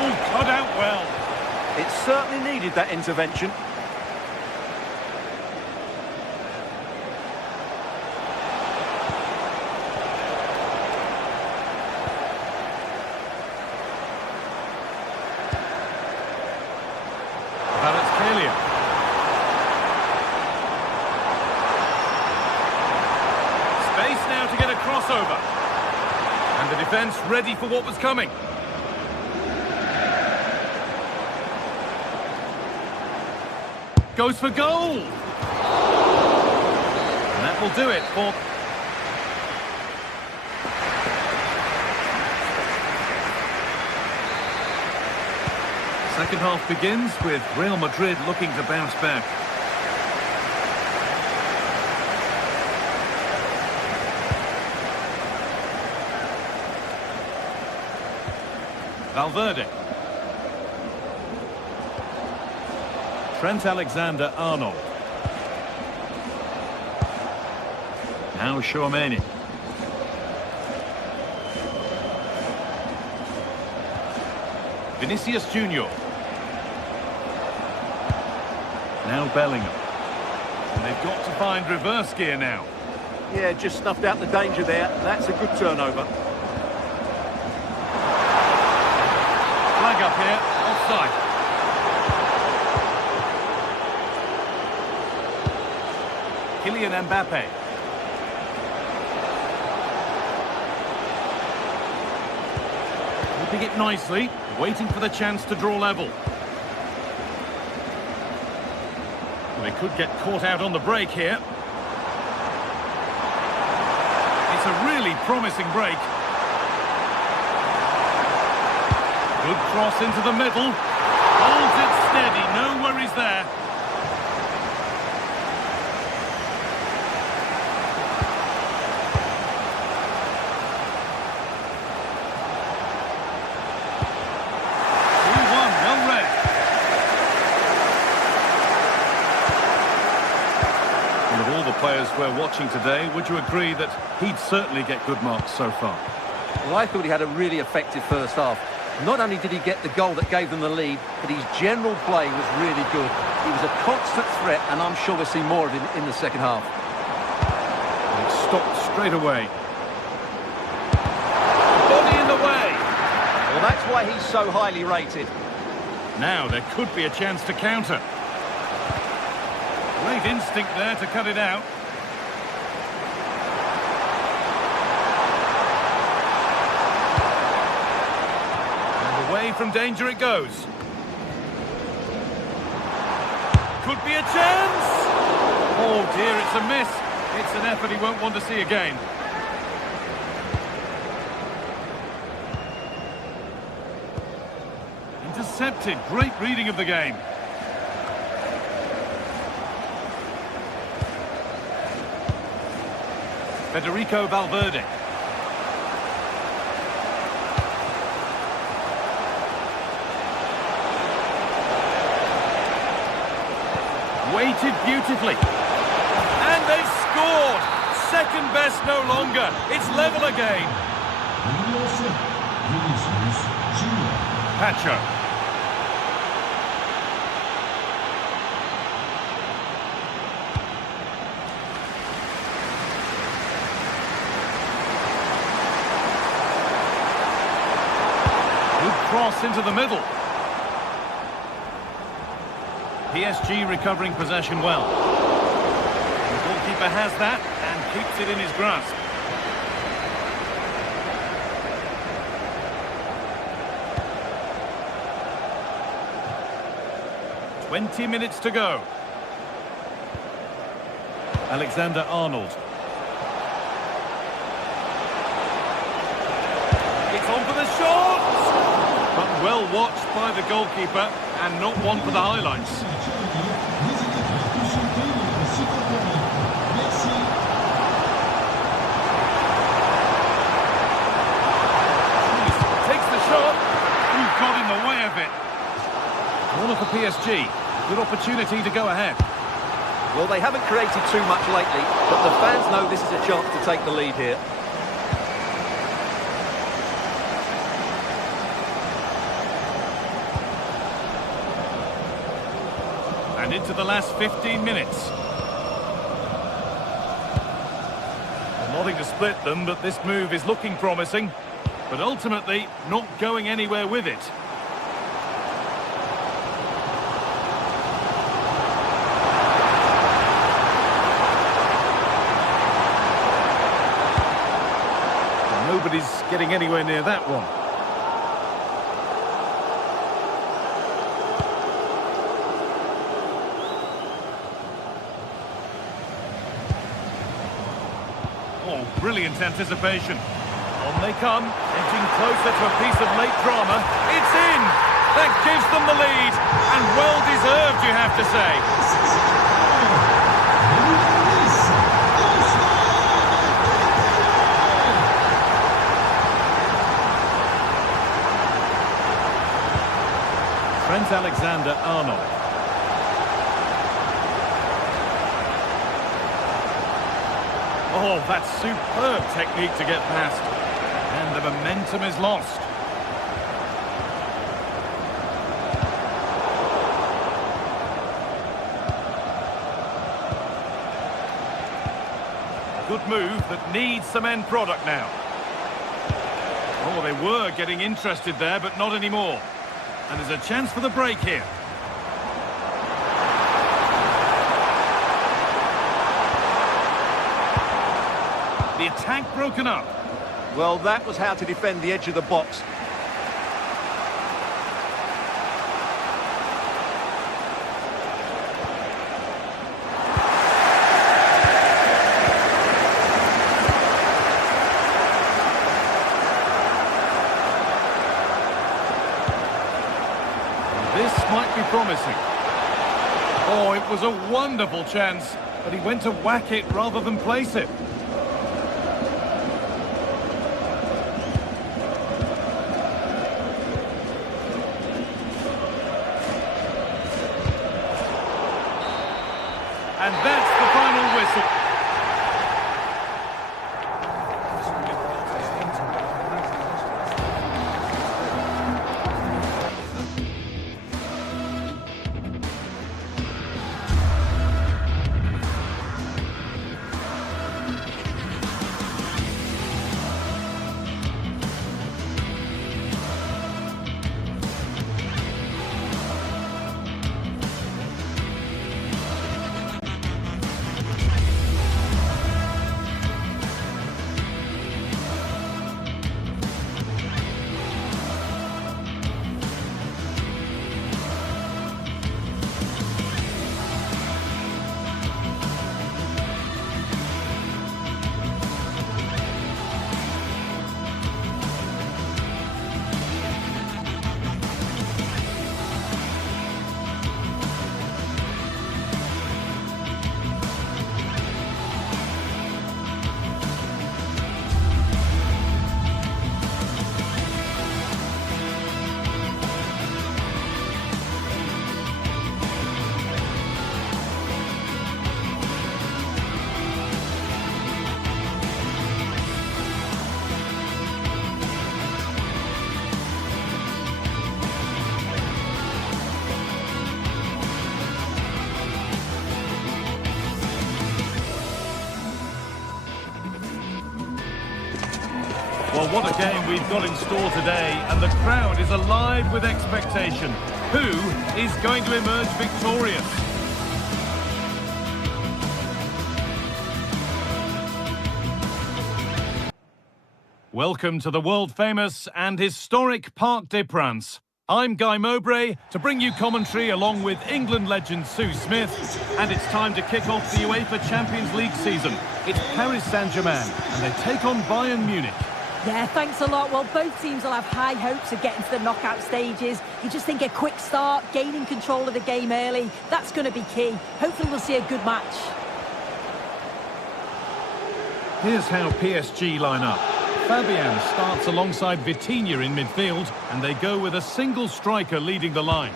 Oh, cut out well. It certainly needed that intervention. Space now to get a crossover. And the defence ready for what was coming. Goes for goal! And that will do it for... Second half begins with Real Madrid looking to bounce back. Valverde. Trent Alexander-Arnold. Now Tchouaméni. Vinicius Junior. Now Bellingham. And they've got to find reverse gear now. Yeah, just snuffed out the danger there. That's a good turnover. Flag up here, offside. Kylian Mbappe. Keeping it nicely, waiting for the chance to draw level. They could get caught out on the break here. It's a really promising break. Good cross into the middle. Holds it steady, no worries there. Players we're watching today, would you agree that he'd certainly get good marks so far? Well, I thought he had a really effective first half. Not only did he get the goal that gave them the lead, but his general play was really good. He was a constant threat, and I'm sure we'll see more of him in the second half. And it stopped straight away. Body in the way. Well, that's why he's so highly rated. Now there could be a chance to counter. Great instinct there to cut it out. And away from danger it goes. Could be a chance! Oh dear, it's a miss. It's an effort he won't want to see again. Intercepted, great reading of the game. Federico Valverde. Waited beautifully. And they've scored! Second best no longer. It's level again. Pacho. Cross into the middle. PSG recovering possession well. And the goalkeeper has that and keeps it in his grasp. 20 minutes to go. Alexander-Arnold. It's on for the shot! But well watched by the goalkeeper, and not one for the highlights. Takes the shot. You've got in the way of it. Corner for PSG. Good opportunity to go ahead. Well, they haven't created too much lately, but the fans know this is a chance to take the lead here. And into the last 15 minutes. Nothing to split them, but this move is looking promising. But ultimately, not going anywhere with it. Nobody's getting anywhere near that one. Oh, brilliant anticipation. On they come, edging closer to a piece of late drama. It's in! That gives them the lead, and well-deserved, you have to say. Trent Alexander-Arnold. Oh, that's superb technique to get past. And the momentum is lost. Good move that needs some end product now. Oh, they were getting interested there, but not anymore. And there's a chance for the break here. The attack broken up. Well, that was how to defend the edge of the box. This might be promising. Oh, it was a wonderful chance, but he went to whack it rather than place it. And that's the final whistle. Well, what a game we've got in store today, and the crowd is alive with expectation. Who is going to emerge victorious? Welcome to the world-famous and historic Parc des Princes. I'm Guy Mowbray to bring you commentary along with England legend Sue Smith. And it's time to kick off the UEFA Champions League season. It's Paris Saint-Germain and they take on Bayern Munich. Yeah, thanks a lot. Well, both teams will have high hopes of getting to the knockout stages. You just think a quick start, gaining control of the game early, that's going to be key. Hopefully we'll see a good match. Here's how PSG line up. Fabian starts alongside Vitinha in midfield, and they go with a single striker leading the line.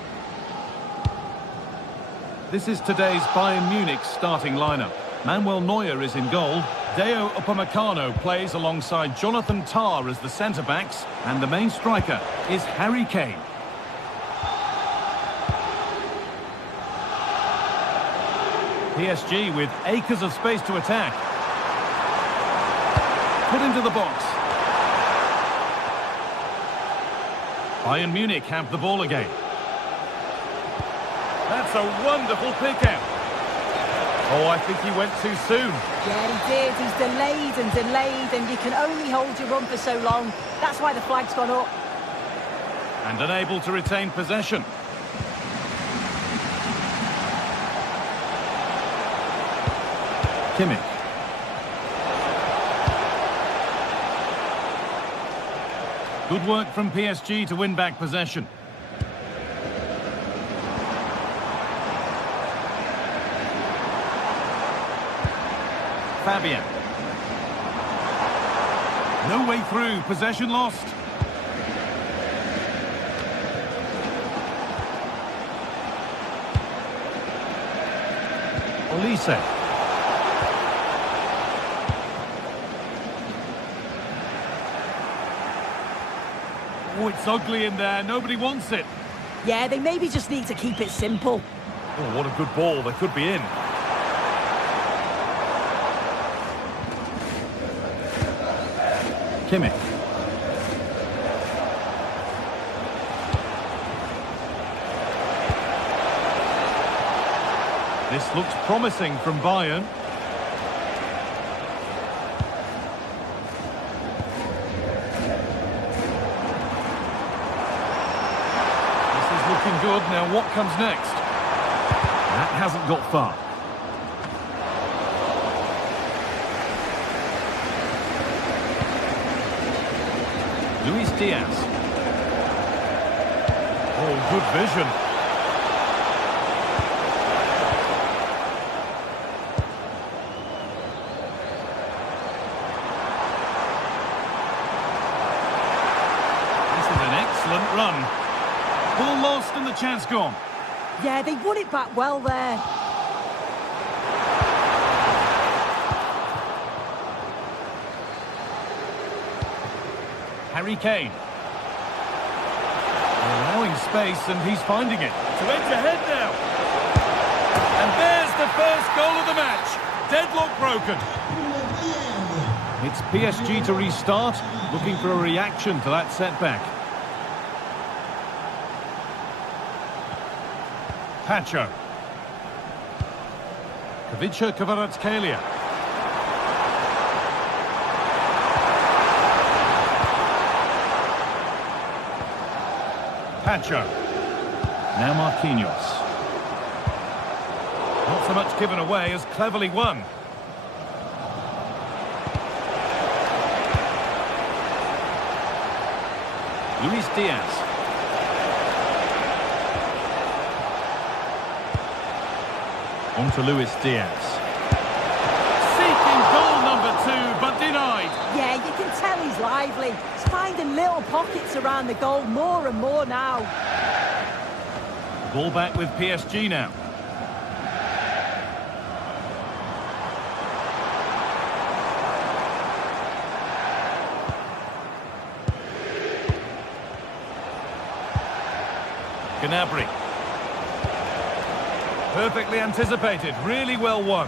This is today's Bayern Munich starting lineup. Manuel Neuer is in goal. Deo Upamecano plays alongside Jonathan Tah as the centre-backs, and the main striker is Harry Kane. PSG with acres of space to attack. Put into the box. Bayern Munich have the ball again. That's a wonderful pick-out. Oh, I think he went too soon. Yeah, he did. He's delayed, and you can only hold your run for so long. That's why the flag's gone up. And unable to retain possession. Kimmich. Good work from PSG to win back possession. Fabian. No way through, possession lost. Olise. Oh, it's ugly in there, nobody wants it. Yeah, they maybe just need to keep it simple. Oh, what a good ball, they could be in. Kimmich. This looks promising from Bayern. This is looking good. Now what comes next? That hasn't got far. Luis Diaz. Oh, good vision. This is an excellent run. Ball lost and the chance gone. Yeah, they won it back well there. Harry Kane. Allowing space and he's finding it. To edge ahead now. And there's the first goal of the match. Deadlock broken. It's PSG to restart, looking for a reaction to that setback. Pacho. Kavica Kvaratskhelia. Pacho. Now Marquinhos. Not so much given away as cleverly won. Luis Diaz. On to Luis Diaz. Seeking goal number 2, but denied. Yeah, you can tell he's lively. He's finding little pockets around the goal more and more now. Ball back with PSG now. Gnabry. Perfectly anticipated, really well won.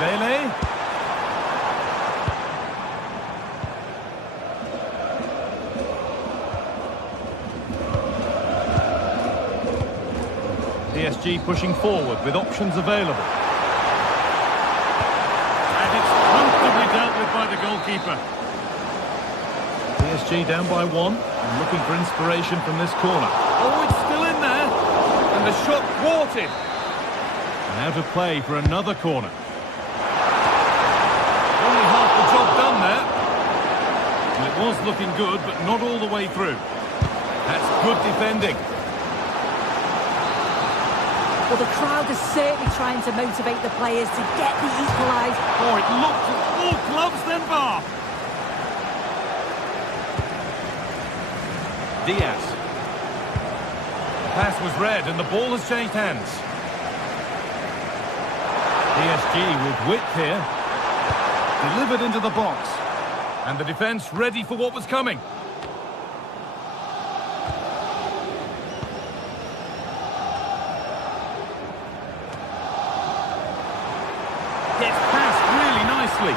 Dembele. PSG pushing forward with options available. And it's comfortably dealt with by the goalkeeper. PSG down by 1 and looking for inspiration from this corner. Oh, it's still in there. And the shot thwarted. And out of play for another corner. Only half the job done there. Well, it was looking good, but not all the way through. That's good defending. Well, the crowd is certainly trying to motivate the players to get the equaliser. Oh, it looked all gloves then bar. Diaz. The pass was read and the ball has changed hands. PSG with width here. Delivered into the box. And the defence ready for what was coming. Gets passed really nicely.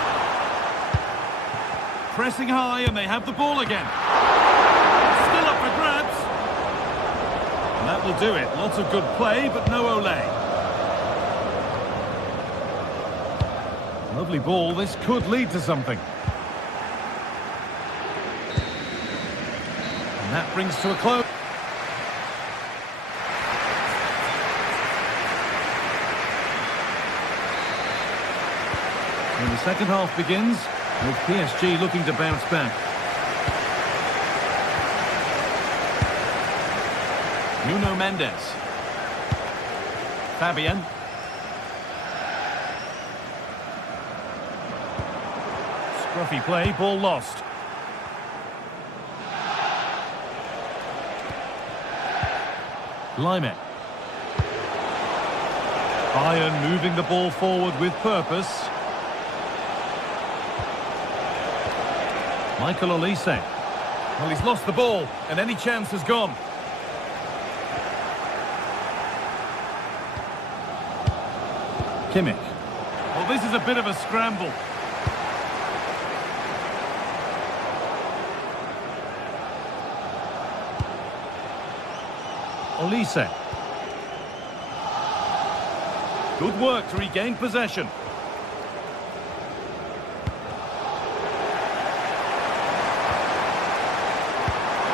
Pressing high and they have the ball again. Still up for grabs. And that will do it. Lots of good play, but no Olé. Lovely ball. This could lead to something. And that brings to a close. And the second half begins with PSG looking to bounce back. Nuno Mendes. Fabian. Scruffy play, ball lost. Lime. Bayern moving the ball forward with purpose. Michael Olise. Well, he's lost the ball, and any chance has gone. Kimmich. Well, this is a bit of a scramble. Olise. Good work to regain possession.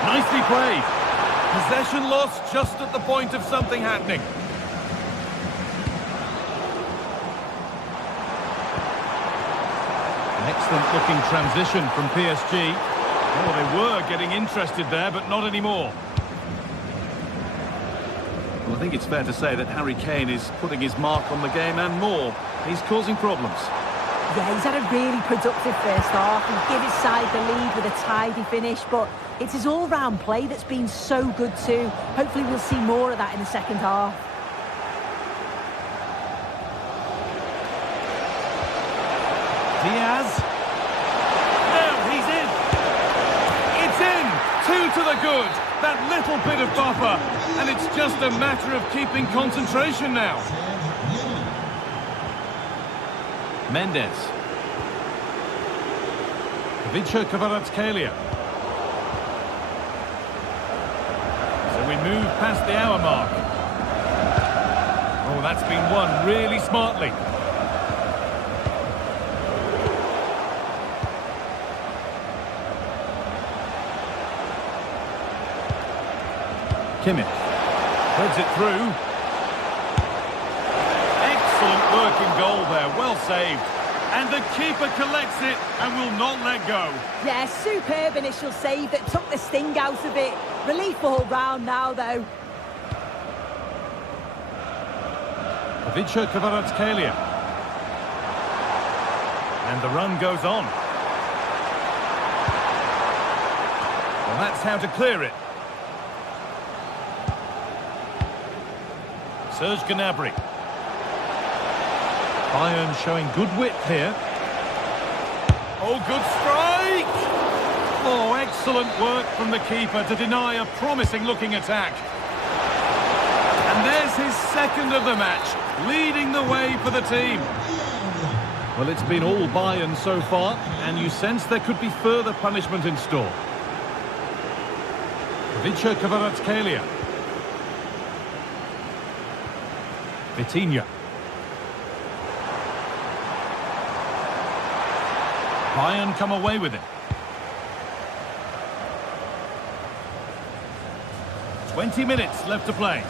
Nicely played. Possession lost just at the point of something happening. An excellent looking transition from PSG. Oh, they were getting interested there, but not anymore. Well, I think it's fair to say that Harry Kane is putting his mark on the game and more. He's causing problems. Yeah, he's had a really productive first half and give his side the lead with a tidy finish, but it's his all-round play that's been so good too. Hopefully we'll see more of that in the second half. Diaz. Now he's in. It's in. 2 to the good. That little bit of buffer. And it's just a matter of keeping concentration now. Mendes. Ivica Kvaratskhelia. So we move past the hour mark. Oh, that's been won really smartly. Kimmich. Threads it through. Excellent work in goal there, well saved. And the keeper collects it and will not let go. Yeah, superb initial save that took the sting out of it. Relief all round now, though. Ivica Kvaratskhelia. And the run goes on. Well, that's how to clear it. Serge Gnabry. Bayern showing good width here. Oh, good strike! Oh, excellent work from the keeper to deny a promising-looking attack. And there's his second of the match, leading the way for the team. Well, it's been all Bayern so far, and you sense there could be further punishment in store. Ivica Kvaratskhelia. Vitinha. Bayern come away with it. 20 minutes left to play.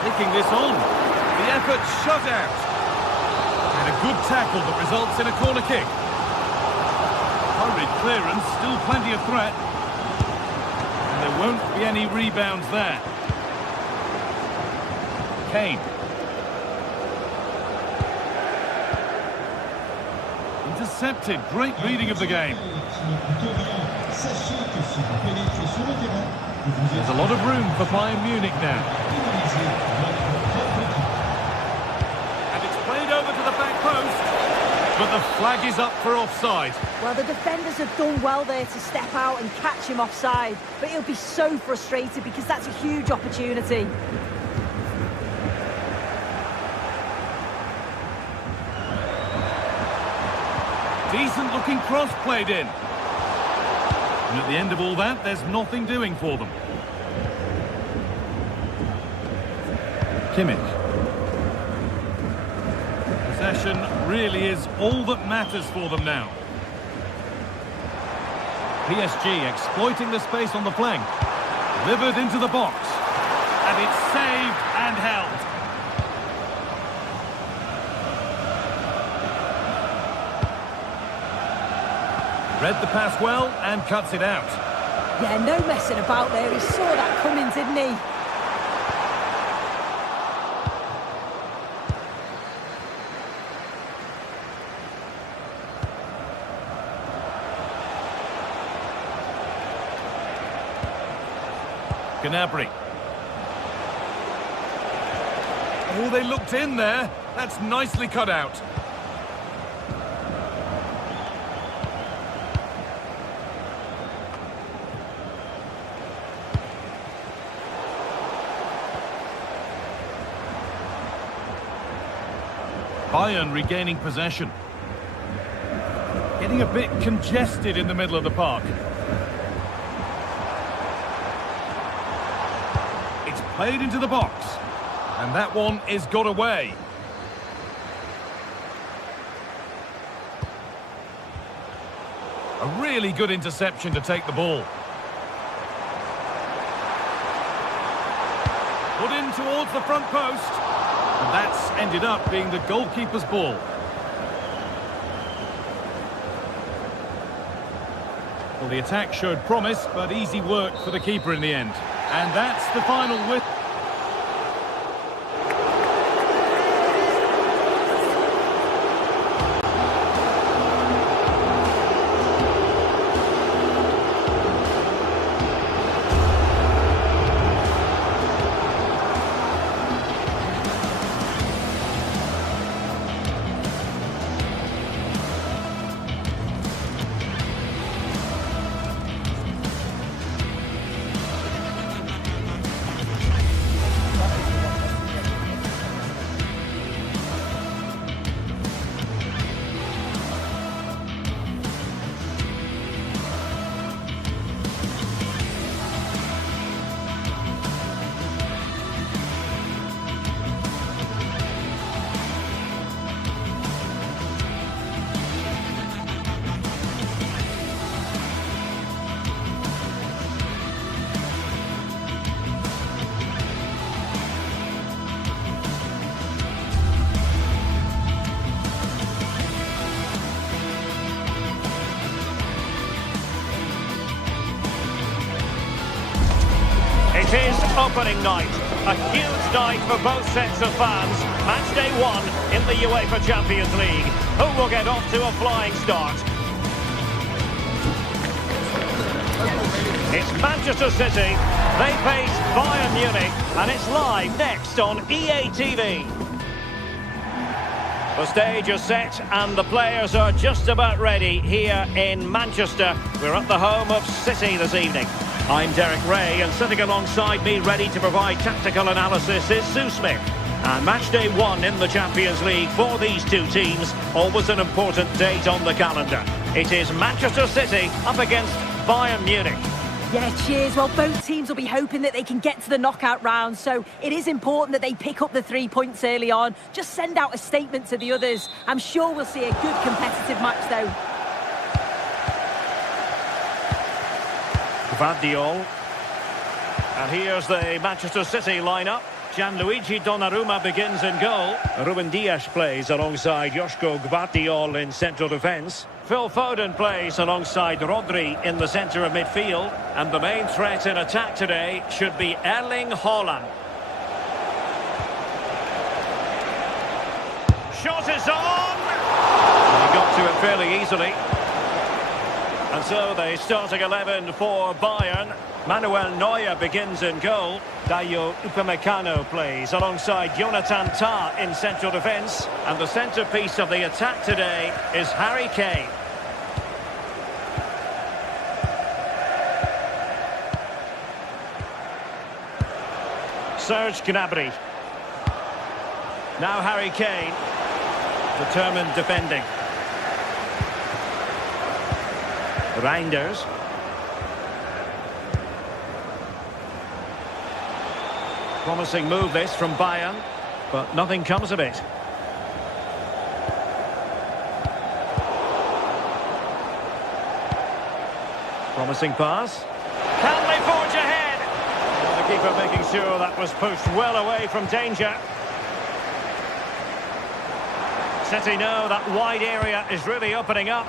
Taking this on. The effort shut out. And a good tackle that results in a corner kick. Hurried clearance, still plenty of threat. And there won't be any rebounds there. Kane. Intercepted. Great reading of the game. There's a lot of room for Bayern Munich now. And it's played over to the back post. But the flag is up for offside. Well, the defenders have done well there to step out and catch him offside. But he'll be so frustrated because that's a huge opportunity. Decent looking cross played in. And at the end of all that, there's nothing doing for them. Kimmich. Possession really is all that matters for them now. PSG exploiting the space on the flank. Delivered into the box. And it's saved and held. Read the pass well and cuts it out. Yeah, no messing about there. He saw that coming, didn't he? Gnabry. Oh, they looked in there. That's nicely cut out. Bayern regaining possession. Getting a bit congested in the middle of the park. It's played into the box. And that one is got away. A really good interception to take the ball. Put in towards the front post. And that's ended up being the goalkeeper's ball. Well, the attack showed promise, but easy work for the keeper in the end. And that's the final whistle. It is opening night, a huge night for both sets of fans. Match day 1 in the UEFA Champions League. Who will get off to a flying start? It's Manchester City. They face Bayern Munich, and it's live next on EA TV. The stage is set and the players are just about ready here in Manchester. We're at the home of City this evening. I'm Derek Ray, and sitting alongside me ready to provide tactical analysis is Sue Smith. And match day 1 in the Champions League for these two teams, always an important date on the calendar. It is Manchester City up against Bayern Munich. Yeah, cheers. Well, both teams will be hoping that they can get to the knockout round, so it is important that they pick up the 3 points early on. Just send out a statement to the others. I'm sure we'll see a good competitive match, though. Gvardiol. And here's the Manchester City lineup. Gianluigi Donnarumma begins in goal. Ruben Dias plays alongside Joško Gvardiol in central defence. Phil Foden plays alongside Rodri in the centre of midfield. And the main threat in attack today should be Erling Haaland. Shot is on! He got to it fairly easily. And so the starting 11 for Bayern. Manuel Neuer begins in goal. Dayo Upamecano plays alongside Jonathan Tah in central defence. And the centrepiece of the attack today is Harry Kane. Serge Gnabry. Now Harry Kane. Determined defending. Reinders. Promising move this from Bayern, but nothing comes of it. Promising pass. Can they forge ahead? Well, the keeper making sure that was pushed well away from danger. City know that wide area is really opening up.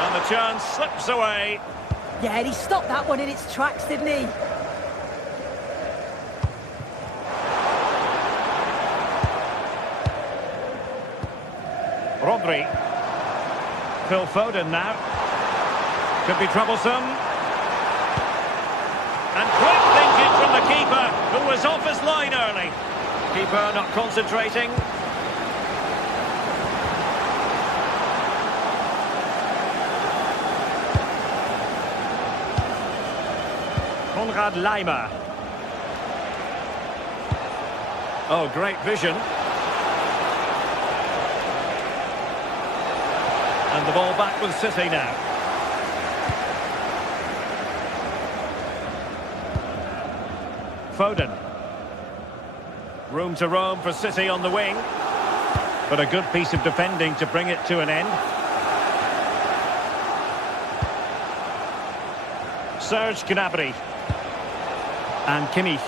And the chance slips away. Yeah, and he stopped that one in its tracks, didn't he? Rodri. Phil Foden now. Could be troublesome. And quick thinking from the keeper, who was off his line early. Keeper not concentrating. Konrad Laimer. Oh, great vision. And the ball back with City now. Foden. Room to roam for City on the wing. But a good piece of defending to bring it to an end. Serge Gnabry. And Kimmich.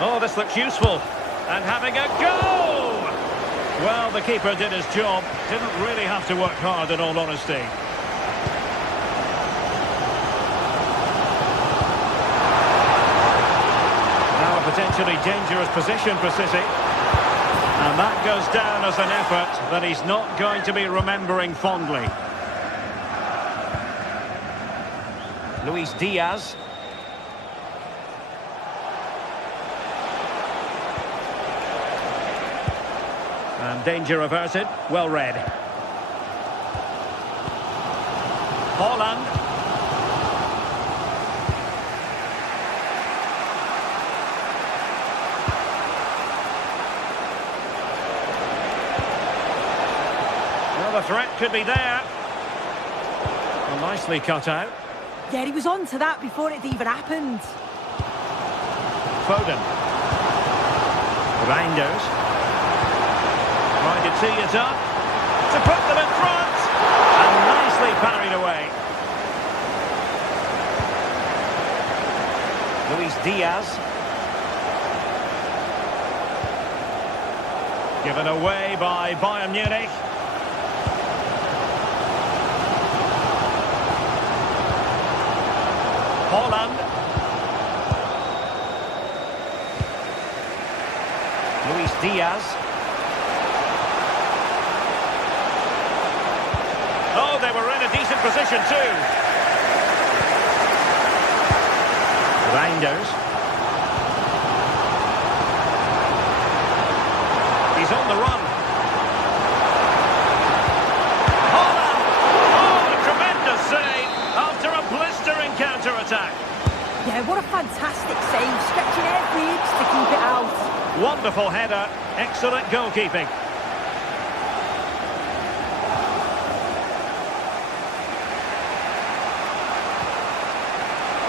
Oh, this looks useful. And having a go! Well, the keeper did his job. Didn't really have to work hard, in all honesty. Now a potentially dangerous position for City. And that goes down as an effort that he's not going to be remembering fondly. Luis Diaz. And danger averted. Well read. Haaland. Well, the threat could be there. Well, nicely cut out. Yeah, he was on to that before it even happened. Foden. Reinders. Trying to tee it up. To put them in front. And nicely parried away. Luis Diaz. Given away by Bayern Munich. Haaland. Luis Diaz. Oh, they were in a decent position too. Reinders. He's on the run. Haaland! Oh, a tremendous save after a blistering counter-attack. Yeah, what a fantastic save, stretching every inch to keep it out. Wonderful header, excellent goalkeeping.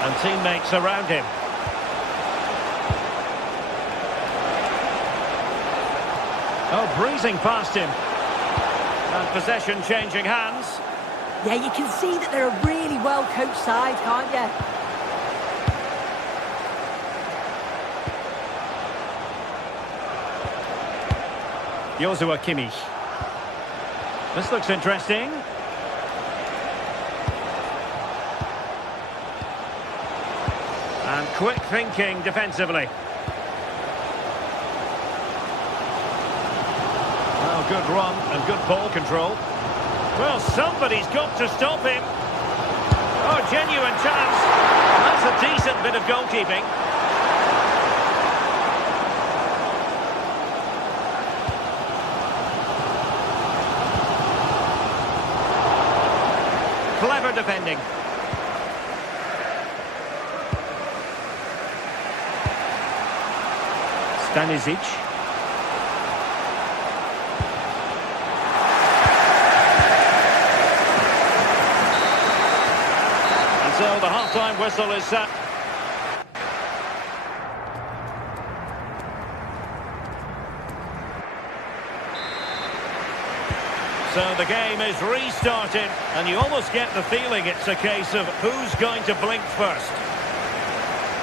And teammates around him. Oh, breezing past him. And possession changing hands. Yeah, you can see that they're a really well-coached side, can't you? Joshua Kimmich. This looks interesting. And quick thinking defensively. Well, good run and good ball control. Well, somebody's got to stop him. Oh, genuine chance. That's a decent bit of goalkeeping. Clever defending. Stanisic. And so the half-time whistle is set. So the game is restarted, and you almost get the feeling it's a case of who's going to blink first.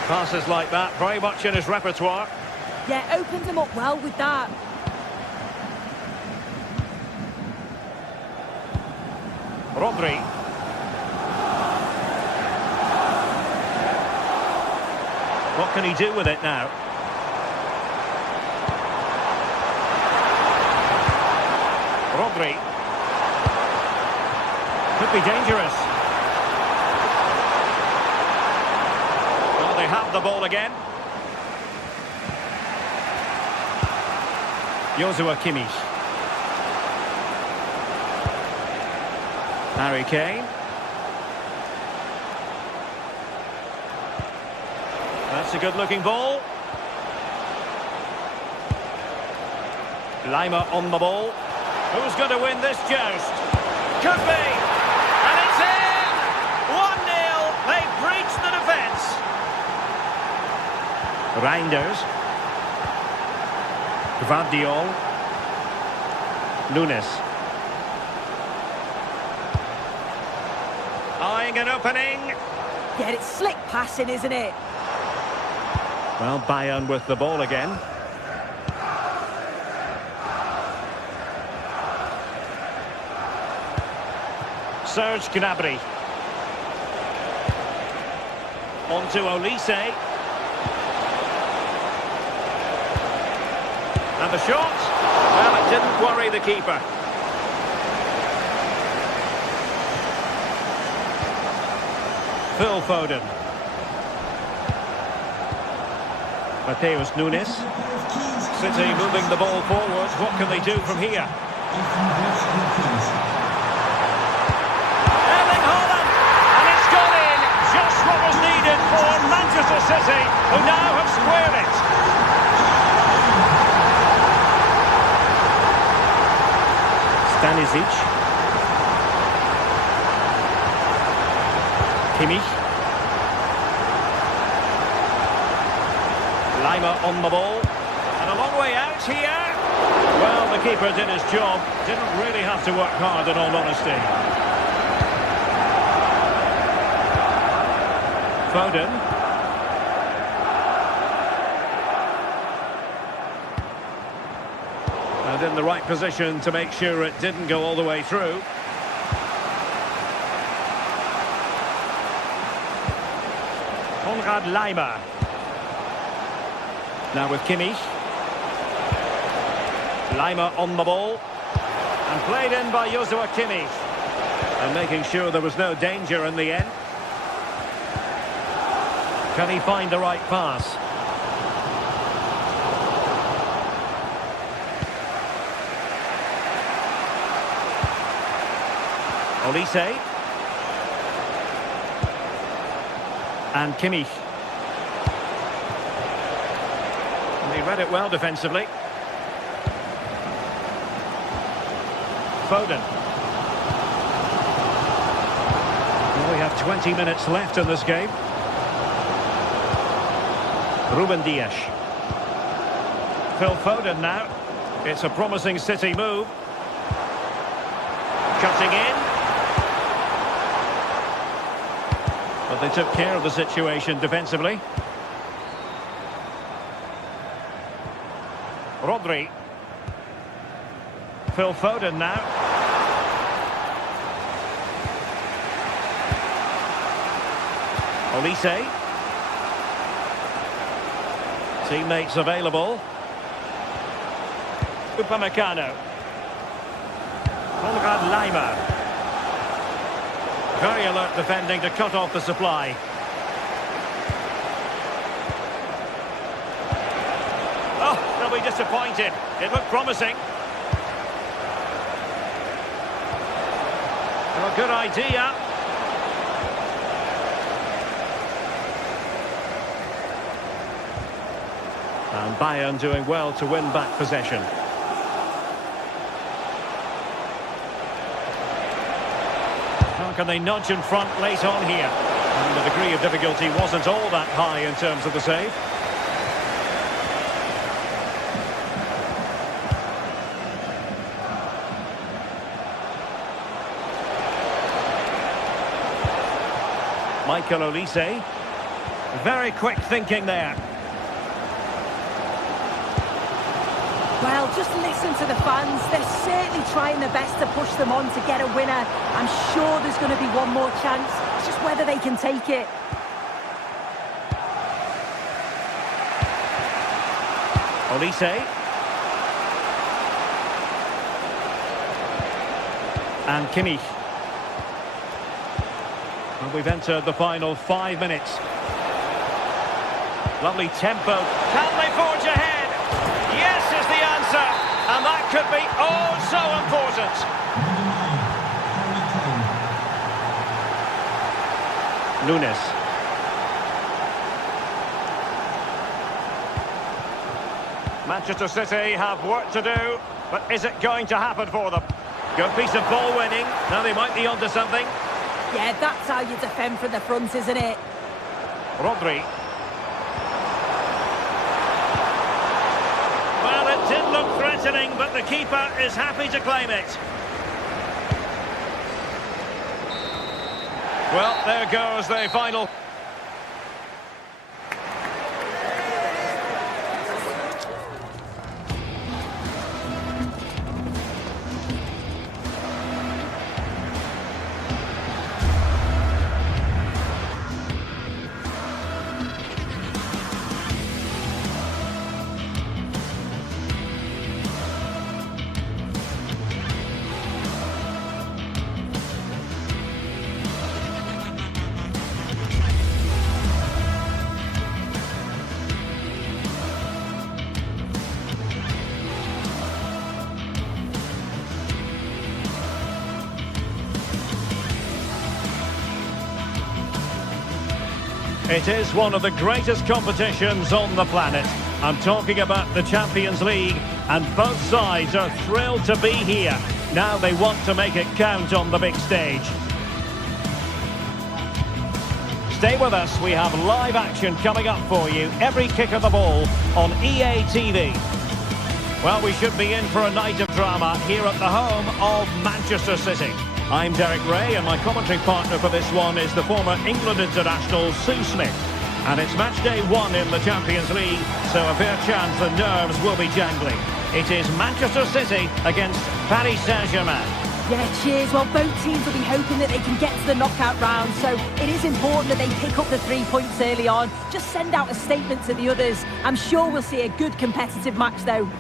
Passes like that, very much in his repertoire. Yeah, opened him up well with that. Rodri. What can he do with it now? Rodri. Could be dangerous. Well, they have the ball again. Joshua Kimmich. Harry Kane. That's a good-looking ball. Lima on the ball. Who's going to win this joust? Could be! And it's in! 1-0. They've breached the defence. Reinders. Gvardiol. Nunes. Eyeing an opening. Yeah, it's slick passing, isn't it? Well, Bayern with the ball again. Serge Gnabry. On to Olise. And the shot. Well, it didn't worry the keeper. Phil Foden. Mateus Nunes. City moving the ball forwards. What can they do from here? Erling Haaland. And it's gone in. Just what was needed for Manchester City, who now have squared it. Stanisic. Kimmich. Lima on the ball. And a long way out here. Well, the keeper did his job. Didn't really have to work hard, in all honesty. Foden. And in the right position to make sure it didn't go all the way through. Konrad Laimer. Now with Kimmich. Laimer on the ball. And played in by Joshua Kimmich. And making sure there was no danger in the end. Can he find the right pass? Olise. And Kimmich. And he read it well defensively. Foden. Well, we have 20 minutes left in this game. Ruben Dias. Phil Foden now. It's a promising City move. Cutting in. But they took care of the situation defensively. Rodri. Phil Foden now. Olise. Teammates available. Upamecano. Konrad Laimer. Very alert defending to cut off the supply. Oh, they'll be disappointed. It looked promising. Well, good idea. And Bayern doing well to win back possession. How can they nudge in front late on here? And the degree of difficulty wasn't all that high in terms of the save. Michael Olise. Very quick thinking there. Well, just listen to the fans. They're certainly trying their best to push them on to get a winner. I'm sure there's going to be one more chance. It's just whether they can take it. Olise. And Kimmich. And we've entered the final 5 minutes. Lovely tempo. Can they forge ahead? Yes is the answer. And that could be oh so important. Nunes. Manchester City have work to do, but is it going to happen for them? Good piece of ball winning. Now they might be onto something. Yeah, that's how you defend from the front, isn't it? Rodri. Well, it did look threatening, but the keeper is happy to claim it. Well, there goes the final. It is one of the greatest competitions on the planet. I'm talking about the Champions League, and both sides are thrilled to be here. Now they want to make it count on the big stage. Stay with us, we have live action coming up for you every kick of the ball on EA TV. Well, we should be in for a night of drama here at the home of Manchester City. I'm Derek Ray, and my commentary partner for this one is the former England international Sue Smith. And it's match day 1 in the Champions League, so a fair chance the nerves will be jangling. It is Manchester City against Paris Saint-Germain. Yeah, cheers. Well, both teams will be hoping that they can get to the knockout round, so it is important that they pick up the 3 points early on. Just send out a statement to the others. I'm sure we'll see a good competitive match, though.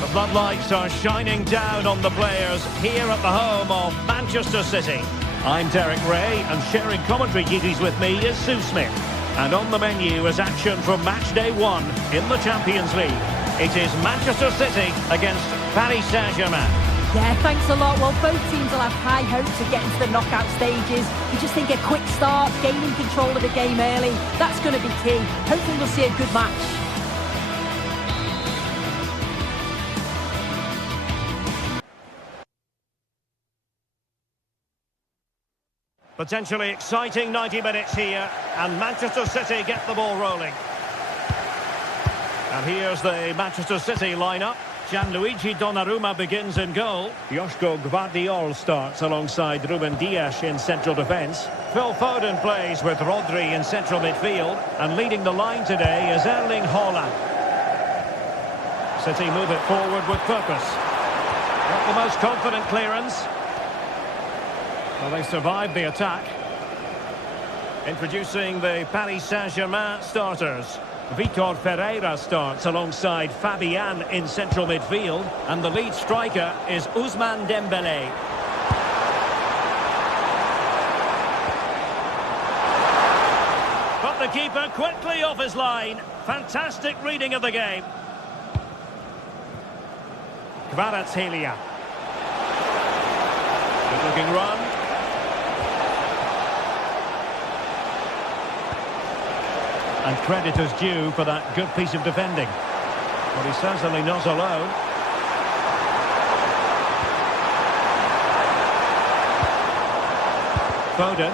The floodlights are shining down on the players here at the home of Manchester City. I'm Derek Ray, and sharing commentary duties with me is Sue Smith. And on the menu is action from match day 1 in the Champions League. It is Manchester City against Paris Saint-Germain. Yeah, thanks a lot. Well, both teams will have high hopes of getting to the knockout stages. You just think a quick start, gaining control of the game early, that's going to be key. Hopefully we'll see a good match. Potentially exciting 90 minutes here, and Manchester City get the ball rolling. And here's the Manchester City lineup. Gianluigi Donnarumma begins in goal. Joško Gvardiol starts alongside Ruben Dias in central defence. Phil Foden plays with Rodri in central midfield. And leading the line today is Erling Haaland. City move it forward with purpose. Not the most confident clearance. Well, they survived the attack. Introducing the Paris Saint-Germain starters. Vitor Ferreira starts alongside Fabian in central midfield. And the lead striker is Ousmane Dembélé. But the keeper quickly off his line. Fantastic reading of the game. Kvaratskhelia. Good looking run. And credit is due for that good piece of defending. But he's certainly not alone. Foden.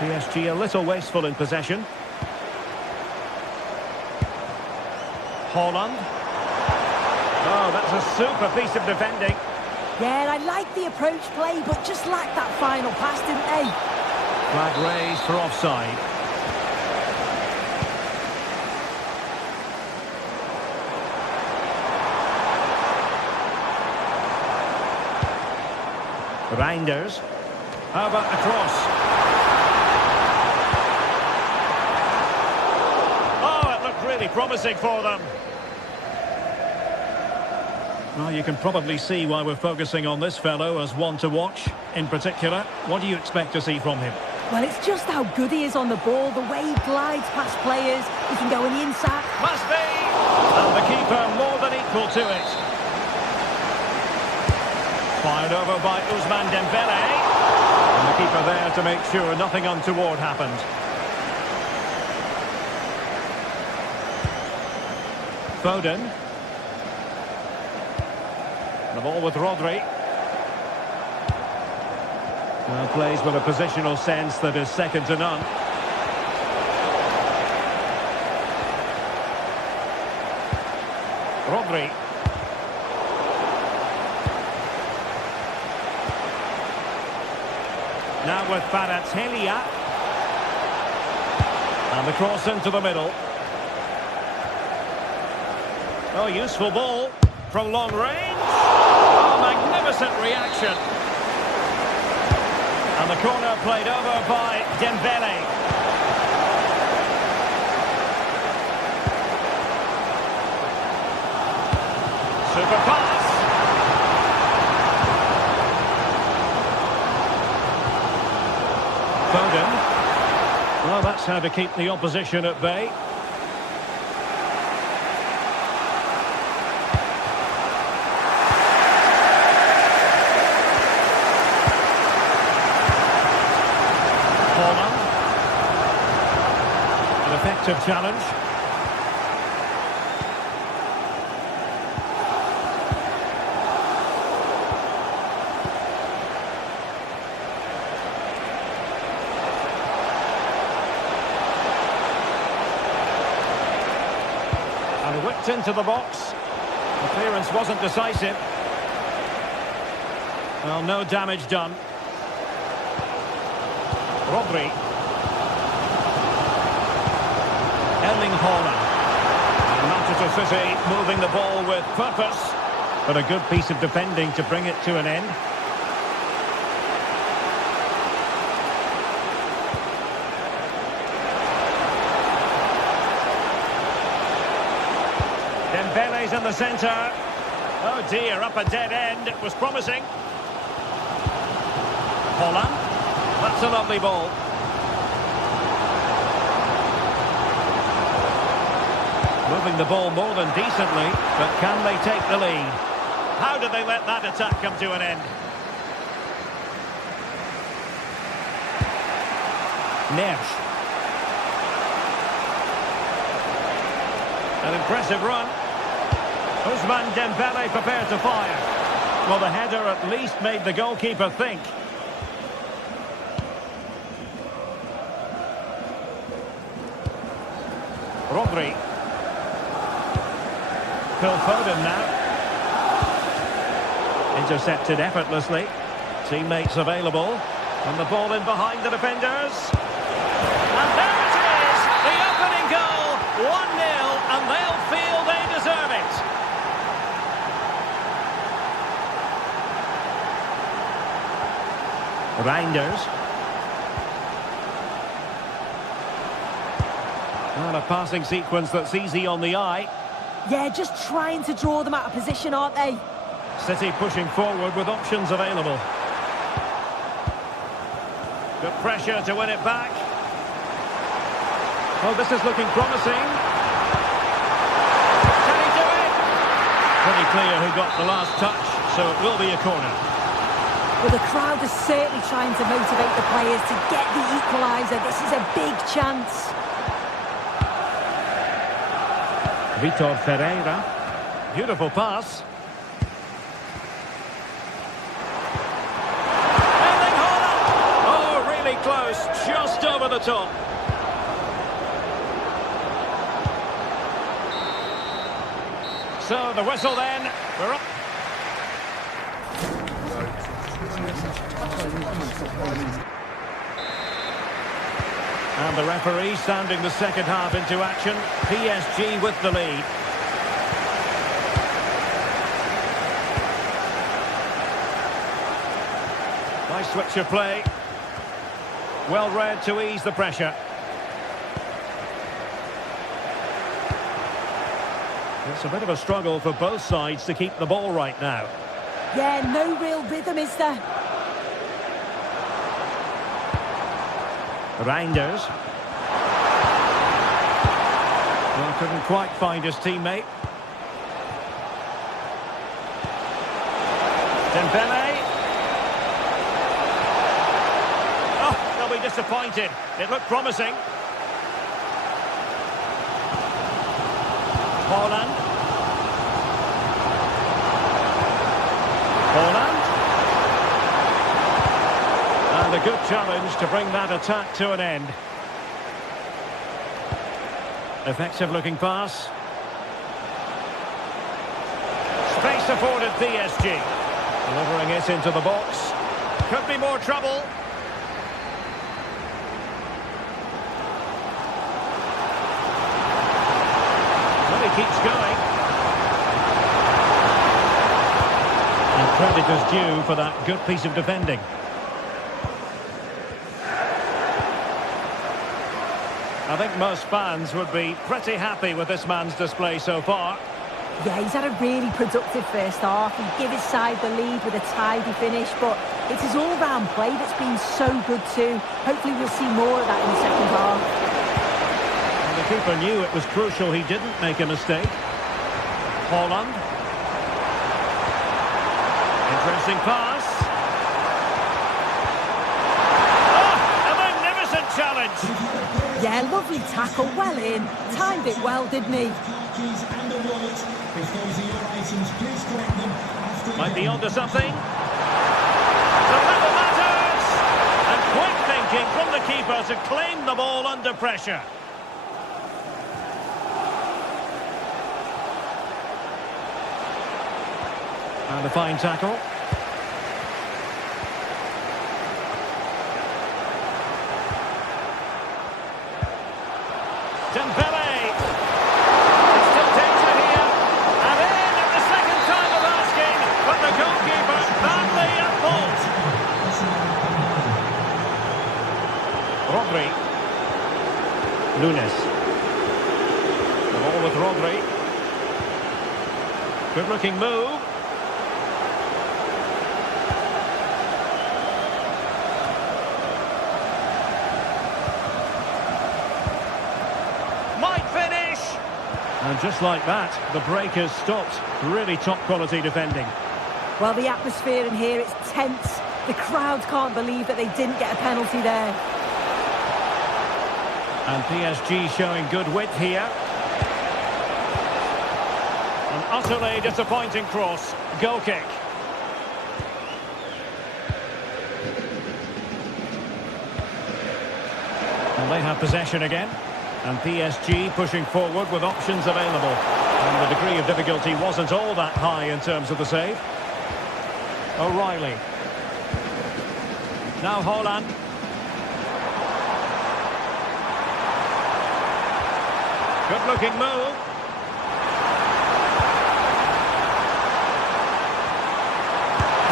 PSG a little wasteful in possession. Haaland. Oh, that's a super piece of defending. Yeah, I like the approach play, but just lacked that final pass, didn't they? Flag raised for offside. Reinders. How about the cross? Oh, it looked really promising for them. Well, you can probably see why we're focusing on this fellow as one to watch. In particular, what do you expect to see from him? Well, it's just how good he is on the ball, the way he glides past players. He can go on the inside. Must be! And the keeper more than equal to it. Fired over by Ousmane Dembélé. And the keeper there to make sure nothing untoward happened. Foden. The ball with Rodri. Well, plays with a positional sense that is second to none. Rodri. Now with Kvaratskhelia. And the cross into the middle. Oh, useful ball from long range. Oh, magnificent reaction. And the corner played over by Dembélé. Super pass. Foden. Well, that's how to keep the opposition at bay. Effective challenge. And whipped into the box. The clearance wasn't decisive. Well, no damage done. Rodri. Erling Haaland. And Manchester City moving the ball with purpose. But a good piece of defending to bring it to an end. Dembele's in the centre. Oh dear, up a dead end. It was promising. Haaland. That's a lovely ball. Moving the ball more than decently, but can they take the lead? How did they let that attack come to an end? Nesh. An impressive run. Ousmane Dembele prepared to fire. Well, the header at least made the goalkeeper think. Rodri. Phil Foden now. Intercepted effortlessly. Teammates available. And the ball in behind the defenders. And there it is! The opening goal! 1-0, and they'll feel they deserve it. Reinders. Well, a passing sequence that's easy on the eye. Yeah, just trying to draw them out of position, aren't they? City pushing forward with options available. Good pressure to win it back. Oh, this is looking promising. Can he do it? Pretty clear who got the last touch, so it will be a corner. Well, the crowd is certainly trying to motivate the players to get the equaliser. This is a big chance. Vitor Ferreira. Beautiful pass. Erling Haaland! Oh, really close. Just over the top. So, the whistle then. We're up. And the referee sounding the second half into action. PSG with the lead. Nice switch of play. Well read to ease the pressure. It's a bit of a struggle for both sides to keep the ball right now. Yeah, no real rhythm, is there? Reinders. Well, couldn't quite find his teammate. Dembele. Oh, they'll be disappointed. It looked promising. Haaland. Haaland. And a good challenge to bring that attack to an end. Effective looking pass. Space afforded PSG. Delivering it into the box. Could be more trouble. Well, he keeps going. And credit is due for that good piece of defending. I think most fans would be pretty happy with this man's display so far. Yeah, he's had a really productive first half. He gave his side the lead with a tidy finish, but it's his all-round play that's been so good too. Hopefully we'll see more of that in the second half. And the keeper knew it was crucial he didn't make a mistake. Haaland. Interesting pass. Oh, a magnificent challenge. Yeah, lovely tackle, well in. Timed it well, didn't he? Might be onto something. The level matters! And quick thinking from the keeper to claim the ball under pressure. And a fine tackle. Dembele. It's still danger here. And in at the second time of asking, but the goalkeeper badly at fault. Rodri. Nunes. The ball with Rodri. Good looking move. And just like that, the break has stopped. Really top quality defending. Well, the atmosphere in here, it's tense. The crowd can't believe that they didn't get a penalty there. And PSG showing good width here. An utterly disappointing cross. Goal kick. And they have possession again. And PSG pushing forward with options available. And the degree of difficulty wasn't all that high in terms of the save. O'Reilly. Now Haaland. Good-looking move.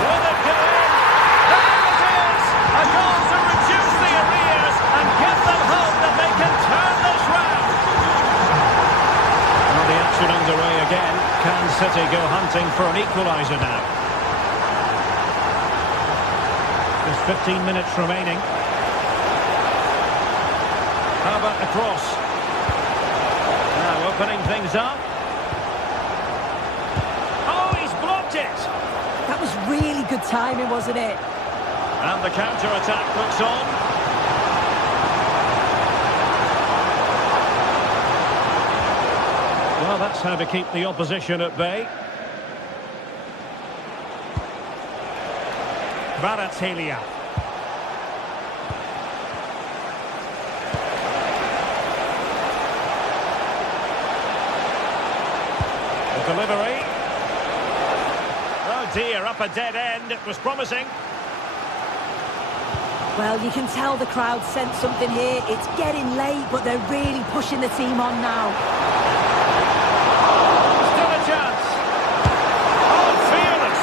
Will it go in? There it is! A goal to reduce the arrears and give them hope that they can turn this round. Well, the action underway again. Can City go hunting for an equaliser now? There's 15 minutes remaining. How about the cross? Now opening things up. Oh, he's blocked it! That was really good timing, wasn't it? And the counter-attack looks on. Well, that's how to keep the opposition at bay. Kvaratskhelia. The delivery. Oh dear, up a dead end. It was promising. Well, you can tell the crowd sensed something here. It's getting late, but they're really pushing the team on now. Still a chance. Oh, fearless.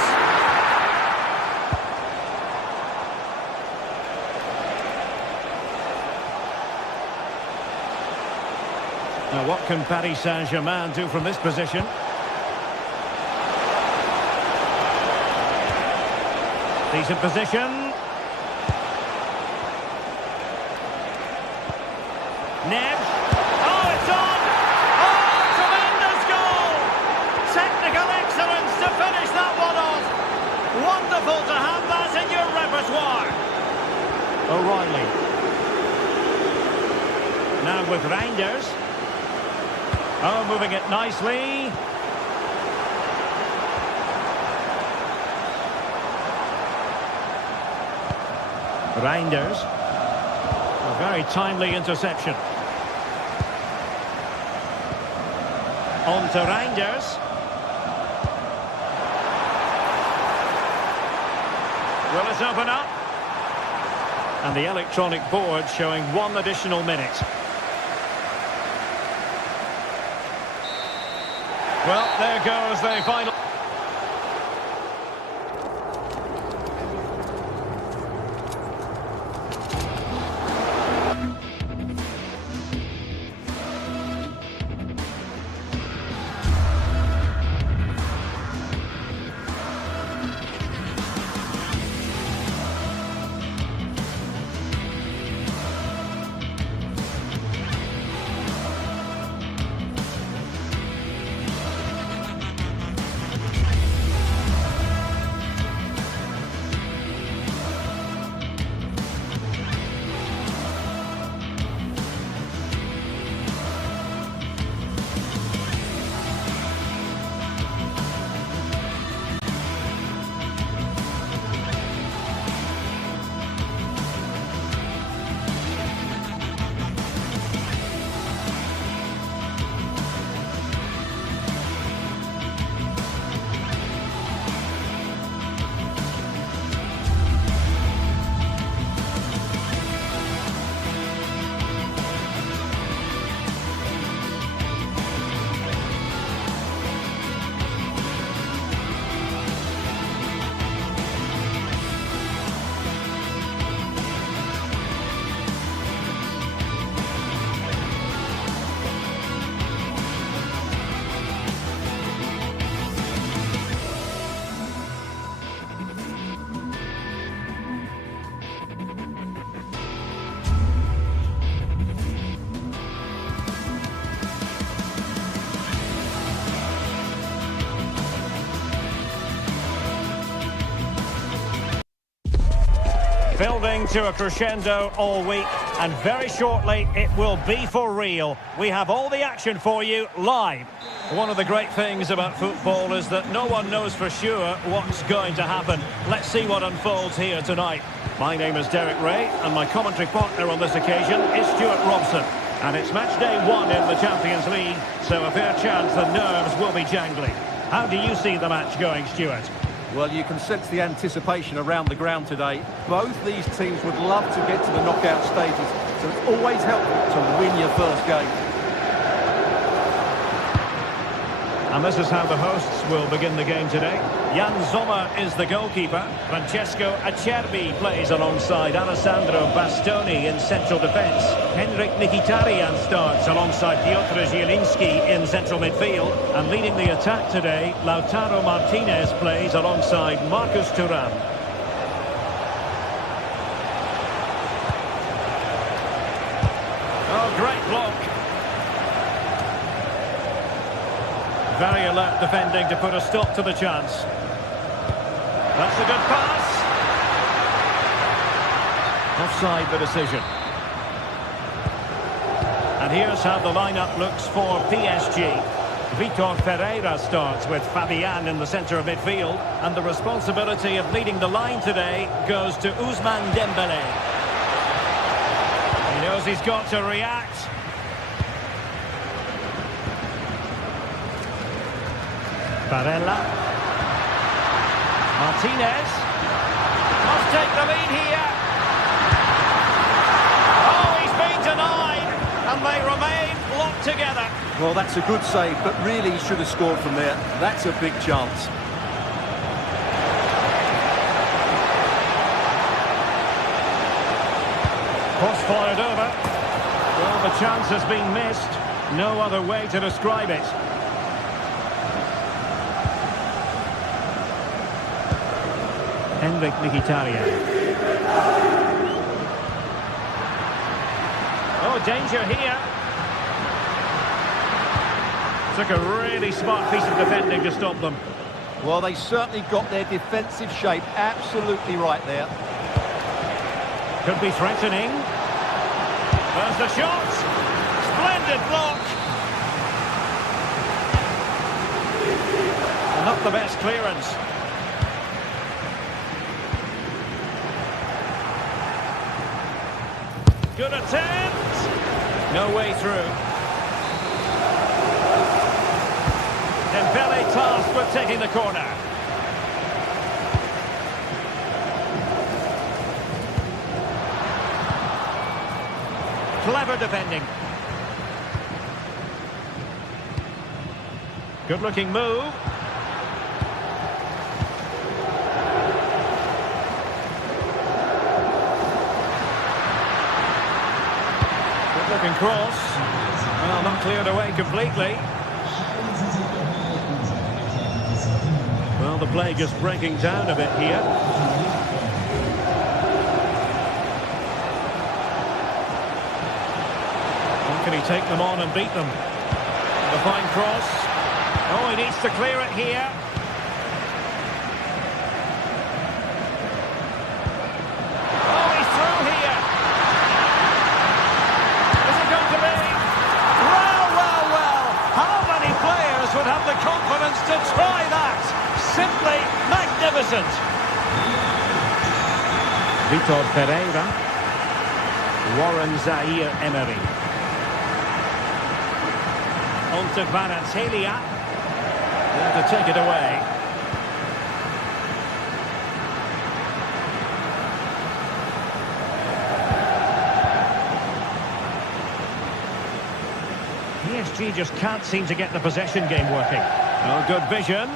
Now, what can Paris Saint-Germain do from this position? Decent position. Neb. Oh, it's on! Oh, tremendous goal! Technical excellence to finish that one off. Wonderful to have that in your repertoire. O'Reilly. Now with Reinders. Oh, moving it nicely. Reinders. A very timely interception. On to Reinders. Will it open up? And the electronic board showing 1 additional minute. Well, there goes the final. Building to a crescendo all week, and very shortly it will be for real. We have all the action for you live. One of the great things about football is that no one knows for sure what's going to happen. Let's see what unfolds here tonight. My name is Derek Ray, and my commentary partner on this occasion is Stuart Robson. And it's match day 1 in the Champions League, so a fair chance the nerves will be jangling. How do you see the match going, Stuart? Well, you can sense the anticipation around the ground today. Both these teams would love to get to the knockout stages, so it's always helpful to win your first game. And this is how the hosts will begin the game today. Jan Sommer is the goalkeeper. Francesco Acerbi plays alongside Alessandro Bastoni in central defence. Henrik Mkhitaryan starts alongside Piotr Zielinski in central midfield. And leading the attack today, Lautaro Martinez plays alongside Marcus Thuram. Oh, great block. Very alert defending to put a stop to the chance. That's a good pass. Offside the decision. And here's how the lineup looks for PSG. Vitor Pereira starts with Fabian in the centre of midfield. And the responsibility of leading the line today goes to Ousmane Dembélé. He knows he's got to react. Barella. Martinez. Must take the lead here. Oh, he's been denied. And they remain locked together. Well, that's a good save, but really he should have scored from there. That's a big chance. Cross fired over. Well, the chance has been missed. No other way to describe it. Henrik Mkhitaryan. Oh, danger here. Took a really smart piece of defending to stop them. Well, they certainly got their defensive shape absolutely right there. Could be threatening. There's the shot. Splendid block. Not the best clearance. Good attempt. No way through. Dembele tasked with taking the corner. Clever defending. Good looking move. Looking cross. Well, not cleared away completely. Well, the play just breaking down a bit here. How can he take them on and beat them? The fine cross. Oh, he needs to clear it here. Would have the confidence to try that. Simply magnificent. Vitor Pereira. Warren Zaire-Emery. On to Kvaratskhelia. There to take it away. PSG just can't seem to get the possession game working. Oh, good vision.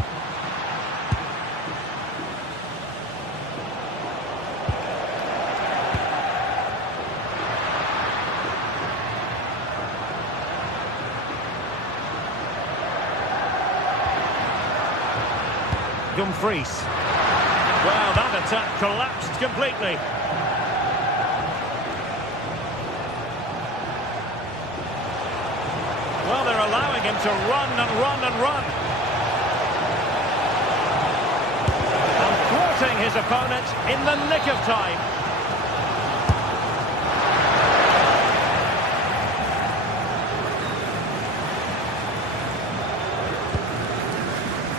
Dumfries. Well, that attack collapsed completely. Well, they're allowing him to run and run and run. And thwarting his opponent in the nick of time.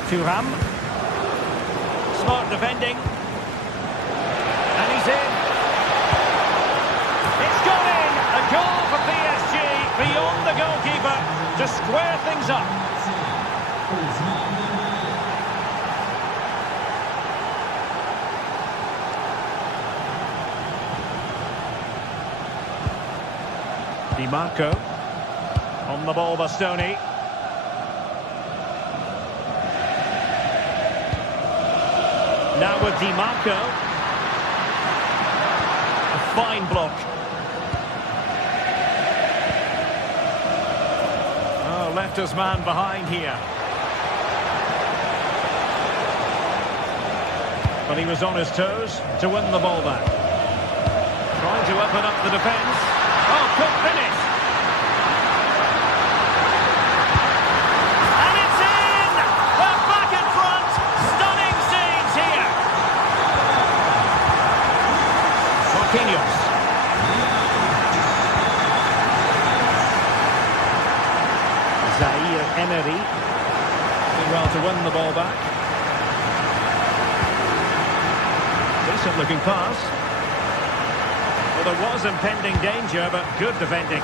Thuram. Smart defending. And he's in. It's gone in. A goal for PSG beyond the goalkeeper to square things up. Di Marco. On the ball, Bastoni. Now with Di Marco. A fine block. Oh, left his man behind here. But he was on his toes to win the ball back. Trying to open up the defence. Oh, good finish. And it's in! They're back in front. Stunning scenes here. Marquinhos. Zaire Emery. Doing well to win the ball back. Decent looking pass. Well, there was impending danger, but good defending.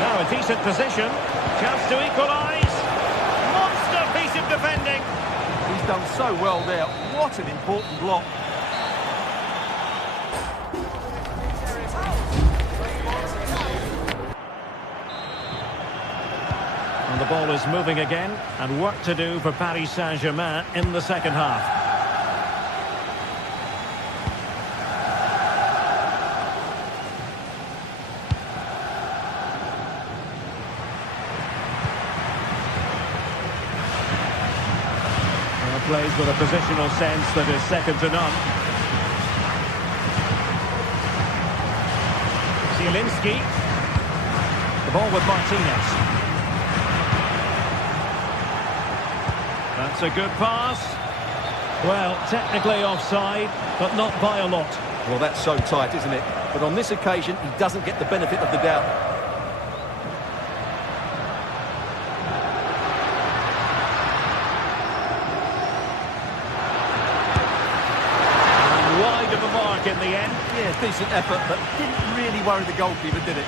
Now a decent position. Chance to equalise. Monster piece of defending. He's done so well there. What an important block. And the ball is moving again, and work to do for Paris Saint-Germain in the second half. Well, plays with a positional sense that is second to none. Zielinski. The ball with Martinez. That's a good pass. Well, technically offside, but not by a lot. Well, that's so tight, isn't it? But on this occasion, he doesn't get the benefit of the doubt. And wide of the mark in the end. Yeah, decent effort, but didn't really worry the goalkeeper, did it?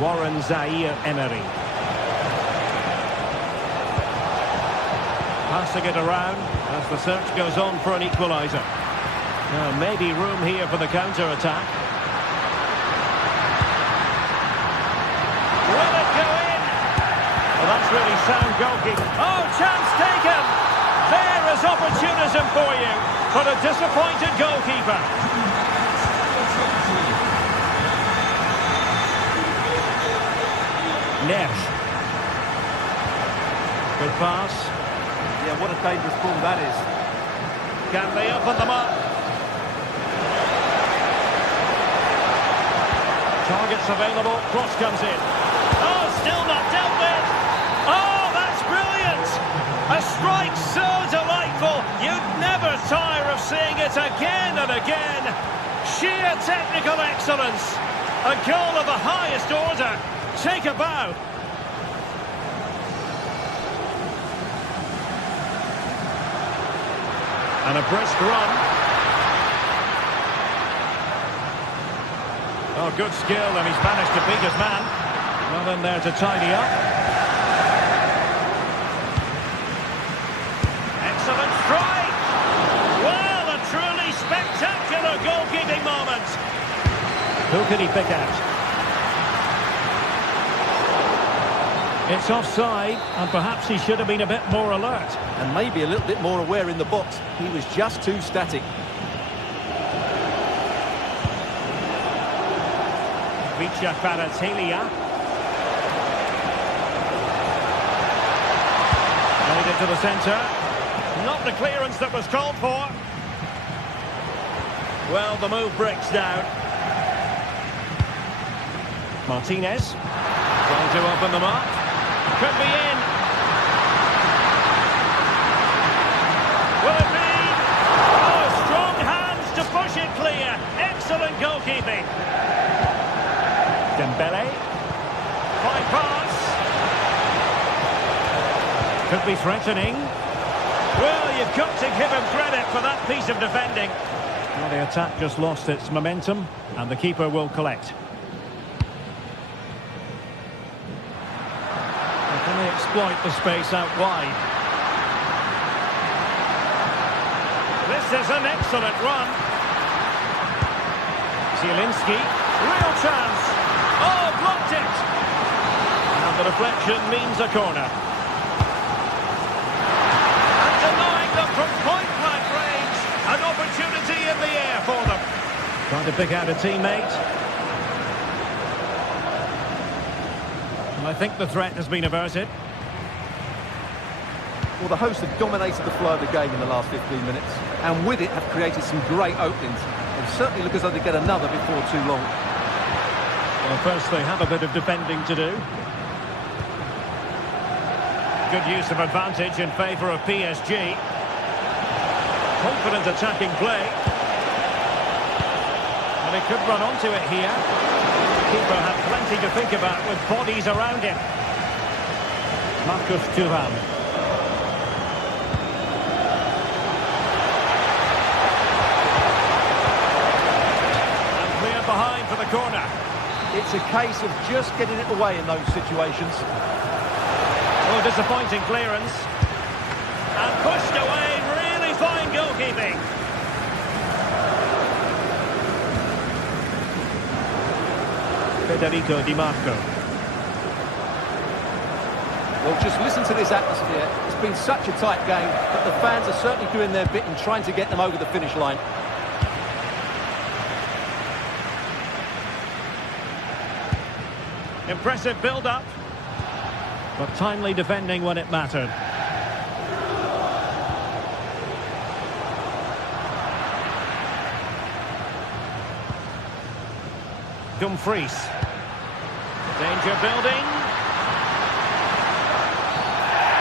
Warren Zaire Emery. Passing it around as the search goes on for an equaliser. Maybe room here for the counter-attack. Will it go in? Well, that's really sound goalkeeping. Oh, chance taken! There is opportunism for you, but a disappointed goalkeeper. Neves. Good pass. Yeah, what a dangerous ball that is. Can they open them up? Targets available. Cross comes in. Oh, still not dealt with. Oh, that's brilliant. A strike so delightful. You'd never tire of seeing it again and again. Sheer technical excellence. A goal of the highest order. Take a bow. And a brisk run. Oh, good skill, and he's managed to beat his man. Well in there to tidy up. Excellent strike. Well, a truly spectacular goalkeeping moment. Who can he pick out? It's offside, and perhaps he should have been a bit more alert. And maybe a little bit more aware in the box. He was just too static. Vicha Kvaratskhelia. Played into the centre. Not the clearance that was called for. Well, the move breaks down. Martinez. Trying to open them up. Could be in. Will it be? Oh, strong hand. it clear. Excellent goalkeeping. Dembele. Fine pass. Could be threatening. Well, you've got to give him credit for that piece of defending. Well, the attack just lost its momentum, and the keeper will collect. Can they exploit the space out wide? This is an excellent run. Zielinski, real chance. Oh, blocked it. And the deflection means a corner. And denying them from point-blank range. An opportunity in the air for them. Trying to pick out a teammate. And I think the threat has been averted. Well, the hosts have dominated the flow of the game in the last 15 minutes, and with it have created some great openings. And certainly look as though they get another before too long. Well, first they have a bit of defending to do. Good use of advantage in favour of PSG. Confident attacking play. And he could run onto it here. The keeper had plenty to think about with bodies around him. Marcus Thuram. And cleared behind for the corner. It's a case of just getting it away in those situations. Oh, disappointing clearance. And pushed away. Really fine goalkeeping. Federico Di Marco. Well, just listen to this atmosphere. It's been such a tight game, but the fans are certainly doing their bit in trying to get them over the finish line. Impressive build-up, but timely defending when it mattered. Dumfries. Danger building.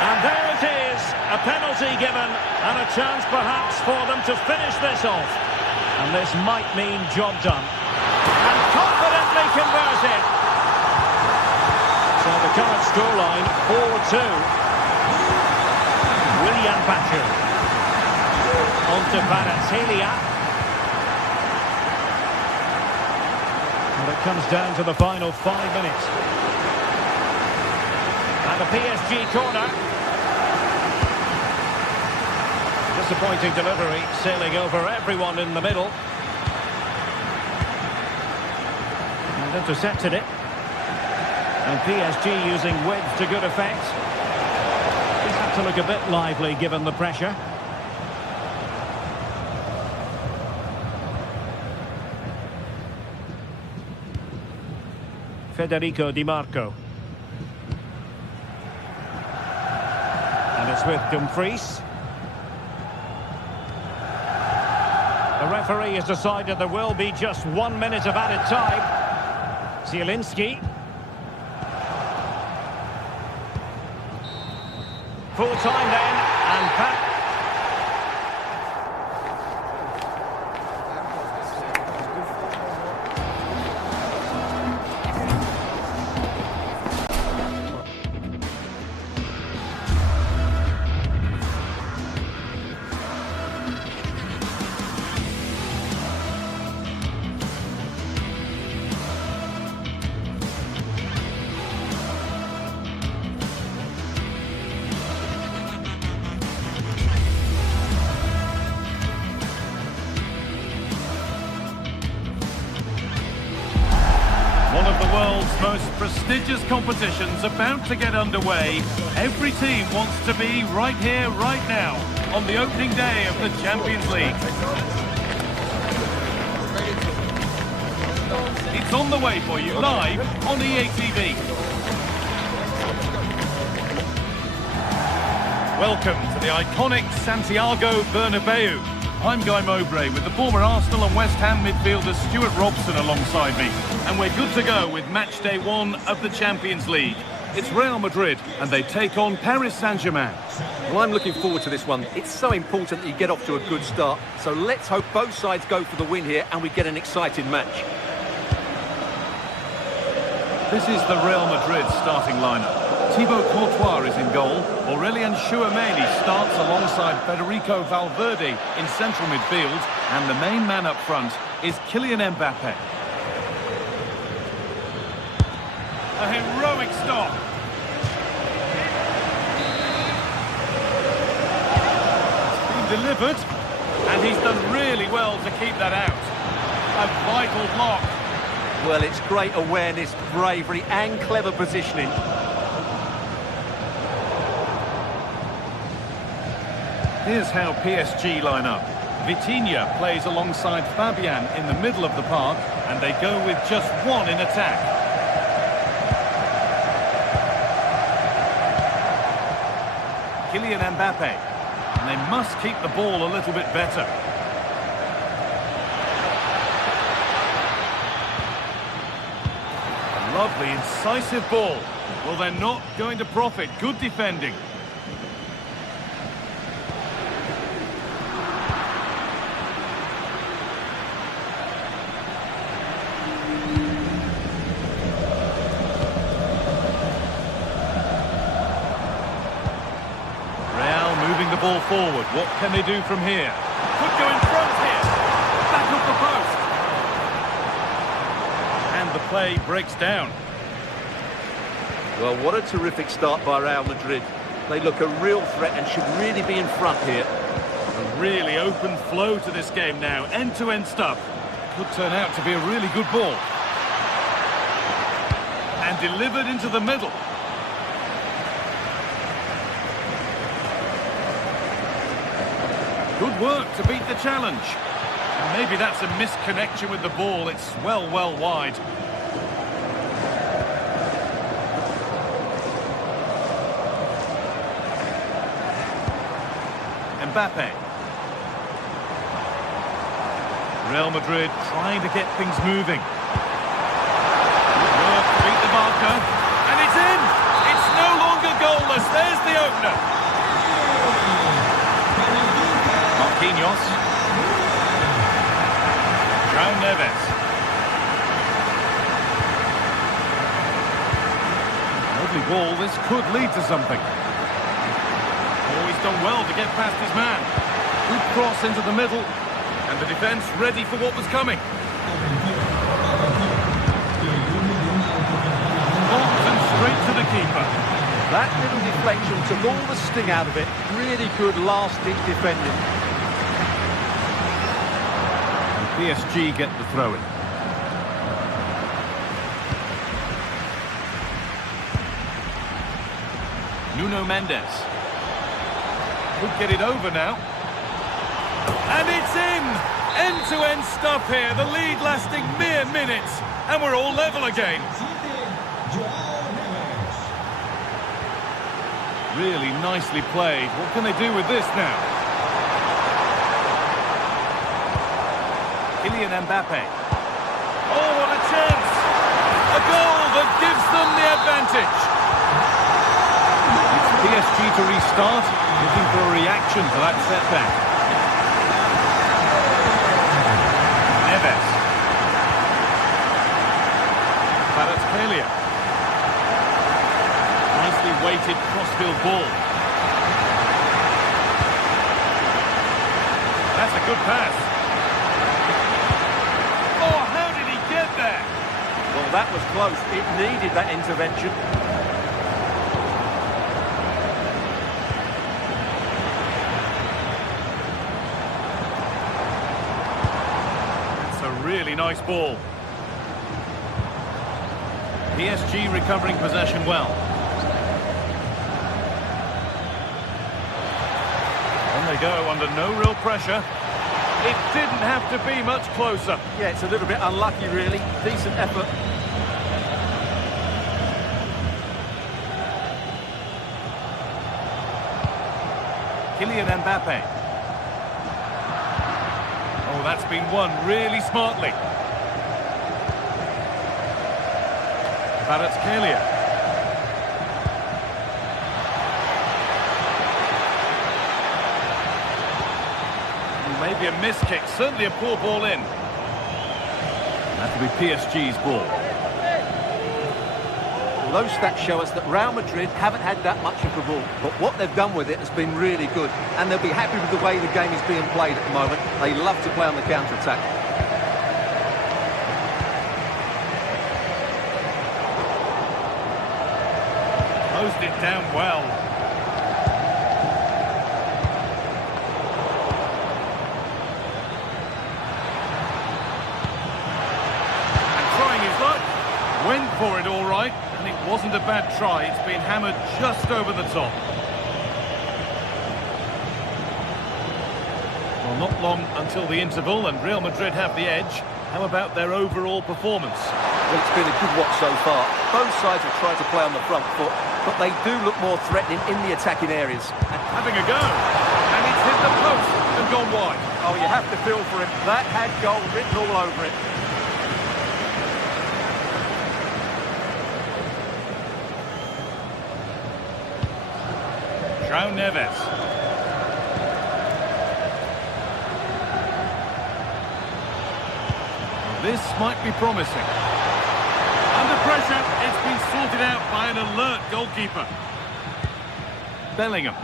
And there it is, a penalty given, and a chance perhaps for them to finish this off. And this might mean job done. And confidently converted. So the current scoreline, 4-2. William Batu. On to Kvaratskhelia. And it comes down to the final 5 minutes. And a PSG corner. Disappointing delivery, sailing over everyone in the middle. And intercepted it. And PSG using width to good effect. Just have to look a bit lively given the pressure. Federico Di Marco. And it's with Dumfries. The referee has decided there will be just 1 minute of added time. Zielinski. Full time then, and back. One of the world's most prestigious competitions about to get underway. Every team wants to be right here, right now, on the opening day of the Champions League. It's on the way for you live on EA TV. Welcome to the iconic Santiago Bernabeu. I'm Guy Mowbray with the former Arsenal and West Ham midfielder Stuart Robson alongside me. And we're good to go with match day 1 of the Champions League. It's Real Madrid, and they take on Paris Saint-Germain. Well, I'm looking forward to this one. It's so important that you get off to a good start. So let's hope both sides go for the win here and we get an exciting match. This is the Real Madrid starting lineup. Thibaut Courtois is in goal. Aurélien Tchouameni starts alongside Federico Valverde in central midfield. And the main man up front is Kylian Mbappe. A heroic stop. It's been delivered. And he's done really well to keep that out. A vital block. Well, it's great awareness, bravery and clever positioning. Here's how PSG line up. Vitinha plays alongside Fabian in the middle of the park, and they go with just one in attack. Kylian Mbappe, and they must keep the ball a little bit better. A lovely, incisive ball. Well, they're not going to profit. Good defending. The ball forward. What can they do from here? Could go in front here. Back up the post. And the play breaks down. Well, what a terrific start by Real Madrid. They look a real threat and should really be in front here. A really open flow to this game now. End-to-end stuff. Could turn out to be a really good ball. And delivered into the middle. Good work to beat the challenge. And maybe that's a misconnection with the ball. It's well wide. Mbappe. Real Madrid trying to get things moving. Good work to beat the marker. And it's in! It's no longer goalless. There's the opener. Marquinhos. João Neves. Lovely ball. This could lead to something. Oh, he's done well to get past his man. Good cross into the middle. And the defence ready for what was coming. Blocked and straight to the keeper. That little deflection took all the sting out of it. Really good last-ditch defending. And PSG get the throw-in. Nuno Mendes. Could get it over now. And it's in! End-to-end stuff here. The lead lasting mere minutes. And we're all level again. Really nicely played. What can they do with this now? Kylian Mbappe. Oh, what a chance! A goal that gives them the advantage. It's PSG to restart, looking for a reaction to that setback. Neves. Kvaratskhelia. Nicely weighted crossfield ball. That's a good pass. Oh, how did he get there? Well, that was close. It needed that intervention. It's a really nice ball. PSG recovering possession well. On they go under no real pressure. It didn't have to be much closer. Yeah, it's a little bit unlucky, really. Decent effort. Kylian Mbappe. Oh, that's been won really smartly. Kvaratskhelia. Maybe a missed kick, certainly a poor ball in. That will be PSG's ball. Well, those stats show us that Real Madrid haven't had that much of the ball, but what they've done with it has been really good, and they'll be happy with the way the game is being played at the moment. They love to play on the counter-attack. Closed it down well. Went for it all right, and it wasn't a bad try. It's been hammered just over the top. Well, not long until the interval, and Real Madrid have the edge. How about their overall performance? Well, it's been a good watch so far. Both sides have tried to play on the front foot, but they do look more threatening in the attacking areas. Having a go, and it's hit the post and gone wide. Oh, you have to feel for him. That had goal written all over it. João Neves. This might be promising. Under pressure, it's been sorted out by an alert goalkeeper. Bellingham. An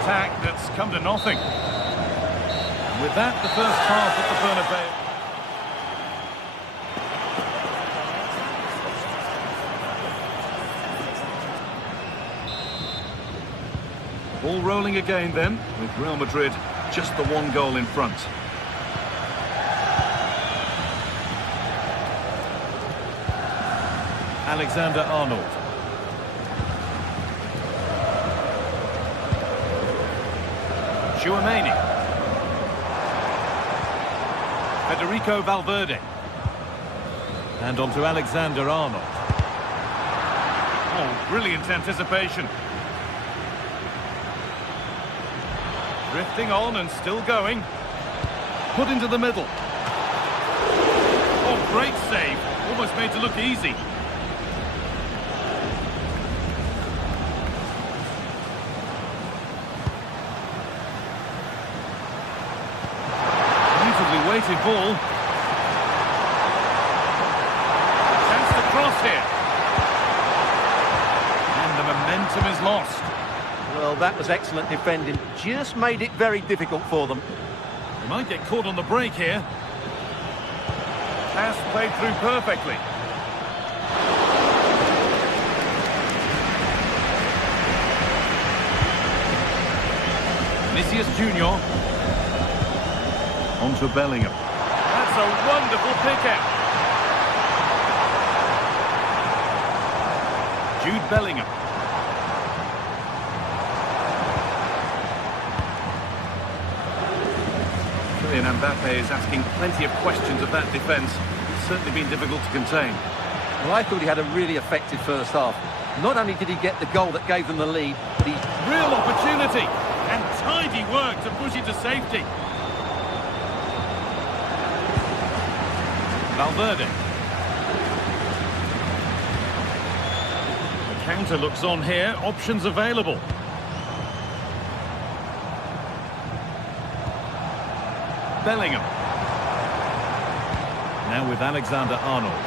attack that's come to nothing. And with that, the first half at the Bernabeu. All rolling again then, with Real Madrid just the one goal in front. Alexander-Arnold. Tchouaméni. Federico Valverde. And on to Alexander-Arnold. Oh, brilliant anticipation. Drifting on and still going. Put into the middle. Oh, great save. Almost made to look easy. Beautifully weighted ball. Chance to cross here. And the momentum is lost. Well, that was excellent defending. Just made it very difficult for them. They might get caught on the break here. Pass played through perfectly. Vinicius Junior. On to Bellingham. That's a wonderful pick-out. Jude Bellingham. And Mbappe is asking plenty of questions of that defence. It's certainly been difficult to contain. Well, I thought he had a really effective first half. Not only did he get the goal that gave them the lead, but he... Real opportunity and tidy work to push it to safety. Valverde. The counter looks on here. Options available. Bellingham. Now with Alexander-Arnold.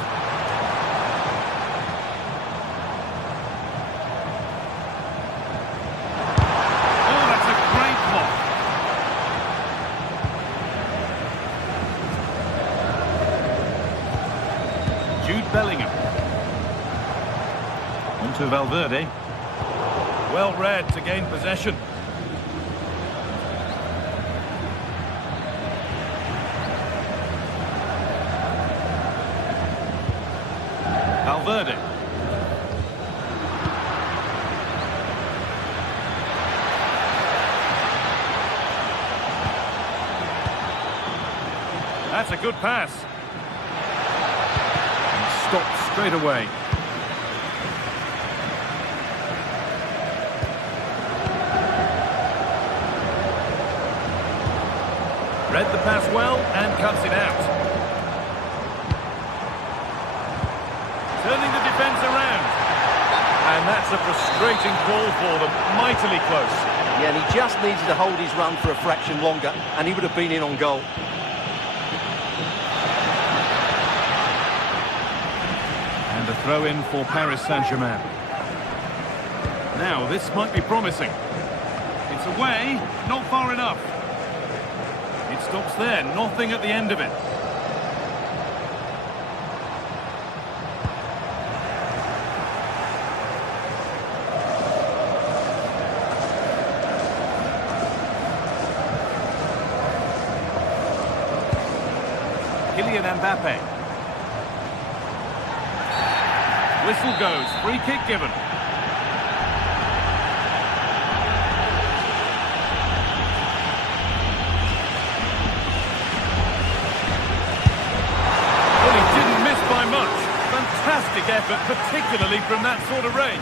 Oh, that's a great block. Jude Bellingham. On to Valverde. Well read to gain possession. Valverde. That's a good pass. And stopped straight away. Read the pass well and cuts it out. Turning the defence around. And that's That's a frustrating call for them, mightily close. Yeah, and he just needed to hold his run for a fraction longer, and he would have been in on goal. And a throw-in for Paris Saint-Germain. Now, this might be promising. It's away, not far enough. It stops there, nothing at the end of it. Kylian Mbappe. Whistle goes, free kick given. Well, he didn't miss by much. Fantastic effort, particularly from that sort of range.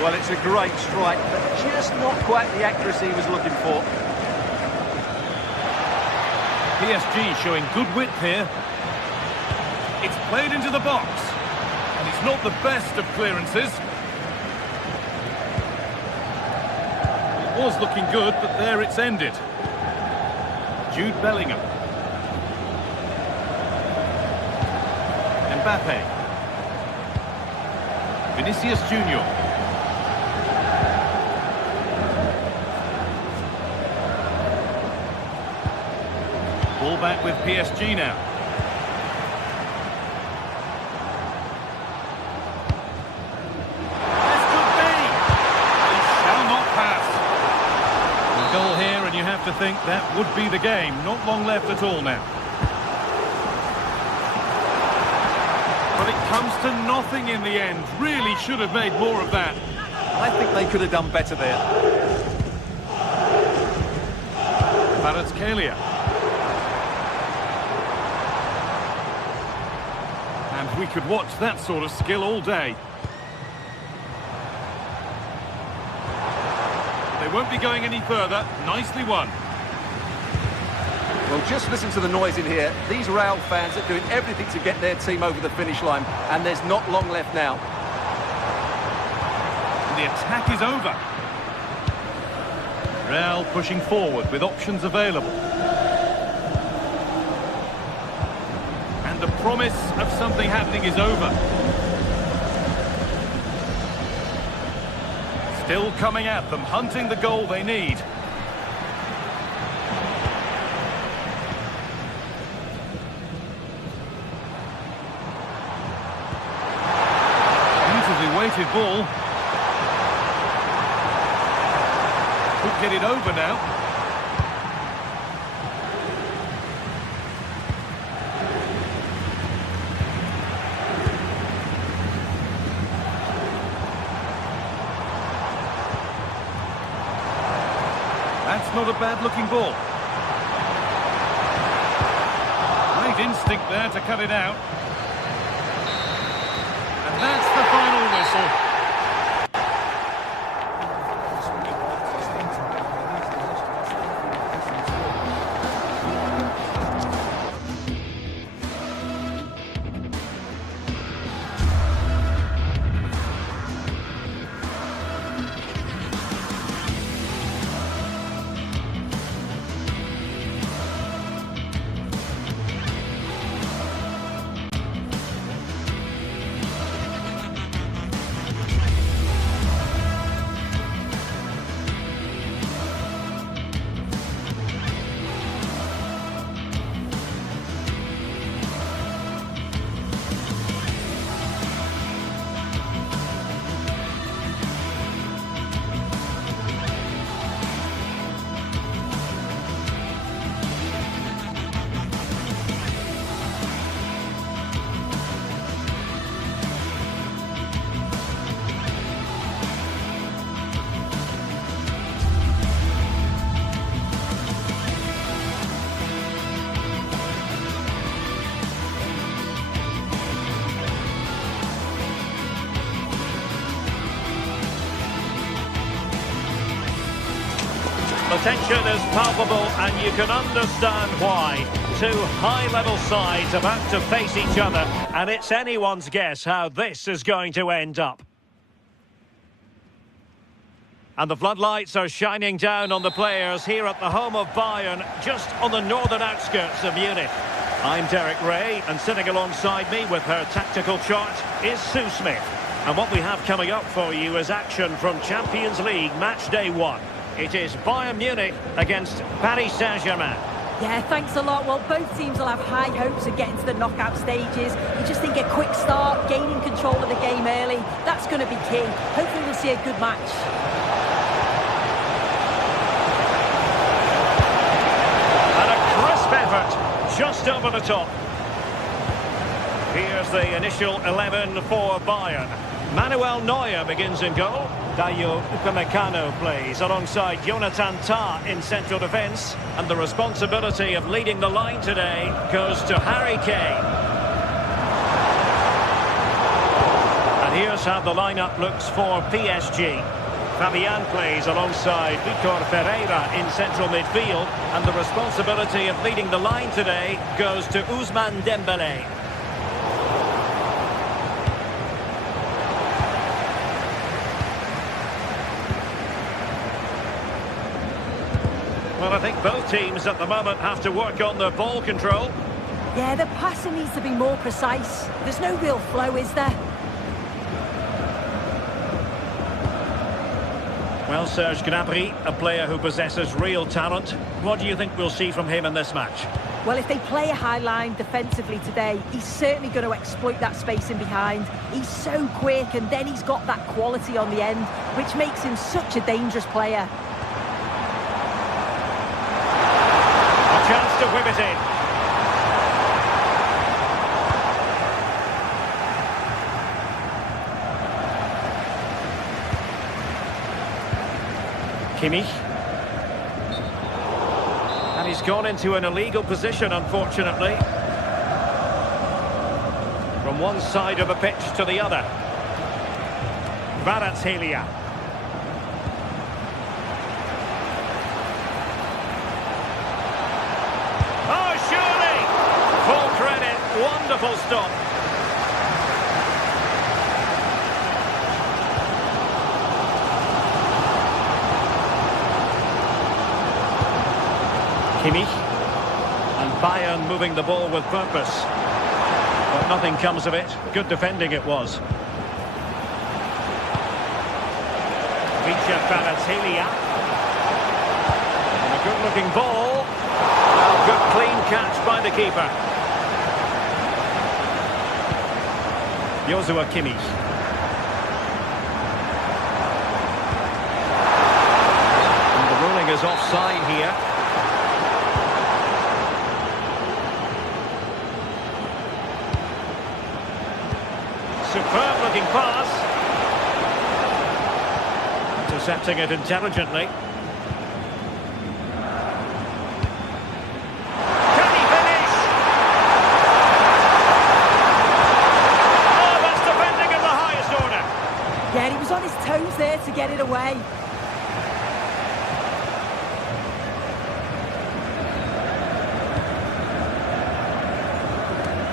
Well, it's a great strike, but just not quite the accuracy he was looking for. PSG showing good width here. It's played into the box. And it's not the best of clearances. It was looking good, but there it's ended. Jude Bellingham. Mbappe. Vinicius Junior. Ball back with PSG now. This could be. He shall not pass. A goal here, and you have to think that would be the game. Not long left at all now. But it comes to nothing in the end. Really should have made more of that. I think they could have done better there. Kvaratskhelia. And we could watch that sort of skill all day. They won't be going any further. Nicely won. Well, just listen to the noise in here. These Real fans are doing everything to get their team over the finish line, and there's not long left now. The attack is over. Real pushing forward with options available. And the promise of something happening is over. Still coming at them, hunting the goal they need. Beautifully weighted ball. Could get it over now. That's not a bad-looking ball. Great instinct there to cut it out. And that's the final whistle. The tension is palpable, and you can understand why. Two high-level sides about to face each other, and it's anyone's guess how this is going to end up. And the floodlights are shining down on the players here at the home of Bayern, just on the northern outskirts of Munich. I'm Derek Ray, and sitting alongside me with her tactical chart is Sue Smith. And what we have coming up for you is action from Champions League match day 1. It is Bayern Munich against Paris Saint-Germain. Yeah, thanks a lot. Well, both teams will have high hopes of getting to the knockout stages. You just think a quick start, gaining control of the game early, that's going to be key. Hopefully we'll see a good match. And a crisp effort, just over the top. Here's the initial 11 for Bayern. Manuel Neuer begins in goal. Dayo Upamecano plays alongside Jonathan Tah in central defence. And the responsibility of leading the line today goes to Harry Kane. And here's how the lineup looks for PSG. Fabian plays alongside Vitor Ferreira in central midfield. And the responsibility of leading the line today goes to Ousmane Dembélé. Well, I think both teams at the moment have to work on their ball control. Yeah, the passing needs to be more precise. There's no real flow, is there? Well, Serge Gnabry, a player who possesses real talent. What do you think we'll see from him in this match? Well, if they play a high line defensively today, he's certainly going to exploit that space in behind. He's so quick, and then he's got that quality on the end, which makes him such a dangerous player. Chance to whip it in. Kimmich. And he's gone into an illegal position, unfortunately. From one side of the pitch to the other. Kvaratskhelia. Wonderful stop. Kimmich. And Bayern moving the ball with purpose. But nothing comes of it. Good defending it was. Vitor Kvaratskhelia. And a good-looking ball. Well, good clean catch by the keeper. Joshua Kimmich. And the ruling is offside here. Superb looking pass. Intercepting it intelligently. Yeah, he was on his toes there to get it away.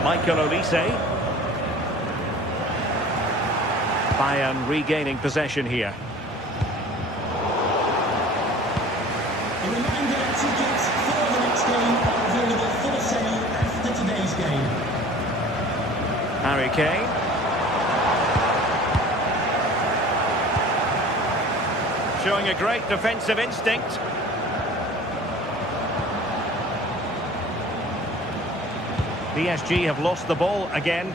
Michael Olise. Bayern regaining possession here. A reminder, tickets for the next game are available for sale after today's game. Harry Kane. Showing a great defensive instinct. PSG have lost the ball again.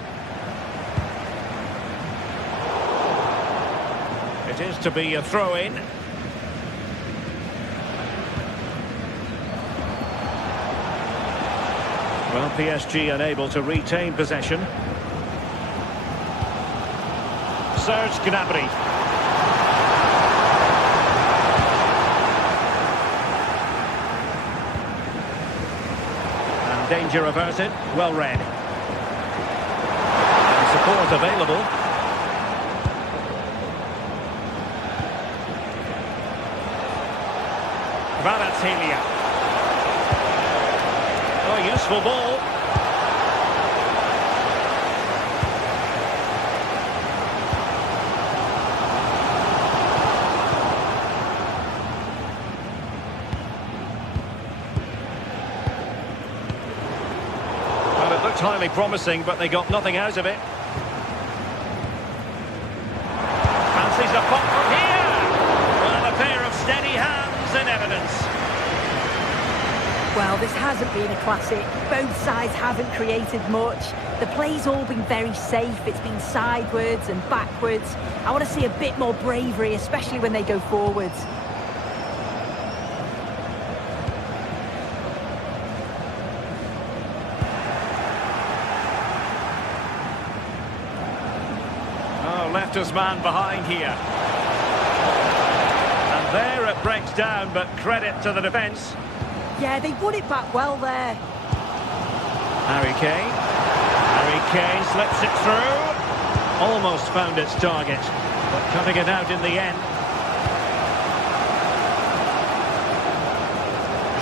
It is to be a throw-in. Well, PSG unable to retain possession. Serge Gnabry. Danger averted, well read. And support available. Kvaratskhelia. Oh, useful ball. Looked highly promising, but they got nothing out of it. Fancies a pop from here. Well, a pair of steady hands in evidence. Well, this hasn't been a classic. Both sides haven't created much. The play's all been very safe. It's been sidewards and backwards. I want to see a bit more bravery, especially when they go forwards. Oh, left his man behind here. And there it breaks down, but credit to the defence. Yeah, they won it back well there. Harry Kane. Harry Kane slips it through. Almost found its target, but cutting it out in the end.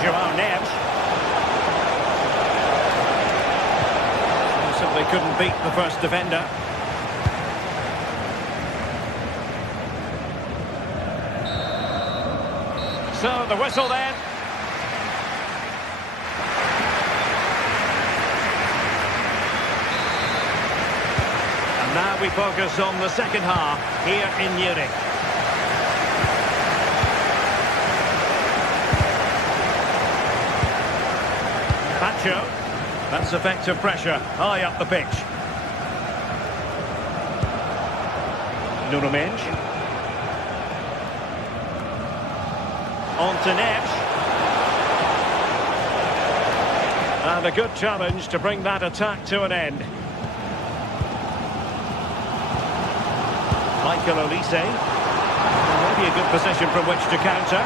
João Neves. Simply couldn't beat the first defender. So the whistle then. Now we focus on the second half here in Munich. Pacho. That's effective pressure high up the pitch. Nuno Mendes. On to Neves. And a good challenge to bring that attack to an end. Michael Olise. Maybe a good position from which to counter.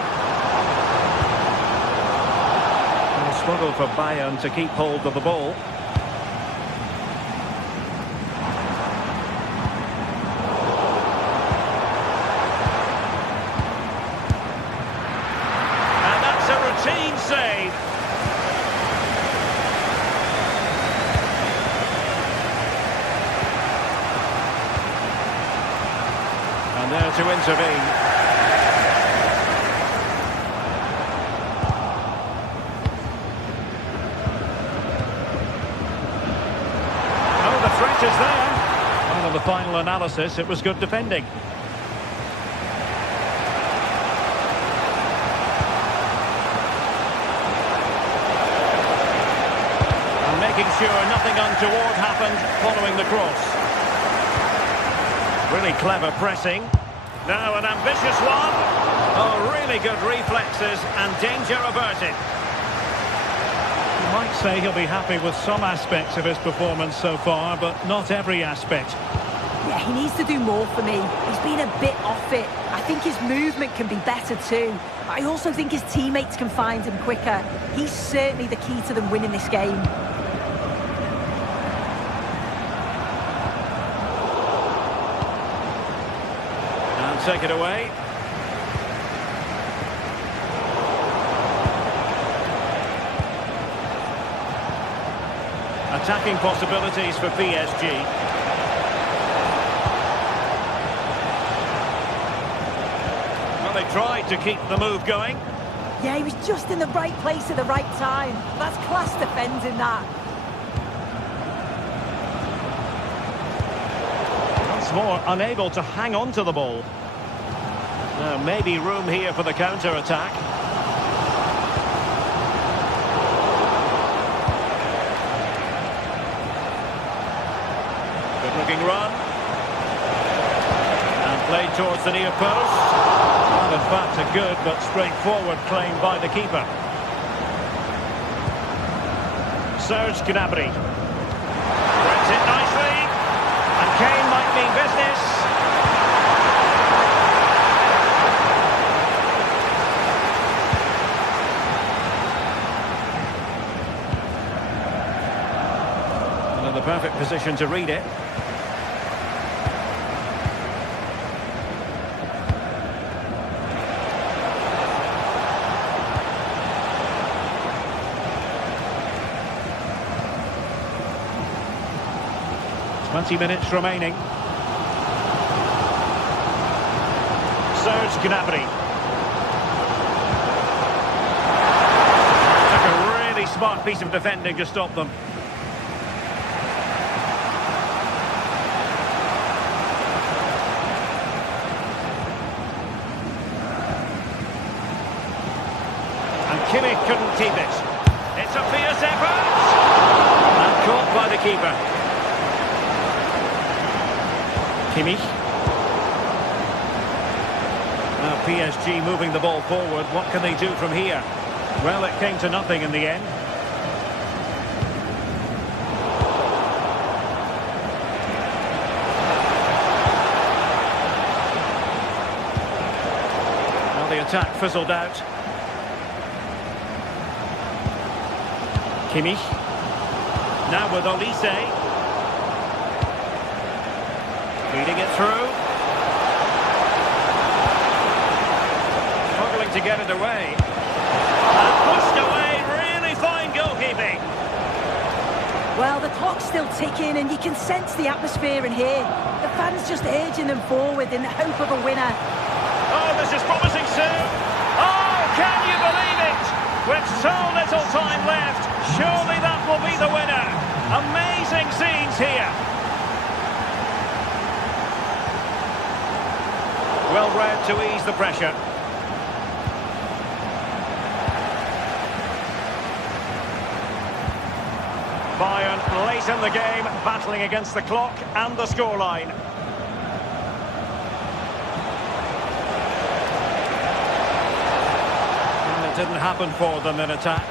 A struggle for Bayern to keep hold of the ball. And that's a routine save. And there to intervene. Oh, the threat is there. Well, on the final analysis, it was good defending. And making sure nothing untoward happened following the cross. Really clever pressing. Now an ambitious one. Oh, really good reflexes and danger averted. You might say he'll be happy with some aspects of his performance so far, but not every aspect. Yeah, he needs to do more for me. He's been a bit off it. I think his movement can be better too. But I also think his teammates can find him quicker. He's certainly the key to them winning this game. Take it away. Attacking possibilities for PSG. Well, they tried to keep the move going. Yeah, he was just in the right place at the right time. That's class defending that. Once more, unable to hang on to the ball. Now, maybe room here for the counter-attack. Good-looking run. And played towards the near post. Well, in fact, a good but straightforward claim by the keeper. Serge Gnabry. Threads it nicely. And Kane might mean business. The perfect position to read it. "20 minutes remaining. Serge Gnabry. Took a really smart piece of defending to stop them. Kimmich couldn't keep it. It's a fierce effort. And caught by the keeper. Kimmich. Now PSG moving the ball forward. What can they do from here? Well, it came to nothing in the end. Well, the attack fizzled out. Kimmich. Now with Olise. Feeding it through. Struggling to get it away. And pushed away. Really fine goalkeeping. Well, the clock's still ticking and you can sense the atmosphere in here. The fans just urging them forward in the hope of a winner. Oh, this is promising soon. Oh, can you believe it? With so little time left, surely that will be the winner. Amazing scenes here. Well read to ease the pressure. Bayern late in the game, battling against the clock and the scoreline. And it didn't happen for them in attack.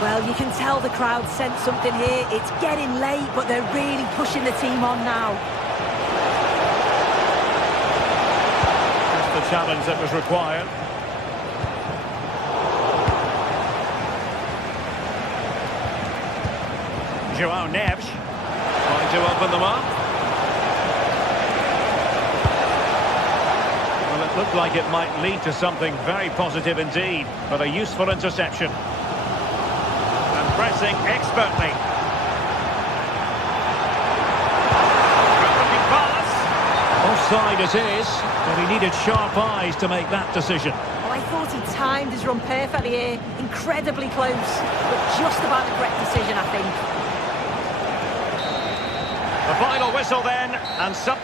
Well, you can tell the crowd sense something here. It's getting late, but they're really pushing the team on now. Just the challenge that was required. João Neves trying to open them up. Well, it looked like it might lead to something very positive indeed, but a useful interception. And pressing expertly. Good-looking pass. Offside it is, but he needed sharp eyes to make that decision. Well, I thought he timed his run perfectly here. Incredibly close, but just about the correct decision, I think. The final whistle then, and some...